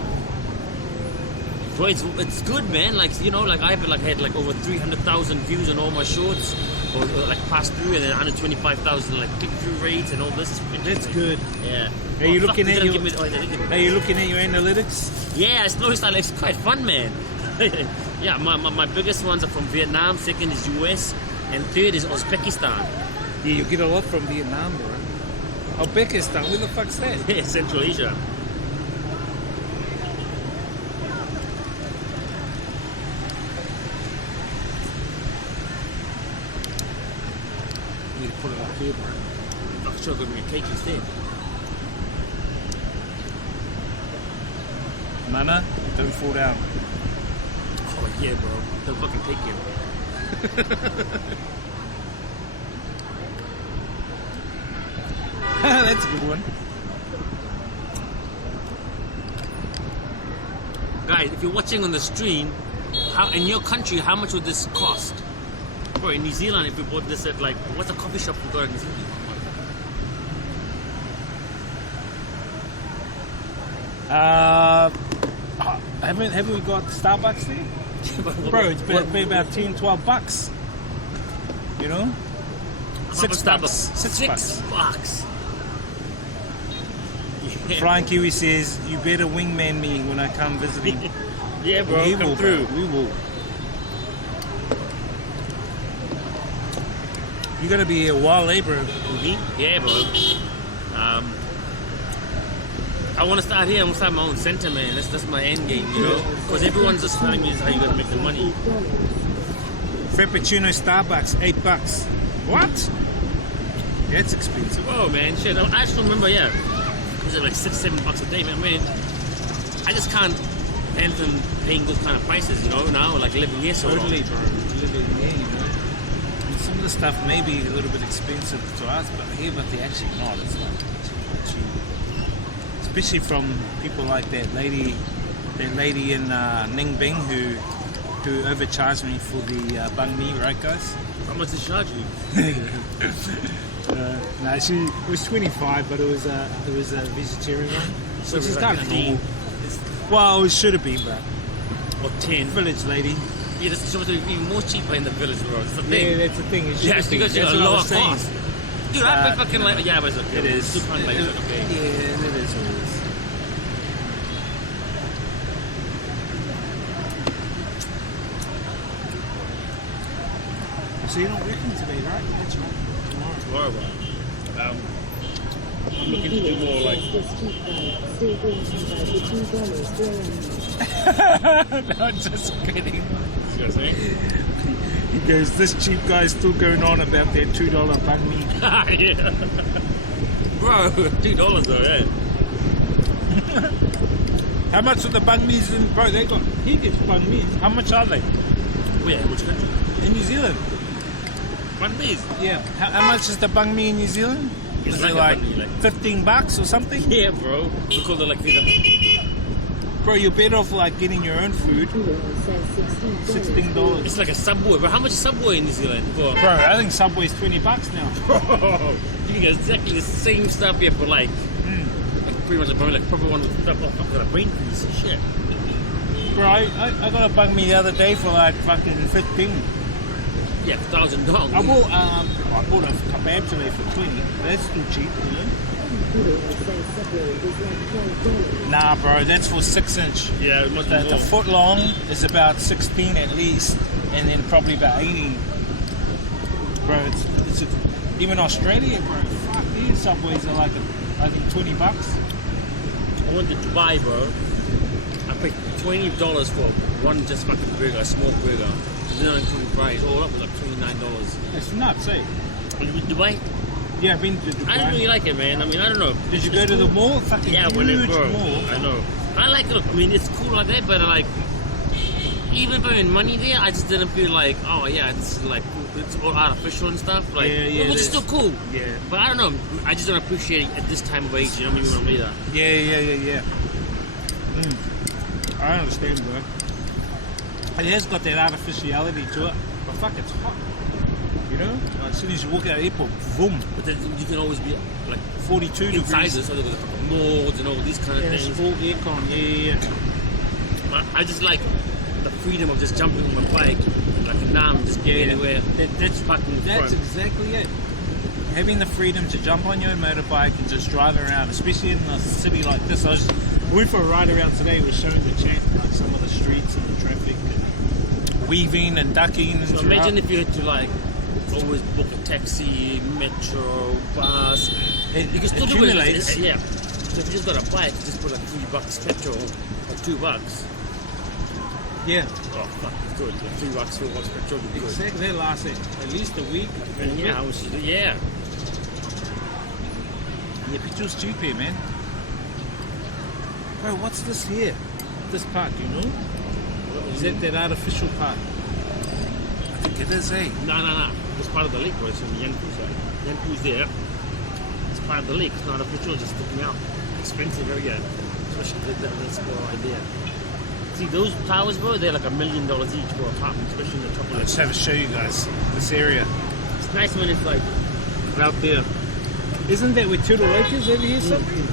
Bro, it's good, man. Like, you know, like I had like over 300,000 views on all my shorts, or like passed through, and then 125,000 like click-through rates and all this. That's good. Yeah. Are you fuck, looking they at didn't your- give me- oh, they didn't give me- Are you looking at your analytics? Yeah, it's noticed that it's quite fun, man. Yeah, my biggest ones are from Vietnam, second is US, and third is Uzbekistan. Yeah, you get a lot from Vietnam, bro. Uzbekistan, where the fuck's that? Yeah, Central Asia. You need to put it up here, bro. I'm sure I'll give me a cake instead. Nana, don't fall down. Oh yeah, bro. Don't fucking take him. That's a good one. Guys, if you're watching on the stream, how in your country, how much would this cost? Bro, in New Zealand, if you bought this at like, what's a coffee shop you got in New Zealand? Haven't we got Starbucks there? Bro, it's been about 10, 12 bucks. You know? $6 bucks. $6 bucks. Yeah. Flying Kiwi says, you better wingman me when I come visiting. Yeah, bro, We come will, through. bro. We will. You're gonna be a while, eh, bro? Me? Yeah, bro. I want to start here. I want to start my own center, man. That's my end game, you know? Because everyone's just telling me how you gotta make the money. Frappuccino Starbucks, $8. What? That's expensive. Oh, man, shit. I just remember, yeah. Was it like $6, $7 a day, man? Man, I just can't fathom paying those kind of prices, you know, now, like living here so long. Totally, bro. Living here, you know. And some of the stuff may be a little bit expensive to us, but here, but they're actually not. It's like cheap. Especially from people like that lady in Ning Bing who overcharged me for the banh mi, right, guys? How much did she charge you? No, it was 25, but it was a vegetarian one, So which it is was kind like of 15. normal. Well, it should have been, but Or 10. village lady. Yeah, that's supposed to be even more cheaper in the village, bro. That's the thing. Yeah, that's the thing. It should Yeah, have it's been. because you That's got a what I lower was saying. cost. Dude, I pay fucking like, yeah, but it's okay. It is. Still kind of like, okay. Yeah, it is what it is. So you're not working today, right? That's right. Tomorrow, bro. I'm looking to do more like. No, just kidding. You know what I'm saying? He goes, this cheap guy's still going on about their $2 banh mi. Yeah. Bro, $2 though, yeah. How much of the banh mi's in? Bro, he gets banh mi. How much are they? Where? Which country? In New Zealand. Banh mi's. Yeah. How much is the banh mi in New Zealand? It's Is like it a like banh mi, like- $15 or something? Yeah, bro. We call it like freedom. Bro, you're better off like getting your own food. $16. It's like a Subway, bro. How much is Subway in New Zealand? For Bro, I think Subway's $20 now. bro, you can get exactly the same stuff here for like pretty much probably like proper one with stuff like a brain piece and shit. Bro, I got a banh mi the other day for like fucking 15. Yeah, $1,000. I bought a kebab today for 20. That's too cheap, you know? Nah, bro, that's for 6-inch. Yeah, it must be The more. foot long is about 16 at least, and then probably about 18. Bro, it's even Australia, bro. Fuck, these subways are like I think $20. I went to Dubai, bro. I paid $20 for one just fucking burger, a small burger. And then including fries. All up was like $29. It's nuts, eh? Have you been to Dubai? Yeah, I've been to Dubai. I didn't really like it, man. I mean, I don't know. Did you go to the mall? Fucking Yeah, huge when it bro. mall. I know. I like it. I mean, it's cool like that, but like, even if I made money there, I just didn't feel like, oh yeah, it's like it's all artificial and stuff. Like, Yeah, which is it still is. cool. Yeah. But I don't know. I just don't appreciate it at this time of age. You know what I mean? When I'm either. Yeah. I understand, bro. It has got that artificiality to it, but fuck, it's hot. You know? As soon as you walk out of the airport, boom, But then you can always be like 42 inside degrees. this, so they've got modes and all these kind of And it's things. full aircon, yeah. I just like the freedom of just jumping on my bike, like now I'm just getting anywhere. That's fucking That's fun. exactly it. Having the freedom to jump on your motorbike and just drive around, especially in a city like this. We went for a ride around today. We're showing the chat, like some of the streets and the traffic, and weaving and ducking. And So imagine if you had to like always book a taxi, metro, bus. You can still do it. accumulates. Yeah. So if you just got a bike, just put like $3 petrol or $2. Yeah, Oh fuck, it's good. Like $3, $4 petrol would be good. exactly. That lasts at least a week. And yeah, how much is it? Yeah. Yeah, petrol's cheap here, man. Bro, what's this here? This part, do you know? Is that artificial part? I think it is, eh? No. It's part of the lake, bro. It's in the Yanku side. Yanku's there. It's part of the lake. It's not official, just sticking out. Expensive area. Especially that's the idea. See, those towers, bro, they're like $1 million each for apartment, especially in the top of Let's the have a show you guys this area. It's nice when it's like, Out there. Isn't that where Turtle Lake is over here somewhere?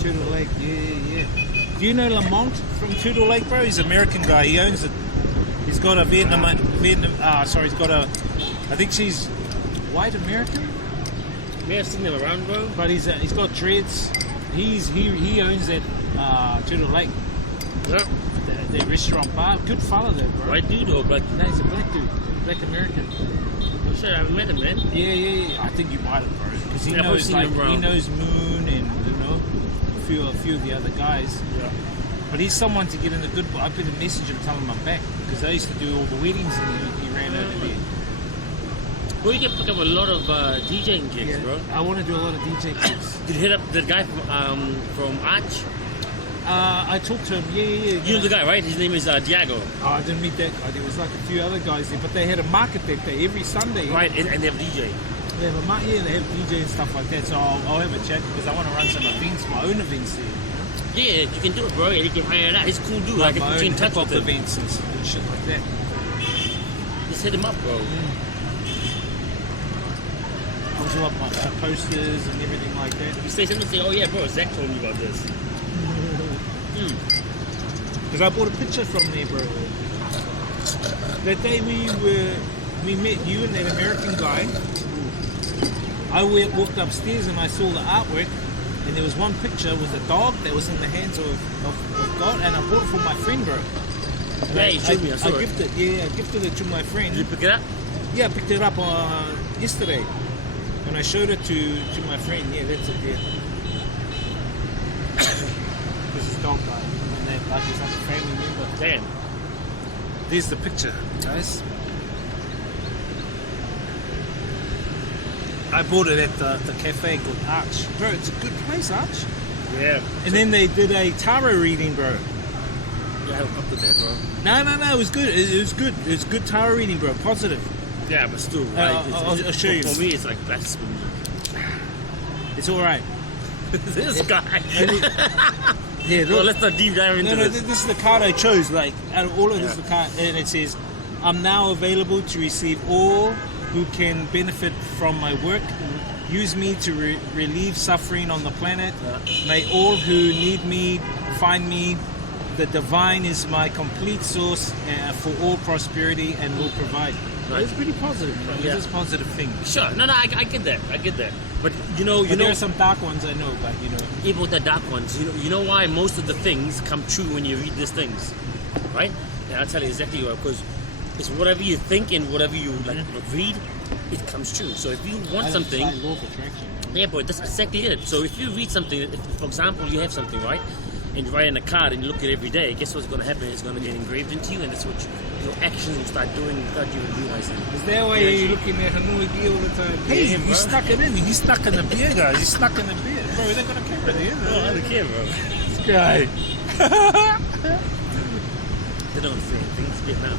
Turtle Lake, yeah. Do you know Lamont from Turtle Lake, bro? He's an American guy. He owns it. He's got a he's got a, I think she's white American, may have seen them around, bro. but he's got dreads. He owns that Turtle Lake, Yeah. the restaurant bar. Good fella though, bro. White dude or black? No, he's a black dude, black American. I'm sure I haven't met him, man. Yeah. I think you might have, bro, because he Yeah, I've knows seen him around. he knows Moon and a few of the other guys. Yeah. But he's someone to get in the good. I've been to message him, tell him I'm back because I used to do all the weddings and he ran over there. Well, you can pick up a lot of DJing gigs, bro. I want to do a lot of DJ gigs. Did you hit up the guy from Arch? I talked to him. Yeah. You know the guy, right? His name is Diago. Oh, I didn't meet that guy. There was like a few other guys there, but they had a market that day every Sunday. Right, and they have DJ. They have a they have DJ and stuff like that. So I'll have a chat because I want to run some events, my own events there. Yeah, you can do it, bro. You can hire it out. He's a cool dude. Like I my can put own you in touch hip-hop with him. events and shit like that. Just hit him up, bro. I'll do up my posters and everything like that. You say something, say, oh yeah, bro, Zach told me about this. Because I bought a picture from there, bro. That day we met you and that American guy. I walked upstairs and I saw the artwork, and there was one picture with a dog that was in the hands of God, and I bought it for my friend, bro. And Yeah, you showed me, I saw it. I gifted it to my friend. Did you pick it up? Yeah, I picked it up yesterday, and I showed it to my friend. Yeah, that's it. Yeah. This is dog guy, and that like he's like a family member. Damn. There's the picture, guys. I bought it at the cafe called Arch. Bro, it's a good place, Arch. Yeah. And then they did a tarot reading, bro. You have up to that, bro. No, it was good. It was good. It was good tarot reading, bro. Positive. Yeah, but still, right? I'll show you. For me, it's like blasphemy. It's all right. This guy. Yeah, Well, let's not deep dive into No, this. this is the card I chose. Like, out of all of this, the card, and it says, "I'm now available to receive all who can benefit from my work. Use me to relieve suffering on the planet. May all who need me find me. The divine is my complete source for all prosperity and will provide." Right. It's pretty positive. You know? Yeah. It's a positive thing. Sure. No, I get that. I get that. But you But there know, are some dark ones I know, but you know. even with the dark ones, you know why most of the things come true when you read these things, right? And I'll tell you exactly why. Because it's whatever you think and whatever you read, it comes true. So if you want something, It's like law of attraction. yeah, but that's exactly it. So if you read something, if, for example, you have something, right, and you write in a card and you look at it every day, guess what's going to happen? It's going to get engraved into you, and that's what your actions will start doing without you even realizing. Is there why you're looking at Hanoi gear all the time? Hey, Yeah, you bro. stuck it in. He's stuck in the beer, guys. He's stuck in the beer. Bro, they're going to camera there. Oh, I don't care, bro. This guy. They don't say anything. It's Vietnam.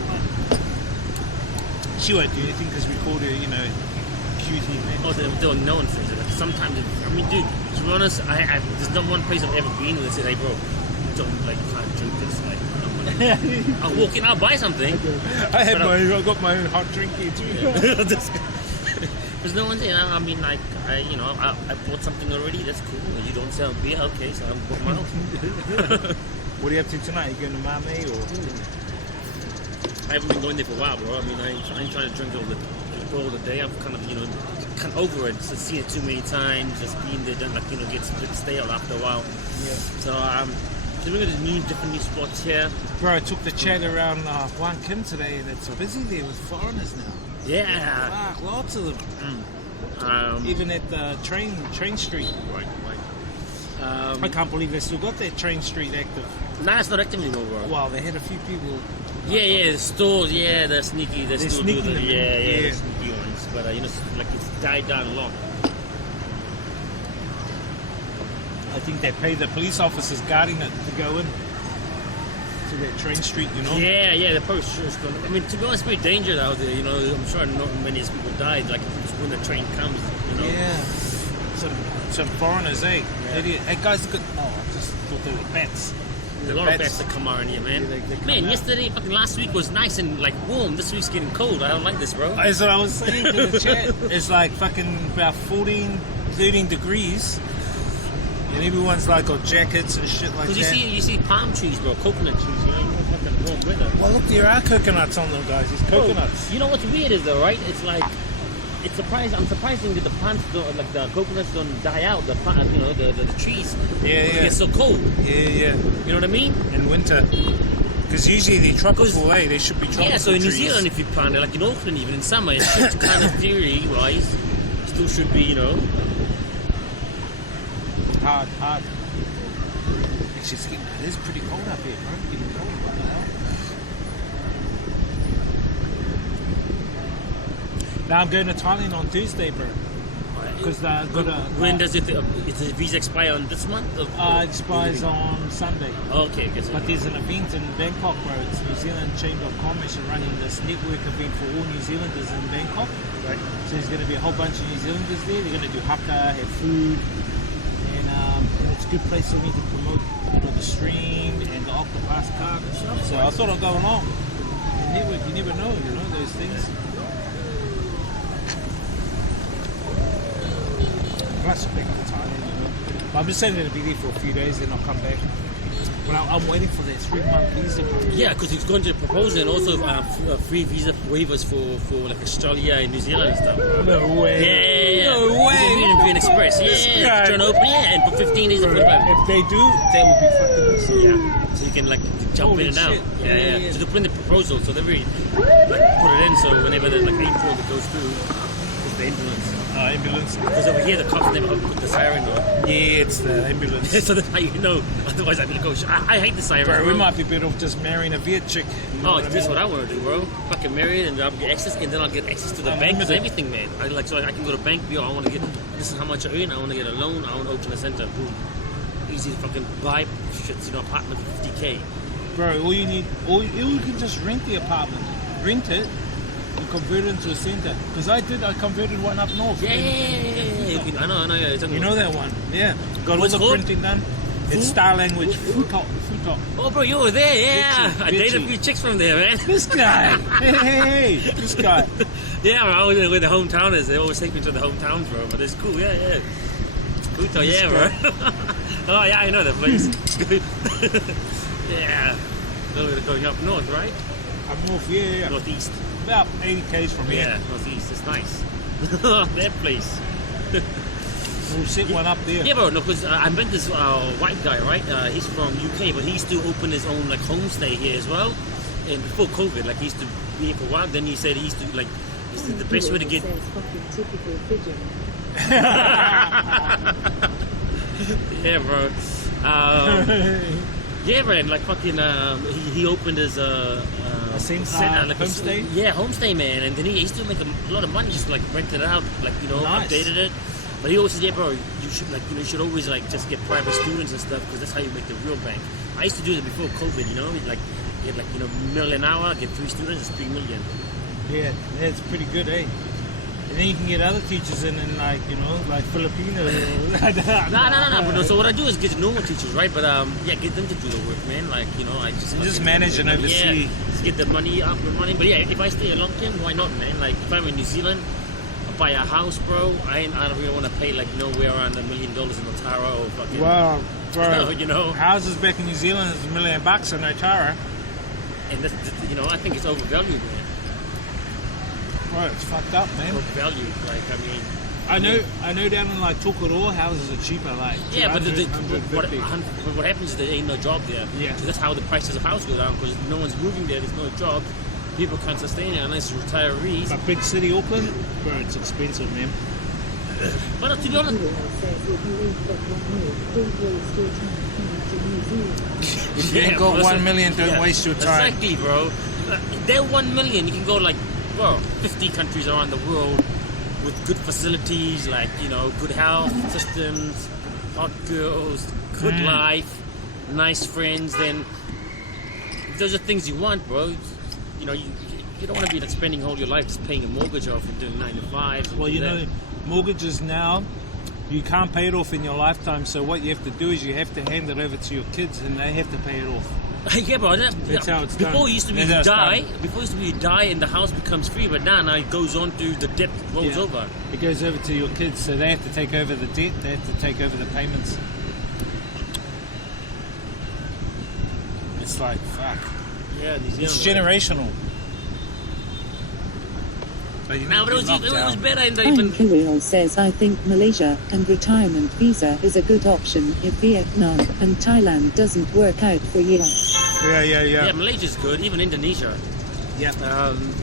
She won't do anything because we called her, you know, cutie. Oh, they'll no one says it. Like, sometimes, I mean, dude, to be honest, there's not one place I've ever been where they said, hey, bro, don't, like, can't drink this. Like, I don't want to. I'll walk in, I'll buy something. I got my own hot drink here too. Yeah. There's no one saying, I mean, like, I bought something already, that's cool. You don't sell beer, okay, so I'm bought my own. What are you up to tonight? You going to Mame or? I haven't been going there for a while, bro. I mean, I ain't trying to drink all the day. I'm kind of over it. Just seen it too many times. Just being there, done, like, you know, gets a bit stale after a while. Yeah. So we're going to different new spots here. Bro, I took the chat around Wan Kim today, and it's busy there with foreigners now. Yeah. Fuck, lots of them. Even at the train street. Right. I can't believe they still got that train street active. Nah, it's not active anymore, bro. Wow, they had a few people. Yeah, the stores, yeah, they're sneaky. They're still sneaky do the, them, yeah, yeah. the sneaky ones. But, you know, like, it's died down a lot. I think they pay the police officers guarding it to go in to that train street, you know? Yeah, the probably sure it's gonna. I mean, to be honest, it's very dangerous out there. You know, I'm sure not many people died. Like when the train comes, you know. Yeah. Some foreigners, eh? Yeah. Idiot. Hey guys, look at. Oh, I just thought they were bats. There's a lot of bats that come around here, man. Yeah, they come Man, out. yesterday, fucking last week was nice and like warm. This week's getting cold. I don't like this, bro. That's what I was saying to the chat. It's like fucking about 14, 13 degrees. And everyone's like got jackets and shit like that. Because you see palm trees, bro, coconut trees. You know, fucking warm weather. Well, look, there are coconuts on them, guys. There's Bro, coconuts. you know what's weird is though, right? It's like it's surprising. I'm surprising that the plants don't, like the coconuts don't die out. The plant, you know, the trees. Yeah. It's so cold. Yeah. You know what I mean? In winter. Because usually they're tropical, eh? They should be tropical. Yeah. So in New trees. Zealand, if you plant it, like in Auckland, even in summer, it should kind of theory-wise still should be, you know. Hard. It is pretty cold up here, bro. Getting cold. What the hell? Now I'm going to Thailand on Tuesday, bro. Because I've got a. When does it? Is the visa expire on this month? Or It expires on Sunday. Okay, okay. But there's an event in Bangkok, bro. It's New Zealand Chamber of Commerce are running this network event for all New Zealanders in Bangkok. Right. So there's going to be a whole bunch of New Zealanders there. They're going to do haka, have food, and it's a good place for me to promote, you know, the stream and the Octopus card and stuff. So I thought I'd go along. The network, you never know, you know, those things. Plus, back to Thailand, you know. But I'm just saying that I'll be there for a few days, then I'll come back. But I'm waiting for that 3-month visa. Yeah, because he's going to propose and also free visa waivers for like Australia and New Zealand and stuff. No way. Yeah. No way. European Express. Yeah. Trying to open. Yeah, and for 15 days or 45. If they do, that would be fucking awesome. Yeah. So you can like jump Holy in and out. shit. Yeah. So they put in the proposal, so they really like put it in. So whenever there's like April that goes through, it's the ambulance. Ambulance. Because over here the cops never put the siren on. Yeah, it's the ambulance. So that's how you know. Otherwise I'd be like, oh, I hate the siren. Bro, we might be better off just marrying a Viet chick. You know Oh, that's what I want to do, bro. Fucking marry it and I'll get access, and then I'll get access to the bank and everything, man. So I can go to bank. Yo, I want to get. This is how much I earn. I want to get a loan. I want to open a center. Boom. Easy to fucking buy shit, you know, apartment for 50K. Bro, all you can just rent the apartment. Rent it and convert it into a center. Because I converted one up north. Yeah. I know. Yeah, You know that one? Yeah. Got What's all it the called? printing done. It's star language. Futop. Oh, bro, you were there. Yeah. Bitchy. I dated a few chicks from there, man. This guy. Hey. This guy. Yeah, bro, I always know where the hometowners. They always take me to the hometowns, bro. But it's cool. Yeah. Puto, yeah, bro. Oh, yeah, I know that place. Good. Yeah. A little bit of going up north, right? Up north, yeah. Northeast. About 80 k's from here. Yeah, northeast. It's nice. That place. We'll set one up there. Yeah, bro. No, because I met this white guy, right? He's from UK, but he used to open his own like homestay here as well. And before COVID, like he used to be here for a while. Then he said he used to like. He said the best way to get. Yeah, bro. Yeah, man. Like fucking. He opened his homestay. Yeah, homestay, man. And then he used to make a lot of money, just like rented it out, like Nice. updated it. But he always said, yeah, bro, you should you should always like just get private students and stuff because that's how you make the real bank. I used to do it before COVID, like get like $1 million an hour, get 3 students, it's $3 million. Yeah, it's pretty good, eh? And then you can get other teachers in, like Filipino. No. But no, so what I do is get normal teachers, right? But yeah, get them to do the work, man. Like I just manage and oversee. Yeah, just get the money up and running. But yeah, if I stay a long term, why not, man? Like if I'm in New Zealand. Buy a house, bro. I don't really want to pay like nowhere around $1 million in Otara or fucking. Wow, bro. Houses back in New Zealand is $1 million in Otara. And that's, I think it's overvalued, man. Bro, it's fucked up, man. Overvalued, like I know down in like Tokoroa houses are cheaper, like yeah, but what 150. happens is there ain't no job there. Yeah. So that's how the prices of house go down because no one's moving there. There's no job. People can't sustain it unless retirees. But big city Auckland, bro, it's expensive, man. But to be honest, if you ain't got 1 million, don't waste your time. Exactly, bro. They're 1 million. You can go like, 50 countries around the world with good facilities, like good health systems, hot girls, good life, nice friends. Then if those are things you want, bro. You don't want to be like spending all your life just paying a mortgage off and doing 9 to 5. Well, mortgages now, you can't pay it off in your lifetime. So what you have to do is you have to hand it over to your kids, and they have to pay it off. Yeah, bro. That's how it's done. Before it used to be you die. Before it used to be you die and the house becomes free, but now it goes on to the debt rolls over. It goes over to your kids, so they have to take over the debt. They have to take over the payments. It's like fuck. Yeah, it's generational. But it was better in the Fine Kirill says, I think Malaysia and retirement visa is a good option if Vietnam and Thailand doesn't work out for you. Yeah. Yeah, Malaysia's good, even Indonesia. Yeah.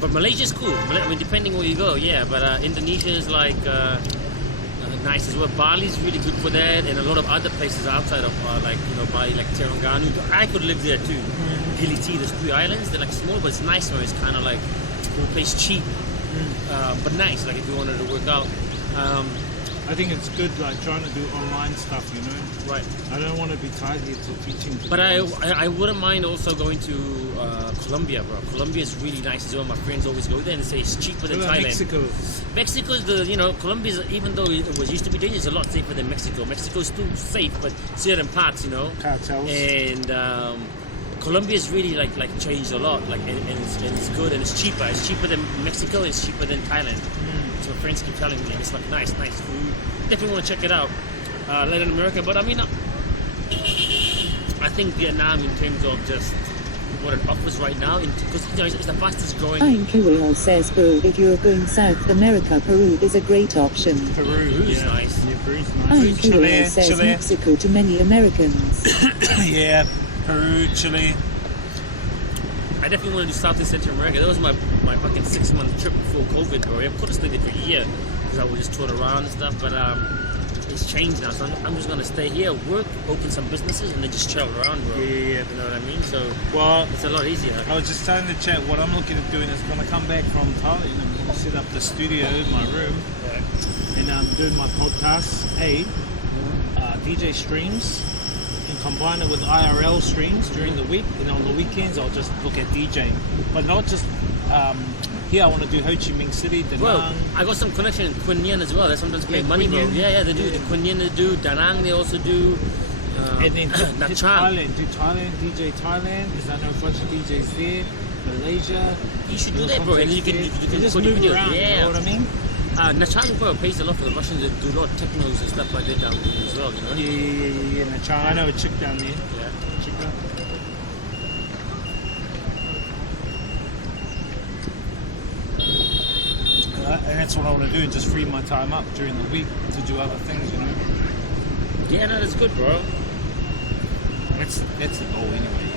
But Malaysia's cool. I mean, depending where you go, yeah. But Indonesia is like nice as well. Bali's really good for that, and a lot of other places outside of Bali, like Terengganu. I could live there too. Gili, there's 3 islands. They're like small, but it's nice. Where it's kind of like a place cheap. But nice, like if you wanted to work out. I think it's good, like trying to do online stuff, Right. I don't want to be tied here to teaching. But I wouldn't mind also going to Colombia, bro. Colombia is really nice as well. My friends always go there and say it's cheaper than Thailand. Mexico's Colombia's, even though it used to be dangerous, a lot safer than Mexico. Mexico's still safe, but certain parts, Cartels. And Colombia's really like changed a lot, and it's good and it's cheaper. It's cheaper than Mexico. It's cheaper than Thailand. So my friends keep telling me it's like nice food. Definitely want to check it out. Latin America, but I mean, I think Vietnam in terms of just what it offers right now, because it's the fastest growing. Fine Kirill says, Peru, if you're going South America, Peru is a great option. Peru's nice. Yeah, Peru's nice. Fine Kirill says Chile. Mexico to many Americans. Yeah, Peru, Chile. I definitely want to do South and Central America. That was my fucking 6-month trip before COVID, bro. I could have stayed there for a year because I would just tour around and stuff, but it's changed now. So I'm just gonna stay here, work, open some businesses, and then just travel around, bro. Yeah. You know what I mean? So it's a lot easier. I was just telling the chat what I'm looking at doing is when I come back from Thailand, I'm gonna set up the studio in my room, and I'm doing my podcasts. DJ streams. And combine it with IRL streams during the week, and on the weekends I'll just look at DJing, but not just here. I want to do Ho Chi Minh City, Da Nang. Well, I got some connection in Quy Nhon as well. They sometimes pay money, bro. Yeah, they do. The Quy Nhon they do. Da Nang they also do. And then Nha Trang. do Thailand, DJ Thailand, because I know a bunch of DJs there. Malaysia. You should do that, bro. And you can just put move videos. around. Yeah. You know what I mean? Nha Trang, bro, pays a lot for the Russians that do a lot of technos and stuff like that down there as well, Yeah. Nha Trang. I know a chick down there. Yeah. Chica. And that's what I want to do, just free my time up during the week to do other things, you know. Yeah, no, that's good, bro. That's the goal anyway.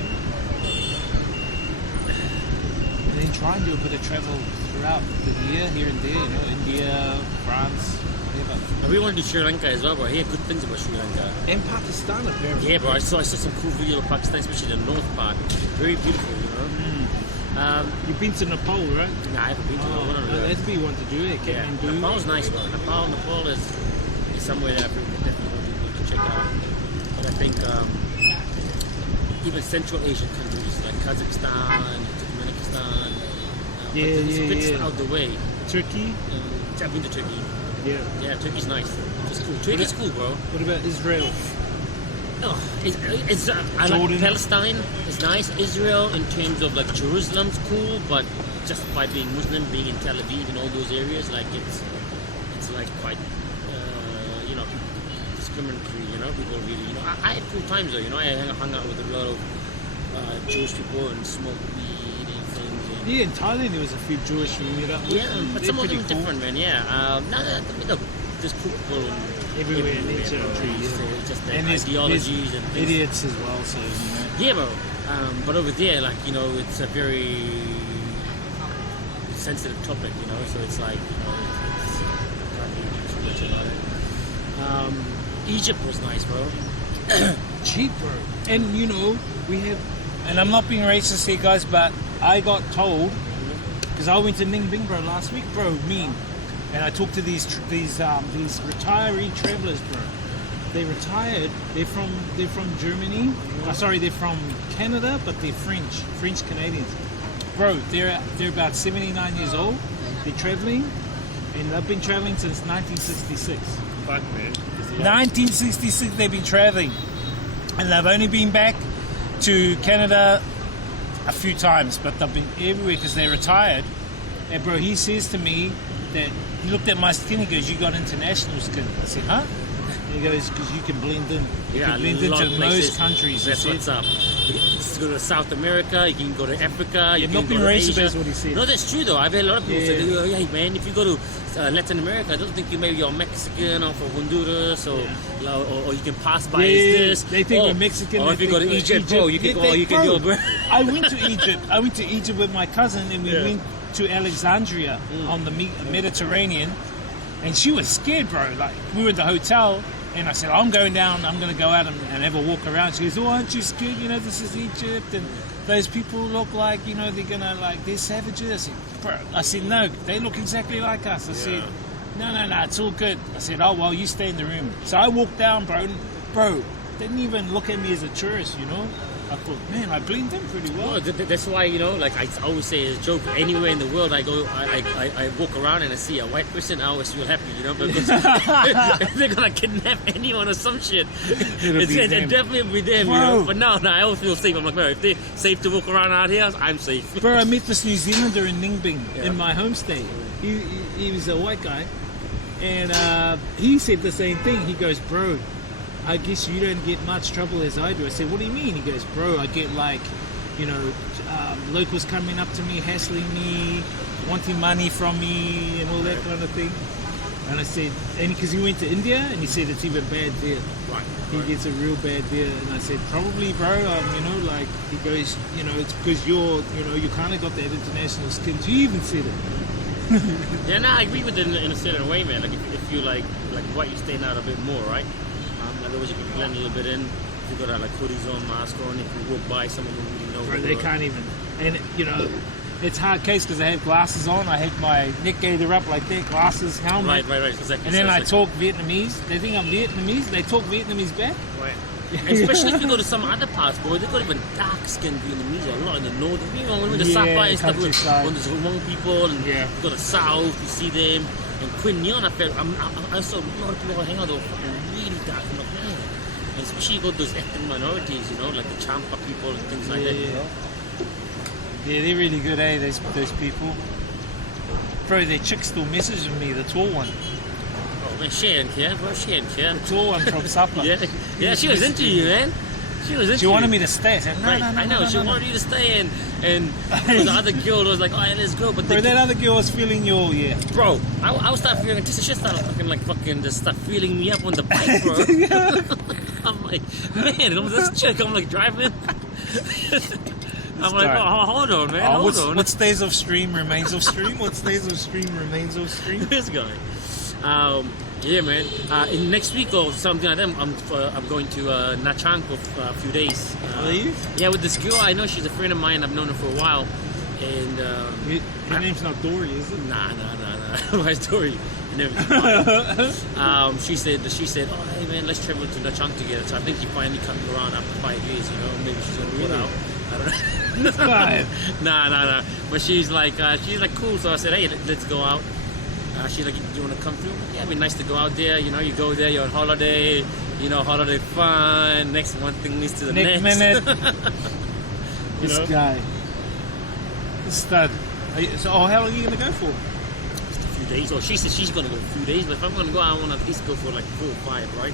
And then try and do a bit of travel throughout the year, here and there, you know, India, France, whatever. And we want to do Sri Lanka as well, bro. I hear good things about Sri Lanka. And Pakistan apparently. Yeah, bro. I saw some cool video of Pakistan, especially the north part. Very beautiful, you know. You've been to Nepal, right? Nah, I haven't been to Nepal. That'd be one to do it. Yeah, Nepal's nice, bro. Nepal is somewhere that I definitely want to check out. But I think even Central Asian countries like Kazakhstan, Turkmenistan, it's a bit out the way. Turkey? I've been to Turkey. Yeah, Turkey's nice. It's cool. Turkey's cool, bro. What about Israel? Oh, I like Palestine. It's nice. Israel, in terms of like Jerusalem's cool, but just by being Muslim, being in Tel Aviv and all those areas, like it's like quite you know, discriminatory. You know, people really, you know. I had cool times though. You know, I hung out with a lot of Jewish people and smoked weed and things. And Yeah, in Thailand there was a few Jewish we met up with. yeah, but some of them are cool. different, man. Yeah, there's cool people Everywhere in each bro. country, yeah. So it's just their And there's ideologies and things. idiots as well, so you know. Yeah, bro. But over there, like, you know, it's a very sensitive topic, you know, so it's like, you know, it's not really too much about it. Egypt was nice, bro. Cheaper. And you know, we have, and I'm not being racist here, guys, but I got told, because I went to Ning Bing, bro, last week, bro, mean. And I talked to these retiree travelers, bro. They retired. They're from Germany. Sorry, they're from Canada, but they're French Canadians. Bro, they're about 79 years old. They're traveling, and they've been traveling since 1966. Fuck, man. 1966 they've been traveling, and they've only been back to Canada a few times, but they've been everywhere because they retired. And bro, he says to me that he looked at my skin. He goes, "You got international skin." I said, "Huh?" He goes, "Because you can blend in. You Yeah, can blend a lot into of most places. countries." he That's said. what's up. You can go to South America, you can go to Africa, you Yeah, can not go being to racist, Asia. that's what he said. No, that's true though. I've had a lot of people Yeah. say, "Oh, hey man, if you go to Latin America, I don't think you maybe you're Mexican or from Honduras or you can pass by as this." They think we're Mexican. Or if they you go to think we're Egypt, bro, you can go. You can go, bro. I went to Egypt. I went to Egypt with my cousin, and we Yeah. went to Alexandria on the Mediterranean. And she was scared, bro. Like, we were at the hotel, and I said, I'm going down. I'm going to go out and have a walk around. She goes, "Oh, aren't you scared? You know, this is Egypt, and those people look like, you know, they're gonna they're savages." I said, "Bro," I said, "No, they look exactly like us." I said, No, it's all good." I said, "Oh, well, you stay in the room." So I walked down, bro. And, bro, didn't even look at me as a tourist, you know. I thought, man, I blend in pretty well. Well, that's why, you know, like I always say as a joke, anywhere in the world I go, I walk around and I see a white person, I always feel happy, you know, because if they're gonna kidnap anyone or some shit, it'll definitely be them, you know. But no, I always feel safe. I'm like, bro, if they're safe to walk around out here, I'm safe. Bro, I met this New Zealander in Ning Bing in my homestay. He was a white guy, and he said the same thing. He goes, "Bro, I guess you don't get much trouble as I do." I said, "What do you mean?" He goes, "Bro, I get locals coming up to me, hassling me, wanting money from me, and all that kind of thing." And I said, and because he went to India, and he said it's even bad there. Right. He gets it real bad there. And I said, probably, bro, he goes, it's because you kind of got that international skin. You even said it. Yeah, no, I agree with it in a certain way, man. Like if you like what you stand out a bit more, right? Otherwise you can blend a little bit in. If you got like hoodies on, mask on, if you walk by someone who really knows. Bro, they can't even. And it's hard case because I have glasses on. I have my neck gaiter up like that, glasses, helmet. Right. Exactly. And then So I it's talk Vietnamese. They think I'm Vietnamese. They talk Vietnamese back. Right. And especially if you go to some other parts, bro, they've got even dark-skinned Vietnamese a lot in the north. You know, when the Sapa and stuff, when there's Hmong people, and you go to the south, you see them. And Queen Neon, I saw a lot of people hang out there really dark. I'm like, man. And especially you go to those ethnic minorities, you know, like the Champa people and things like that, you know. Yeah, they're really good, eh? Those people. Bro, their chick still messaging me, the tall one. Oh, man, she ain't care, bro. She ain't care. The tall one from Sapa. Yeah, she was into you, man. She was into She wanted you. me to stay. I said, no, Right, no, no, I know, no, she no, no. wanted you to stay and the other girl was like, oh, yeah, let's go. But Bro, the, that other girl was feeling your, bro, I would start feeling, just shit started fucking just start feeling me up on the bike, bro. I'm like, man, I'm this chick, I'm like driving. I'm like, guy. oh, hold on, man, hold on. What stays off stream remains off stream. What stays off stream remains off stream. This guy. Yeah, man. In next week or something like that, I'm going to Nha Trang for a few days. Are you? Yeah, with this girl. I know she's a friend of mine. I've known her for a while. And Her name's not Dory, is it? nah. My story. And everything. She said, oh, hey man, let's travel to Nha Trang together. So I think she finally come around after 5 years. You know, maybe she's gonna put out. I don't know. This guy. Nah. But she's like cool. So I said, hey, let's go out. She's like, do you want to come through? Yeah, it'd be nice to go out there. You know, you go there, you're on holiday. You know, holiday fun. Next one thing leads to the next. Minute. You This know? guy. This stud. So, how long are you gonna go for? Just a few days. Or she said she's gonna go a few days. But if I'm gonna go, I want to at least go for like 4 or 5, right?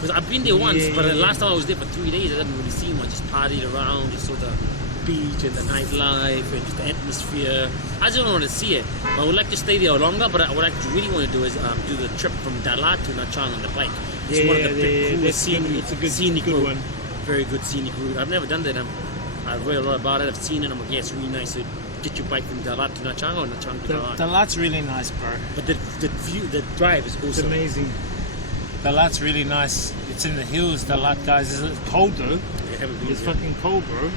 Because I've been there once, but the last time I was there for 3 days, I didn't really see much. Just partied around, just saw the beach and the nightlife and just the atmosphere. I just don't want to see it. I would like to stay there longer, but what I really want to do is do the trip from Dalat to Nha Trang on the bike. It's one of the coolest scenic good route. one. Very good scenic route. I've never done that. I've read a lot about it. I've seen it. I'm like, yeah, it's really nice to get your bike from Dalat to Nha Trang or Nha Trang to Dalat. The lat's really nice, bro. But the view, the drive is It's awesome. amazing. The lat's really nice. It's in the hills, the lat, guys. It's cold though. Yeah, haven't been It's there. fucking cold, bro.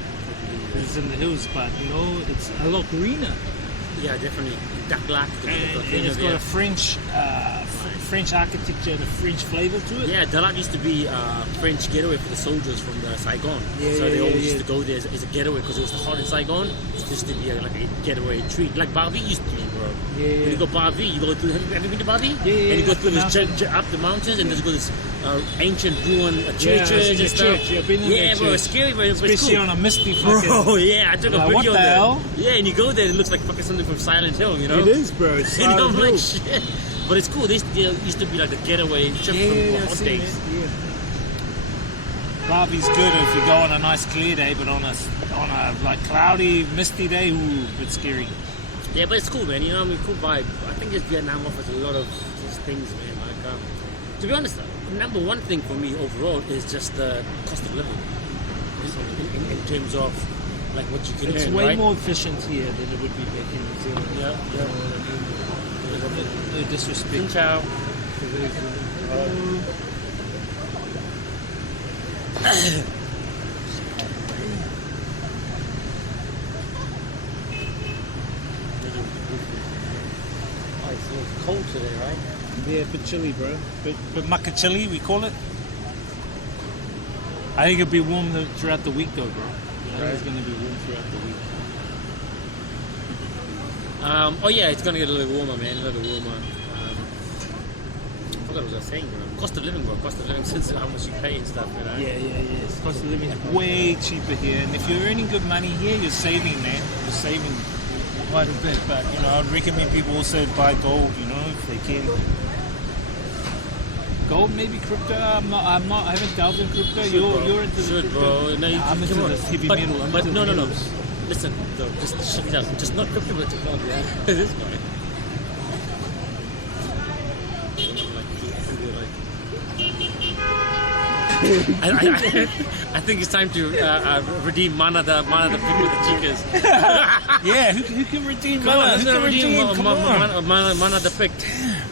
It's in the hills, but you know, it's a lot greener. Yeah, definitely. Dalat. And it's got a French architecture and a French flavor to it. Yeah, Dalat used to be a French getaway for the soldiers from Saigon. So they always used to go there as a getaway because it was hot in Saigon. It used to be like a getaway treat, like Bavi used to be, bro. Yeah. When you go Bavi, you go through. Have you been to Bavi? Yeah. And you go through this Mountain. up the mountains, and there's this ancient ruin I've churches seen and the stuff. church. Yeah, I've been in Yeah, that bro, it's church. scary, but it's Especially cool. on a misty fucking. Bro, yeah, I took a Like, what video the there. hell? Yeah, and you go there, it looks like fucking something from Silent Hill, you know? It is, bro. It's And I'm Silent like, Hill. shit. But it's cool. There used to be like a getaway trip for I've hot seen days. it, yeah. Bavi's good if you go on a nice clear day, but on a like cloudy, misty day, ooh, it's scary. Yeah, but it's cool, man. You know, I mean, cool vibe. I think just Vietnam offers a lot of these things, man. Like, to be honest, number one thing for me overall is just the cost of living. In terms of like what you can It's earn, way right? more efficient here than it would be back in New Zealand. Yeah, You know what I mean? No disrespect. Xin chào. Oh, it's a little cold today, right? Yeah, a bit chilly, bro. But mucka chilly, we call it. I think it'll be warm throughout the week, though, bro. I think it's going to be warm throughout the week. Oh yeah, it's gonna get a little warmer, man. A little warmer. I forgot what I was saying, bro. Cost of living, bro. Cost of living since how much you pay and stuff, you know. Yeah. Cost of living is way cheaper here, and if you're earning good money here, you're saving, man. You're saving quite a bit. But you know, I'd recommend people also buy gold, you know, if they can. Gold, maybe crypto. I haven't delved in crypto. You're into the Should, crypto. bro. No, you, I'm into come on. the heavy but, metal. I'm But into no. the metals. Listen, though, just shut it down. Just not crypto, but technology. Yeah? This guy. I think it's time to redeem Mana the pick with the chicas. Yeah, who can redeem Come on, Mana? let's Who can redeem? Come on. Mana the pick.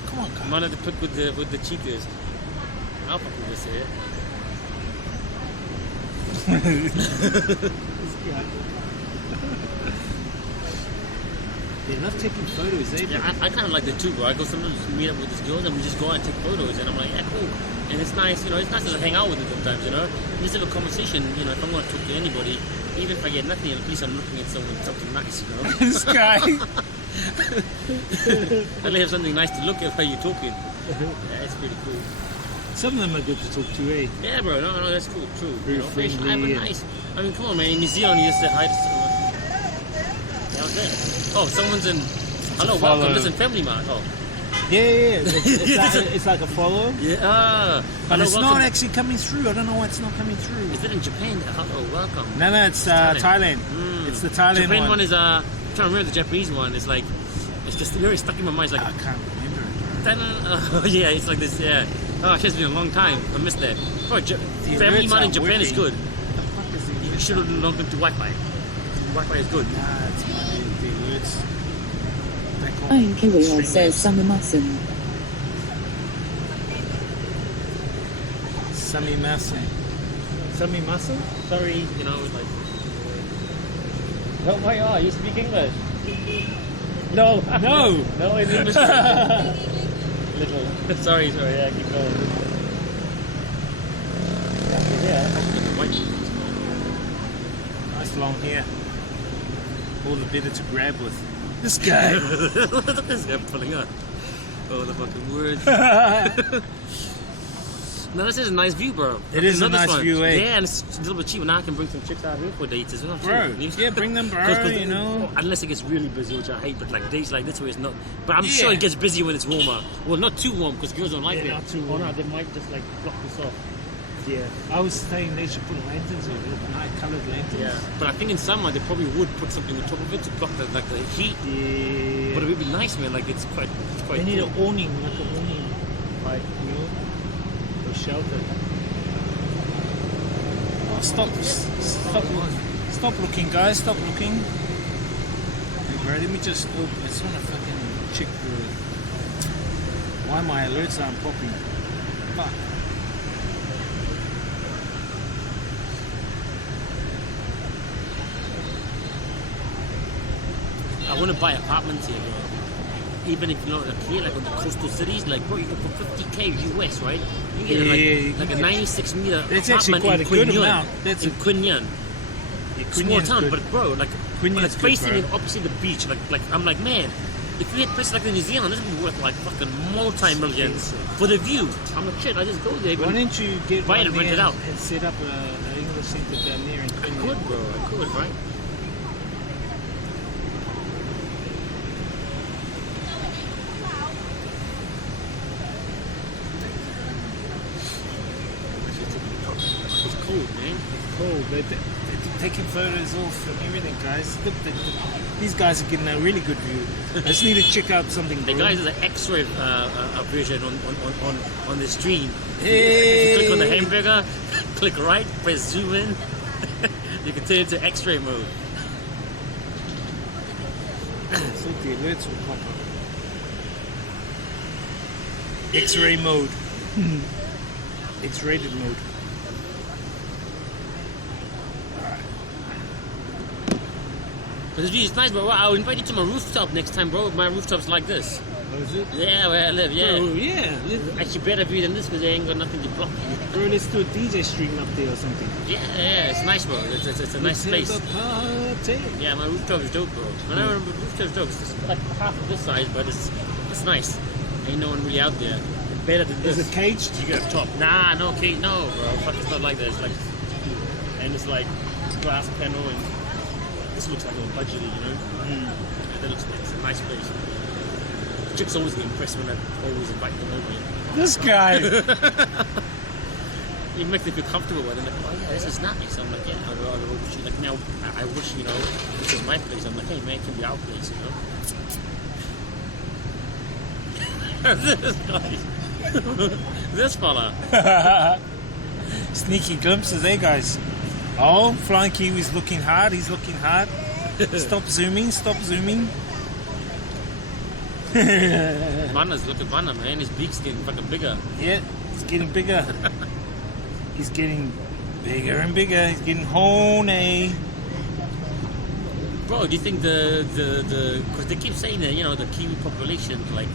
Come on, guys. Mana the pick with the chicas. I'll fucking just say it. They love taking photos, eh? Yeah, I kind of like the two, bro. I go sometimes meet up with these girls and we just go out and take photos, and I'm like, yeah, cool. And it's nice, you know. It's nice to hang out with them sometimes, you know. Just have a conversation, you know. If I'm going to talk to anybody, even if I get nothing, at least I'm looking at something nice, you know. This guy. At least have something nice to look at while you're talking. Yeah, it's pretty cool. Some of them are good to talk to, eh? Yeah, bro. No, that's cool. True. Very you know, friendly, I have a yeah. nice. I mean, come on, man. In New Zealand, you just said hi to someone. Yeah, I was there. Oh, someone's in. Hello, follow. welcome. Listen, Family Mart. Oh. Yeah. It's like a follow. Yeah. But Hello, it's welcome. not actually coming through. I don't know why it's not coming through. Is it in Japan? Oh, welcome. No, it's Thailand. It's the Thailand Japan one one. is I'm trying to remember the Japanese one. It's like it's just very stuck in my mind. It's like I can't remember it. oh, yeah, it's like this. Yeah. Oh, it's been a long time. I missed that. Oh, family alerts mode in are Japan is working. good. You should have logged into Wi-Fi. Wi-Fi is good. Nah, it's my the alerts. Back home. Iron Killer Stream says Summer Musson. Sami Mason. Sami muscle? Sorry, you know, like. Oh my God, you speak English? No. No. No, in English. Little. Sorry, yeah, keep going. Yeah, Nice long hair. All the better to grab with. This guy. Look at this guy pulling up. Oh, the fucking words. No, this is a nice view, bro. It is a nice view, eh? Yeah, and it's a little bit cheaper. Now I can bring some chicks out here for dates as well. Bro, too. yeah, bring them, bro, 'Cause you know. Unless it gets really busy, which I hate, but like days like this where it's not. But I'm sure Yeah. it gets busy when it's warmer. Well, not too warm because girls don't like Yeah, it. not too Oh warm. no, they might just like block this off. Yeah. I was saying they should put lanterns over it, night coloured lanterns. Yeah, but I think in summer they probably would put something on top of it to block the heat. Yeah. But it would be nice, man. Like it's quite. They need cool. an awning, like an awning, like, you know, for shelter. Oh, stop looking, guys. Stop looking. Hey, bro, let me just. Oh, I just want to fucking check why my alerts aren't popping. Fuck. I want to buy apartments here, bro. Even if you're not like here, like on the coastal cities, like bro, you can for 50K US, right? You get Yeah, like a 96 meter That's actually apartment quite in a good Quinyan. amount. That's in Quinyan. Yeah, Small Quinyan's town, good. but bro, like Quinyan's when it's good, facing bro. it opposite the beach, like I'm like, man, if we had places like in New Zealand, this would be worth like fucking multi-millions for the view. I'm like, shit, I just go there. Why don't you get Buy it one and rent there it out. and set up an English centre down there in I Quinyan? could, bro, I could, right? It's cool, man. Cool, they're taking photos off and everything, guys. Look, these guys are getting a really good view. I just need to check out something. The bro. guys is an X-ray version on the stream. Hey. If you click on the hamburger, click right, press zoom in. You can turn it to X-ray mode. So the alerts will pop up. X-ray mode. X-rated mode. But it's nice, bro. I'll invite you to my rooftop next time, bro. My rooftop's like this. Oh, is it? Yeah, where I live, yeah. Bro, yeah. Actually better view than this because they ain't got nothing to block you. Bro, let's do a DJ stream up there or something. Yeah, it's nice, bro. It's a nice Let's place. have a party. Yeah, my rooftop is dope, bro. When I remember rooftop's dope. It's just like half of this size, but it's nice. Ain't no one really out there. It's better than this. Is it caged? You got a top. Nah, no, okay, no, bro. Fuck, it's not like that. It's like, and it's like glass panel, and this looks like a budget, you know. Yeah, that looks nice. It's a nice place. Chicks always get impressed when I always invite them over. This guy. It makes them feel comfortable with it. Like, oh yeah, this is nice. I'm like, yeah, I'll wish you. Like now, I wish, you know, this is my place. I'm like, hey man, it can be our place, you know. This guy. This fella. Sneaky glimpses, eh, guys? Oh, Flying Kiwi's looking hard. He's looking hard. Stop zooming. Stop zooming. Banner's look at Banner, man. His beak's getting fucking bigger. Yeah, he's getting bigger. He's getting bigger and bigger. He's getting horny. Bro, do you think because they keep saying that, you know, the Kiwi population like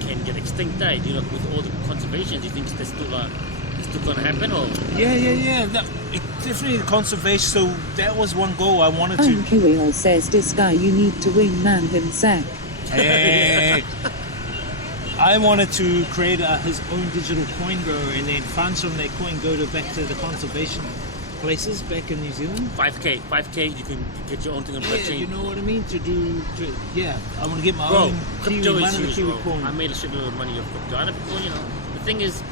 can get extinct, right? You know, with all the conservation, do you think that's still gonna happen, or? Yeah. Definitely conservation. So that was one goal I wanted Iron to. Killer says this guy you need to wingman himself. Hey, I wanted to create his own digital coin, bro, and then funds from that coin go back to the conservation places back in New Zealand. 5K. You can get your own thing on Yeah, blockchain. you know what I mean. I want to get my Bro, own crypto Kiwi, is huge, Kiwi bro. coin. I made a shitload of money off crypto. And the thing is,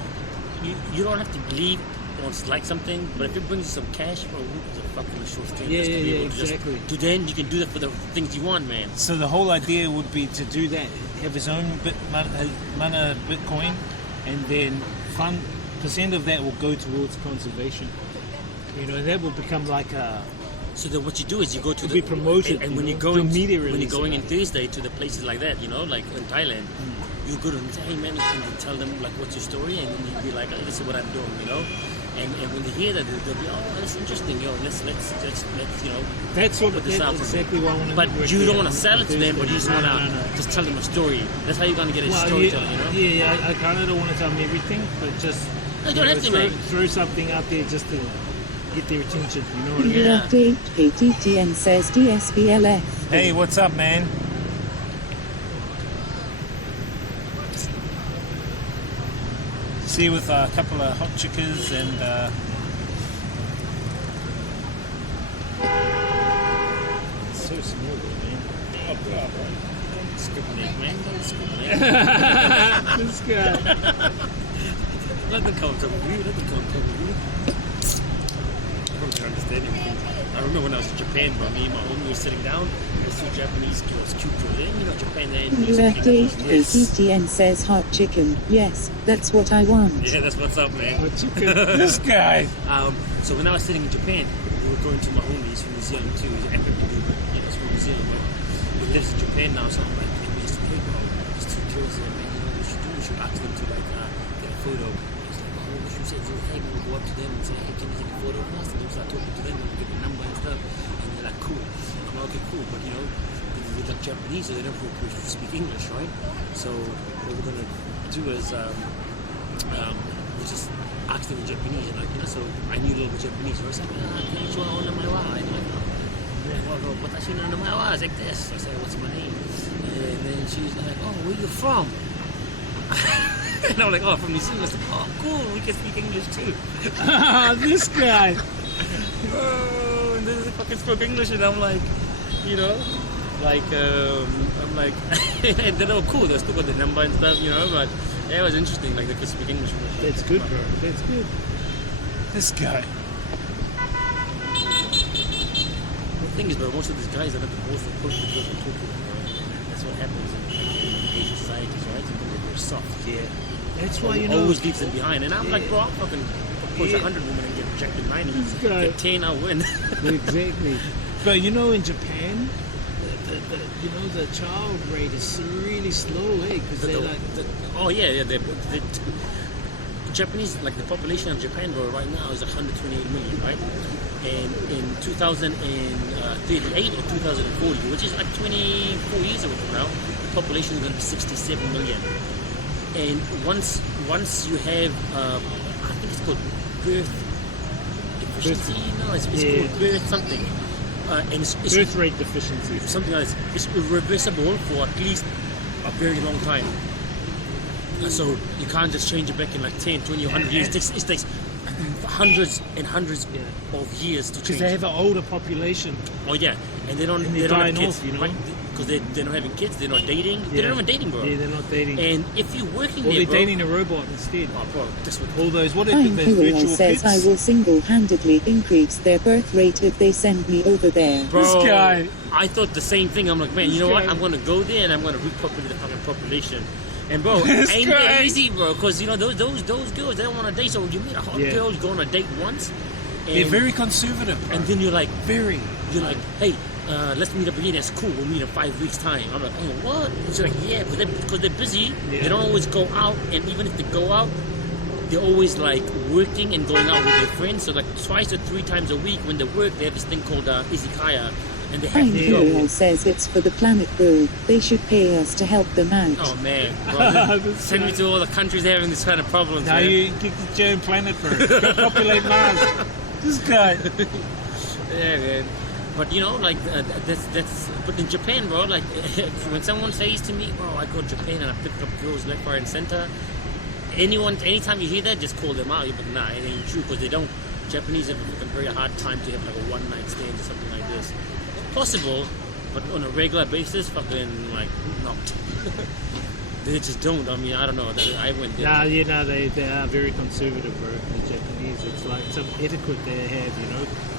you don't have to believe or like something, but if it brings you some cash, bro, who gives a fuck in the short stream? Yeah, Just to be yeah, able to exactly. To then you can do that for the things you want, man. So the whole idea would be to do that, have his own mana Bitcoin, and then % of that will go towards conservation. You know, that will become like a. So then what you do is you go to be promoted, and you when know, you go in, media when you're release going in about Thursday to the places like that, you know, like in Thailand, you go to them and say, hey man, you can tell them like what's your story, and then you be like, oh, this is what I'm doing, you know. And when they hear that, they'll be, oh, that's interesting, yo. Let's you know. That's what. Put this out That's for me. exactly what I want to. But you don't want to sell it to them, but you just want to just tell them a story. That's how you're gonna get a storyteller, you know. Yeah, I kind of don't want to tell them everything, but just No, you don't have to, man. throw something out there just to get their attention. You know what I mean? Yeah. Update KTTN says DSBLF. Hey, what's up, man? See you with a couple of hot chickens and so small, man. Discriminate, man. Don't discriminate. This guy. Let them come to you. Let them come to you. I don't understand anything. I remember when I was in Japan, bro, me and my homie were sitting down. There's two Japanese girls, cute girls. And, you know, Japan, they Update KTTN says hot chicken. Yes, that's what I want. Yeah, that's what's up, man. Hot chicken. This guy. So when I was sitting in Japan, we were going to my homies from New Zealand too. He's epic dude, but you know, it's from New Zealand, but he lives in Japan now. So I'm like, hey, we just hey, bro, there's two girls there, man. You know what we should do? We should ask them to like get a photo. He's like, oh, we should say, hey, we'll go up to them and say, hey, can you take a photo of us? And we'll start talking to them and get the number and stuff. And they're like, cool. I'm like, okay, cool, but you know, we're like Japanese, so they don't speak English, right? So what we're gonna do is we just asked them in Japanese, and like, you know, so I knew a little bit Japanese. So I said, konnichiwa, onamae wa. And like, well, watashi no namae wa is like this. I said, what's my name? And then she's like, oh, where you from? And I'm like, oh, from New Zealand. I said, oh, cool, we can speak English too. This guy. Oh, and then they fucking spoke English, and I'm like, you know, like, I'm like, and they're all cool. They still got the number and stuff, you know, but yeah, it was interesting. Like, they could speak English. That's good, bro. That's good. This guy. The thing is, bro, most of these guys are not the most supposed to go to Tokyo. That's what happens in Asian societies, right? They're soft. Yeah. That's why, you know. Always leaves them behind. And I'm like, bro, I'm fucking approach 100 women and get rejected 90. This guy. Get 10, I'll win. Exactly. But you know, in Japan, you know, the child rate is really slow, eh? Because they're like. Oh yeah, the Japanese, like the population of Japan, bro, right now is 128 million, right? And in 2038 or 2040, which is like 24 years away from now, the population is going to be 67 million. And once you have, I think it's called birth efficiency. No, it's called birth something. And it's birth rate deficiency. Something like this. It's irreversible for at least a very long time. So you can't just change it back in like 10, 20, or 100 years. It takes hundreds and hundreds of years to change. Because they have an older population. Oh yeah, and they don't have kids, off, you know? right? Because they're not having kids, they're not dating. Yeah. They're not even dating, bro. Yeah, they're not dating. And if you're working or there, they're bro, dating a robot instead. Oh, bro, that's what. All those, what are Fine those Coolio virtual says kids? I will single-handedly increase their birth rate if they send me over there. Bro, This guy. I thought the same thing. I'm like, man, you know what? I'm gonna go there and I'm gonna repopulate the fucking population. And bro, This ain't guy. that easy, bro? Because you know those girls, they don't want to date. So you meet a hot girl, you go on a date once. And, They're very conservative, bro. and then you're like, very. you're like, hey, let's meet up again. That's cool. We'll meet in 5 weeks' time. I'm like, oh, what? She's like, yeah, because they're busy. Yeah. They don't always go out, and even if they go out, they're always like working and going out with their friends. So like twice or 3 times a week when they work, they have this thing called izakaya, and they have Fine to go. Coolio says it's for the planet, bro. They should pay us to help them out. Oh man, bro, This send me guy. to all the countries having this kind of problems. Now man. you get the germ planet, bro. Go populate Mars. This guy. Yeah, man. But you know, like that's. But in Japan, bro, like when someone says to me, "Bro, I go to Japan and I pick up girls left, right, and center," anytime you hear that, just call them out. But nah, it ain't true because they don't Japanese have a very hard time to have like a one-night stand or something like this. Possible, but on a regular basis, fucking like not. They just don't. I mean, I don't know. I went there. Nah, they are very conservative, bro. The Japanese, it's like some etiquette they have,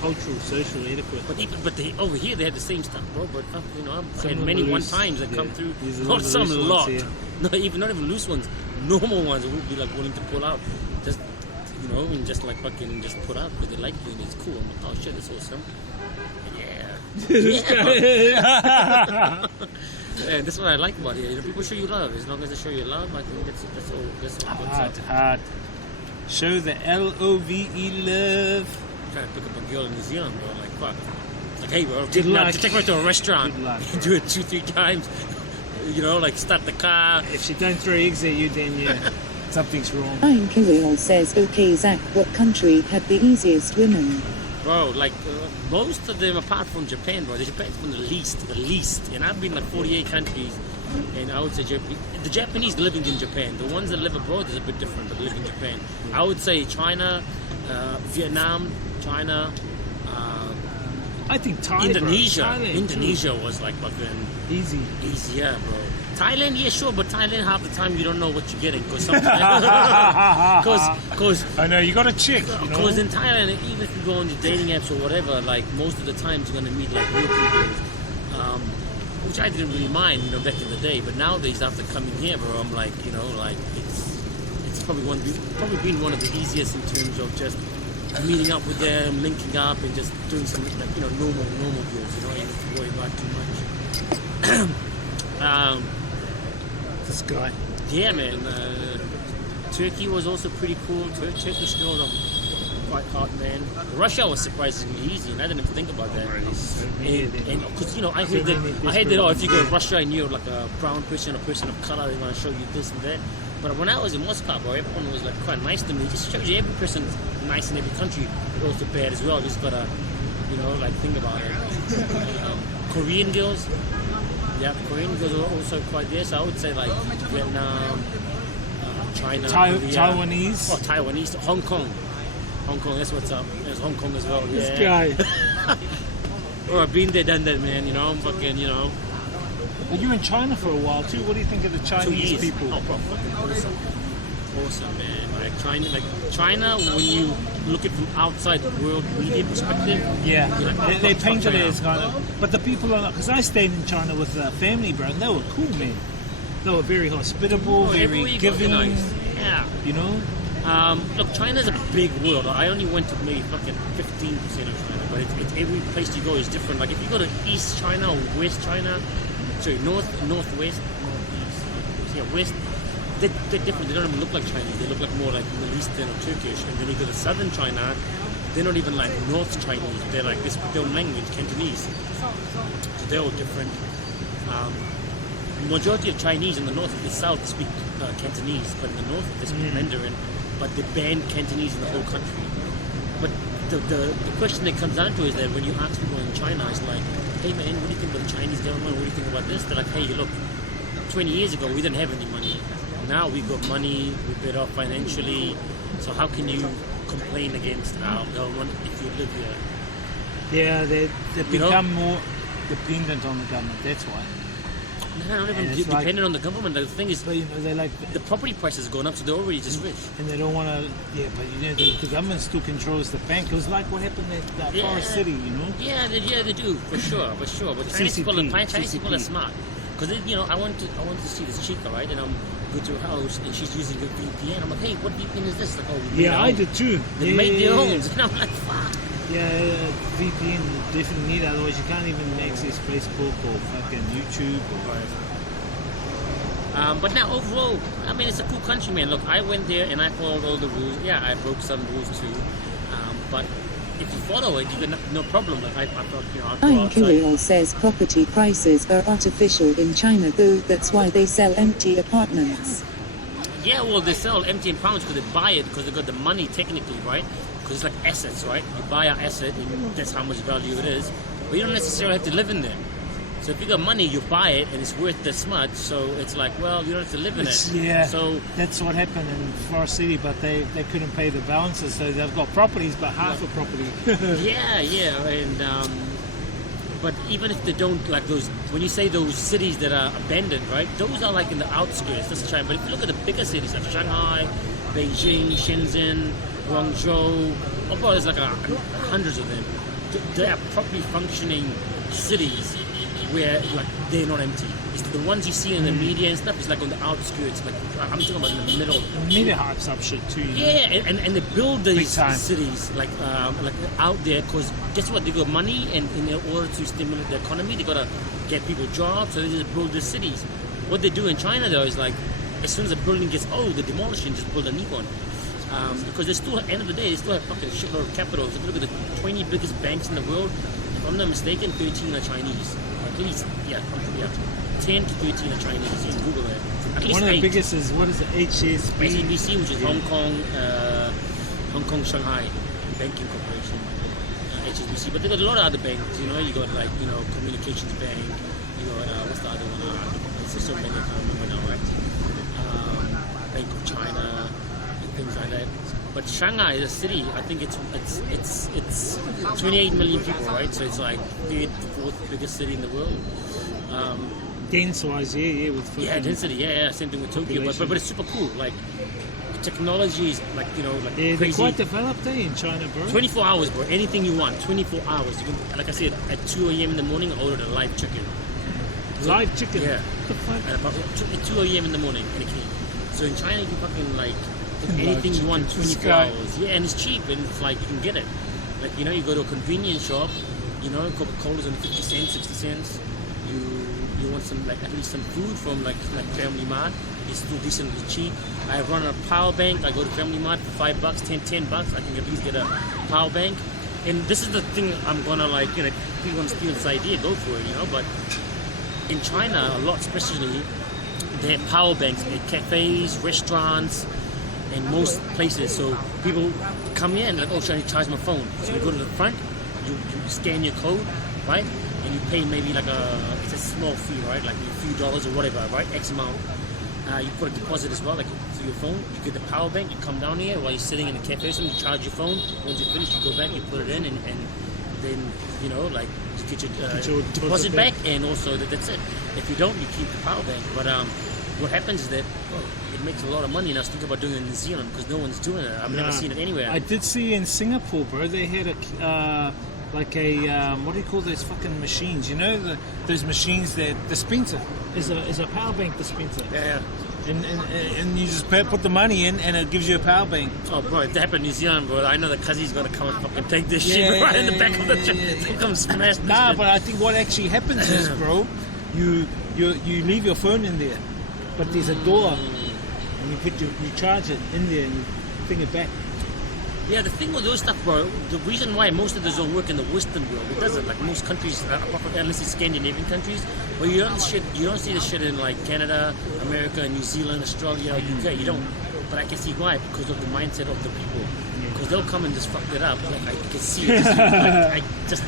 cultural, social etiquette. But they over here they have the same stuff, bro. But I've Some had of many the one loose- times that come yeah, through. there's a Not lot of some loose lot. ones here. Not even loose ones. Normal ones who would be like willing to pull out, just and just like fucking just put out because they like you and it's cool. I'm like, oh shit, that's awesome. Yeah. Yeah, that's what I like about here. People show you love. As long as they show you love, I think that's all. That's all. Hard. Show the love. Trying to pick up a girl in New Zealand, bro. Like fuck. It's like, hey, bro, Good luck. take her to a restaurant. Good luck. Do it 2-3 times. Like start the car. If she don't throw eggs at you, then something's wrong. Flying Kirill says, okay, Zach, what country had the easiest women? Bro, like most of them, apart from Japan, bro, Japan's from the least. And I've been like 48 countries, and I would say the Japanese living in Japan. The ones that live abroad is a bit different, but live in Japan. I would say China, Vietnam, China, I think Thai, Indonesia. Bro. Thailand, Indonesia was like fucking too. Easy. easier, bro. Thailand, yeah, sure, but Thailand half the time you don't know what you're getting because sometimes, I know, you got to check, because in Thailand, even if you go on the dating apps or whatever, like most of the times you're gonna meet like real people, which I didn't really mind, back in the day. But nowadays, after coming here, bro, I'm like, like it's probably been one of the easiest in terms of just meeting up with them, linking up, and just doing some like normal deals. You don't have to worry about too much. This guy. Yeah, man. Turkey was also pretty cool. Turkish girls are quite hot, man. Russia was surprisingly easy, and I didn't even think about that. And because I heard that if you go to Russia and you're like a brown person, a person of color, they want to show you this and that. But when I was in Moscow, bro, everyone was like quite nice to me. It just shows you every person's nice in every country. It goes to bad as well. Just gotta, think about it. Korean girls. Yeah, Korean girls are also quite there. So I would say like Vietnam, China, Korea. Taiwanese. Oh, Taiwanese. Hong Kong, that's what's up. There's Hong Kong as well. Yeah. This guy. Oh, I've been there, done that, man. I'm fucking, But you were in China for a while too. What do you think of the 2 Chinese years. people? Oh, bro, fucking awesome, man. China, when you look at it from outside the world media perspective, Yeah, you're like, they fuck painted it China. as kind of. But the people are because I stayed in China with family, bro, and they were cool, man. They were very hospitable, everywhere very you go, giving. they're nice. Yeah. Look, China's a big world. I only went to maybe fucking 15% of China, but it's every place you go is different. Like if you go to East China or West China, sorry, northwest, west, they're different. They don't even look like Chinese. They look like more like Middle Eastern or Turkish. And then you go to southern China, they're not even like North Chinese. They're like this their own language, Cantonese. So they're all different. Majority of Chinese in the north and the south speak Cantonese, but in the north they speak Mandarin. But they banned Cantonese in the whole country. But the question that comes down to is that when you ask people in China, it's like, hey man, what do you think about the Chinese government? What do you think about this? They're like, hey, look, 20 years ago we didn't have any money. Now we've got money, we're better off financially. So how can you complain against our government if you live here? Yeah, they become more dependent on the government. That's why. No, not even And it's dependent like- on the government. The thing is, But they like, the property prices are going up, so they're already just rich. and they don't want to. Yeah, but the government still controls the bank. It was like what happened at Forest City, Yeah, they do for sure. But Chinese people are smart. Because I want to see this chica, right? And I'm going to her house, and she's using a VPN. I'm like, hey, what VPN is this? Like, oh, we made Yeah, our I own. did too. They made their own, and I'm like, fuck. Yeah, VPN definitely need. Otherwise, you can't even access Facebook or fucking YouTube or. But now overall, I mean, it's a cool country, man. Look, I went there and I followed all the rules. Yeah, I broke some rules too. But if you follow it, you got no problem. Like I thought, I'll go Flying outside. Kirill says property prices are artificial in China though, that's why they sell empty apartments. Yeah, well, they sell empty apartments because they buy it because they got the money technically, right? Because it's like assets, right? You buy an asset and that's how much value it is. But you don't necessarily have to live in them. So if you got money, you buy it, and it's worth this much. So it's like, well, you don't have to live in it. Yeah. So that's what happened in Forest City, but they couldn't pay the balances, so they've got properties, but half the property. yeah, and but even if they don't, like those, when you say those cities that are abandoned, right? Those are like in the outskirts. That's China. But if you look at the bigger cities like Shanghai, Beijing, Shenzhen, Guangzhou, oh boy, there's like hundreds of them. They are properly functioning cities where like they're not empty. It's the ones you see in the media and stuff. It's like on the outskirts. Like I'm talking about in the middle. The media hypes up shit too. Yeah, and they build these time. cities like out there because guess what? They got money, and in order to stimulate the economy, they gotta get people jobs. So they just build the cities. What they do in China though is like, as soon as a building gets old, they demolish it and just build a new one. Because they still, at the end of the day, they still have fucking shitload of capital. If you look at the 20 biggest banks in the world, if I'm not mistaken, 13 are Chinese. At least, yeah, 10 to 13 are Chinese. You can Google it. At least One of the 8. biggest is, what is it, HSBC, which is Hong Kong, Shanghai Banking Corporation, HSBC. But they got a lot of other banks. You know, you got like Communications Bank. You got what's the other one? There's so many I can't remember now, right? Bank of China. Things like that. But Shanghai is a city. I think it's 28 million people, right? So it's like the fourth biggest city in the world. Dense-wise, yeah, with fucking Density, yeah, same thing with Tokyo. But it's super cool. Like technology is like like they're crazy. quite developed in China, bro. 24 hours, bro. Anything you want. 24 hours. You can, like I said, at 2 a.m. in the morning, I ordered a live chicken. Live chicken. Yeah. What the fuck? At about 2 a.m. in the morning, and it came. So in China, you can fucking like anything you want 24 hours. Yeah, and it's cheap, and it's like you can get it. Like you go to a convenience shop, Coca-Cola's on 50 cents, 60 cents. You want some at least some food from like Family Mart. It's still decently cheap. I run a power bank. I go to Family Mart for $5, $10. I can at least get a power bank. And this is the thing I'm gonna if you want to steal this idea, go for it, But in China, a lot, especially, they have power banks at cafes, restaurants, and most places. So people come in and should I charge my phone? So you go to the front, you scan your code, right? And you pay maybe it's a small fee, right? Like a few dollars or whatever, right? X amount. You put a deposit as well, like through your phone. You get the power bank, you come down here while you're sitting in the cafe, so you charge your phone. Once you finish, you go back, you put it in, and then, you get your deposit back, and also that's it. If you don't, you keep the power bank. But what happens is that it makes a lot of money, and I was thinking about doing it in New Zealand because no one's doing it. I've never seen it anywhere. I did see in Singapore, bro, they had a what do you call those fucking machines? Those machines that dispenser is a power bank dispenser. Yeah. And you just put the money in, and it gives you a power bank. Oh, bro, if that happened in New Zealand, bro, I know the Kazzy's gonna come and fucking take this shit right in the back of the truck. They come smash this shit. But I think what actually happens is, bro, you leave your phone in there, but there's a door, and you charge it in there, and you bring it back. Yeah, the thing with those stuff, bro, the reason why most of those don't work in the Western world, it doesn't. Like most countries, unless it's Scandinavian countries, but you don't see the shit in like Canada, America, New Zealand, Australia, UK. You don't. But I can see why, because of the mindset of the people. Because they'll come and just fuck it up. Like I can see it. I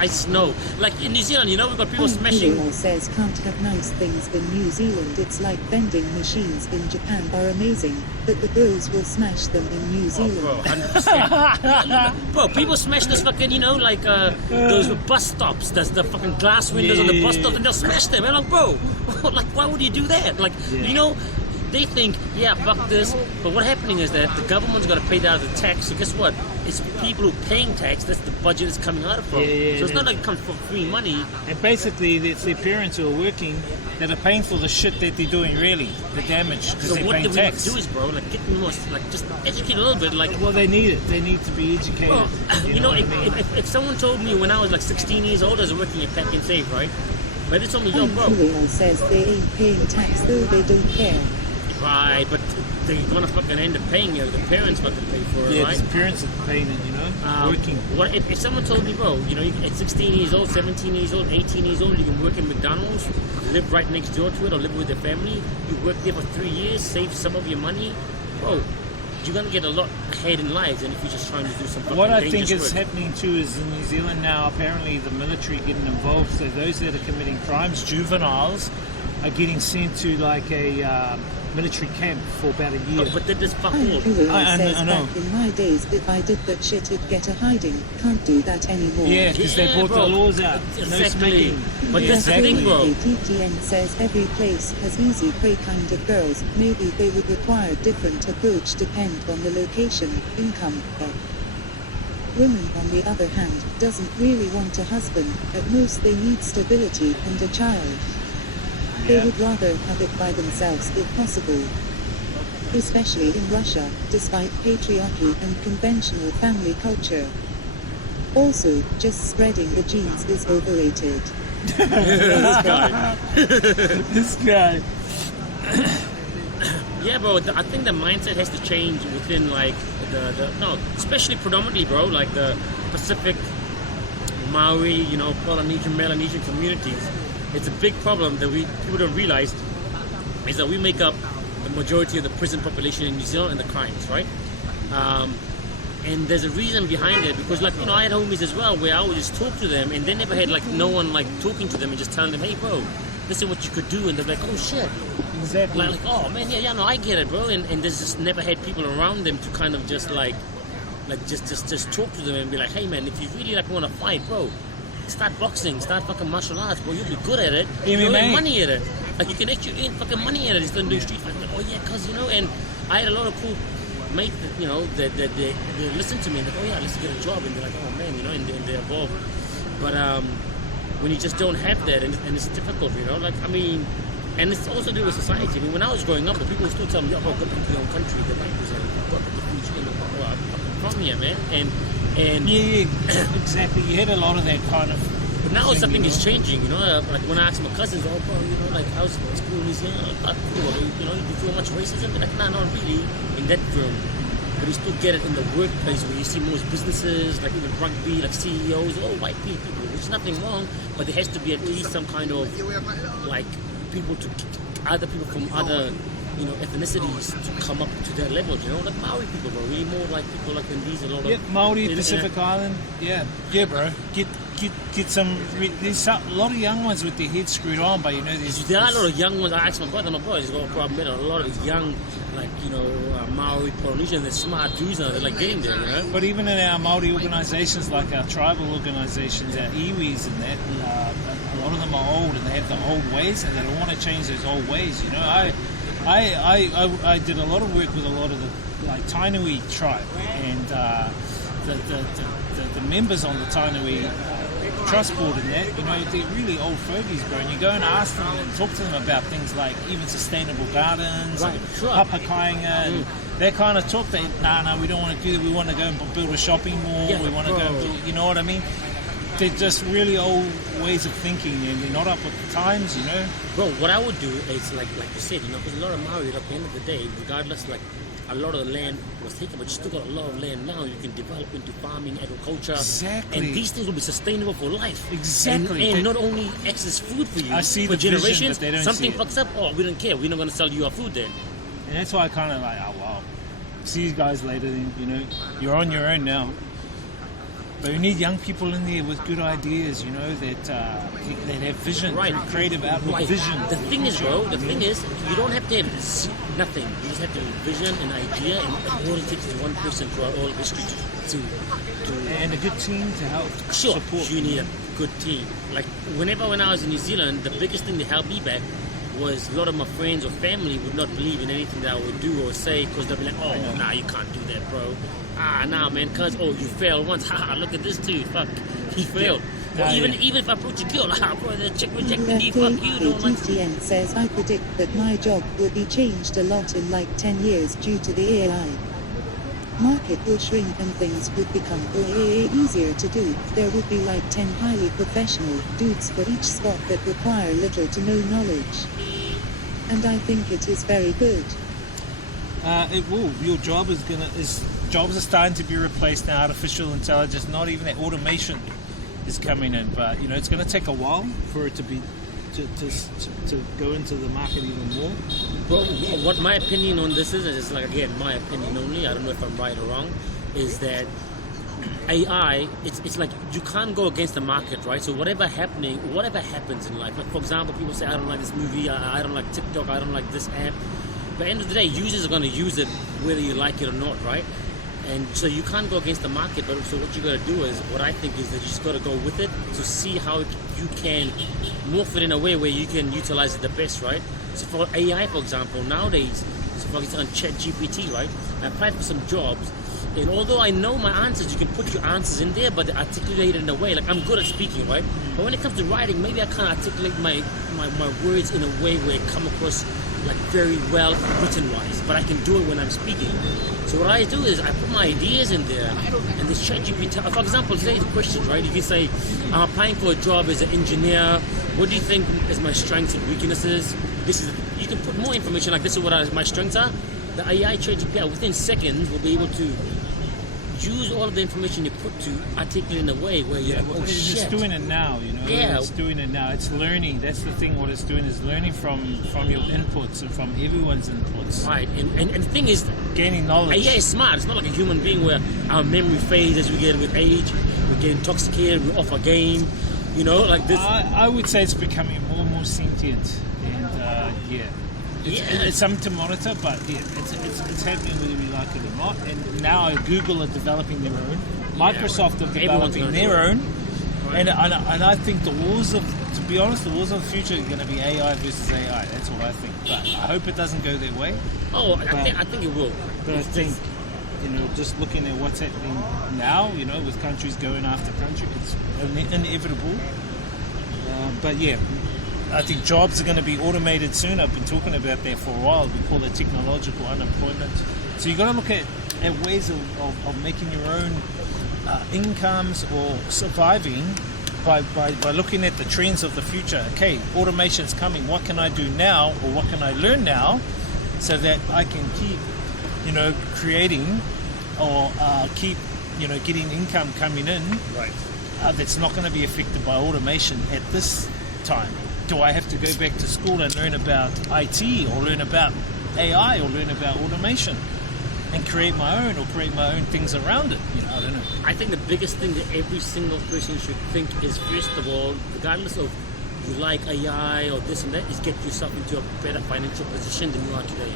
just know. Like in New Zealand, we've got people smashing. IRL says can't have nice things in New Zealand. It's like vending machines in Japan are amazing, but the bros will smash them in New Zealand. Oh, bro, 100%. Bro, people smash this fucking, those bus stops. There's the fucking glass windows on the bus stops, and they'll smash them. And I'm like, bro, like why would you do that? Like, they think, fuck this. But what's happening is that the government's got to pay that out of the tax. So guess what? It's people who are paying tax. That's the budget it's coming out of from. So it's not like it comes from free money. And basically, it's their parents who are working that are paying for the shit that they're doing, really, the damage, because they're paying tax. So what we do is, bro, get them more, just educate a little bit. Well, they need it. They need to be educated. Well, if someone told me when I was like 16 years old, I was working at Pack and Save, right? But they told me, yo, bro. IRL says they ain't paying tax though they don't care. Right, but they're gonna fucking end up paying you. The parents got to pay for it, right? Yeah, the parents are paying it, working. What if someone told me, bro, at 16 years old, 17 years old, 18 years old, you can work at McDonald's, live right next door to it, or live with your family. You work there for 3 years, save some of your money, bro. you're gonna get a lot ahead in life than if you're just trying to do something. What I think is happening too is in New Zealand now, apparently the military getting involved. So those that are committing crimes, juveniles, are getting sent to like a military camp for about a year. But that is fuck Hi, all. Kuro I says know. back in my days, if I did that shit, it'd get a hiding. Can't do that anymore. Yeah, because they brought bro. the laws out. Exactly. No smoking. But Yeah, that's the thing, bro. TTN says every place has easy prey kind of girls. Maybe they would require different approach depend on the location, income. Women, on the other hand, doesn't really want a husband. At most they need stability and a child. They Yeah. would rather have it by themselves if possible. Especially in Russia, despite patriarchy and conventional family culture. Also, just spreading the genes is overrated. This guy. Yeah, bro. I think the mindset has to change within like especially predominantly, bro, like the Pacific, Maori, Polynesian, Melanesian communities. It's a big problem that people don't realize is that we make up the majority of the prison population in New Zealand and the crimes, right? And there's a reason behind it because, like, I had homies as well where I would just talk to them and they never had like no one like talking to them and just telling them, hey, bro, this is what you could do, and they're like, oh shit. Exactly. Like, oh man, yeah, no, I get it, bro. And there's just never had people around them to kind of just just talk to them and be like, hey man, if you really like want to fight, bro, start boxing, start fucking martial arts, bro. You'll be good at it. You'll earn money at it. Like you can actually earn fucking money at it instead of doing street fighting. Like, oh yeah, cause and I had a lot of cool mates that they listen to me and like, oh yeah, let's get a job, and they're like, oh man, and they're involved. But when you just don't have that, and it's difficult, like I mean. And it's also to do with society. I mean, when I was growing up, the people would still tell me, "Oh, go back to your own country, the language, and go back to the food." I'm from here, man. And Yeah, exactly. You had a lot of that kind of. but now thing, something is changing. Like when I ask my cousins, "Oh, bro, like how's school in New Zealand? Cool. Do you feel much racism?" They're like, "Nah, not really in that room." But you still get it in the workplace where you see most businesses, like even rugby, like CEOs, all white people. There's nothing wrong, but there has to be at least some kind of like other people from other ethnicities to come up to their level, like Maori people, bro. Really more like people like in these a lot of Maori, Pacific Island. Yeah, bro. Get some. There's a lot of young ones with their heads screwed on, but there are a lot of young ones. I asked my brother, he's got a problem with it. A lot of young, like Maori, Polynesian, they're smart dudes now. They're like getting there, But even in our Maori organisations, like our tribal organisations, our iwis and that, a lot of them are old and they have the old ways, and they don't want to change those old ways. I did a lot of work with a lot of the like Tainui tribe, and the members on the Tainui trust board and that, they're really old fogies, bro. And you go and ask them and talk to them about things like even sustainable gardens, right, and sure. papakainga, and that kind of talk. They, no, we don't want to do that. We want to go and build a shopping mall. Yeah, we want to bro. go, you know what I mean? They're just really old ways of thinking, and they're not up with the times, Bro, what I would do is like you said, because a lot of Maori, at the end of the day, regardless, like a lot of the land was taken, but you still got a lot of land now. You can develop into farming, agriculture, Exactly. and these things will be sustainable for life. Exactly. And not only access food for you, I see for the vision, generations. but they don't Something see it. fucks up. Oh, we don't care. We're not going to sell you our food then. And that's why I kind of like, oh wow, see you guys later. Then you're on your own now. But we need young people in there with good ideas, that have vision, Right. creative outlook, Right. vision. The thing is, bro, you don't have to have nothing. You just have to have a vision, an idea, and all it takes is one person throughout all of history to And a good team to help support. You need a good team. Like when I was in New Zealand, the biggest thing that held me back was a lot of my friends or family would not believe in anything that I would do or say because they'll be like, oh, nah, you can't do that, bro. Nah, man, cuz, you failed once. Look at this dude. Fuck, he failed. Or even if I approach a girl, bro, the chick rejected me. Fuck you, don't like TTN says, I predict that my job will be changed a lot in like 10 years due to the AI. Market will shrink and things would become way easier to do. There would be like 10 highly professional dudes for each spot that require little to no knowledge. And I think it is very good. It will. Your job jobs are starting to be replaced now. Artificial intelligence, not even that automation is coming in, but it's going to take a while for it to to go into the market even more? Well, what my opinion on this is, and it's like, again, my opinion only, I don't know if I'm right or wrong, is that AI, it's like you can't go against the market, right? So whatever happens in life, like for example, people say, I don't like this movie, I don't like TikTok, I don't like this app. But at the end of the day, users are going to use it whether you like it or not, right? And so you can't go against the market, but so what you got to do is, what I think is that you just got to go with it to see how you can morph it in a way where you can utilize it the best, right? So for AI, for example, nowadays, so for example, on ChatGPT, right? I applied for some jobs, and although I know my answers, you can put your answers in there, but articulate it in a way, like I'm good at speaking, right? But when it comes to writing, maybe I can't articulate my words in a way where it come across like very well written wise, but I can do it when I'm speaking. So what I do is I put my ideas in there, and this ChatGPT, for example, say the questions, right? You can say, I'm applying for a job as an engineer. What do you think is my strengths and weaknesses? You can put more information, like this is what my strengths are. The AI ChatGPT within seconds will be able to use all of the information you put to articulate in a way where you're like, oh shit. It's doing it now, you know. Yeah. It's doing it now. It's learning. That's the thing. What it's doing is learning from your inputs and from everyone's inputs. Right, and the thing is, gaining knowledge. AI is smart. It's not like a human being where our memory fades as we get with age. We get intoxicated. We're off our game. You know, like this. I would say it's becoming more and more sentient, and it's something to monitor. But yeah, it's happening whether we like it or not. And now Google are developing their own. Microsoft are developing their own. And I think the wars of the future are going to be AI versus AI. That's what I think. But I hope it doesn't go their way. Oh, I think it will. But I think, you know, just looking at what's happening now, you know, with countries going after country, it's inevitable. But yeah, I think jobs are going to be automated soon. I've been talking about that for a while. We call it technological unemployment. So you've got to look at ways of making your own incomes or surviving by looking at the trends of the future. Okay, automation's coming. What can I do now, or what can I learn now, so that I can keep, you know, creating or keep, you know, getting income coming in. Right. That's not going to be affected by automation at this time. Do I have to go back to school and learn about IT or learn about AI or learn about automation and create my own things around it? You know, I don't know. I think the biggest thing that every single person should think is, first of all, regardless of you like AI or this and that, is get yourself into a better financial position than you are today.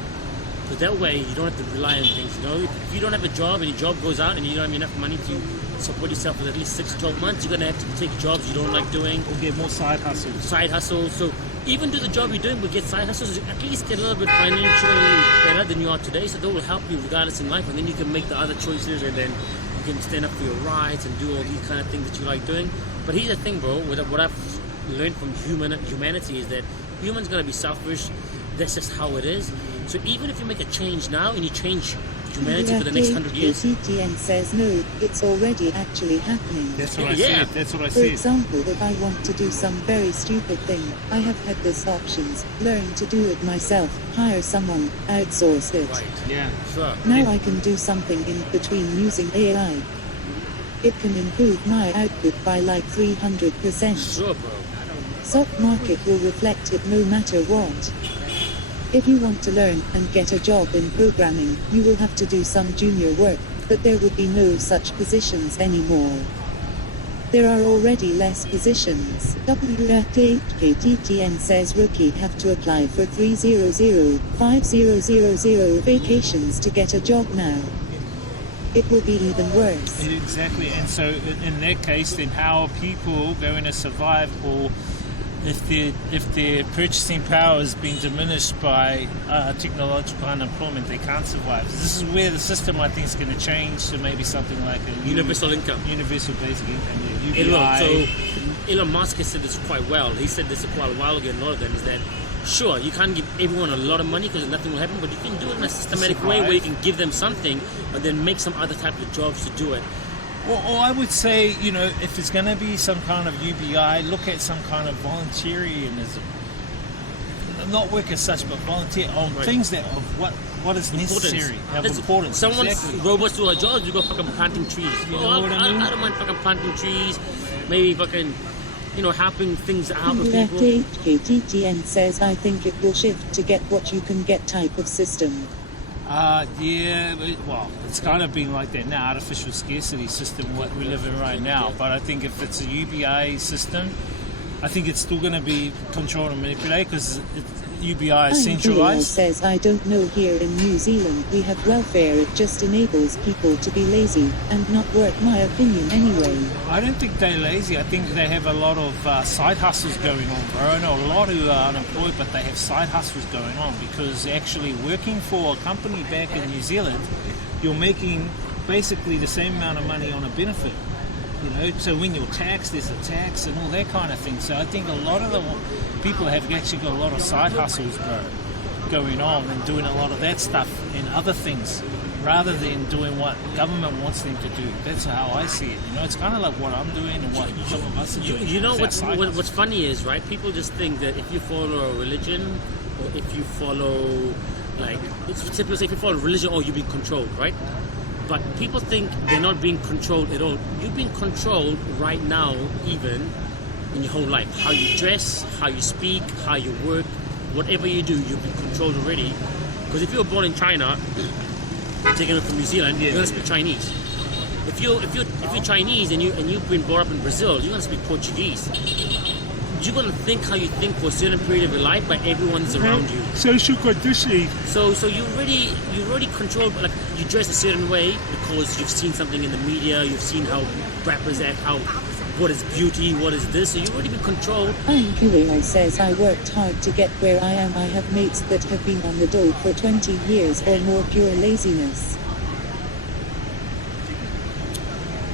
So that way you don't have to rely on things. You know, if you don't have a job and your job goes out and you don't have enough money to support yourself for at least 6 to 12 months, you're going to have to take jobs you don't like doing. Or get more side hustles. So even do the job you're doing, but get side hustles, at least get a little bit financially better than you are today. So that will help you regardless in life, and then you can make the other choices, and then you can stand up for your rights and do all these kind of things that you like doing. But here's the thing, bro, what I've learned from humanity is that humans going to be selfish. That's just how it is. So even if you make a change now and you change humanity for the next 100 years. TTN says no, it's already actually happening. That's what I said. That's what I For said. example, if I want to do some very stupid thing, I have had this options: learn to do it myself, hire someone, outsource it. Right. Yeah. Sure. Now I can do something in between using AI. It can improve my output by like 300%. Sure, bro. Stock market will reflect it no matter what. If you want to learn and get a job in programming, you will have to do some junior work, but there would be no such positions anymore. There are already less positions. WRTHKTTN says rookie have to apply for 300-5000 vacations to get a job now. It will be even worse. Exactly. And so in that case, then how are people going to survive, or if their purchasing power is being diminished by technological unemployment, they can't survive. This is where the system, I think, is going to change to maybe something like a Universal income. Universal basic income, UBI. So Elon Musk has said this quite well. He said this quite a while ago, and a lot of them is that, sure, you can't give everyone a lot of money because nothing will happen, but you can do it in a systematic way where you can give them something, but then make some other type of jobs to do it. Or I would say, you know, if it's going to be some kind of UBI, look at some kind of volunteerism. Not work as such, but volunteer on things that of what is necessary, have importance. Someone's robots do our jobs, we go fucking planting trees. You know what I mean? I don't mind fucking planting trees, maybe fucking helping things out of Left people. KTTN says, I think it will shift to get what you can get type of system. Yeah, well, it's kind of been like that now, artificial scarcity system, what we live in right now. But I think if it's a UBI system, I think it's still going to be controlled and manipulated because UBI is centralized. Says, I don't know, here in New Zealand we have welfare, it just enables people to be lazy and not work, my opinion anyway. I don't think they're lazy. I think they have a lot of side hustles going on, bro. I know a lot who are unemployed, but they have side hustles going on because actually working for a company back in New Zealand, you're making basically the same amount of money on a benefit. So when you're taxed, there's a tax and all that kind of thing. So I think a lot of the people have actually got a lot of side hustles, bro, going on and doing a lot of that stuff and other things rather than doing what government wants them to do. That's how I see it. It's kind of like what I'm doing and what some of us are doing. What's funny is, right, people just think that if you follow a religion or if you follow, it's typically say if you follow a religion, you're being controlled, right? But people think they're not being controlled at all. You're being controlled right now, even in your whole life. How you dress, how you speak, how you work, whatever you do, you're being controlled already. Because if you were born in China, taken from New Zealand, you're gonna speak Chinese. If you're Chinese and you've been brought up in Brazil, you're gonna speak Portuguese. You're gonna think how you think for a certain period of your life, but everyone's around you. Social conditioning. So you already controlled. Like, you dress a certain way because you've seen something in the media. You've seen how rappers act. What is beauty? What is this? So you've already been controlled. Kurio says, I worked hard to get where I am. I have mates that have been on the dole for 20 years or more. Pure laziness.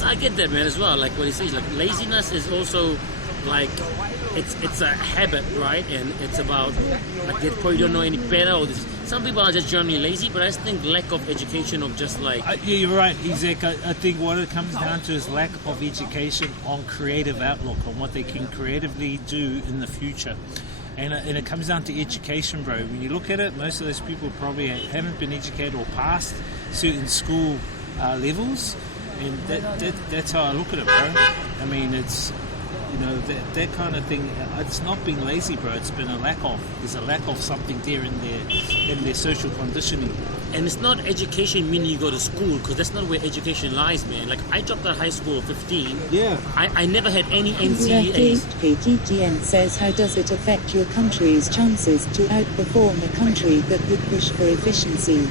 I get that, man, as well. Like what he says, like laziness is also like it's a habit, right? And it's about like they probably don't know any better. Or some people are just generally lazy, but I just think lack of education of just like yeah, you're right, Isaac. I think what it comes down to is lack of education on creative outlook, on what they can creatively do in the future. And it comes down to education, bro. When you look at it, most of those people probably haven't been educated or passed certain school levels. And that's how I look at it, bro. I mean, it's, that kind of thing. It's not being lazy, bro. It's been a lack of. There's a lack of something there in their social conditioning. And it's not education meaning you go to school, because that's not where education lies, man. Like, I dropped out of high school at 15. Yeah. I never had any NCEAs. KTTN says, how does it affect your country's chances to outperform a country that would push for efficiency?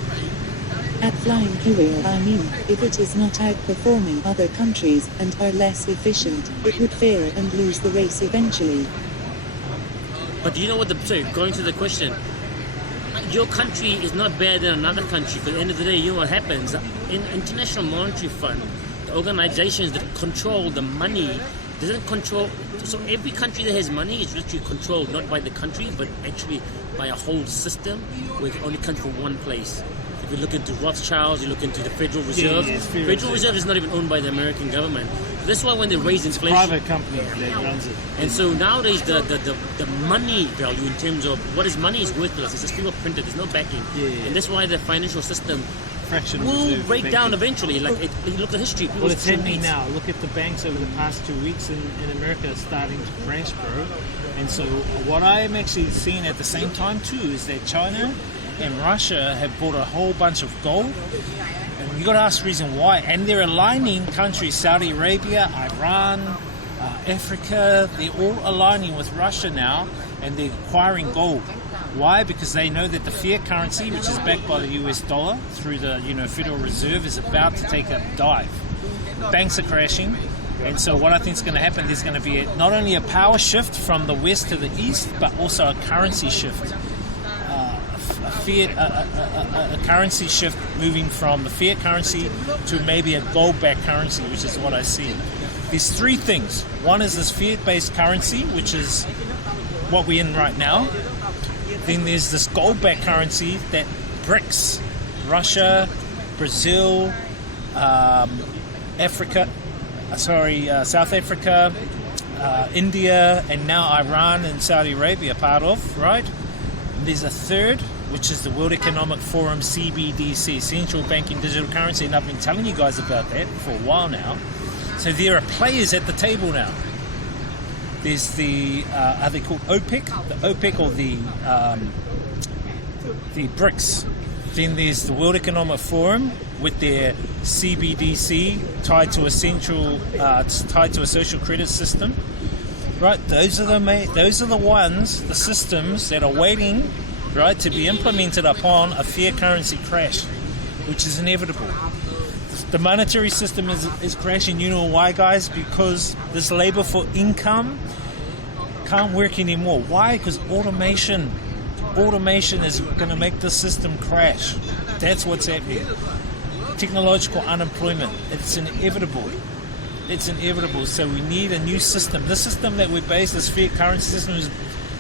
At Flying Kurio, I mean, if it is not outperforming other countries and are less efficient, it would fail and lose the race eventually. But do you know what going to the question, your country is not better than another country, because at the end of the day, you know what happens? In International Monetary Fund, the organizations that control the money doesn't control. So every country that has money is literally controlled not by the country, but actually by a whole system where it only comes from one place. If you look into Rothschilds, you look into the Federal Reserve. Federal Reserve is not even owned by the American government. That's why when they raise inflation, private company that runs it. And so nowadays the money value in terms of what is money is worthless. It's just people printed. There's no backing. And that's why the financial system will break down eventually. Like you look at history. Well, it's happening now. Look at the banks over the past 2 weeks in America starting to crash, bro. And so what I am actually seeing at the same time too is that China and Russia have bought a whole bunch of gold, and you got to ask the reason why. And they're aligning countries, Saudi Arabia, Iran, Africa. They're all aligning with Russia now, and they're acquiring gold. Why? Because they know that the fiat currency, which is backed by the US dollar through the Federal Reserve, is about to take a dive. Banks are crashing. And so what I think is going to happen, there's going to be not only a power shift from the west to the east, but also a currency shift. A currency shift moving from the fiat currency to maybe a gold-backed currency, which is what I see. There's three things. One is this fiat-based currency, which is what we're in right now. Then there's this gold-backed currency that BRICS, Russia, Brazil, South Africa, India, and now Iran and Saudi Arabia are part of, right? And there's a third, which is the World Economic Forum, CBDC, Central Banking Digital Currency, and I've been telling you guys about that for a while now. So there are players at the table now. There's the are they called OPEC? The OPEC or the BRICS. Then there's the World Economic Forum with their CBDC tied to a tied to a social credit system. Right, those are the systems that are waiting, right, to be implemented upon a fair currency crash, which is inevitable. The monetary system is crashing. You know why, guys? Because this labor for income can't work anymore. Why? Because automation is going to make the system crash. That's what's happening. Technological unemployment. It's inevitable. So we need a new system. The system that we base this fiat currency system has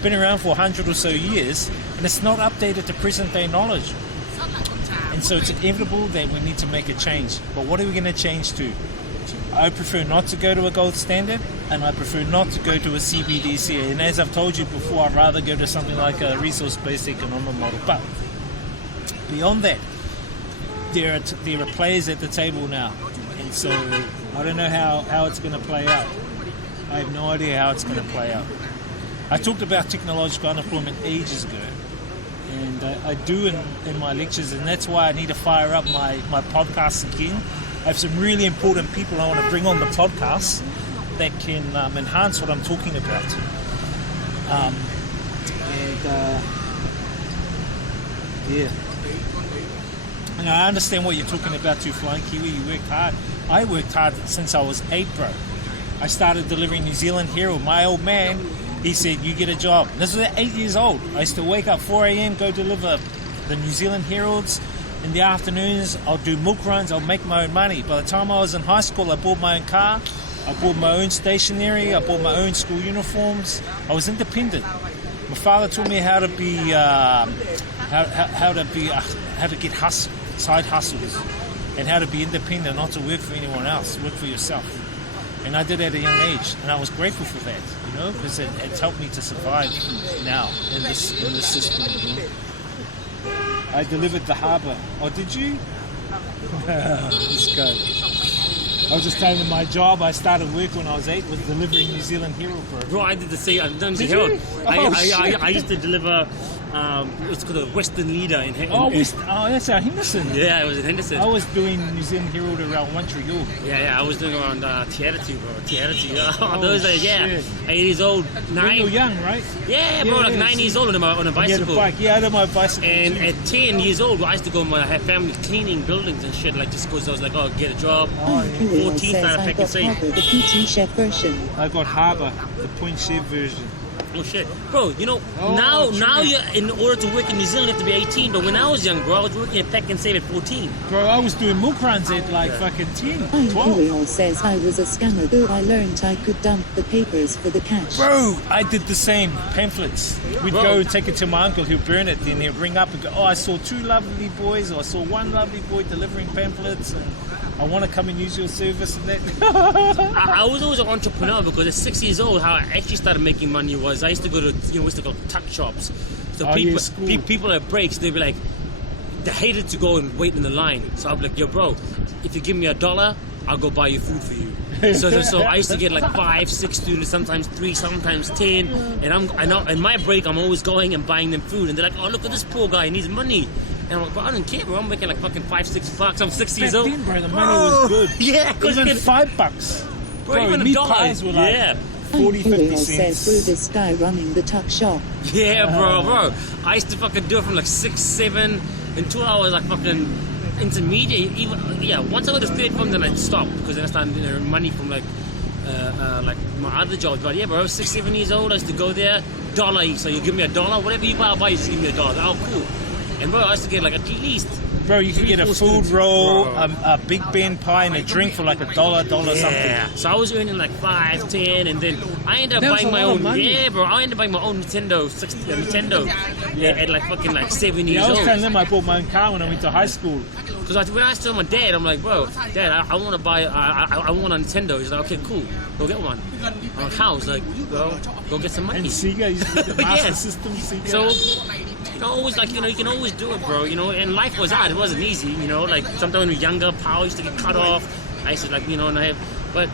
been around for 100 or so years, and it's not updated to present day knowledge. And so it's inevitable that we need to make a change. But what are we going to change to? I prefer not to go to a gold standard, and I prefer not to go to a CBDC. And as I've told you before, I'd rather go to something like a resource-based economic model. But beyond that, there are players at the table now. And so I don't know how it's going to play out. I have no idea how it's going to play out. I talked about technological unemployment ages ago, and I do in my lectures, and that's why I need to fire up my podcasts again. I have some really important people I want to bring on the podcast that can enhance what I'm talking about. Yeah. And I understand what you're talking about too, Flying Kiwi. You worked hard. I worked hard since I was 8, bro. I started delivering New Zealand Herald. My old man, he said, you get a job. This was at 8 years old. I used to wake up 4 a.m., go deliver the New Zealand Heralds. In the afternoons, I'll do milk runs. I'll make my own money. By the time I was in high school, I bought my own car. I bought my own stationery. I bought my own school uniforms. I was independent. My father taught me how to be, how to get side hustles, and how to be independent, not to work for anyone else, work for yourself. And I did at a young age, and I was grateful for that, you know, because it's helped me to survive now in this system. You know? I delivered the harbour. Oh, did you? This guy. I was just telling him my job. I started work when I was 8 with delivering New Zealand Herald, bro. I did the same. I've done the Did Herald. you? Oh, I used to deliver. It's called a Western Leader in that's our Henderson. Yeah, it was in Henderson. I was doing New Zealand Herald around Montreal. Yeah, I was doing around Tiarity, bro. Tiarity. Those days, yeah. 8 years old, 9. When you were young, right? Yeah, bro, like 9 years old on a bicycle. Yeah, the bike. Yeah, I had my bicycle. And too. at 10 years old, I used to go with my family cleaning buildings and shit, like just because I was like, oh, get a job. 14 started packing safe. The PT Chef version. I got Harbour, the Point Chef version. Oh shit, bro! You know now you're in order to work in New Zealand you have to be 18. But when I was young, bro, I was working at Pack and Save at 14. Bro, I was doing milk runs at like fucking 10, 12. IRL says I was a scammer though I learned I could dump the papers for the cash. Bro, I did the same. Pamphlets. We'd go and take it to my uncle, he'll burn it, then he'll ring up and go, oh, I saw 2 lovely boys, or I saw 1 lovely boy delivering pamphlets, and I want to come and use your service and that. I was always an entrepreneur because at 6 years old, how I actually started making money was I used to go to, we used to go tuck shops. So people at breaks, they'd be like, they hated to go and wait in the line. So I'd be like, yo, bro, if you give me $1, I'll go buy you food for you. So I used to get like 5, 6 students, sometimes 3, sometimes 10. And in my break, I'm always going and buying them food. And they're like, oh, look at this poor guy, he needs money. And I'm like, bro, I don't care, bro. I'm making like fucking $5, $6. I'm 6 years old. Then, bro, the money was good. Yeah, even $5. Bro, even meat $1. pies were like yeah. 40, 50 IRL says through cents. this guy running the tuck shop. Yeah, bro. I used to fucking do it from like 6, 7, in 2 hours, like fucking intermediate. Once I got to third form, then I'd stop because then I started earning money from like my other jobs. But yeah, bro, I was 6, 7 years old. I used to go there, $1 each. So you give me $1, whatever you buy, I'll buy you. Just give me $1. Oh, cool. And bro, I used to get like at least. Bro, you could get a food roll, a Big Ben pie, and a drink for like $1, something. So I was earning like 5, 10, and then I ended up buying my own. Yeah, bro, I ended up buying my own Nintendo. At like fucking like 7 years I was old. telling them I bought my own car when I went to high school. Because when I told my dad, I'm like, bro, Dad, I want to buy, I want a Nintendo. He's like, okay, cool, go get one. I'm like, how? He's like, go get some money. And Sega, you used to get the Master System Sega. So, always like, you can always do it, bro, and life was hard. It wasn't easy, like sometimes when we were younger, power used to get cut off. I used to but But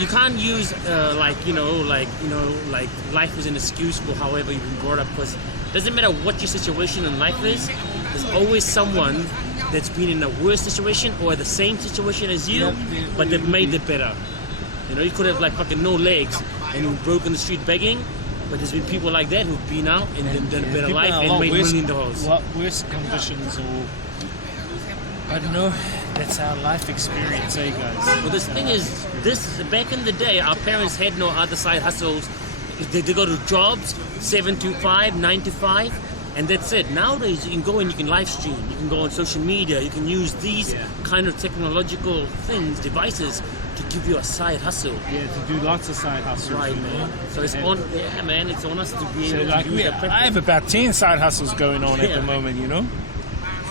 you can't use like life is an excuse for however you've been brought up, because it doesn't matter what your situation in life is. There's always someone that's been in a worse situation or the same situation as you, but they've made it better. You know, you could have like fucking no legs and you broke in the street begging, but there's been people like that who've been out and done a better life and made $1 million. Worse conditions, or I don't know. That's our life experience, eh, guys? Well, this thing is, back in the day, our parents had no other side hustles. They go to jobs, 7 to 5, 9 to 5. And that's it. Nowadays, you can go and you can live stream. You can go on social media. You can use these kind of technological devices to give you a side hustle. Yeah, to do lots of side hustles. Right, man. So it's man, it's on us to be able to do that. I have about 10 side hustles going on at the moment, you know?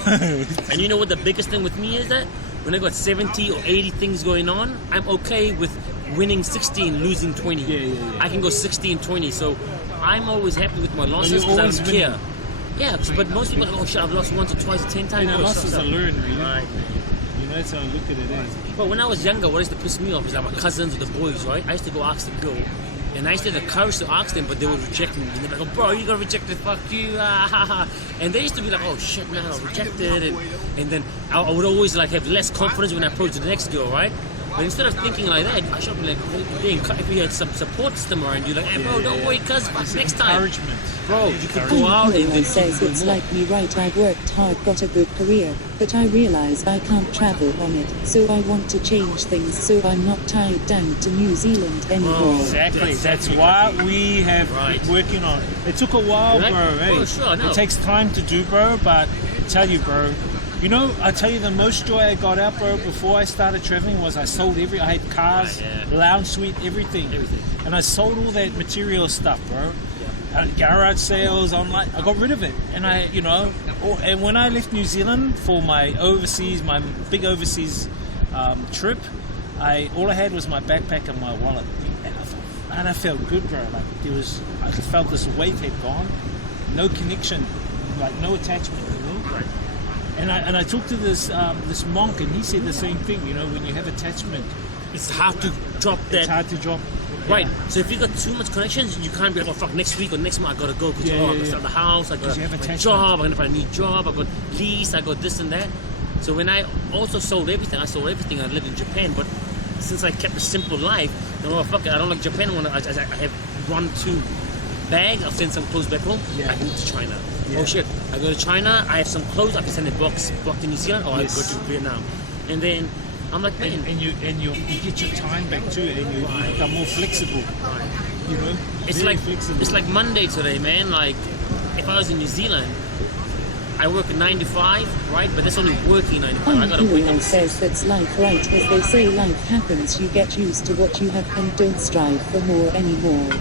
And you know what the biggest thing with me is that when I got 70 or 80 things going on, I'm okay with winning 60 and losing 20. Yeah. I can go 60 and 20. So I'm always happy with my losses because I don't care. Yeah, but most people are like, oh shit, I've lost once or twice or 10 times. Losses are learned, really. Right. You know, that's how I look at it. But when I was younger, what used to piss me off is that my cousins or the boys, right? I used to go ask the girl, and I used to have the courage to ask them, but they would reject me. And they'd be like, oh, bro, you got rejected, fuck you, And they used to be like, oh shit, man, I was rejected. And then I would always like have less confidence when I approached the next girl, right? But instead of thinking like that, I should be like, if you had some support system around you, like, hey, bro, don't worry, cuz next time. Encouragement. Bro, you could go out and then says it's like me, right? I've worked hard, got a good career, but I realize I can't travel on it, so I want to change things so I'm not tied down to New Zealand anymore. Exactly. That's why we have been working on it. It took a while, bro. Hey, Oh, sure, I know. it takes time to do, bro, but I tell you, bro, you know, I tell you the most joy I got out, bro, before I started traveling was I sold I had cars, lounge suite, everything. And I sold all that material stuff, bro. Garage sales, online, I got rid of it. And and when I left New Zealand for my big overseas trip, all I had was my backpack and my wallet. And I felt good, bro. Like I just felt this weight had gone, no connection, like no attachment, you know? Right. And I talked to this monk, and he said the same thing. You know, when you have attachment, it's hard to drop that. It's hard to drop. Right. So if you got too much connections, you can't be like, oh fuck, next week or next month I gotta go because I gotta start the house, I got my job, I'm gonna find a new job, I got lease, I got this and that. So when I also sold everything, I lived in Japan, but since I kept a simple life, no, fuck it, I don't like Japan. I have 1-2 bags, I'll send some clothes back home. I move to China. Oh shit, I go to China, I have some clothes, I can send it box to New Zealand, or I go to Vietnam. And then I'm like, man, and you get your time back too, and you become more flexible. You know, it's like Monday today, man. Like if I was in New Zealand, I work 9 to 5, right? But that's only working 9 to 5. I gotta wake up. Says that's life, right? As they say, life happens. You get used to what you have and don't strive for more anymore.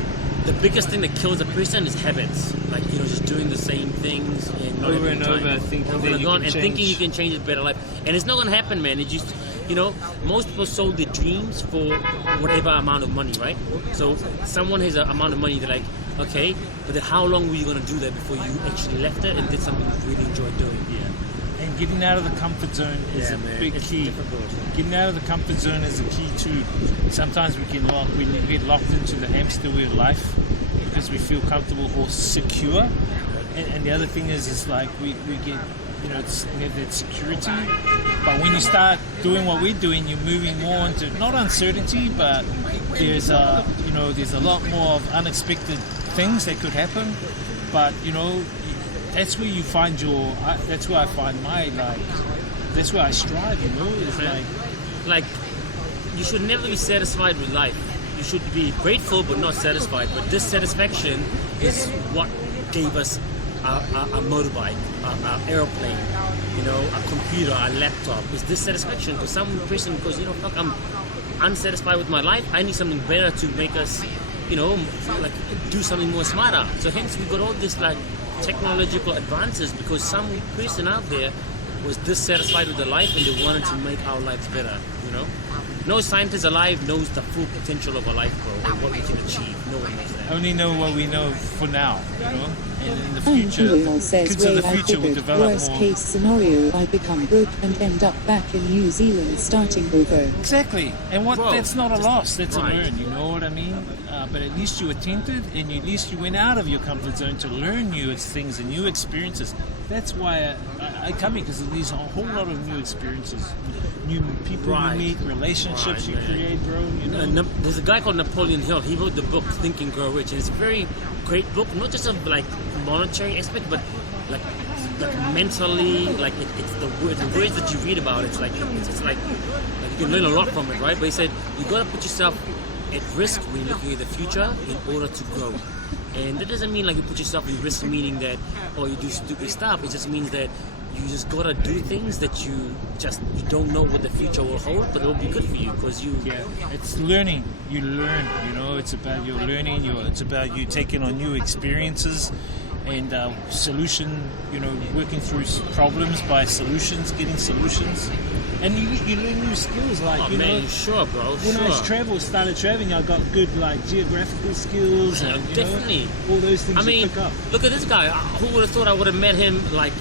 The biggest thing that kills a person is habits, like just doing the same things and not over and over, thinking you can change a better life, and it's not gonna happen, man. It just most people sold their dreams for whatever amount of money, right? So someone has an amount of money, they're like, okay, but then how long were you gonna do that before you actually left it and did something you really enjoyed doing? Yeah. And getting out of the comfort zone is a big key. Difficult. Getting out of the comfort zone is a key too. Sometimes we get locked into the hamster wheel life because we feel comfortable or secure. And the other thing is like we get, we have that security. But when you start doing what we're doing, you're moving more into not uncertainty, but there's a lot more of unexpected things that could happen. But that's where you find that's where I find that's where I strive. It's like you should never be satisfied with life. You should be grateful but not satisfied. But dissatisfaction is what gave us a motorbike, an airplane, a computer, a laptop. Is dissatisfaction because some person goes, fuck, I'm unsatisfied with my life. I need something better to make us, do something more smarter. So hence we got all this like technological advances because some person out there was dissatisfied with their life and they wanted to make our lives better. No scientist alive knows the full potential of a life, bro, and what we can achieve. No one knows that. Only know what we know for now. And in the Fine future, Kuriel says, kids of the "Way I future will figured, develop worst more. case scenario, I become broke and end up back in New Zealand starting over." Exactly. And Bro, that's not a loss, that's right. a learn, you know what I mean? But at least you attempted, and at least you went out of your comfort zone to learn new things and new experiences. That's why I come here, because there's a whole lot of new experiences, new people Right. you meet, relationships Right, you man. create, bro. You know? There's a guy called Napoleon Hill. He wrote the book Think and Grow Rich, and it's a very great book, not just of like monetary aspect, but like mentally, like it's the words that you read about. It's like you can learn a lot from it, right? But he said you gotta put yourself at risk when you're looking at the future in order to grow. And that doesn't mean like you put yourself at risk, meaning that you do stupid stuff. It just means that you just gotta do things that you don't know what the future will hold, but it'll be good for you because you. Yeah, it's learning. You learn, you know, it's about your learning, it's about you taking on new experiences and solution, you know, working through problems by solutions, getting solutions. And you learn new skills, like, Oh you man, know, sure, bro. when sure. I started traveling, I got good, like, geographical skills Yeah, and, you definitely. know, all those things I you mean, pick up. look at this guy. Who would have thought I would have met him like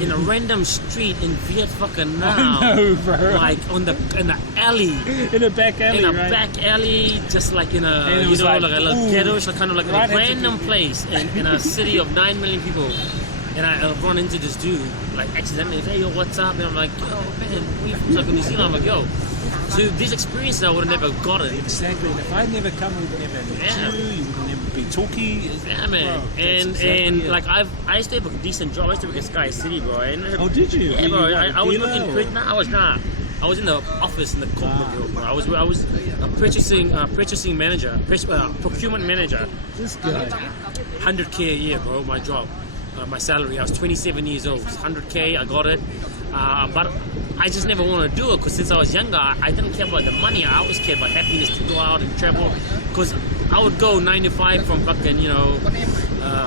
in a random street in Viet fucking now? I know, bro. Like in the alley. In a back alley, In a right? back alley, just like in a And it you was know like, like a little ooh, ghetto, so kind of like right a at the random beginning. place in a city of 9 million people. And I run into this dude like accidentally. Hey, yo, what's up? And I'm like, yo, man, we from like New Zealand. I'm like, yo. So these experiences I would have never gotten. Exactly. And if I'd never come, we'd never Yeah. met you would never be talking. Yeah, man. Bro, that's and exactly it. like I used to have a decent job. I used to work at Sky City, bro. And, Oh, did you? Yeah, Were bro. you, what, I was dealer working. or- I was in the office in the corporate world, bro. I was a purchasing manager, procurement manager. This guy. 100K a year, bro. My job, my salary. I was 27 years old. 100K. I got it, but I just never wanted to do it because since I was younger, I didn't care about the money. I always cared about happiness to go out and travel. Because I would go 9 to 5 from fucking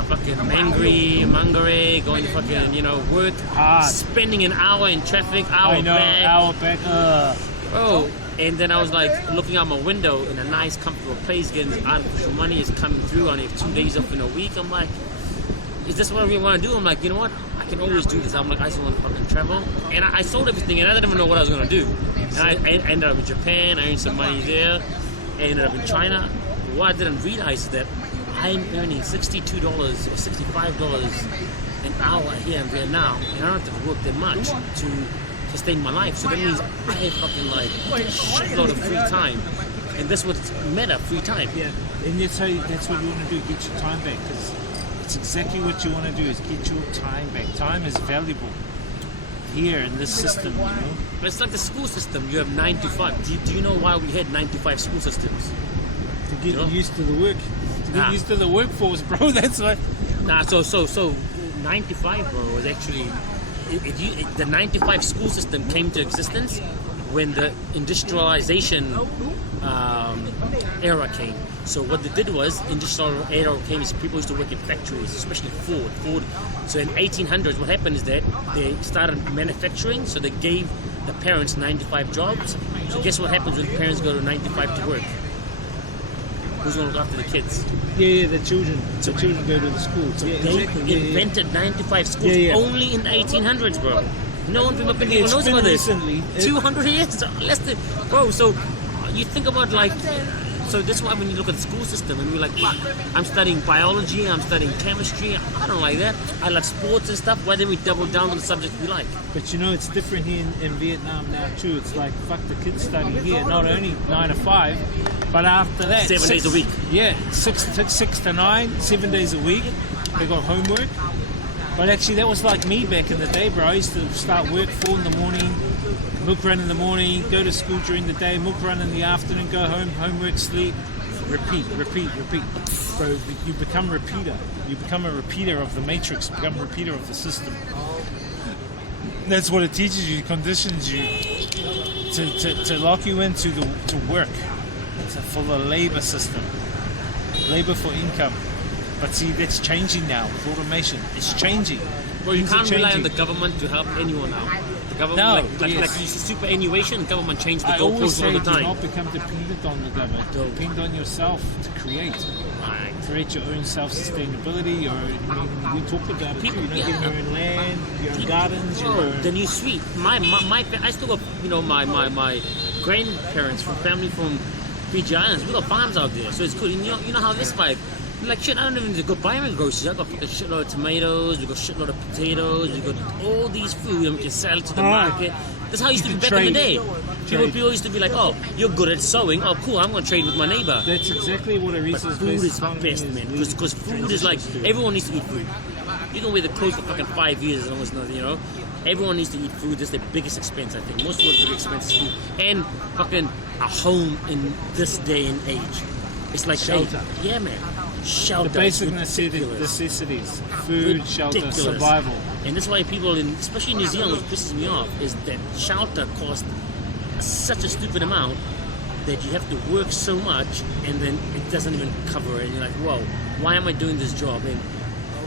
fucking Mangere, going to fucking work, Hard. spending an hour in traffic, I know, hour back. bro. And then I was like looking out my window in a nice, comfortable place, getting this artificial money is coming through. I only have 2 days off in a week. I'm like, is this what I really want to do? I'm like, you know what? I can always do this. I'm like, I just want to fucking travel. And I sold everything, and I didn't even know what I was going to do. And I ended up in Japan. I earned some money there. I ended up in China. What I didn't realize is that I'm earning $62 or $65 an hour here in Vietnam, and I don't have to work that much to sustain my life. So that means I have fucking like a shitload of free time. And that's what's meta, free time. Yeah, and that's what you want to do, get your time back, because it's exactly what you want to do, is get your time back. Time is valuable here in this system, you know? But it's like the school system. You have 9 to 5. Do you know why we had 9 to 5 school systems? To get Sure. used to the work, to get Nah. used to the workforce, bro. That's like, Nah, so 9 to 5, bro, was actually the 9 to 5 school system came to existence when the industrialization era came. So what they did was, industrial era came is people used to work in factories, especially Ford. So in 1800s, what happened is that they started manufacturing, so they gave the parents 9 to 5 jobs. So guess what happens when parents go to 9 to 5 to work? Who's going to look after the kids? yeah, the children go to the school. So yeah, they exactly, yeah, yeah. invented 9 to 5 schools Yeah, yeah. only in the 1800s, bro. No one from up in Yeah, it's knows been about this. recently. 200 years, less than, bro. So you think about like, so that's why when you look at the school system and we're like, fuck, I'm studying biology, I'm studying chemistry. I don't like that. I like sports and stuff. Why didn't we double down on the subject we like? But you know, it's different here in Vietnam now too. It's like, fuck, the kids study here, not only 9 to 5, but after that, 7 days a week. Yeah, 6 to 9, 7 days a week. They got homework. But actually, that was like me back in the day, bro. I used to start work 4 in the morning, milk run in the morning, go to school during the day, milk run in the afternoon, go home, homework, sleep, repeat. Bro, you become repeater. You become a repeater of the matrix, become a repeater of the system. That's what it teaches you, conditions you to lock you into to work, for the labor system, labor for income. But see, that's changing now with automation. It's changing. Well, you Things are can't rely on changing. the government to help anyone out. The Government, No, like yes. you see superannuation, government change the I always goalposts all say the do time. not become dependent on the government. Depend on yourself to create. Right. Create your own self-sustainability. We talked about it. People- You know, yeah. getting your own land, your own gardens, your Oh, own... the new sweet. I still got, my grandparents from family from Fiji Islands. We got farms out there, so it's good. And you know how this vibe. Like shit, I don't even need to go buy my groceries. I got fucking shitload of tomatoes. We got shitload of potatoes. We got all these food, and we can sell it to the Right. market. That's how it used to be You back can in the day. Trade. People used to be like, "Oh, you're good at sewing. Oh, cool. I'm gonna trade with my neighbor." That's exactly what a But resource food is best, man. Because food is like everyone needs to eat food. You can wear the clothes for fucking 5 years as long as nothing, Everyone needs to eat food. That's the biggest expense, I think. Most people's big expense is food. And fucking a home in this day and age. It's like Shelter. hey, yeah, man. Shelter. The basic It's ridiculous. necessities. Food, shelter, Ridiculous. survival. And that's why people, especially in New Zealand, what pisses me off is that shelter costs such a stupid amount that you have to work so much and then it doesn't even cover it. And you're like, whoa, why am I doing this job? And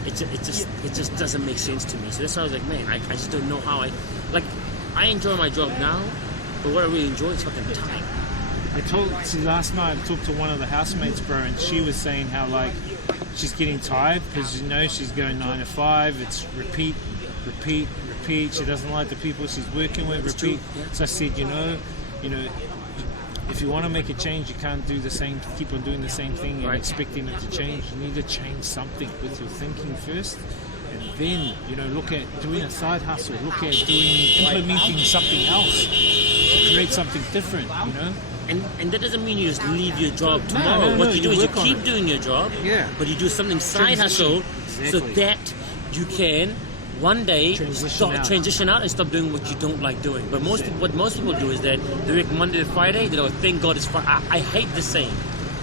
it just doesn't make sense to me. So that's why I was like, man, I just don't know how I enjoy my job now, but what I really enjoy is fucking time. Last night I talked to one of the housemates, bro, and she was saying how she's getting tired because she's going 9 to 5. It's repeat. She doesn't like the people she's working with. It's Repeat. true, yeah. So I said, if you want to make a change, you can't do the same. Keep on doing the same thing and Right. expecting it to change. You need to change something with your thinking first, and then look at doing a side hustle. Look at implementing something else. Create something different. And that doesn't mean you just leave your job tomorrow. no, What you do is you work on keep it. doing your job, Yeah. but you do something side Transition. hustle so Exactly. that you can one day Transition out. and stop doing what you don't like doing. But what most people do is that they work Monday to Friday. They go, thank God it's Friday. I hate the saying,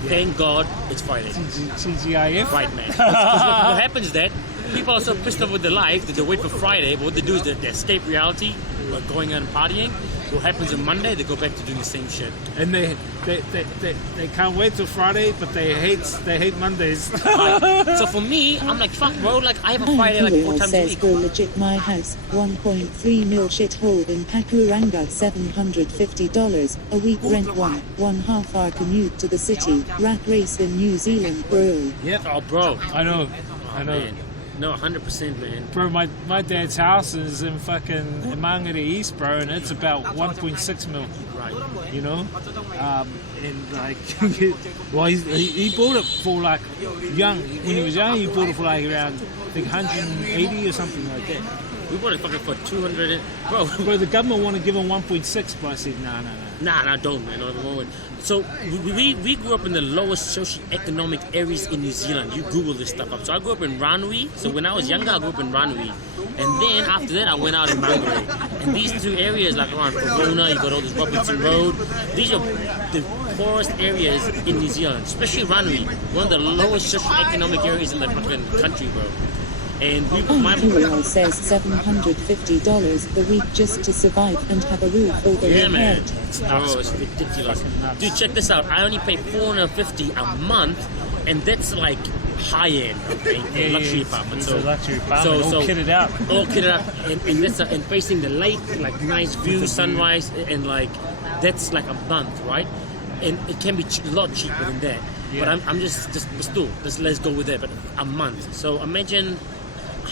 thank God it's Friday. TGIF. Right, man. 'Cause what happens is that people are so pissed off with their life that they wait for Friday, but what they do is they escape reality, like going out and partying. What happens on Monday, they go back to doing the same shit. And they can't wait till Friday, but they hate Mondays. So for me, I'm like, fuck, bro. Like, I have a Friday like 4 times a says week. go legit my house. 1.3 mil shithole in Pakuranga. $750 a week rent. 1.5 hour commute to the city. Rat race in New Zealand, bro. Yep. Oh, bro. I know. Man. No, 100%, man. Bro, my dad's house is in fucking Mangere East, bro, and it's about 1.6 mil. Right. And like, well, he bought it for like when he was young, he bought it for like around I think 180 or something like that. We bought it fucking for 200. Bro. Bro, the government want to give him 1.6, but I said nah. Nah, don't, man. Not at the moment. So we grew up in the lowest socio-economic areas in New Zealand. You Google this stuff up. So I grew up in Ranui. So when I was younger, I grew up in Ranui. And then after that, I went out in Mangere. And these two areas, like around Corona, you got all this Robertson Road. These are the poorest areas in New Zealand, especially Ranui, one of the lowest socio-economic areas in the fucking country, bro. And IRL says $750 a week just to survive and have a roof over yeah, your man. head. Bro, it's ridiculous. Fucking nuts. Dude, check this out. I only pay $450 a month, and that's like high end, okay? Luxury apartment. It's a luxury apartment, all kitted out. All kitted out, and that's and facing the lake, like nice view, sunrise, and like that's like a month, right? And it can be a lot cheaper than that. Yeah. But I'm just let's go with that. But a month. So imagine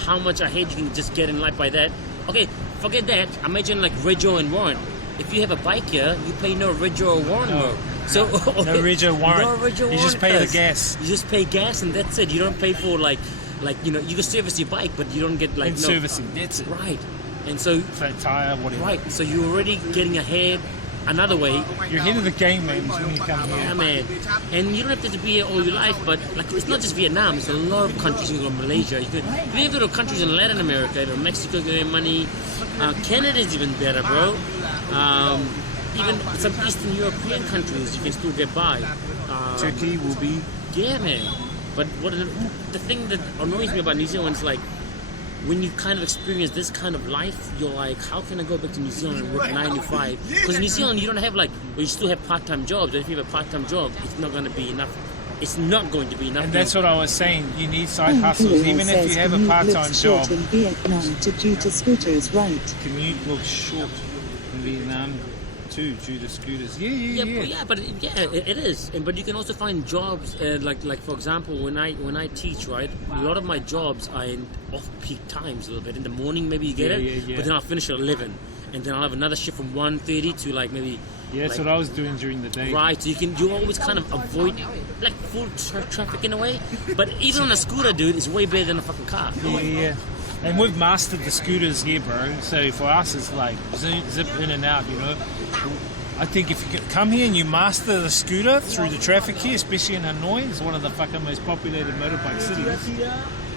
how much ahead you can just get in life by that. Okay, forget that. Imagine like Reggio and Warren. If you have a bike here, you pay no Reggio or Warren road. So No Reggio Warren. No Reggio You just Warren pay the cuz. gas. You just pay gas and that's it. You don't pay for like you can service your bike, but you don't get like And servicing, that's it. Right. And so Flat tire, whatever. right. So you're already getting ahead. Another way, You're ahead of the game, man, when you come yeah, here. man. And you don't have to be here all your life, but like it's not just Vietnam. It's a lot of countries. You go to Malaysia. You can go to countries in Latin America. You know, Mexico, getting money. Canada's even better, bro. Even some Eastern European countries, you can still get by. Turkey will be... Yeah, man. But the thing that annoys me about New Zealand is like, when you kind of experience this kind of life, you're like, how can I go back to New Zealand and work 9 to 5? Because in New Zealand, you don't have you still have part-time jobs. But if you have a part-time job, it's not going to be enough it's not going to be enough. And that's what I was saying. You need side Home hustles, Courier even if says you have a commute part-time looks job. short in Vietnam due to scooters, right? Commute looks short in Vietnam too, due to scooters. But it is. But you can also find jobs like for example, when I teach, right, a lot of my jobs are in off-peak times a little bit. In the morning, maybe you get it, but then I'll finish at 11, and then I'll have another shift from 1:30 to like maybe. Yeah, that's what I was doing during the day. Right, so you always kind of avoid like full traffic in a way. But even on a scooter, dude, it's way better than a fucking car. Yeah. And we've mastered the scooters here, bro. So for us, it's like zip in and out, you know. I think if you come here and you master the scooter through the traffic here, especially in Hanoi, it's one of the fucking most populated motorbike cities.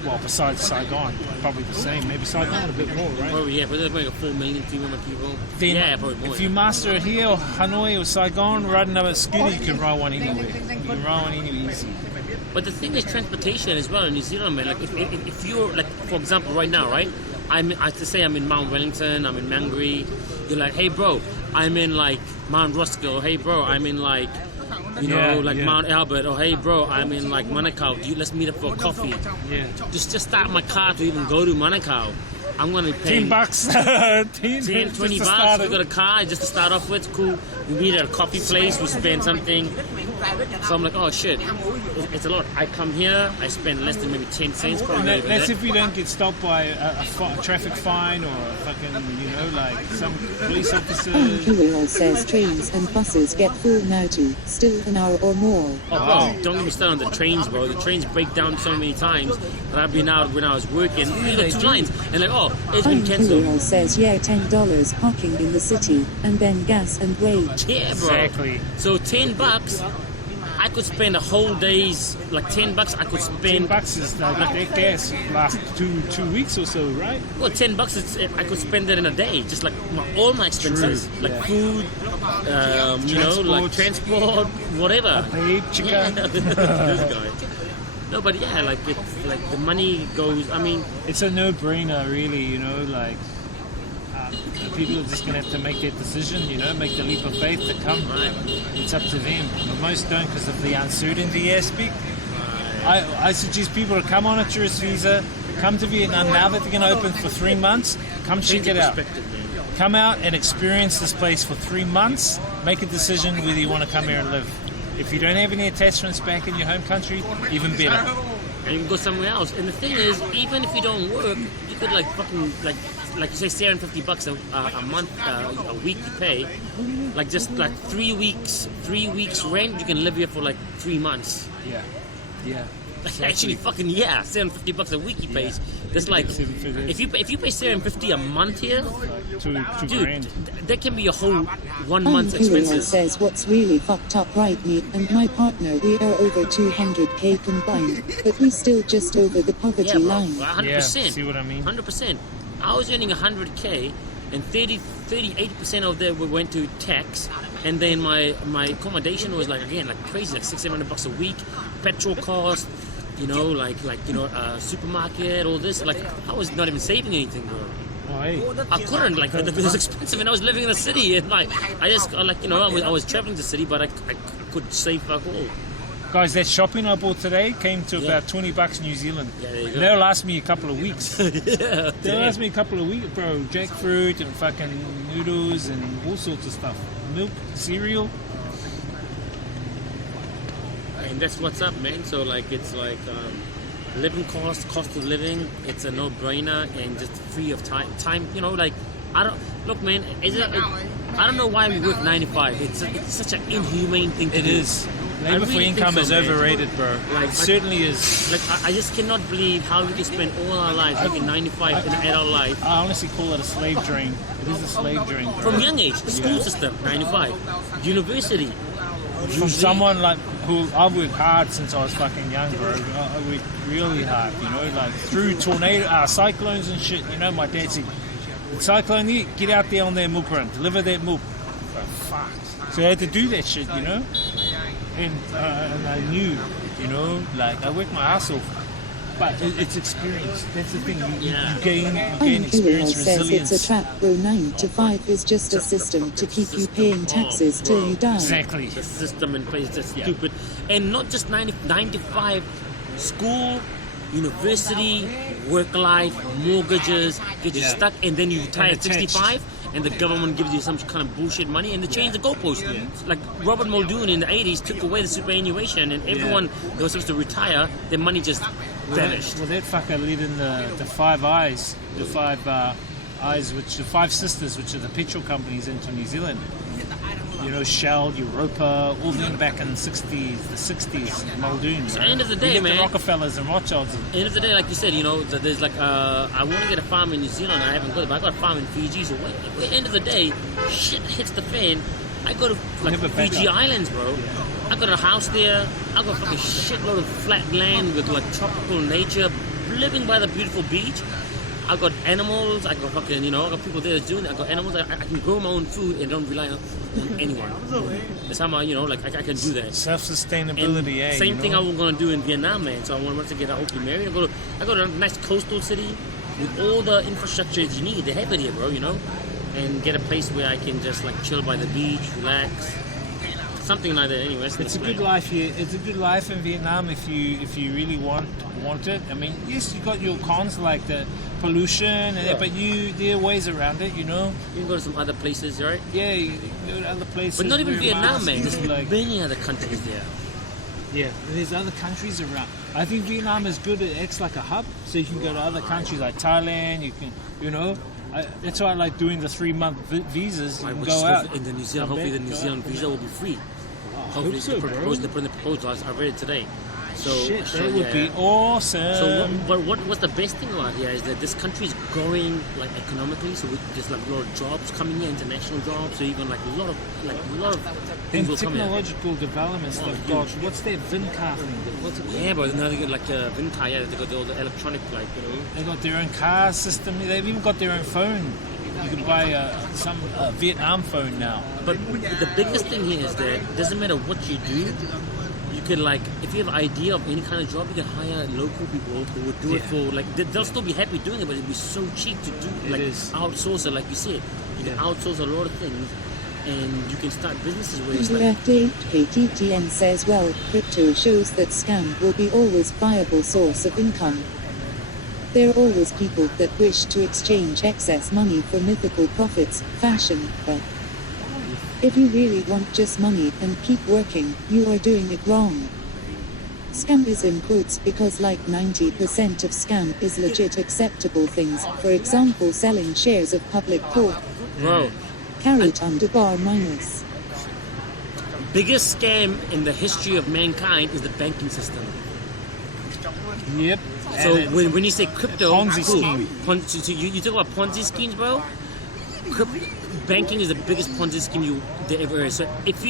Well, besides Saigon, probably the same. Maybe Saigon a bit more, right? Probably, yeah, but there's like a 4 million, 3 million people. Then Yeah, probably more. if you master it here, or Hanoi or Saigon, riding up a scooter, you can ride one anywhere. You can ride one anywhere easy. But the thing is transportation as well in New Zealand, man. Like if you're like, for example, right now, right? I to say I'm in Mount Wellington, I'm in Mangere. You're like, hey, bro, I'm in like Mount Roskill. Hey, bro, I'm in like, you know, Mount Albert. Or hey, bro, I'm in like Manukau. Let's meet up for a coffee. Yeah. Just start my car to even go to Manukau. I'm gonna pay $10. 10, 20 bucks. We got a car just to start off with. Cool. We meet at a coffee place. We spend something. So I'm like, oh shit, it's a lot. I come here, I spend less than maybe 10 cents. Probably not even That's that. if we don't get stopped by a traffic fine or a fucking, you know, like some police Home officer. Courier says trains and buses get full now too, still an hour or more. Oh, bro, don't get me started on the trains, bro. The trains break down so many times that I've been out when I was working. You got 2 lines, and like, oh, it's been Home cancelled. Courier says $10 parking in the city, and then gas and wage. Yeah, bro. Exactly. So $10, I could spend a whole day's, like $10, I could spend. $10 is like that gas lasts two weeks or so, right? Well, $10, I could spend it in a day, just like all my expenses, True, like yeah. food, you know, like transport, whatever. Babe, chicken. Yeah, this guy. No, but yeah, like it's like the money goes. I mean, It's a no-brainer, really, you know, like people are just going to have to make that decision, you know, make the leap of faith to come. Right. It's up to them. But most don't because of the uncertainty aspect. I suggest people to come on a tourist visa, come to Vietnam now that they're going to open for 3 months, come check change it your out. perspective, man. Come out and experience this place for 3 months, make a decision whether you want to come here and live. If you don't have any attachments back in your home country, even better. And you can go somewhere else. And the thing is, even if you don't work, you could like fucking like you say, $750 a month, a week you pay. Like just like 3 weeks rent, you can live here for like 3 months. Yeah. Actually, fucking yeah, $750 a week he pays. That's like if you pay $750 a month here, Two dude, grand. that can be a whole 1 Home month's Courier expenses. says what's really fucked up, right? Me and my partner, we are over 200k combined, but we still just over the poverty Yeah, bro, line. 100%. Yeah, see what I mean? 100%. I was earning 100k, and 38% of that went to tax, and then my accommodation was like again like crazy, like $600-700 a week, petrol cost, you know, like supermarket, all this. Like I was not even saving anything, bro. Oh, hey. I couldn't, like it was expensive, and I was living in the city, and like I just like, you know, I was traveling to the city, but I could save fuck all. Guys, that shopping I bought today came to about $20 New Zealand. Yeah, there you go. That'll last me a couple of weeks. Yeah, That'll last me a couple of weeks, bro. Jackfruit and fucking noodles and all sorts of stuff. Milk, cereal. And that's what's up, man. So like it's like living cost of living, it's a no-brainer, and just free of time, you know, like I don't man, I don't know why we work 9 to 5. It's such an inhumane thing to do. It is. Labor for really income think is so, man. overrated, bro. Like, It certainly is. Like I just cannot believe how we can spend all our lives working 9 to 5 in an adult life. I honestly call it a slave drain. It is a slave drain, bro. From young age, the school system, 9 to 5. University. From someone like who I've worked hard since I was fucking young, bro. I worked really hard, you know, like through cyclones and shit. You know, my dad said, "Cyclone, here, get out there on that milk run, deliver that milk." Bro, fuck. So I had to do that shit, you know. And I knew, you know, like I worked my ass off. But it's experience. That's the thing. You Yeah. gain Flying experience, says resilience. it's a trap, bro. 9 to 5 is just a system to keep you paying taxes till you die. Exactly. The system in place is stupid. And not just 9 to 5, school, university, work life, mortgages, get you Yeah. stuck, and then you retire at attached. 65, and the government gives you some kind of bullshit money, and they change the goalpost. Like Robert Muldoon in the 80s took away the superannuation, and everyone that was supposed to retire, their money just vanished. Well, that fucker led in the Five Eyes, the Five Eyes, the Five Sisters, which are the petrol companies into New Zealand. You know, Shell, Europa, all them back in the 60s, Muldoon. So, end of the You day, get man. the Rockefellers and Rothschilds. End of the day, like you said, you know, there's like, I want to get a farm in New Zealand. I haven't got it, but I got a farm in Fiji. So, end of the day, shit hits the fan. I go to like Have a backup. Fiji Islands, bro. I got a house there. I got a fucking shitload of flat land with like tropical nature, living by the beautiful beach. I got animals. I got fucking, you know, I got people there that's doing it. I got animals. I can grow my own food and don't rely on anyone. That's how you know, like I can do that. Self-sustainability, And same you thing know? I was gonna do in Vietnam, man. So I wanted to get hopefully married. I go to a nice coastal city with all the infrastructure that you need. They have it here, bro. You know, and get a place where I can just like chill by the beach, relax, something like that. Anyways, It's a good life here. It's a good life in Vietnam if you really want it. I mean, yes, you got your cons like the pollution, but there are ways around it. You know. You can go to some other places, right? Yeah, you go to other places. But not even wear Vietnam, masks, man. There's like, many other countries there. yeah, there's other countries around. I think Vietnam is good. It acts like a hub, so you can go to other countries like Thailand. You can, you know. That's why I like doing the 3-month visas. You Right, can which go is out. in the New Zealand. Come Hopefully, the back, New go Zealand out. visa will be free. Hopefully, hope so, they bro. put in the proposal. I read it today. So, Shit, so, that would yeah. be awesome. So what's the best thing about here is that this country is growing like economically. So there's like a lot of jobs coming here, international jobs. So even like a lot of things And will come here. technological developments, they've got. What's their VinCar thing? What's it called? Yeah, but now they got like Vincar. Yeah, they got all the electronic like They got their own car system. They've even got their own phone. You can buy some Vietnam phone now. But the biggest thing here is that it doesn't matter what you do. You can like, if you have an idea of any kind of job, you can hire local people who would do it for like. They'll still be happy doing it, but it'd be so cheap to do. Like is. outsource it, like you said. You can outsource a lot of things, and you can start businesses where it's The like. update KTTN says, well, crypto shows that scam will be always viable source of income. There are always people that wish to exchange excess money for mythical profits, fashion, but if you really want just money and keep working, you are doing it wrong. Scam is in quotes because like 90% of scam is legit acceptable things, for example selling shares of public corp. Bro, Carrot underbar minus. biggest scam in the history of mankind is the banking system. Yep. So And it- when you say crypto, Ponzi cool. scheme. So you talk about Ponzi schemes, bro. Banking is the biggest Ponzi scheme there ever is. So if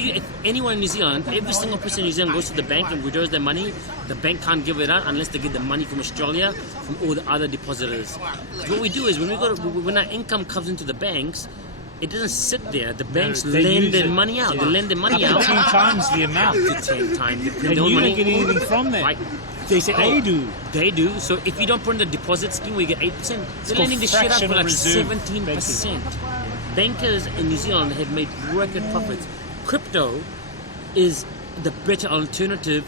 anyone in New Zealand, every single person in New Zealand goes to the bank and withdraws their money, the bank can't give it out unless they get the money from Australia, from all the other depositors. So what we do is when our income comes into the banks, it doesn't sit there. The banks they lend use their it. money out. They lend their money up out to 10 times the amount. to 10 times. They print And their own you money. don't get anything from that. Right. They say, They do. They do. So if you don't put in the deposit scheme, we get 8%. They're called lending the shit out for fractional like reserve 17%. Bankers in New Zealand have made record profits. Crypto is the better alternative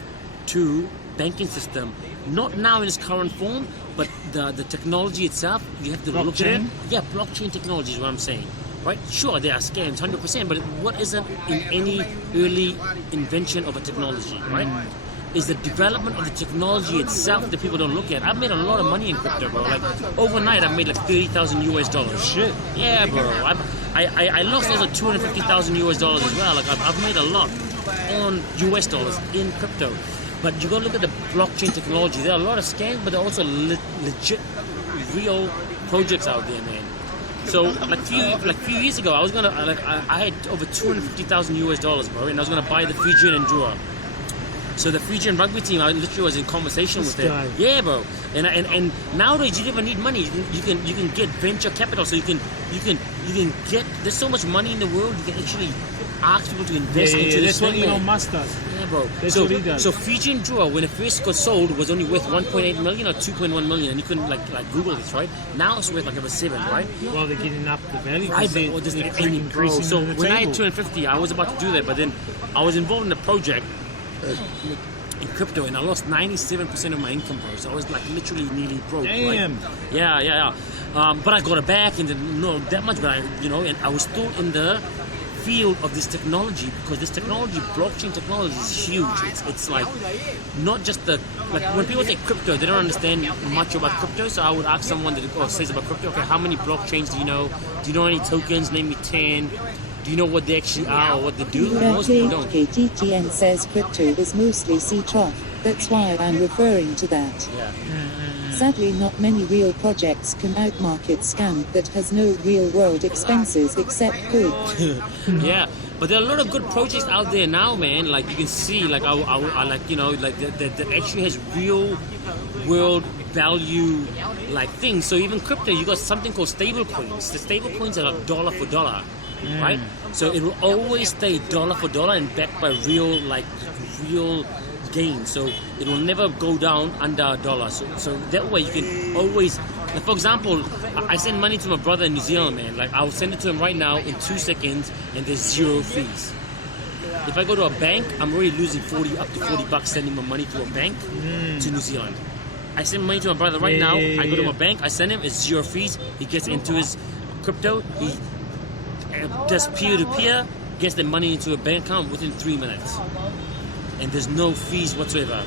to banking system. Not now in its current form, but the technology itself, you have to look at it. Blockchain? Yeah, blockchain technology is what I'm saying. Right? Sure, there are scams, 100%, but what isn't in any early invention of a technology, right? Is the development of the technology itself that people don't look at. I've made a lot of money in crypto, bro. Like overnight, I've made like $30,000 US. Shit. Yeah, bro. I lost also $250,000 US as well. Like I've made a lot on US dollars in crypto. But you gotta look at the blockchain technology. There are a lot of scams, but there are also legit, real projects out there, man. So like few years ago, I was gonna I had over $250,000 US, bro, and I was gonna buy the Fijian Endura. So the Fijian rugby team, I literally was in conversation with them. Yeah, bro. And nowadays you never need money. You can get venture capital. So you can get. There's so much money in the world. You can actually ask people to invest into this that's what thing, Elon man. Musk does. Yeah, bro. That's so, what he does. So Fijian Draw, when it first got sold, was only worth 1.8 million or 2.1 million, and you couldn't like Google this, right? Now it's worth like over 7, right? Well, they're getting up the value. Right, They, but just they're increasing, bro. increasing So the when I had table. 250, I was about to do that, but then I was involved in a project in crypto, and I lost 97% of my income, bro. So I was like literally nearly broke. Damn. Right? Yeah. But I got it back, and then not that much, but and I was still in the field of this technology, because this technology, blockchain technology, is huge. It's like not just like when people say crypto, they don't understand much about crypto. So I would ask someone that says about crypto, okay, how many blockchains do you know? Do you know any tokens? Name me 10. Do you know what they actually are or what they do? Most people don't. KTTN says crypto is mostly C-Trough. That's why I'm referring to that. Yeah. Sadly, not many real projects can outmarket scam that has no real-world expenses except good. Yeah, but there are a lot of good projects out there now, man. Like you can see, like I like like that actually has real world value, like things. So even crypto, you got something called stable coins. The stable coins are like dollar for dollar, right? So it will always stay dollar for dollar and backed by real gain. So it will never go down under $1. So that way you can always, like for example, I send money to my brother in New Zealand, man. Like I'll send it to him right now in 2 seconds, and there's 0 fees. If I go to a bank, I'm already losing up to $40 sending my money to a bank to New Zealand. I send money to my brother right now. I go to my bank, I send him, it's 0 fees. He gets into his crypto, he does peer-to-peer, gets the money into a bank account within 3 minutes. And there's no fees whatsoever.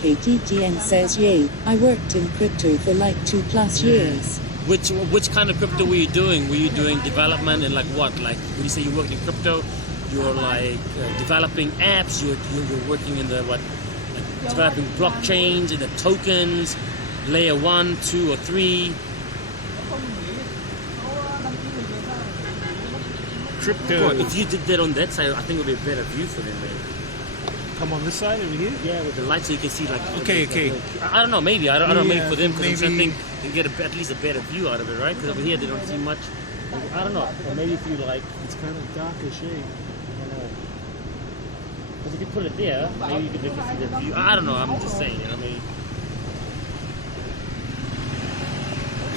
KTTN says, yay, I worked in crypto for like 2+ years. Which kind of crypto were you doing? Were you doing development and like what? Like when you say you worked in crypto, you're like developing apps. You're working in the what? Like developing blockchains and the tokens, layer 1, 2, or 3. Crypto. Boy, if you did that on that side, I think it would be a better view for them, man. Come on this side over here. Yeah, with the lights, so you can see like. Okay. I don't know. Maybe I don't know. Maybe Yeah, for them, because I'm maybe- trying to think you get at least a better view out of it, right? Because over here they don't see much. I don't know. Or maybe if you like, It's kind of darker shade. because if you put it there, maybe you could see the view. I don't know. I'm just saying. You know, maybe.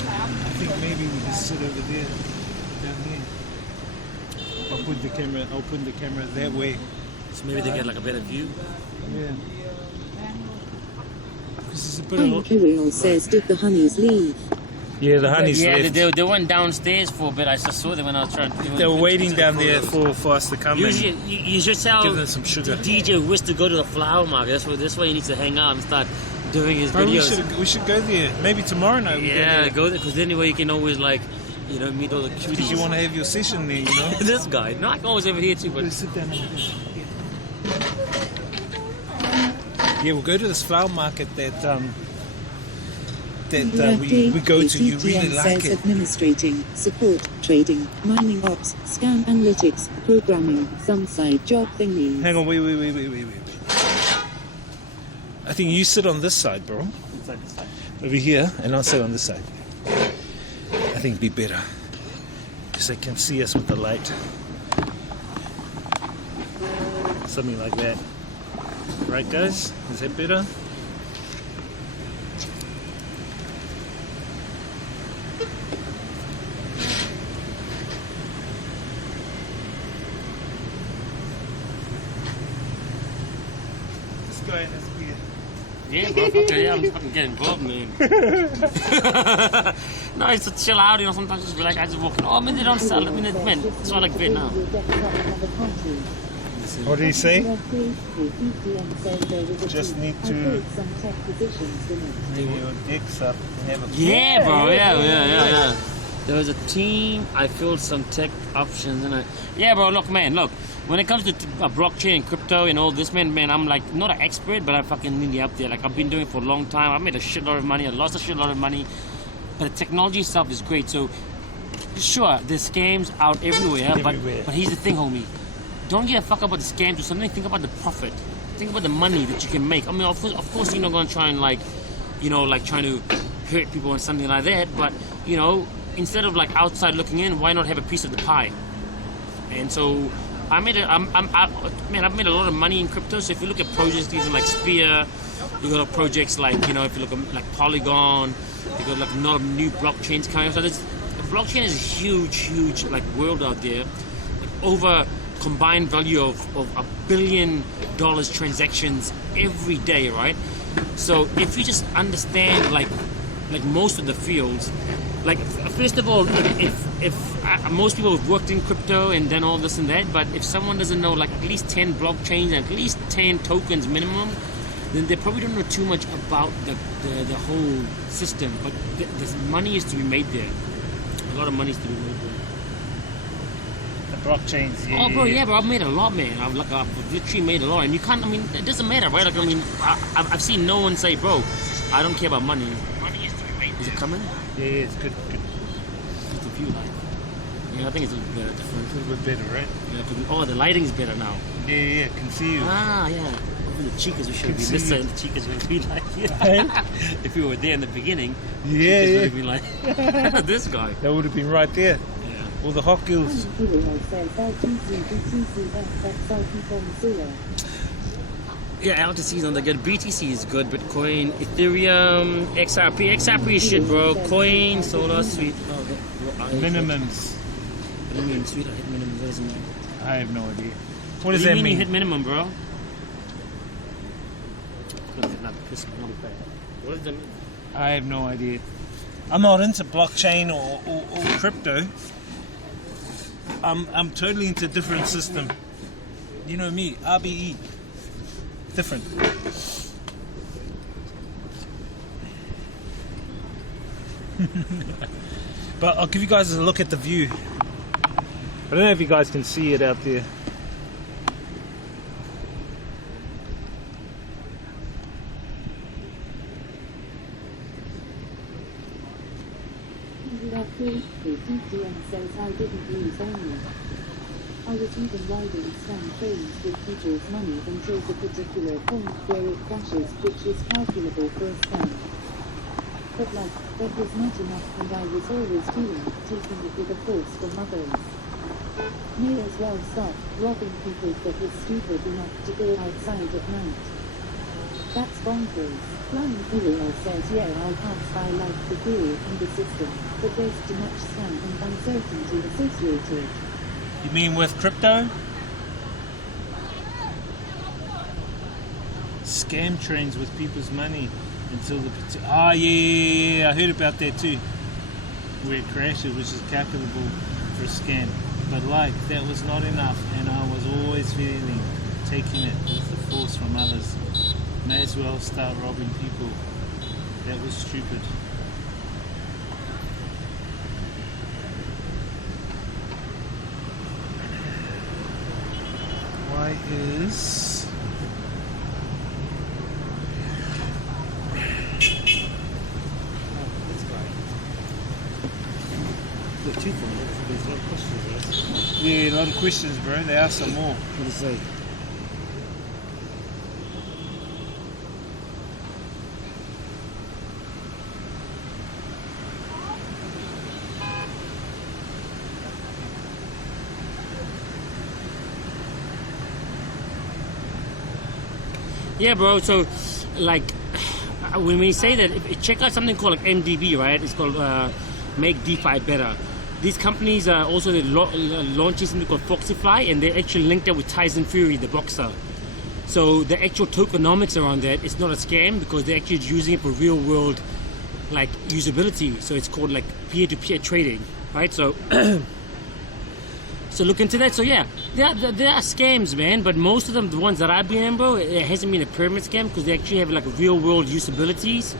I think maybe we can sit over there, down here. I'll put the camera that way. So maybe they get like a better view. Yeah. Because there's a bit Fine of Kirill says, did the honeys leave? yeah, the honey's Yeah, left. they went downstairs for a bit. I just saw them when I was trying. They were waiting down there for us to come Usually, in. you should tell Give them some sugar. DJ Wish to go to the flower market. That's why he needs to hang out and start doing his Bro, videos. we should go there. Maybe tomorrow night. We Yeah, go go there, because anyway you can always like, meet all the there. cuties. Because you want to have your session there, you know. This guy. No, I can always over here too, but We'll sit down over there. Yeah, we'll go to this flower market that we go to. You really like says it. administrating, support, trading, mining ops, scam analytics, programming, some side job thingies. Hang on, wait. I think you sit on this side, bro. Over here, and I'll sit on this side. I think it'd be better. Because they can see us with the light. Something like that. Right, guys? Is that better? This guy in this beard. yeah, bro. Okay, yeah, I'm fucking getting involved, man. No, it's to chill out, sometimes just be like, I just walk in. Oh, man, they don't sell it. Man, it's not like Vietnam. What did he say? Just need to Bring your dicks up and have a Yeah, bro. Yeah. There was a team. I filled some tech options, and yeah, bro. Look. When it comes to blockchain and crypto and all this, man, I'm like not an expert, but I'm fucking really up there. Like I've been doing it for a long time. I made a shitload of money. I lost a shitload of money, but the technology itself is great. So sure, there's scams out everywhere. But here's the thing, homie. Don't give a fuck about the scams or something. Think about the profit. Think about the money that you can make. I mean, of course, you're not going to try and like trying to hurt people or something like that. But instead of like outside looking in, why not have a piece of the pie? And so I've made a lot of money in crypto. So if you look at projects even like Spear, you got projects like, if you look at like Polygon, you got like a lot of new blockchains coming. So blockchain is a huge like world out there, like over combined value of $1 billion transactions every day, right? So if you just understand like most of the fields, like first of all, if most people have worked in crypto and done all this and that, but if someone doesn't know like at least 10 blockchains and at least 10 tokens minimum, then they probably don't know too much about the whole system. But the money is to be made there. A lot of money is to be made there. The blockchains, yeah. Oh, bro, yeah, bro, I've made a lot, man. I've literally made a lot, and you can't. I mean, it doesn't matter, right? Like, I mean, I've seen no one say, bro, I don't care about money. Money is to be made. Is it coming? Yeah, it's good. It's a few light. Yeah, I think it's a little better, different. A little bit better, right? Yeah, the lighting's better now. Yeah, can see you. Ah, yeah. The Chicas should be this side. The Chicas would be like, yeah. If we were there in the beginning, Yeah, Chicas yeah. would have been like, this guy. That would have been right there. Yeah. All the hot gills. Yeah, LTC's on the good. BTC is good. Bitcoin, Ethereum, XRP. XRP is shit, bro. Coin, Solar, Sweet. Minimums. What do you mean, Sweet? I hit minimum. What does it mean? I have no idea. What What does do you that mean mean? you hit minimum, bro? What does that mean? I have no idea. I'm not into blockchain or crypto. I'm totally into different system. You know me, RBE. Different. But I'll give you guys a look at the view. I don't know if you guys can see it out there. says I didn't lose any. I was even riding some trains with people's money until the particular point where it crashes, which is calculable for a scam. But like, that was not enough, and I was always taking it with a force from others. May as well stop robbing people that was stupid enough to go outside at night. That's bonkers. Flying Courier says, yeah, I pass by like the guru in the system, but there's too much scam and uncertainty associated. You mean with crypto? Scam trains with people's money until the... yeah, I heard about that too. Where it crashes, which is calculable for a scam. But like, that was not enough, and I was always feeling taking it with the force from others. May as well start robbing people. That was stupid. Why is... There's a lot of questions, right? Yeah, a lot of questions, bro. There are some more. What does it say? Yeah, bro. So, like, when we say that, check out something called like MDB, right? It's called Make DeFi Better. These companies are also launching something called Foxify, and they actually linked up with Tyson Fury, the boxer. So the actual tokenomics around that, it's not a scam because they're actually using it for real world, like, usability. So it's called like peer-to-peer trading, right? So. So look into that. So yeah, there are scams, man, but most of them, the ones that I've been in, bro, it hasn't been a pyramid scam because they actually have like real world usabilities.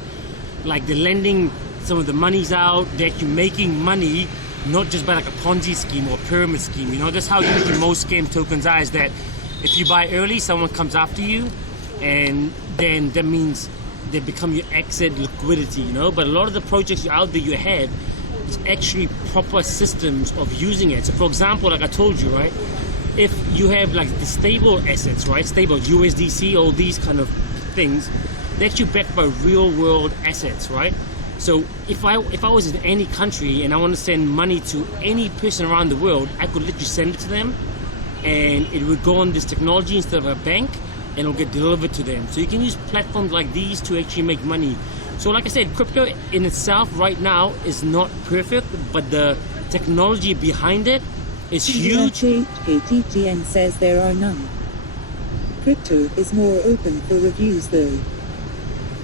Like they're lending some of the monies out, they're actually making money, not just by like a Ponzi scheme or a pyramid scheme. You know, that's how usually most scam tokens are, is that if you buy early, someone comes after you, and then that means they become your exit liquidity, you know. But a lot of the projects out there you have, it's actually proper systems of using it. So for example, like I told you, right, if you have like the stable assets, right, stable USDC, all these kind of things, they're actually backed by real world assets, right? So if I was in any country and I want to send money to any person around the world, I could literally send it to them, and it would go on this technology instead of a bank, and it'll get delivered to them. So you can use platforms like these to actually make money. So like I said, crypto in itself right now is not perfect, but the technology behind it is huge. KTTN says there are none. Crypto is more open for reviews though.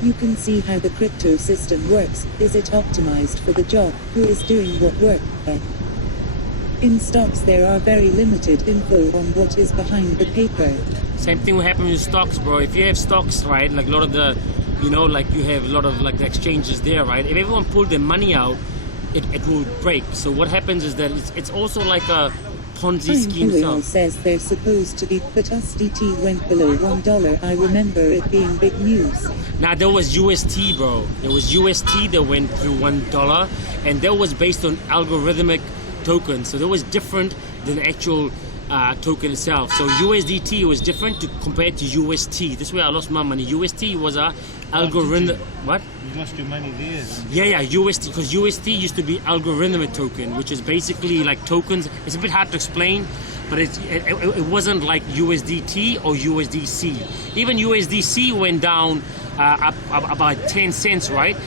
You can see how the crypto system works. Is it optimized for the job? Who is doing what work? In stocks there are very limited info on what is behind the paper. Same thing will happen with stocks, bro. If you have stocks, right, like a lot of the, you know, like you have a lot of like the exchanges there, right? If everyone pulled their money out, it will break. So what happens is that it's also like a Ponzi scheme. IRL says they're supposed to be, but USDT went below $1. I remember it being big news. Now there was UST, bro. There was UST that went through $1, and that was based on algorithmic tokens. So that was different than the actual token itself. So USDT was different compared to UST. This is where I lost my money. UST was a algorithm. What? You lost your money there. Yeah, UST, because UST used to be algorithmic token, which is basically like tokens. It's a bit hard to explain, but it wasn't like USDT or USDC. Even USDC went down up about 10 cents, right?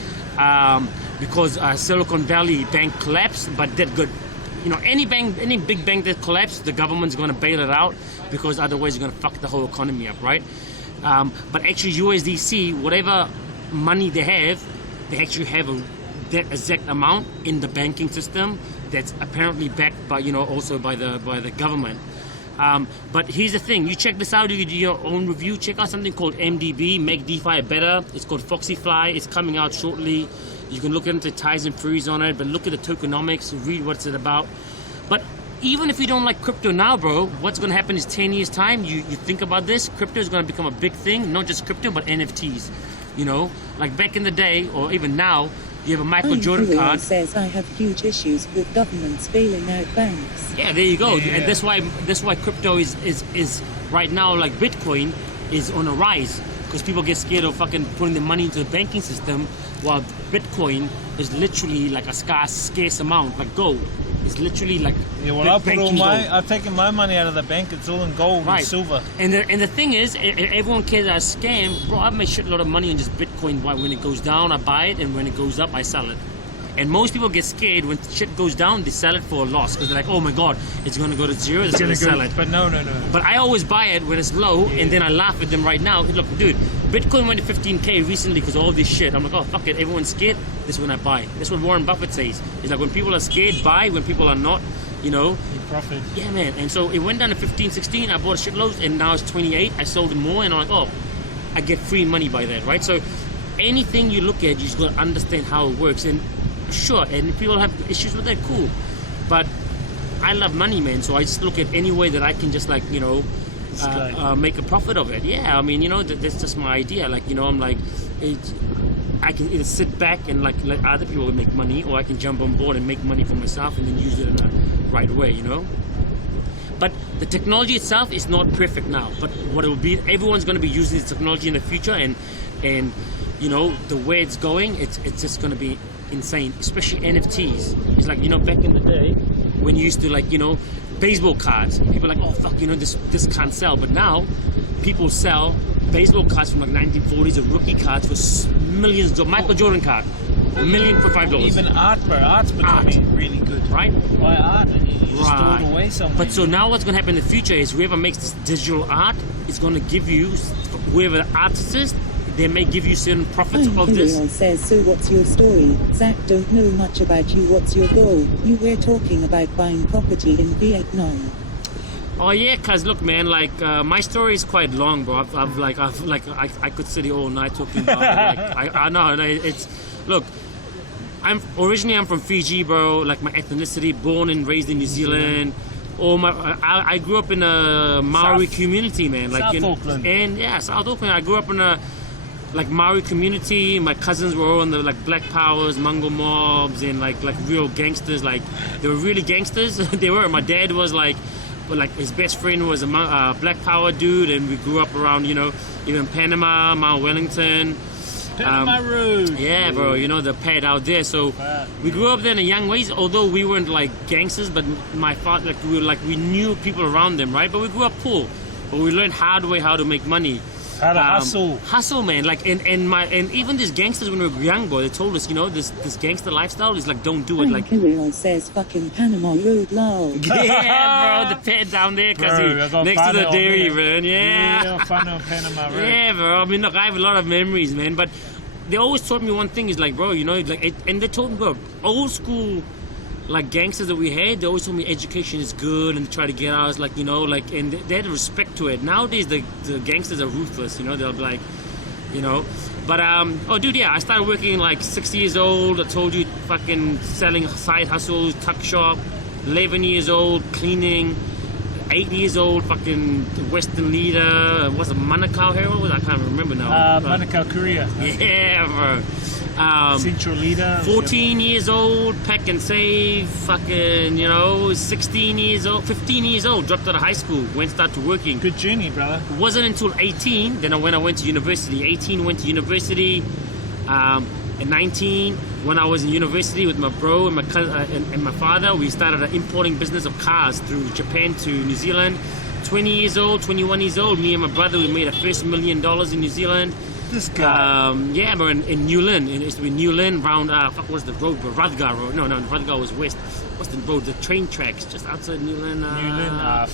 Because Silicon Valley Bank collapsed, but that good. You know, any big bank that collapsed, the government's going to bail it out, because otherwise you're going to fuck the whole economy up, right? But actually USDC, whatever money they actually have that exact amount in the banking system that's apparently backed by, you know, also by the government. But here's the thing, you check this out, you do your own review, check out something called MDB, Make DeFi Better. It's called Foxyfly, it's coming out shortly. You can look into ties and freeze on it, but look at the tokenomics, read what's it about. But even if you don't like crypto now, bro, what's going to happen is 10 years time, you think about this, crypto is going to become a big thing, not just crypto, but NFTs. You know, like back in the day, or even now, you have a Michael Jordan card. Says I have huge issues with governments bailing out banks. Yeah, there you go. Yeah. And that's why crypto is right now, like Bitcoin is on a rise, because people get scared of fucking putting their money into the banking system, while Bitcoin is literally like a scarce amount, like gold. It's literally like I've taken my money out of the bank. It's all in gold and silver. And the thing is, everyone cares about a scam, bro. I've made shitload of money on just Bitcoin. When it goes down, I buy it, and when it goes up, I sell it. And most people get scared when shit goes down, they sell it for a loss, because they're like, oh my god, it's going to go to zero, it's going to sell it. But no. But I always buy it when it's low, and then I laugh at them right now. Look, dude, Bitcoin went to 15K recently because of all this shit. I'm like, oh, fuck it, everyone's scared, this is when I buy. That's what Warren Buffett says. It's like, when people are scared, buy. When people are not, you know. You profit. Yeah, man. And so it went down to 15, 16, I bought a shitload, and now it's 28, I sold it more, and I'm like, oh, I get free money by that, right? So anything you look at, you just got to understand how it works. And sure, and if people have issues with that, cool. But I love money, man, so I just look at any way that I can just, like, you know, make a profit of it. Yeah, I mean, you know, that's just my idea. Like, you know, I'm like, I can either sit back and like let other people make money, or I can jump on board and make money for myself and then use it in a right way, you know. But the technology itself is not perfect now. But what it will be, everyone's going to be using this technology in the future, and you know, the way it's going, it's just going to be insane, especially NFTs. It's like, you know, back in the day when you used to, like, you know, baseball cards, people are like, oh fuck, you know, this can't sell. But now people sell baseball cards from like 1940s, or rookie cards for millions. Michael Jordan card, $1 million for $5. Even art's becoming really good, right? Buy art and you just store it away somewhere. But so now what's going to happen in the future is whoever makes this digital art is going to give you, whoever the artist is, they may give you certain profits of this. Says, so what's your story? Zach, don't know much about you. What's your goal? You were talking about buying property in Vietnam. Oh yeah, cause look, man, like my story is quite long, bro. I could sit here all night talking about it. Like, I know it's. Look, I'm from Fiji, bro. Like, my ethnicity, born and raised in New Zealand. I grew up in a Maori community, man. Like South Auckland. And yeah, South Auckland. I grew up in a like Maori community. My cousins were all in the like Black Powers, Mungo mobs, and like real gangsters. Like, they were really gangsters. They were. My dad was like his best friend was a Black Power dude, and we grew up around, you know, even Panama, Mount Wellington. Panama Road. Yeah, bro, you know, the pad out there. So we grew up there in a young ways, although we weren't like gangsters, but my father, we knew people around them, right? But we grew up poor. But we learned hard way how to make money. How to hustle. Hustle, man. Like, and even these gangsters when we were young, boy, they told us, you know, this gangster lifestyle is like, don't do it. Like, Kirill says fucking Panama Road, lol. yeah, bro, the pad down there, cause next to the dairy, man. Yeah, fun on Panama Road. yeah, bro. I mean, look, I have a lot of memories, man. But they always taught me one thing is like, bro, you know, like, and they told me, bro, old school, like gangsters that we had, they always told me education is good and they try to get us, like, you know, like, and they had respect to it. Nowadays, the gangsters are ruthless, you know, they'll be like, you know. But, oh, dude, yeah, I started working like 6 years old. I told you, fucking selling side hustles, tuck shop. 11 years old, cleaning. 8 years old, fucking Western leader. What's it, Manukau Herald? I can't remember now. Manukau Korea. Yeah, bro. Central leader. 14 years old, pack and save, fucking, you know, 16 years old, 15 years old, dropped out of high school, started working. Good journey, brother. It wasn't until 18, then when I went to university. 18, went to university. At 19, when I was in university with my bro and my cousin, and my father, we started an importing business of cars through Japan to New Zealand. 20 years old, 21 years old, me and my brother, we made our first $1 million in New Zealand. This guy. Yeah, but in Newland, it used to be Newland, around, what was the road? Rutger Road. No, Rutger was west. What's the road? The train tracks, just outside Newland. Fuck, I don't know.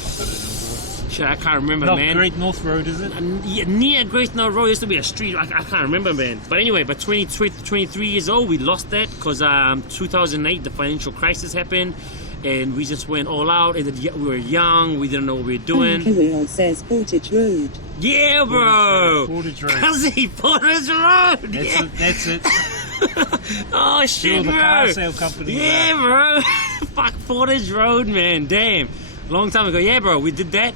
Shit, I can't remember, Not man. Great North Road, is it? Yeah, near Great North Road used to be a street. I can't remember, man. But anyway, but 23 years old, we lost that because 2008, the financial crisis happened. And we just went all out, and we were young, we didn't know what we were doing. Kirill says Portage Road. Yeah, bro! Portage Road. Cuzzy, Portage Road! That's it. Oh, shit, the bro! car sale company. Yeah, bro! Fuck, Portage Road, man, damn. Long time ago, yeah, bro, we did that.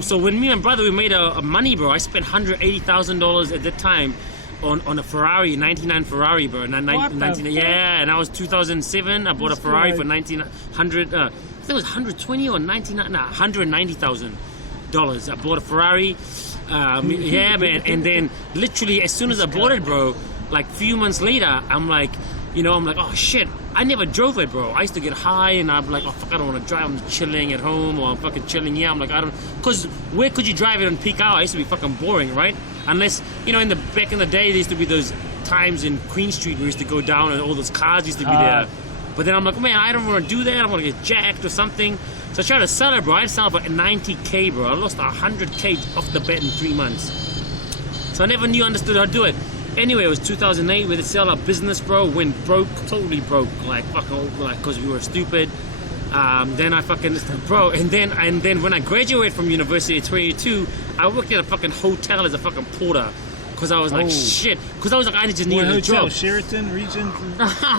So when me and brother, we made a money, bro, I spent $180,000 at that time on a Ferrari, 99 Ferrari, bro. Yeah, and I was 2007. I bought a Ferrari for 1900. I think it was 120 or 99. Nah, $190,000. I bought a Ferrari. Yeah, man. And then literally as soon as I bought it, bro, like a few months later, I'm like, oh shit. I never drove it, bro. I used to get high and I'm like, oh fuck, I don't want to drive. I'm chilling at home or I'm fucking chilling here. I'm like, I don't, because where could you drive it on peak hour? It used to be fucking boring, right? Unless, you know, back in the day, there used to be those times in Queen Street where we used to go down and all those cars used to be there. But then I'm like, man, I don't want to do that. I want to get jacked or something. So I tried to sell it, bro. I sold about 90K, bro. I lost 100K off the bat in 3 months. So I never understood how to do it. Anyway, it was 2008. We had to sell our business, bro. Went broke, totally broke. Like, fucking, like, because we were stupid. Then I fucking, bro, and then when I graduated from university at 22, I worked at a fucking hotel as a fucking porter. Because I was like, shit. Because I was like, I just needed a job. Sheraton, Regent?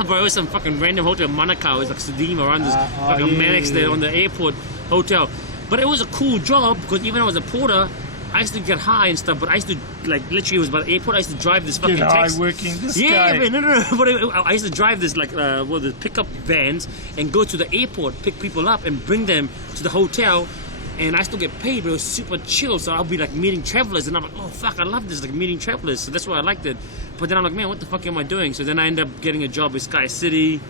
Bro, it was some fucking random hotel in Manukau. It was like Sudim around this fucking Mannix there on the airport hotel. But it was a cool job because even though I was a porter, I used to get high and stuff, but I used to, like, literally, it was by the airport, I used to drive this fucking taxi. Working this yeah, guy. Man, no. But I used to drive this, like, the pickup vans and go to the airport, pick people up and bring them to the hotel. And I still get paid, but it was super chill. So I'll be, like, meeting travelers. And I'm like, oh, fuck, I love this, like, meeting travelers. So that's why I liked it. But then I'm like, man, what the fuck am I doing? So then I ended up getting a job at Sky City.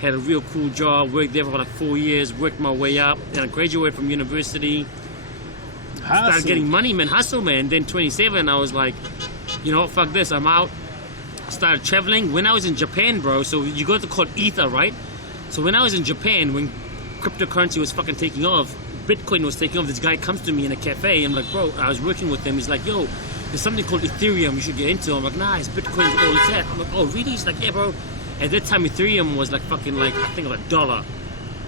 Had a real cool job. Worked there for, like, 4 years. Worked my way up. Then I graduated from university. Started getting money, man, hustle, man. Then 27, I was like, you know, fuck this, I'm out. Started traveling. When I was in Japan, bro, so you got to call Ether, right? So when I was in Japan, when cryptocurrency was fucking taking off, Bitcoin was taking off, this guy comes to me in a cafe. I'm like, bro, I was working with him. He's like, yo, there's something called Ethereum you should get into. I'm like, nah, it's Bitcoin, all that. I'm like, oh, really? He's like, yeah, bro. At that time, Ethereum was like fucking like, I think it was $1.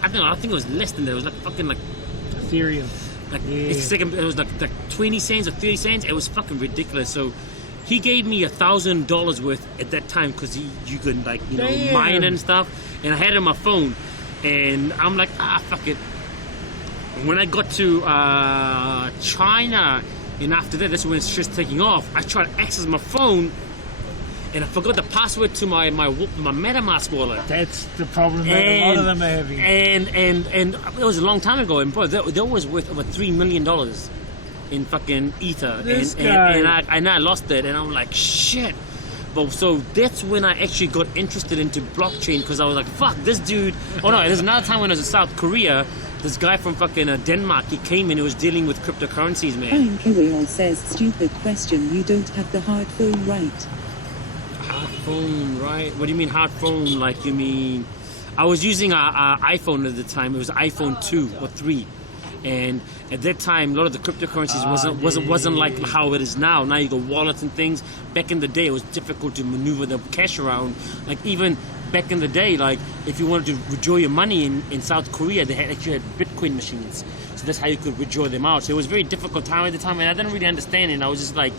I think it was less than that. It was like fucking like Ethereum. Like, it was like 20 cents or 30 cents. It was fucking ridiculous. So he gave me $1,000 worth at that time because you could, like, you know, mine and stuff. And I had it on my phone. And I'm like, fuck it. When I got to China, and after that, that's when it's just taking off. I tried to access my phone, and I forgot the password to my MetaMask wallet. That's the problem that a lot of them are having. And it was a long time ago, and bro, they was worth over $3 million. in fucking Ether, This and guy. I lost it, and I'm like, shit. But so that's when I actually got interested into blockchain, because I was like, fuck, this dude. Oh no, there's another time when I was in South Korea. This guy from fucking Denmark, he came in, he was dealing with cryptocurrencies, man. Fine Kirill says, stupid question, you don't have the hard phone right. Hard phone, right? What do you mean hard phone? Like, you mean... I was using a iPhone at the time. It was iPhone 2 or 3. And at that time, a lot of the cryptocurrencies wasn't like how it is now. Now you got wallets and things. Back in the day, it was difficult to maneuver the cash around. Like, even back in the day, like, if you wanted to withdraw your money in South Korea, they actually had Bitcoin machines. So that's how you could withdraw them out. So it was a very difficult time at the time, and I didn't really understand it. I was just like,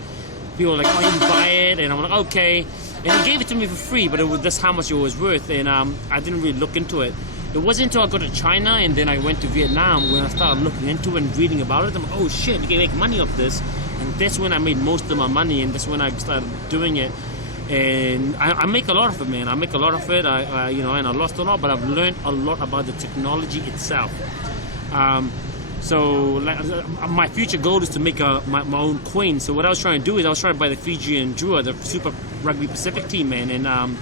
people were like, oh, you can buy it, and I'm like, okay. And he gave it to me for free, but that's how much it was worth, and I didn't really look into it. It wasn't until I got to China and then I went to Vietnam when I started looking into it and reading about it. I'm like, oh shit, you can make money off this. And that's when I made most of my money, and that's when I started doing it. And I make a lot of it, man. I make a lot of it, and I lost a lot, but I've learned a lot about the technology itself. So like, my future goal is to make my own coin. So what I was trying to do is I was trying to buy the Fijian Drua, the Super Rugby Pacific team, man. And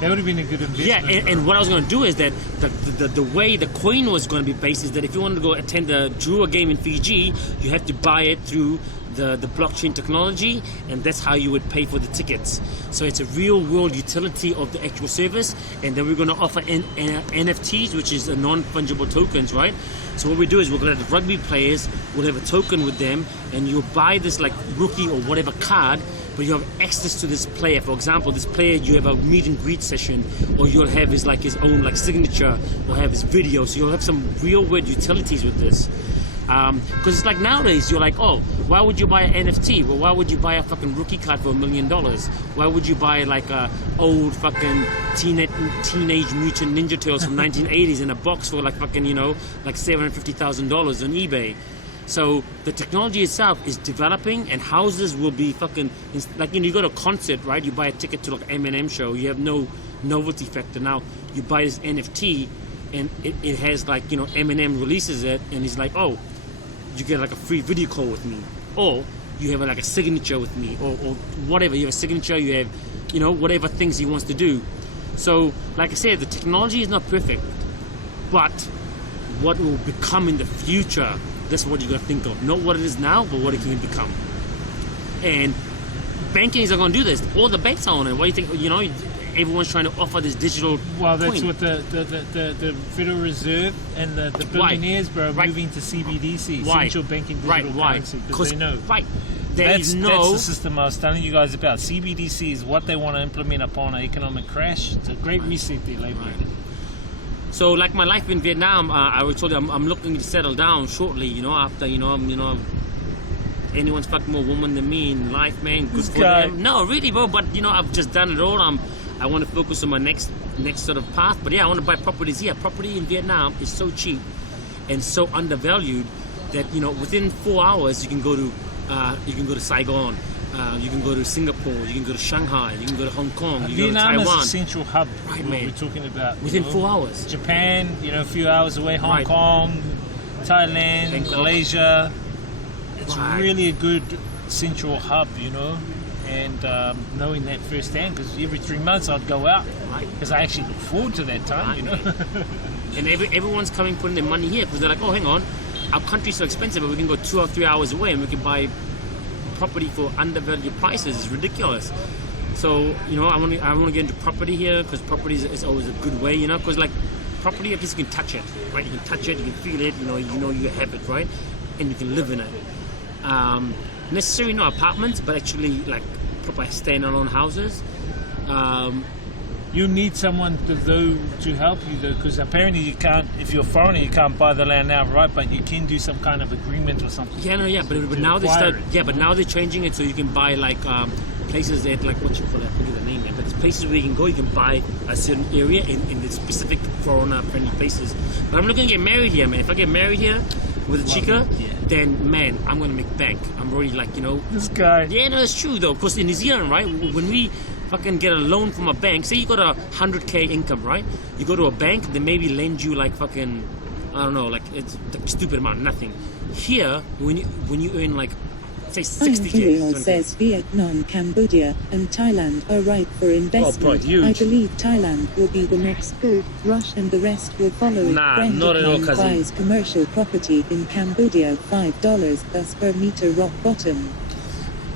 That would have been a good investment. yeah, and what I was going to do is that the way the coin was going to be based is that if you wanted to go attend the Drua game in Fiji, you had to buy it through the blockchain technology, and that's how you would pay for the tickets. So it's a real world utility of the actual service, and then we're going to offer NFTs, which is a non-fungible tokens, right? So what we do is we're going to have the rugby players, we'll have a token with them, and you'll buy this like rookie or whatever card, but you have access to this player. For example, this player, you have a meet and greet session, or you'll have his own like signature, or have his video. So you'll have some real world utilities with this. Because it's like nowadays, you're like, oh, why would you buy an NFT? Well, why would you buy a fucking rookie card for $1 million? Why would you buy like a old fucking Teenage Mutant Ninja Turtles from 1980s in a box for like fucking, like $750,000 on eBay? So the technology itself is developing, and houses will be fucking like, you go to a concert, right? You buy a ticket to like an Eminem show, you have no novelty factor. Now you buy this NFT, and it has like, Eminem releases it, and he's like, oh, you get like a free video call with me, or you have like a signature with me, or whatever. You have a signature, you have, whatever things he wants to do. So like I said, the technology is not perfect, but what it will become in the future, that's what you got to think of. Not what it is now, but what it can become. And banking is not going to do this. All the banks are on it. What do you think? Everyone's trying to offer this digital Well, that's coin. what the Federal Reserve and the billionaires, bro, are moving to CBDC, Why? central banking digital currency, because they know. Right. That's the system I was telling you guys about. CBDC is what they want to implement upon an economic crash. It's a great reset there, Labor. So, like my life in Vietnam, I was told you I'm looking to settle down shortly. After anyone's fucking more woman than me in life, man. Good for them. No, really, bro. But I've just done it all. I want to focus on my next sort of path. But yeah, I want to buy properties here. Property in Vietnam is so cheap and so undervalued that within 4 hours you can go to Saigon. You can go to Singapore, you can go to Shanghai, you can go to Hong Kong, you Vietnam go to Taiwan. is a central hub. Right, man. We're talking about Within 4 hours. Japan, a few hours away. Hong Right. Kong, Thailand, Bangkok. Malaysia. It's Right. really a good central hub, and knowing that firsthand, because every 3 months I'd go out, Right. because I actually look forward to that time, And everyone's coming, putting their money here because they're like, oh, hang on, our country's so expensive, but we can go 2 or 3 hours away and we can buy property for undervalued prices. It's ridiculous. So I want to get into property here, because property is always a good way, because like property, at least you can touch it, right? You can touch it, you can feel it, you have it, right? And you can live in it. Necessarily not apartments, but actually like proper standalone houses. You need someone to help you, though, because apparently you can't, if you're a foreigner, you can't buy the land outright, but you can do some kind of agreement or something. But now they start. Yeah, but now they're changing it so you can buy like places at like what you call it, I forget the name, man. But it's places where you can go. You can buy a certain area in the specific foreigner-friendly places. But I'm looking to get married here, man. If I get married here with a chica, then man, I'm gonna make bank. I'm already like This guy. Yeah, no, it's true though. Because in New Zealand, right, when we fucking get a loan from a bank, say you got a 100K income, right? You go to a bank, they maybe lend you like fucking, I don't know, like it's like stupid amount, nothing. Here, when you earn like say 60K, IRL says Vietnam, Cambodia, and Thailand are ripe for investment. huge. I believe Thailand will be the next gold rush and the rest will follow. Nah, Friend not of at all, mine cousin. buys commercial property in Cambodia, $5 thus per meter rock bottom.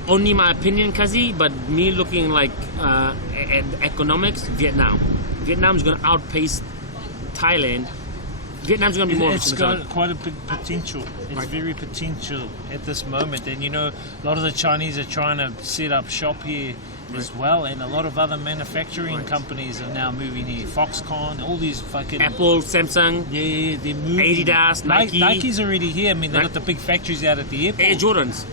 only my opinion, Kazi, but me looking like at economics, Vietnam's going to outpace Thailand. Vietnam's going to be more. It's got quite a big potential. It's Right. very potential at this moment. And you know, a lot of the Chinese are trying to set up shop here as well. And a lot of other manufacturing companies are now moving here. Foxconn, all these fucking... Apple, Samsung, Yeah, they're moving. Adidas, Nike. Nike's already here. I mean, they've Right. got the big factories out at the airport. Air Jordans,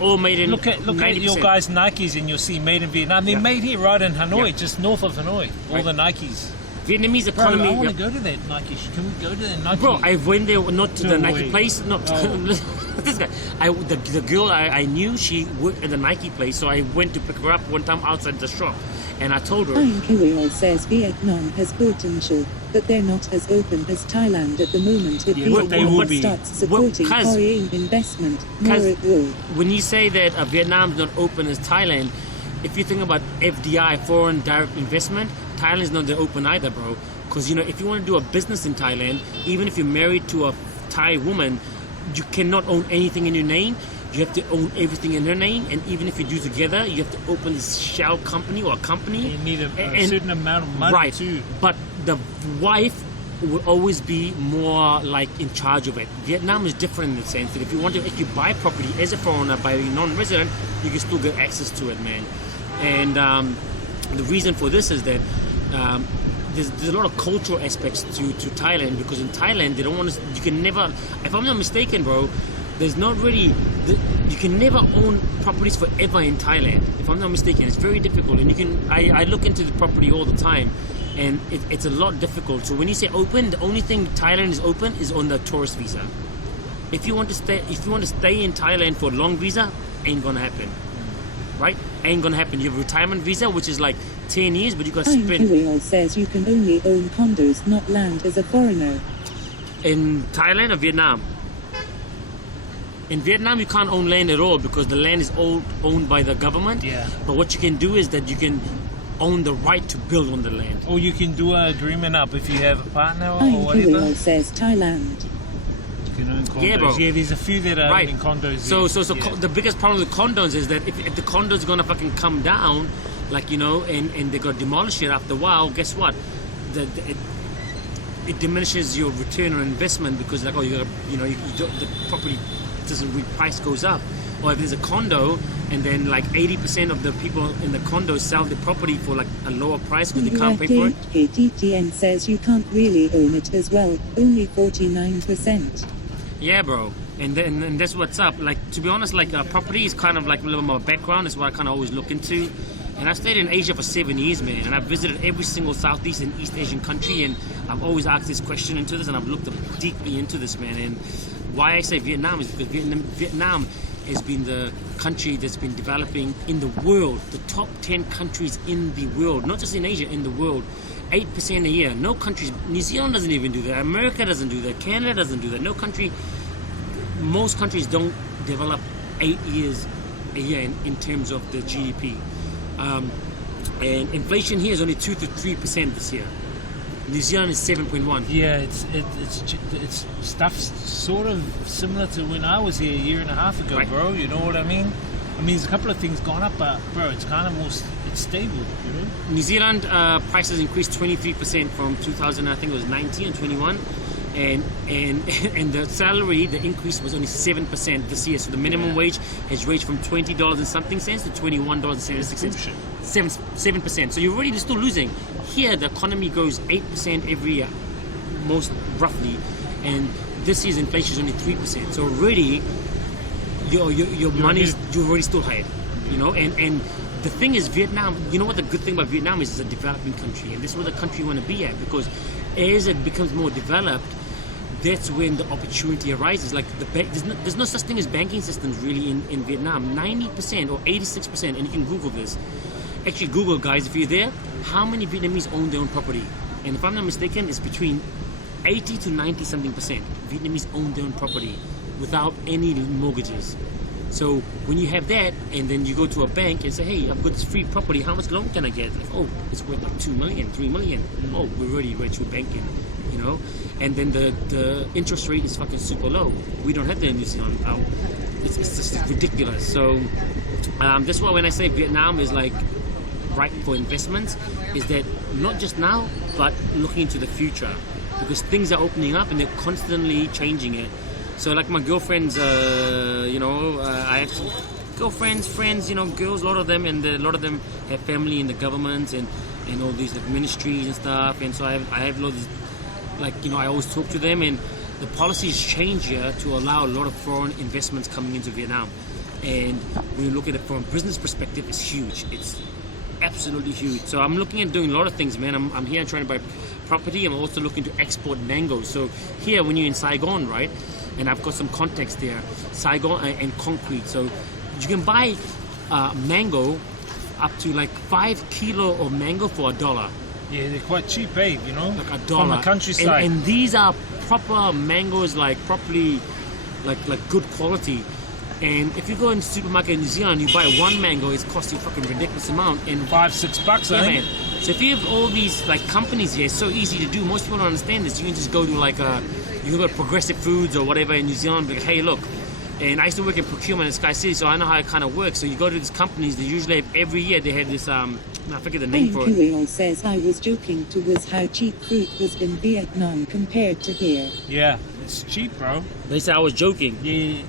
all made in. Look at 90%. your guys' Nikes and you'll see made in Vietnam. They're Yeah. made here right in Hanoi, Yeah. just north of Hanoi. All Right. the Nikes. Vietnamese Bro, economy. I want yeah. to go to that Nike. Can we go to that Nike? Bro, I went there not to No the Nike way. place. No, this guy. The girl I knew, she worked at the Nike place, so I went to pick her up one time outside the shop, and I told her. IRL says Vietnam has potential, but they're not as open as Thailand at the moment. If Yeah, but they will Vietnam be. starts supporting Cause- foreign investment, more Cause- it will. When you say that Vietnam's not open as Thailand, if you think about FDI, foreign direct investment, Thailand's not that open either, bro. Because, you know, if you want to do a business in Thailand, even if you're married to a Thai woman, you cannot own anything in your name. You have to own everything in her name. And even if you do together, you have to open this shell company or a company. You need a And- certain amount of money right. too. But the wife will always be more like in charge of it. Vietnam is different in the sense that if you buy property as a foreigner by a non-resident, you can still get access to it, man. And the reason for this is that there's a lot of cultural aspects to Thailand, because in Thailand they don't want to. You can never, if I'm not mistaken, bro. There's not really. You can never own properties forever in Thailand. If I'm not mistaken, it's very difficult. And you can. I look into the property all the time, and it's a lot difficult. So when you say open, the only thing Thailand is open is on the tourist visa. If you want to stay in Thailand for a long visa, ain't gonna happen. Right? Ain't gonna happen. You have a retirement visa, which is like 10 years, but you got to spend. IRL says you can only own condos, not land, as a foreigner. In Thailand or Vietnam? In Vietnam, you can't own land at all because the land is all owned by the government. Yeah. But what you can do is that you can own the right to build on the land. Or you can do an agreement up if you have a partner or whatever. IRL says Thailand. You can own condos. Yeah, bro. Yeah, there's a few that are Right. owning condos. So yeah. the biggest problem with condos is that if the condos gonna fucking come down, like, you know, and they got demolished it after a while, guess what? It diminishes your return on investment because, like, the property price goes up. Or if there's a condo and then like 80% of the people in the condo sell the property for like a lower price because they can't pay for it. KTTN says you can't really own it as well, only 49%. Yeah, bro. And that's what's up. Like, to be honest, like, property is kind of like a little more background. It's what I kind of always look into. And I've stayed in Asia for 7 years, man. And I've visited every single Southeast and East Asian country. And I've always asked this question into this, and I've looked deeply into this, man. And why I say Vietnam is because Vietnam has been the country that's been developing in the world. The top 10 countries in the world, not just in Asia, in the world. 8% a year. No countries, New Zealand doesn't even do that. America doesn't do that. Canada doesn't do that. No country, most countries don't develop 8 years a year in terms of the GDP. And inflation here is only 2 to 3% this year. New Zealand is 7.1. Yeah, it's stuff sort of similar to when I was here a year and a half ago, Right. bro. You know what I mean? I mean, there's a couple of things gone up, but bro, it's kind of more, it's stable, you know? New Zealand prices increased 23% from 2000, I think it was 19 or 21. And the salary, the increase was only 7% this year. So the minimum wage has raised from $20 and something cents to $21.76. 7%. So you're already still losing. Here, the economy grows 8% every year, most roughly, and this year's inflation is only 3%. So already, your money's you're already still higher, you know. And the thing is, Vietnam. You know what the good thing about Vietnam is? It's a developing country, and this is where the country you want to be at, because as it becomes more developed, that's when the opportunity arises. Like there's no such thing as banking systems really in Vietnam. 90% or 86%, and you can Google this. Actually, Google, guys, if you're there, how many Vietnamese own their own property? And if I'm not mistaken, it's between 80 to 90 something percent. Vietnamese own their own property. without any mortgages. So when you have that, and then you go to a bank and say, hey, I've got this free property, how much loan can I get? Like, oh, it's worth like 2 million, 3 million. Oh, we're already ready to banking, you know? And then the interest rate is fucking super low. We don't have that in New Zealand. It's just ridiculous. So that's why when I say Vietnam is like right for investments, is that not just now, but looking into the future. Because things are opening up and they're constantly changing it. So like my girlfriends, I have some girlfriends, friends, girls, a lot of them, and a lot of them have family in the government and all these like ministries and stuff. And so I have a lot of these, I always talk to them, and the policies change here to allow a lot of foreign investments coming into Vietnam. And when you look at it from a business perspective, it's huge. It's absolutely huge. So I'm looking at doing a lot of things, man. I'm here trying to buy property. I'm also looking to export mangoes. So here, when you're in Saigon, right? And I've got some context there, Saigon and concrete. So you can buy mango up to like 5 kilo of mango for $1. Yeah, they're quite cheap, babe, Like $1. From the countryside. And these are proper mangoes, like properly, like good quality. And if you go in the supermarket in New Zealand, you buy one mango, it's costing a fucking ridiculous amount. And $5-6, I think. Man. So if you have all these like companies here, it's so easy to do. Most people don't understand this. You can just go to you can go to Progressive Foods or whatever in New Zealand, like, hey, look. And I used to work in procurement in Sky City, so I know how it kind of works. So you go to these companies, they usually have, every year they have this, I forget the name for it. IRL says, I was joking to was how cheap fruit was in Vietnam compared to here. Yeah, it's cheap, bro. They said I was joking. Yeah.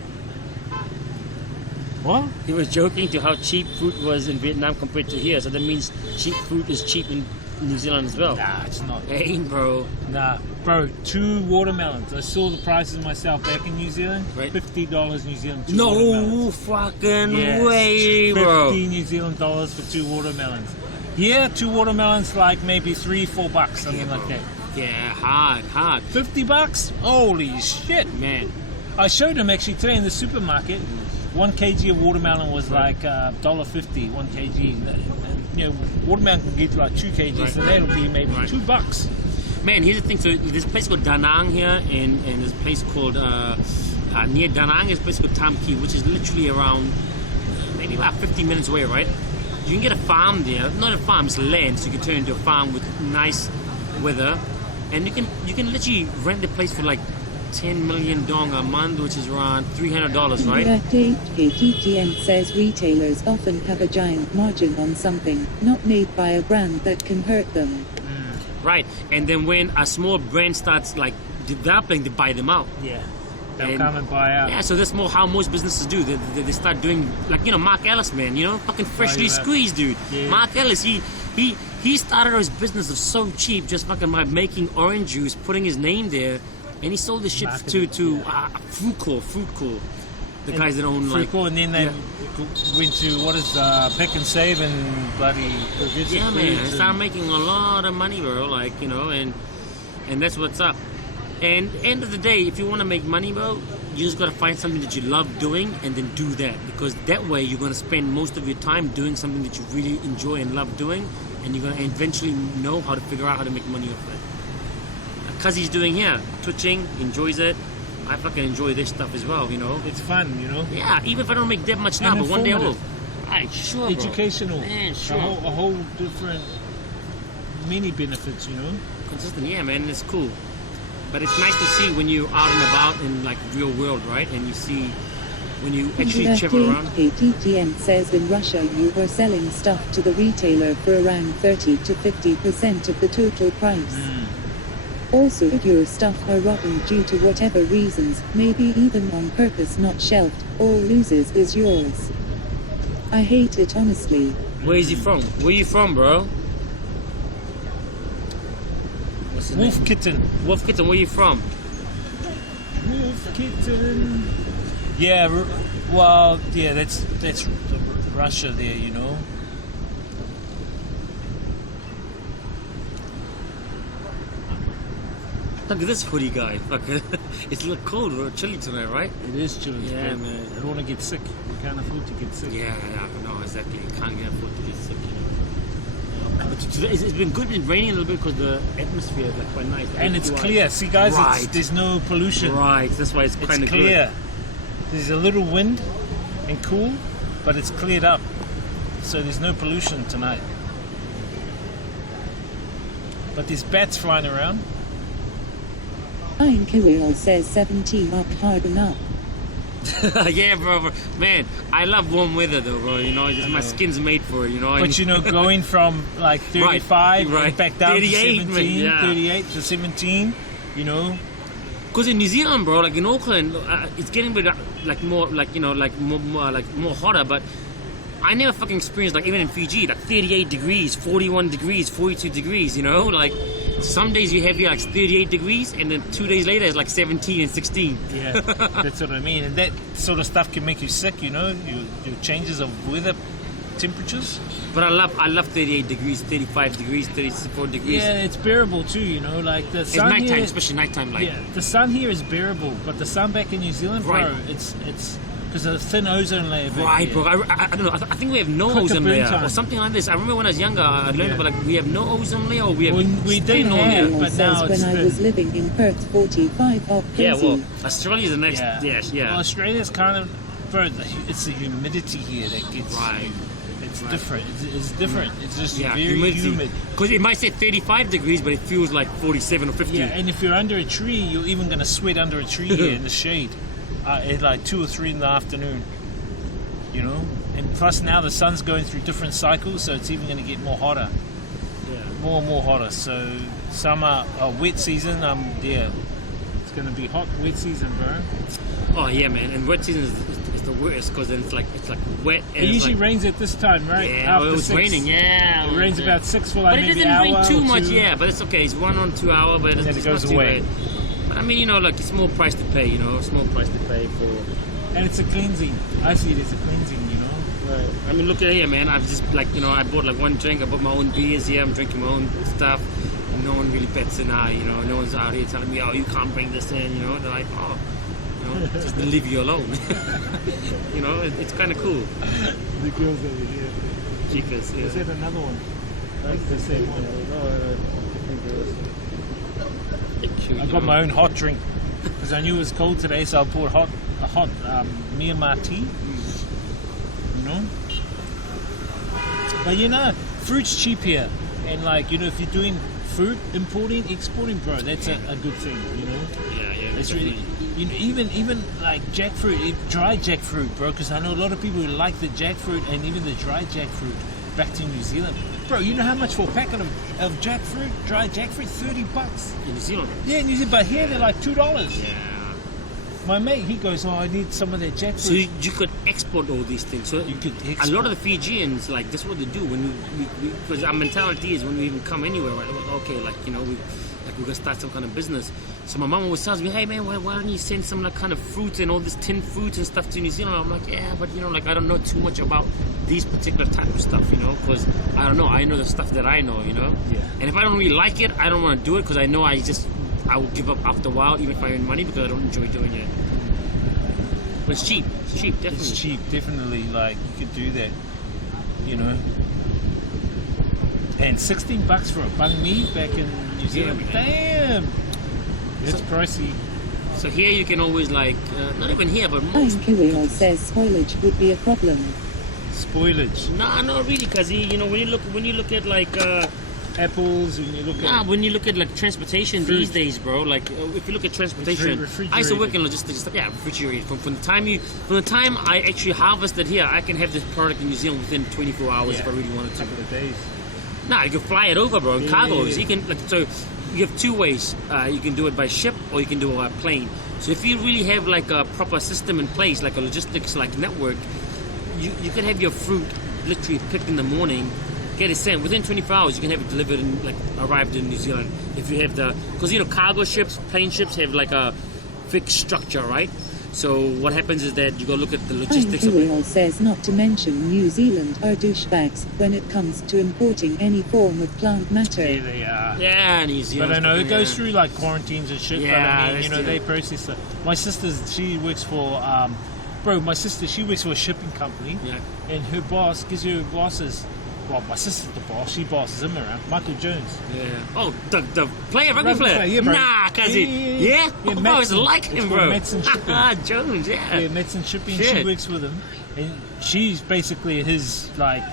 What? He was joking to how cheap fruit was in Vietnam compared to here. So that means cheap fruit is cheap in New Zealand as well. Nah, it's not. It ain't, bro. Nah, bro, 2 watermelons. I saw the prices myself back in New Zealand. Right. $50 New Zealand, 2 No watermelons. fucking Yes, way, bro. 50 New Zealand dollars for 2 watermelons. Yeah, 2 watermelons like maybe $3-4, something like that. Yeah, hard. $50? Holy shit, man. I showed him actually today in the supermarket. 1 kg of watermelon was like $1.50, 1 kg. And, watermelon can get like 2 kgs, Right. so that'll be maybe Right. $2. Man, here's the thing. So there's a place called Da Nang here, and there's a place called near Da Nang is a place called Tam Ki, which is literally around maybe about 15 minutes away, right? You can get a farm there. Not a farm, it's land, so you can turn it into a farm with nice weather, and you can literally rent the place for like 10 million dong a month, which is around $300, right? KTTN says retailers often have a giant margin on something not made by a brand that can hurt them. Right, and then when a small brand starts like developing, they buy them out. Yeah. They'll come and buy out. Yeah, so that's more how most businesses do. They start doing like Mark Ellis, man. Fucking freshly squeezed, dude. Yeah. Mark Ellis, he started his business of so cheap, just fucking by making orange juice, putting his name there, and he sold this shit to Fruit Corp, the guys that own like. Fruit, and then they went to what is Pick and Save and bloody. Yeah, man. They started making a lot of money, bro. And that's what's up. And end of the day, if you want to make money, bro, you just got to find something that you love doing and then do that. Because that way you're going to spend most of your time doing something that you really enjoy and love doing, and you're going to eventually know how to figure out how to make money off it. Because he's doing here, twitching, enjoys it. I fucking enjoy this stuff as well, It's fun, Yeah, even if I don't make that much now, And but one day I will. informative. Right, sure, bro. Educational. Man, sure. A whole different many benefits, Consistent, yeah, man, it's cool. But it's nice to see when you're out and about in like real world, right? And you see when you actually travel around. KTTN says in Russia you were selling stuff to the retailer for around 30 to 50% of the total price. Also, if your stuff are rotten due to whatever reasons, maybe even on purpose not shelved, all loses is yours. I hate it honestly. Where is he from? Where you from, bro? What's his Wolf name? Kitten. Wolf Kitten, where you from? Wolf Kitten. Yeah, well, yeah, that's Russia there, Look at this hoodie guy. Fuck, it's a little cold or chilly tonight, right? It is chilly. Yeah, but man. I don't want to get sick. We can't afford to get sick. Yeah, no, exactly. You can't get afford to get sick, But today, it's been good. It's raining a little bit because the atmosphere is like quite nice. And it's clear. See, guys, Right. there's no pollution. Right, that's why it's It's kind of clear. good. There's a little wind and cool, but it's cleared up, so there's no pollution tonight. But there's bats flying around. Flying Kirill says 17 up hard enough. Yeah, bro. Man, I love warm weather though, bro. You know, just my skin's made for it. You know. But you know, going from like 35 right. and back down to 38, 17, man, yeah. 38 to 17, you know. Because in New Zealand, bro, like in Auckland, it's getting a bit like more, like you know, like more hotter. But I never fucking experienced like even in Fiji, like 38 degrees, 41 degrees, 42 degrees. You know, like some days you have here like 38 degrees, and then 2 days later it's like 17 and 16. Yeah, that's what I mean. And that sort of stuff can make you sick, you know, your changes of weather temperatures. But I love 38 degrees, 35 degrees, 34 degrees. Yeah, it's bearable too, you know, like the sun nighttime, here, especially nighttime light. Yeah, the sun here is bearable, but the sun back in New Zealand, bro, Right. it's because of the thin ozone layer back Right, here. bro. I don't know. I think we have no Quicker ozone burn layer time. or something like this. I remember when I was younger, I learned Yeah. about like we have no ozone layer or we have We thin didn't ozone have, layer. but now says it's when I been- was living in Perth, 45 up Yeah, crazy. well, Australia's the next. Yeah. Yeah. Well, Australia's kind of, bro, it's the humidity here that gets Right. you. It's different. It's different. It's just Yeah, very humid. Because it might say 35 degrees, but it feels like 47 or 50. Yeah, and if you're under a tree, you're even going to sweat under a tree here in the shade at like 2 or 3 in the afternoon. You know? And plus now the sun's going through different cycles, so it's even going to get more hotter. Yeah. More and more hotter. So summer, wet season, yeah. It's going to be hot, wet season, bro. Oh yeah, man. And wet season is the worst because then it's like wet. And It it's usually like, rains at this time, right? Yeah, After well, it was 6. raining. Yeah, It rains about 6 for like But it maybe doesn't an rain hour too or much, 2. yeah. But it's okay. It's 1 or 2 hour, but And then it's it goes not too away. bad. But I mean, you know, like it's more price to pay. You know, small price to pay for. And it's a cleansing. I see it as a cleansing, you know. Right. I mean, look at here, man. I've just like you know, I bought like one drink. I bought my own beers here. I'm drinking my own stuff. And no one really bets an eye. You know, no one's out here telling me, oh, you can't bring this in. You know, they're like, oh. Just to leave you alone. You know, it's kind of cool. The girls over here. Chicas, yeah. Is that another one? That's the same one. I got my own hot drink because I knew it was cold today, so I bought a hot Myanmar tea. You know, but you know, fruit's cheap here, and like you know, if you're doing fruit importing, exporting, bro, that's a good thing. You know, Yeah. it's really. You know, even like jackfruit, dry jackfruit, bro. Because I know a lot of people who like the jackfruit and even the dry jackfruit back to New Zealand, bro. You know how much for a packet of jackfruit, dry jackfruit? $30. In New Zealand. Yeah, New Zealand, but here they're like $2. Yeah. My mate, he goes, oh, I need some of that jackfruit. So you could export all these things. So You could a export. lot of the Fijians, like, that's what they do when because our mentality is when we even come anywhere, right? Okay, like, you know, we're gonna start some kind of business. So my mom always tells me, hey man, why don't you send some like kind of fruit and all this tinned fruit and stuff to New Zealand? I'm like, yeah, but you know, like I don't know too much about these particular type of stuff, you know, because I don't know. I know the stuff that I know, you know. Yeah. And if I don't really like it, I don't want to do it because I know I will give up after a while, even if I earn money, because I don't enjoy doing it. But it's cheap. It's cheap, definitely. It's cheap, definitely. Like you could do that, you know. And $16 for a banh mi back in New Zealand. Yeah, Damn, it's pricey. So here you can always like, not even here, but Flying most. Kirill says spoilage would be a problem. Spoilage. Nah, not really, cause you know when you look at like. Apples, when you look Nah, at when you look at like transportation Fruit. these days, bro. Like if you look at transportation, Refrigerated. I used to work in logistics. Yeah, refrigerated. From the time I actually harvested here, I can have this product in New Zealand within 24 hours if I really wanted to. couple of days. Nah, you can fly it over, bro. In Yeah, cargos, yeah. you can. Like, so you have two ways. You can do it by ship or you can do it by plane. So if you really have like a proper system in place, like a logistics like network, you can have your fruit literally picked in the morning. Get it sent within 24 hours. You can have it delivered and like arrived in New Zealand. If you have because you know cargo ships, plane ships have like a fixed structure, right? So what happens is that you go look at the Flying logistics of Kirill says not to mention New Zealand are douchebags when it comes to importing any form of plant matter. There they are. yeah, New Zealand. But I know it goes yeah. through like quarantines and shit. Yeah, but I mean, that's you know, true. they process it. My sister, she works for, bro. My sister, she works for a shipping company, Yeah. and her boss gives her bosses well, my sister's the boss. She bosses him around. Michael Jones. Yeah. Oh, the player, rugby player. Yeah, bro. Nah, cause yeah. Oh, bro, it's like him, bro. Medicine Shipping. Jones, yeah. Yeah, Medicine Shipping. Shit. She works with him, and she's basically his like.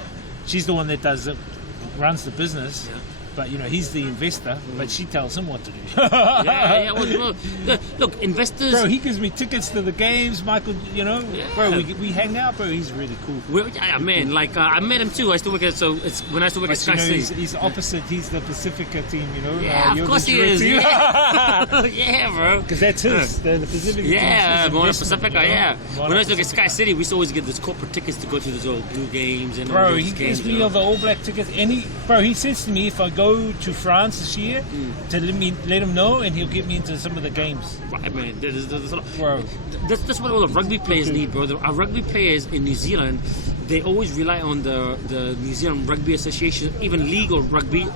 She's the one that does it, runs the business. Yeah. But you know, he's the investor. But she tells him what to do. Yeah. Well, look, investors. Bro, he gives me tickets to the games, Michael. You know, Yeah. bro, we hang out, bro. He's really cool. Yeah, man. Like I met him too. I still work at when I still work at But Sky you know, City. he's opposite. He's the Pacifica team. You know. Yeah, you're of course the he is. team. Yeah, yeah, bro. Because that's his. The Pacifica Yeah, team. Moana Pacifica, yeah. When I used to look at Sky City, we used to always get those corporate tickets to go to those old blue games and all Bro, those he games. gives me all the All Black tickets. Bro, he says to me if I go to France this year, to let him know, and he'll get me into some of the games. Right, man. Bro. That's what all the rugby players need, bro. Our rugby players in New Zealand, they always rely on the New Zealand Rugby Association, even legal rugby.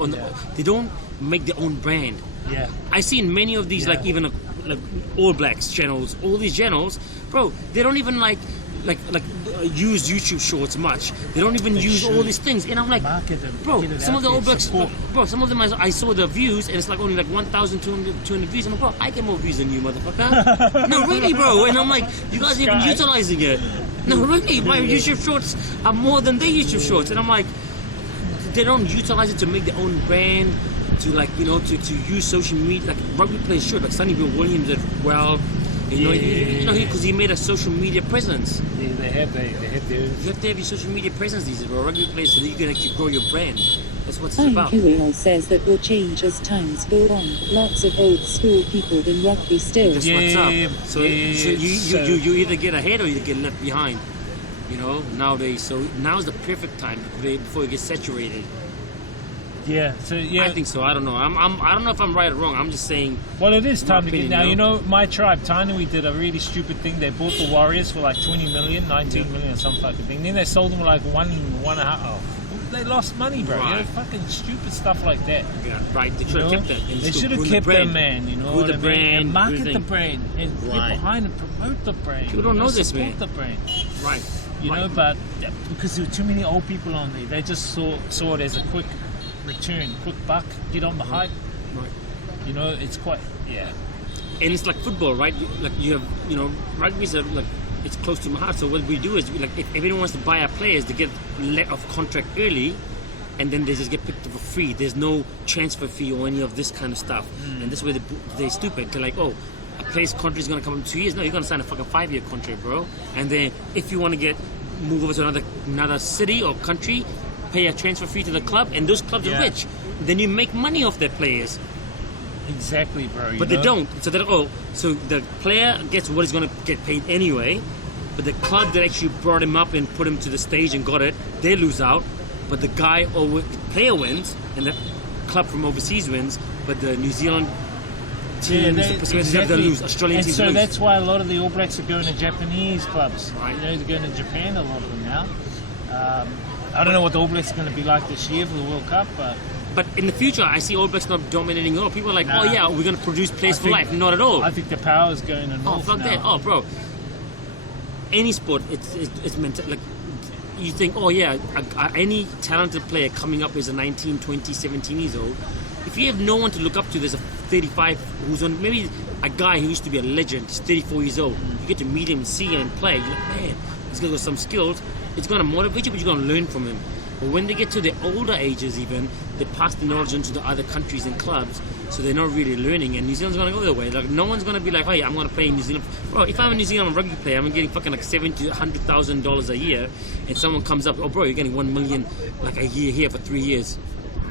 They don't make their own brand. Yeah. I seen many of these, like even like All Blacks channels, all these channels, bro. They don't even like use YouTube Shorts much. They don't even use all these things, and I'm like, Market them, bro, get it some out of the there, All Blacks, support. bro, some of them I saw the views, and it's like only like 1,200 views. I'm like, bro, I get more views than you, motherfucker. No, really, bro. And I'm like, you guys aren't even utilizing it. No, really, my YouTube Shorts are more than their YouTube Shorts, and I'm like, they don't utilize it to make their own brand. To like, you know, to use social media, like rugby players should, like Sonny Bill Williams did well, you know, because he made a social media presence. Yeah, they have their. You have to have your social media presence these days, bro. Rugby players, so that you can actually grow your brand. That's what it's about. IRL says that will change as times go on. Lots of old school people in rugby still. That's what's up. So you either get ahead or you get left behind. You know, nowadays. So now's the perfect time before it gets saturated. Yeah, so yeah. I think so. I don't know. I don't know if I'm right or wrong. I'm just saying. Well, it is time to get opinion, now. you You know? know, my tribe, Hanoi, did a really stupid thing. They bought the Warriors for like 20 million, 19 million, or some fucking thing. Then they sold them for like one and a half. Oh, they lost money, bro. You know, Right. fucking stupid stuff like that. Yeah, right. They should have kept that. And They still should have ruin kept the brand. them, man. You know Ruin what the I mean? brand, And market everything. the brand and Right. get behind and promote the brand. People don't know this, support man. the brand. Right. You Right. know, but because there were too many old people on there, they just saw it as a quick return, quick buck, get on the hype. Right. You know, it's quite, yeah. And it's like football, right? Like you have, you know, rugby's like it's close to my heart. So what we do is, like, if everyone wants to buy our players, they get let off contract early, and then they just get picked up for free. There's no transfer fee or any of this kind of stuff. And this way they're stupid. They're like, oh, a player's contract is gonna come in 2 years. No, you're gonna sign a fucking 5-year contract, bro. And then if you want to move over to another city or country, pay a transfer fee to the club, and those clubs are rich. Then you make money off their players. Exactly, bro. But they don't. So so the player gets what he's going to get paid anyway, but the club that actually brought him up and put him to the stage and got it, they lose out. But the player wins, and the club from overseas wins. But the New Zealand team, they lose. Australian and teams so lose. that's why a lot of the All Blacks are going to Japanese clubs. Right. You know, they're going to Japan, a lot of them now. I don't know what the All Blacks are going to be like this year for the World Cup, But in the future, I see All Blacks not dominating at all. People are like, Nah. oh yeah, we're going to produce players I for think- life. Not at all. I think the power is going to Oh, North fuck now. that. Oh, bro. Any sport, it's meant to, like, you think, oh yeah, any talented player coming up is a 19, 20, 17 years old. If you have no one to look up to, there's a 35 who's on, maybe a guy who used to be a legend, he's 34 years old. You get to meet him, see him and play. You're like, man, this guy got some skills. It's going to motivate you, but you're going to learn from him. But when they get to the older ages even, they pass the knowledge into the other countries and clubs, so they're not really learning, and New Zealand's going to go their way. Like, no one's going to be like, hey, I'm going to play in New Zealand. Bro, if I'm a New Zealand rugby player, I'm getting fucking like $70,000 to $100,000 a year, and someone comes up, oh bro, you're getting $1 million like a year here for 3 years.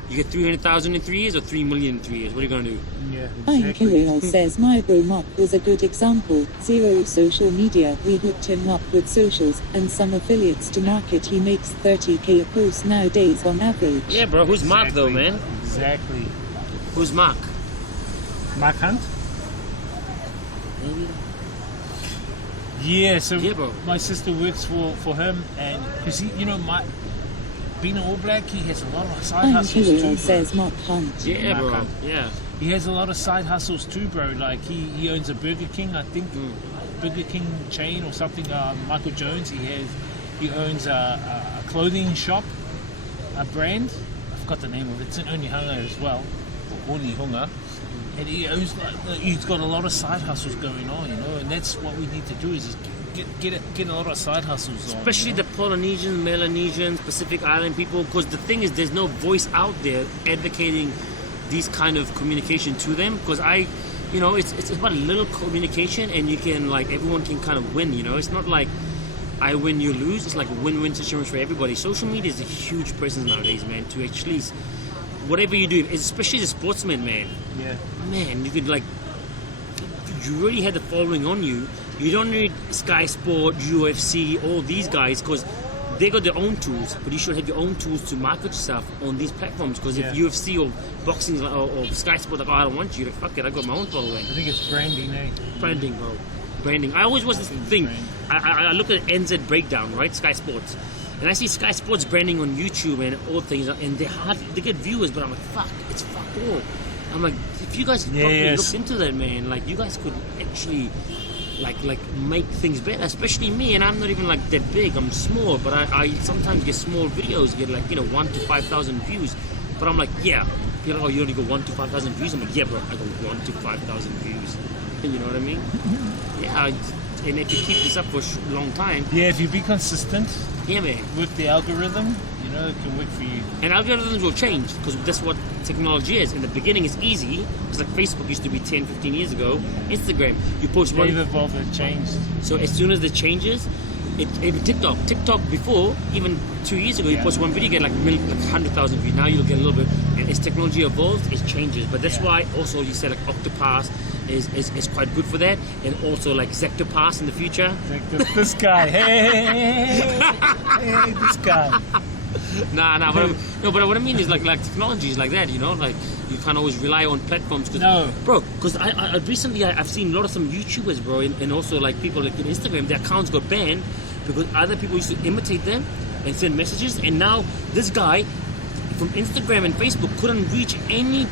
You get 300,000 in 3 years or 3 million in 3 years? What are you going to do? Yeah, Fine exactly. Kirill says my bro Mark was a good example. Zero social media. We hooked him up with socials and some affiliates to market. He makes 30k a post nowadays on average. Yeah, bro, who's Mark though, man? Exactly. Who's Mark? Mark Hunt? Yeah, so Yeah, bro. my sister works for him, and because he, you know, being an All Black, he has a lot of side Fine hustles Kirill too, bro. says Mark Hunt. Yeah, Mark bro. Hunt. Yeah. He has a lot of side hustles too, bro. Like he owns a Burger King, I think, Burger King chain or something. Michael Jones. He owns a clothing shop. a brand. I forgot the name of it. It's in Onehunga as well, or Onehunga. And he's got a lot of side hustles going on, you know, and that's what we need to do is get a lot of side hustles on. Especially the Polynesians, Melanesians, Pacific Island people, because the thing is, there's no voice out there advocating these kind of communication to them. Because it's about a little communication, and you can everyone can kind of win. You know, it's not like I win, you lose. It's like a win-win situation for everybody. Social media is a huge presence nowadays, man. To actually, whatever you do, especially the sportsmen, man. Yeah. Man, you could you already had the following on you. You don't need Sky Sport, UFC, all these guys, because they got their own tools. But you should have your own tools to market yourself on these platforms. Because if UFC or boxing or Sky Sport, I don't want you. Fuck it, I got my own following. I think it's branding, eh? Branding, bro. Branding. I always was this thing. I look at NZ Breakdown, right? Sky Sports. And I see Sky Sports branding on YouTube and all things, and they get viewers, but I'm like, fuck, it's fuck all. I'm like, if you guys properly looked into that, man, you guys could actually make things better, especially me. And I'm not even that big, I'm small, but I sometimes get small videos, get 1 to 5,000 views. But I'm like, yeah, you only got 1 to 5,000 views. I'm like, yeah, bro, I got 1 to 5,000 views. You know what I mean? Yeah, and if you keep this up for a long time. Yeah, if you be consistent. Yeah, man. With the algorithm, you know, it can work for you. And algorithms will change, because that's what technology is. In the beginning, it's easy. It's like Facebook used to be 10, 15 years ago. Instagram, you post one. They've evolved and changed. So as soon as it changes, even TikTok before, even 2 years ago, you post one video, you get 100,000 views. Now you'll get a little bit. And as technology evolves, it changes. But that's why also you said Octopass is quite good for that, and also Zectopass in the future. This guy, hey, this guy. Nah. But what I mean is technology is like that, you know. You can't always rely on platforms. Bro. Because I recently I've seen a lot of some YouTubers, bro, and also people on Instagram. Their accounts got banned because other people used to imitate them and send messages, and now this guy from Instagram and Facebook couldn't reach any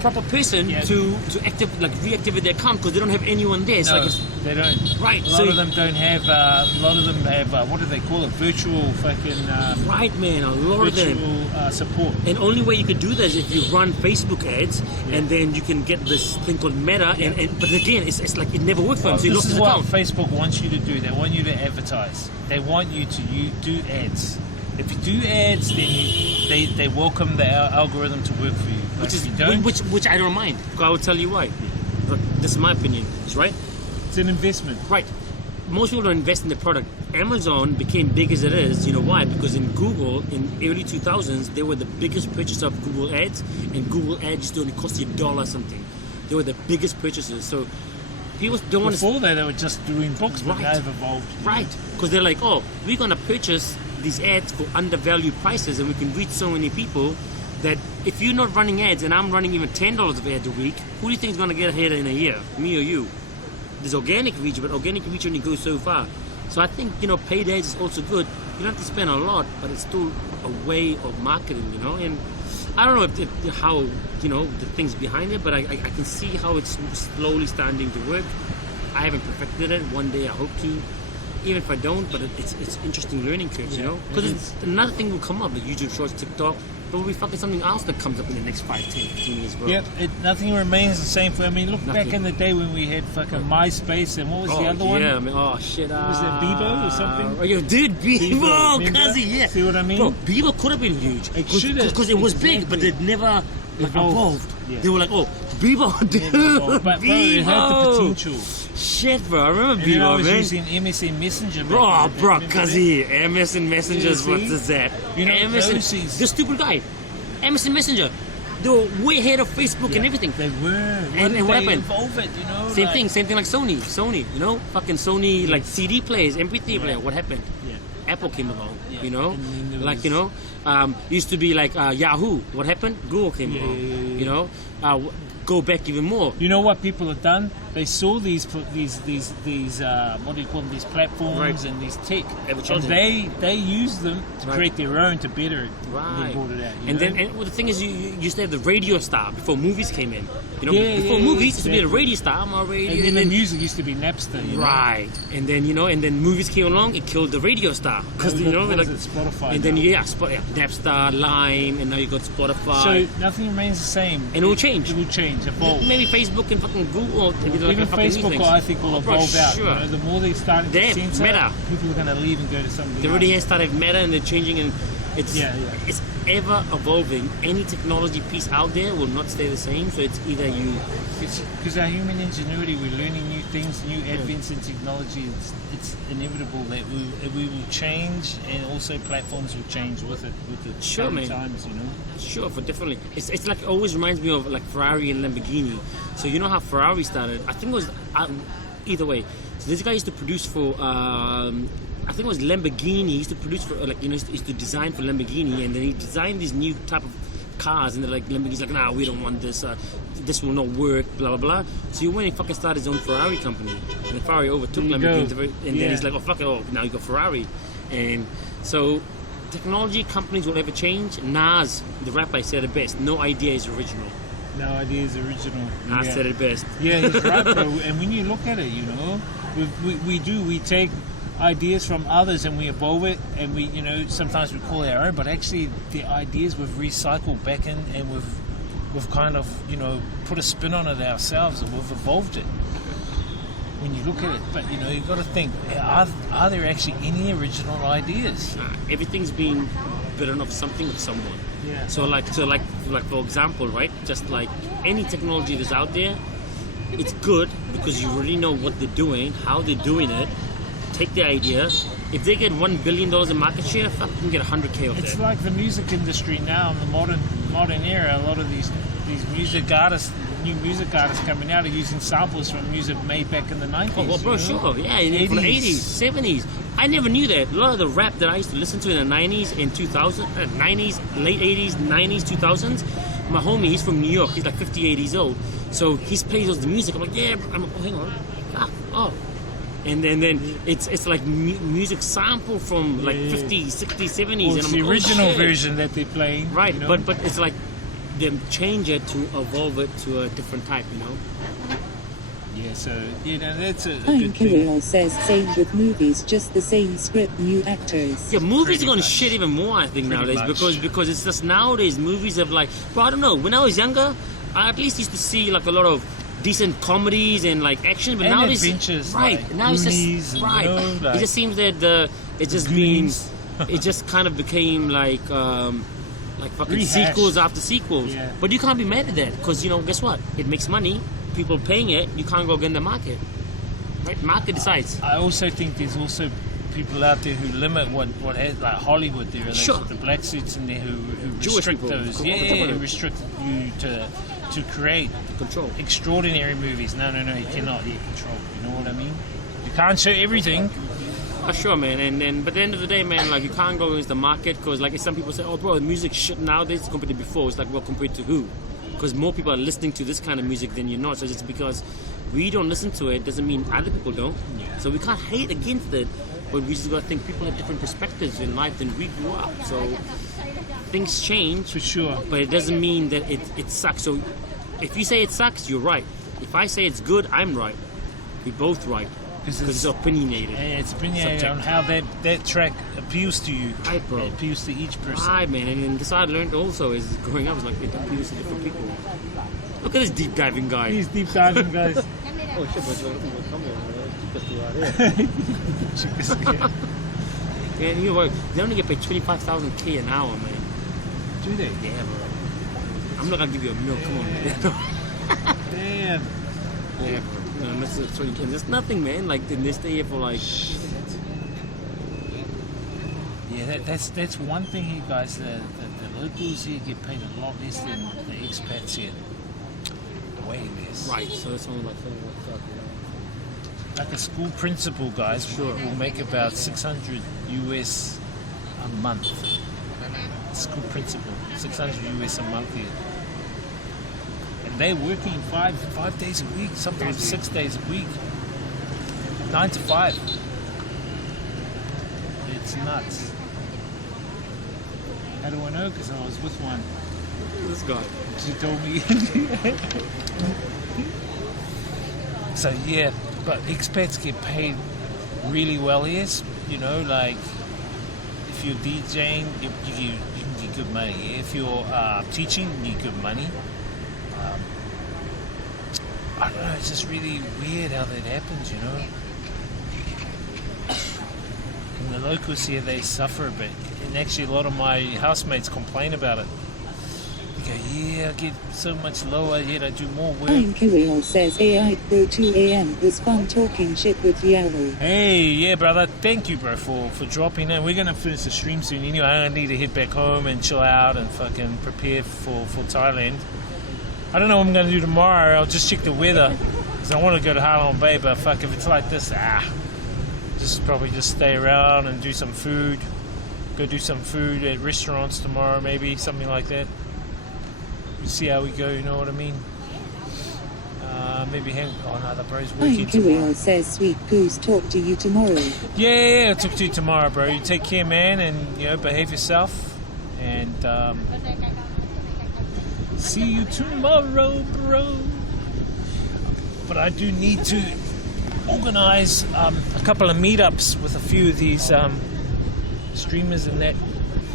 proper person to reactivate their account because they don't have anyone there. No, they don't. Right. A lot of them don't have. A lot of them have. What do they call it? Virtual fucking. Right, man. A lot of them. Virtual support. And only way you could do that is if you run Facebook ads, and then you can get this thing called Meta. But again, it's like it never worked for them. So he lost his account. This is what Facebook wants you to do. They want you to advertise. They want you to do ads. If you do ads, then they welcome the algorithm to work for you. Which I don't mind. I will tell you why. This is my opinion. Right? It's an investment. Right. Most people don't invest in the product. Amazon became big as it is. You know why? Because in Google, in early 2000s, they were the biggest purchaser of Google ads, and Google ads used to only cost you $1 something. They were the biggest purchasers. So people don't want to. Before that, they were just doing books, but they've evolved. Right. Because they're like, oh, we're going to purchase these ads for undervalued prices, and we can reach so many people that if you're not running ads and I'm running even $10 of ads a week, who do you think is going to get ahead in a year? Me or you? There's organic reach, but organic reach only goes so far. So I think, paid ads is also good. You don't have to spend a lot, but it's still a way of marketing, And I don't know how, the things behind it, but I can see how it's slowly starting to work. I haven't perfected it. One day I hope to. Even if I don't, but it's interesting learning curves, Because another thing will come up, like YouTube Shorts, TikTok. There will be fucking something else that comes up in the next 5, 10, 15 years, bro. Yep, nothing remains the same. Look back in the day when we had fucking MySpace, and what was the other one? Yeah, I mean, oh shit. Was it Bebo or something? Oh, yo, dude, Bebo, cuzzy, yeah. See what I mean? Bro, Bebo could have been huge. It should have. Because it was big, but it never evolved. Yeah. They were like, oh, Bebo, dude. But bro, it had the potential. Shit, bro, I remember Bebo, man. I was using MSN Messenger. Bro, cuzzy, MSN Messengers, what is that? MSN, the stupid guy. MSN Messenger. They were way ahead of Facebook and everything. They were. And what happened? Evolve it, Same thing like Sony. Fucking Sony, CD players, MP3 player. What happened? Yeah. Apple came along, used to be like Yahoo. What happened? Google came along, go back even more. You know what people have done? they saw these what do you call them, these platforms Right. and these tech, and Advertising. they used them to Right. create their own to better it. And Right. they brought it out. you And know? then, and well, the thing is, you used to have the radio star before movies came in. You know, Yeah, before yeah, movies, it used to be the exactly. radio star. I'm a radio. and then the music used to be Napster. You know? Right, and then and then movies came along. It killed the radio star because What like, is it, Spotify and then now? Napster, Lime, and now you got Spotify. So nothing remains the same. And it will change. It will change, evolve. Maybe Facebook and fucking Google. Like Even a fucking Facebook, things. I think, will Bro, evolve out. sure. You know, the more they're starting to Damn, censor, Meta. people are going to leave and go to something They else. already has started Meta, and they're changing, and it's Yeah. it's ever evolving. Any technology piece out there will not stay the same. So it's either you. Because our human ingenuity, we're learning new things, new advents in technology. It's inevitable that we will change, and also platforms will change with it, with the Sure, man. times. You know. Sure, for definitely. It's like, it always reminds me of like Ferrari and Lamborghini. So you know how Ferrari started? I think it was either way. So this guy used to produce for I think it was Lamborghini. He used to produce for he used to design for Lamborghini, and then he designed these new type of cars, and they're like, Lamborghini's like, nah, we don't want this. This will not work. Blah blah blah. So he went and fucking started his own Ferrari company, and Ferrari overtook There you Lamborghini. go. And Yeah. then he's like, oh fuck it, now you got Ferrari, and so. Technology companies will ever change. Nas, the rapper, said it best. No idea is original. No idea is original. Nas yeah. said it best. Yeah, he's right, bro. And when you look at it, you know, we take ideas from others and we evolve it, and we, you know, sometimes we call it our own, but actually the ideas we've recycled back in, and we've kind of, you know, put a spin on it ourselves, and we've evolved it. When you look at it, but you know, you've got to think: are there actually any original ideas? Everything's been bitten off something with someone. Yeah. So like for example, right? Just like any technology that's out there, it's good because you really know what they're doing, how they're doing it. Take the idea. If they get $1 billion in market share, fucking get 100K of It's that. like the music industry now in the modern era. A lot of these music artists, new music artists coming out, are using samples from music made back in the 90s. Oh, well, bro, you know? sure. Yeah, and from the 80s, 70s. I never knew that. A lot of the rap that I used to listen to in the 90s and 2000s, 90s, late 80s, 90s, 2000s, my homie, he's from New York. He's like 58 years old. So he's playing the music. I'm like, yeah, bro. I'm like, oh, hang on. And then it's like music sample from like 50s, 60s, 70s. Well, and it's I'm the like, original oh, shit. version that they're playing. Right, you know? but it's like them change it to evolve it to a different type, you know? Yeah, so, you know, that's a Time good thing. Kirill says same with movies, just the same script, new actors. Yeah, movies Pretty are going to much. shit even more, I think, Pretty nowadays, much. because it's just nowadays movies have like, bro, I don't know. When I was younger, I at least used to see like a lot of decent comedies and like action, but And nowadays, adventures, right? like Now it's Goonies just and, right. you know, like It just seems that it just means Goonies. it just kind of became like fucking Rehashed. sequels after sequels. Yeah. But you can't be mad at that because, you know, guess what? It makes money. People paying it. You can't go get in the market. Right? Market decides. I also think there's also people out there who limit what has, like Hollywood, there are Sure. the black suits in there who Jewish restrict people. those. Come Yeah, on, come on. who restrict you to create Control. extraordinary movies. No, you cannot. You control. You know what I mean? You can't show everything. Sure, man. But at the end of the day, man, like you can't go against the market because, like, some people say, "Oh, bro, the music shit nowadays compared to before." It's like, well, compared to who? Because more people are listening to this kind of music than you're not. So just because we don't listen to it doesn't mean other people don't. Yeah. So we can't hate against it, but we just got to think people have different perspectives in life than we grew up. So things change, For sure. but it doesn't mean that it sucks. So if you say it sucks, you're right. If I say it's good, I'm right. We're both right because it's opinionated. Yeah, it's opinionated on Subject. how that track appeals to you. Right, bro. It appeals to each person. Right, man, and this I learned also is growing up is like it appeals to different people. Look at this deep diving guy. These deep diving guys. Oh shit, but man, you work. They only get paid 25,000 an hour, man. Do they? Yeah, bro. I'm not gonna give you a meal. Come on, man. Damn. Yeah, bro. No, that's 20K. There's nothing, man. Like they stay here for like. Yeah, that's one thing here, guys. The locals here get paid a lot less than the expats here. Way less. Right. So that's only like 31. Like a school principal, guys, Sure. will make about 600 US a month. School principal, 600 US a month here. they're working five days a week, sometimes 6 days a week, 9 to 5. It's nuts. How do I know? Because I was with one. This guy. She told me. So yeah, but expats get paid really well here. You know, like if you're DJing, you can get good money. If you're teaching, you get good money. I don't know. It's just really weird how that happens. You know, and the locals here, they suffer a bit. And actually, a lot of my housemates complain about it. They go, yeah, I get so much lower, yet I do more work. Kirill says AI Pro 2 AM was fun talking shit with Yao. Hey, yeah, brother. Thank you, bro, for dropping in. We're going to finish the stream soon anyway. I need to head back home and chill out and fucking prepare for Thailand. I don't know what I'm going to do tomorrow. I'll just check the weather. Because I want to go to Hanoi Bay, but fuck, if it's like this, probably just stay around and do some food. Go do some food at restaurants tomorrow, maybe, something like that. We'll see how we go, you know what I mean? Maybe hang... Oh, no, the bro's working tomorrow. Kirill says Sweet Goose talk to you tomorrow. Yeah, I'll talk to you tomorrow, bro. You take care, man, and, you know, behave yourself. And, see you tomorrow, bro. But I do need to organize a couple of meetups with a few of these streamers and that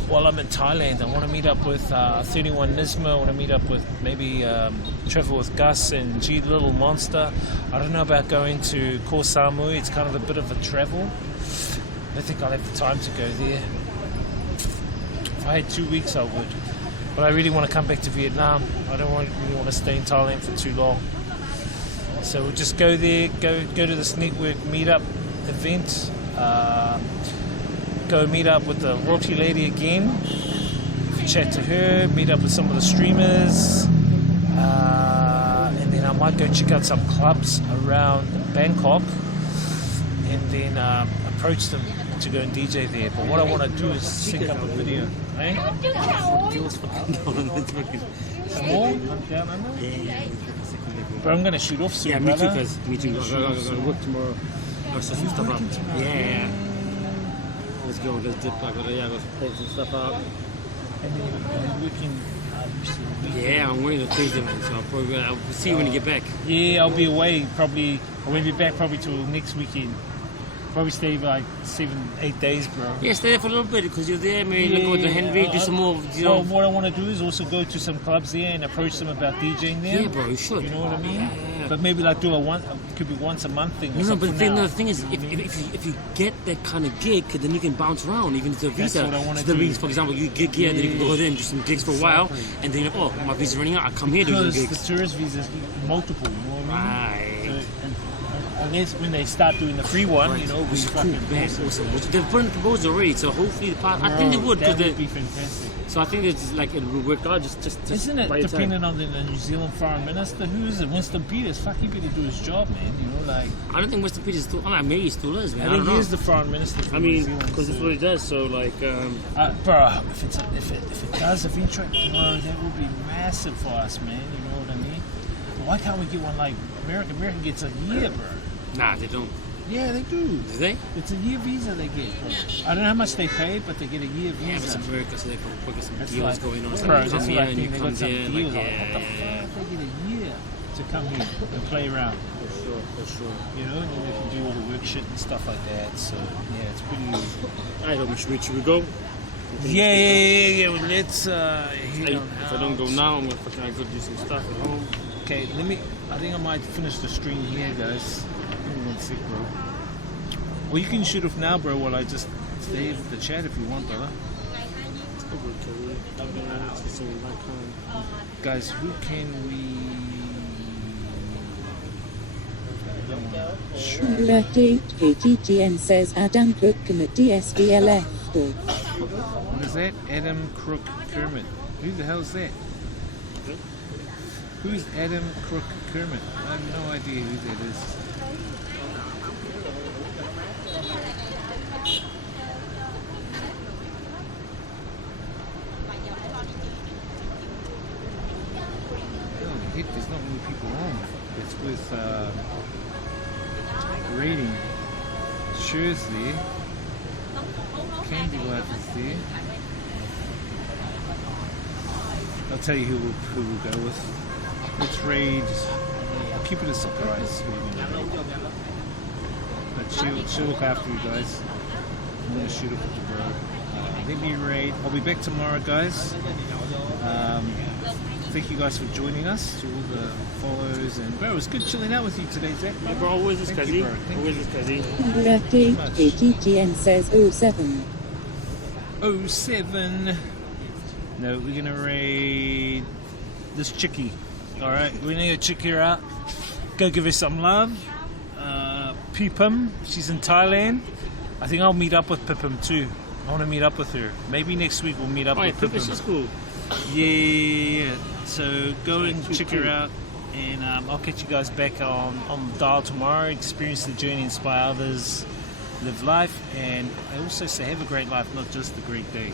while I'm in Thailand. I want to meet up with 31 Nisma. I want to meet up with maybe Travel with Gus and G Little Monster. I don't know about going to Koh Samui. It's kind of a bit of a travel. I don't think I'll have the time to go there. If I had 2 weeks, I would. But I really want to come back to Vietnam. I don't really want to stay in Thailand for too long. So we'll just go there, go to this network meetup event. Go meet up with the royalty lady again, chat to her, meet up with some of the streamers, and then I might go check out some clubs around Bangkok and then approach them to go and DJ there. But what I want to do is sync up a video. Eh? Small? Down under? Yeah. But I'm going to shoot off soon, Yeah, me too, brother. because me too. I got to work tomorrow. I'll set some stuff up. Yeah. Let's go. Let's dip. I got to pull some stuff out. And then working. Yeah, I'm waiting to Tuesday, man. So I'll see you when you get back. Yeah, I'll be away probably. I won't be back probably till next weekend. Probably stay like 7-8 days, bro. Yeah, stay there for a little bit because you're there. Maybe go to Henry, do some more. You know. Well, what I want to do is also go to some clubs there and approach them about DJing there. Yeah, bro, you should. You know what I mean? Yeah. But maybe like do could be once a month thing. Or No, but something the thing is, if you get that kind of gig, then you can bounce around, even if the visa. what I wanna so that do. means, for example, you gig here, then you can go there and do some gigs for a while, and then my visa's running out. I come here to do Because some the gigs. tourist visas multiple. You know what I mean? Right. Unless when they start doing the free one, you know, we Which is cool, fucking man. Awesome. They've put in the proposal already, so hopefully the part. I think they would, that because would be fantastic. so I think it's like it will work out. Just Isn't it by your time. dependent on the New Zealand Foreign Minister? Who is it? Winston Peters. Fuck, he better do his job, man. You know, like I don't think Mr. Peters still. I mean, maybe he still is, man. I I think don't he know. is the Foreign Minister. For I New mean, Zealand, because that's so- what he does. So like, bro, if it does eventuate, bro, that will be massive for us, man. You know what I mean? Why can't we get one like America? America gets a year, bro. nah, they don't. Yeah, they do. Do they? It's a year visa they get, bro. I don't know how much they pay, but they get a year Yeah, but it's visa. America, so they can put some That's deals like, going on. So bro, you that's come what here I and you think. They come got some there, deals. like, What the fuck? They get a year to come here and play around. For sure. You know, and they can do all the work shit and stuff like that. So yeah, it's pretty. Alright, should we go? Yeah. Well, let's. Hey, if I don't go now, I'm gonna go do some stuff at home. Okay, I think I might finish the stream here, guys. Give me 1 sec, bro. Well, you can shoot off now, bro, while I just stay with the chat if you want, brother. Guys, who can we... Birthday, KTTN says Adam Cook commit DSBLF. What is that? Adam Crook Kermit. Who the hell is that? Who's Adam Crook Kermit? I have no idea who that is. Oh, there's no many people on. It's with reading. Shizz there. Candy Life is there. I'll tell you who we'll go with. Let's read. Keep it a surprise. Who we're gonna read. But she'll look after you guys. I'm gonna shoot up with the bro. Let me read. I'll be back tomorrow, guys. Thank you guys for joining us, to all the follows, and bro, it was good chilling out with you today, Zach. Yeah, bro, always is Thank cuzzy. you, bro. Thank Always you. is cuzzy. Birthday, ATGN says 07. 07. No, we're gonna raid this chickie. Alright, we're gonna go check her out. Go give her some love. Pipim, she's in Thailand. I think I'll meet up with Pipim too. I want to meet up with her. Maybe next week we'll meet up Oh, yeah, with Pippa's Pipim. just cool. Yeah. So go and check her out, and I'll catch you guys back on the dial tomorrow. Experience the journey, inspire others, live life, and I also say have a great life, not just a great day.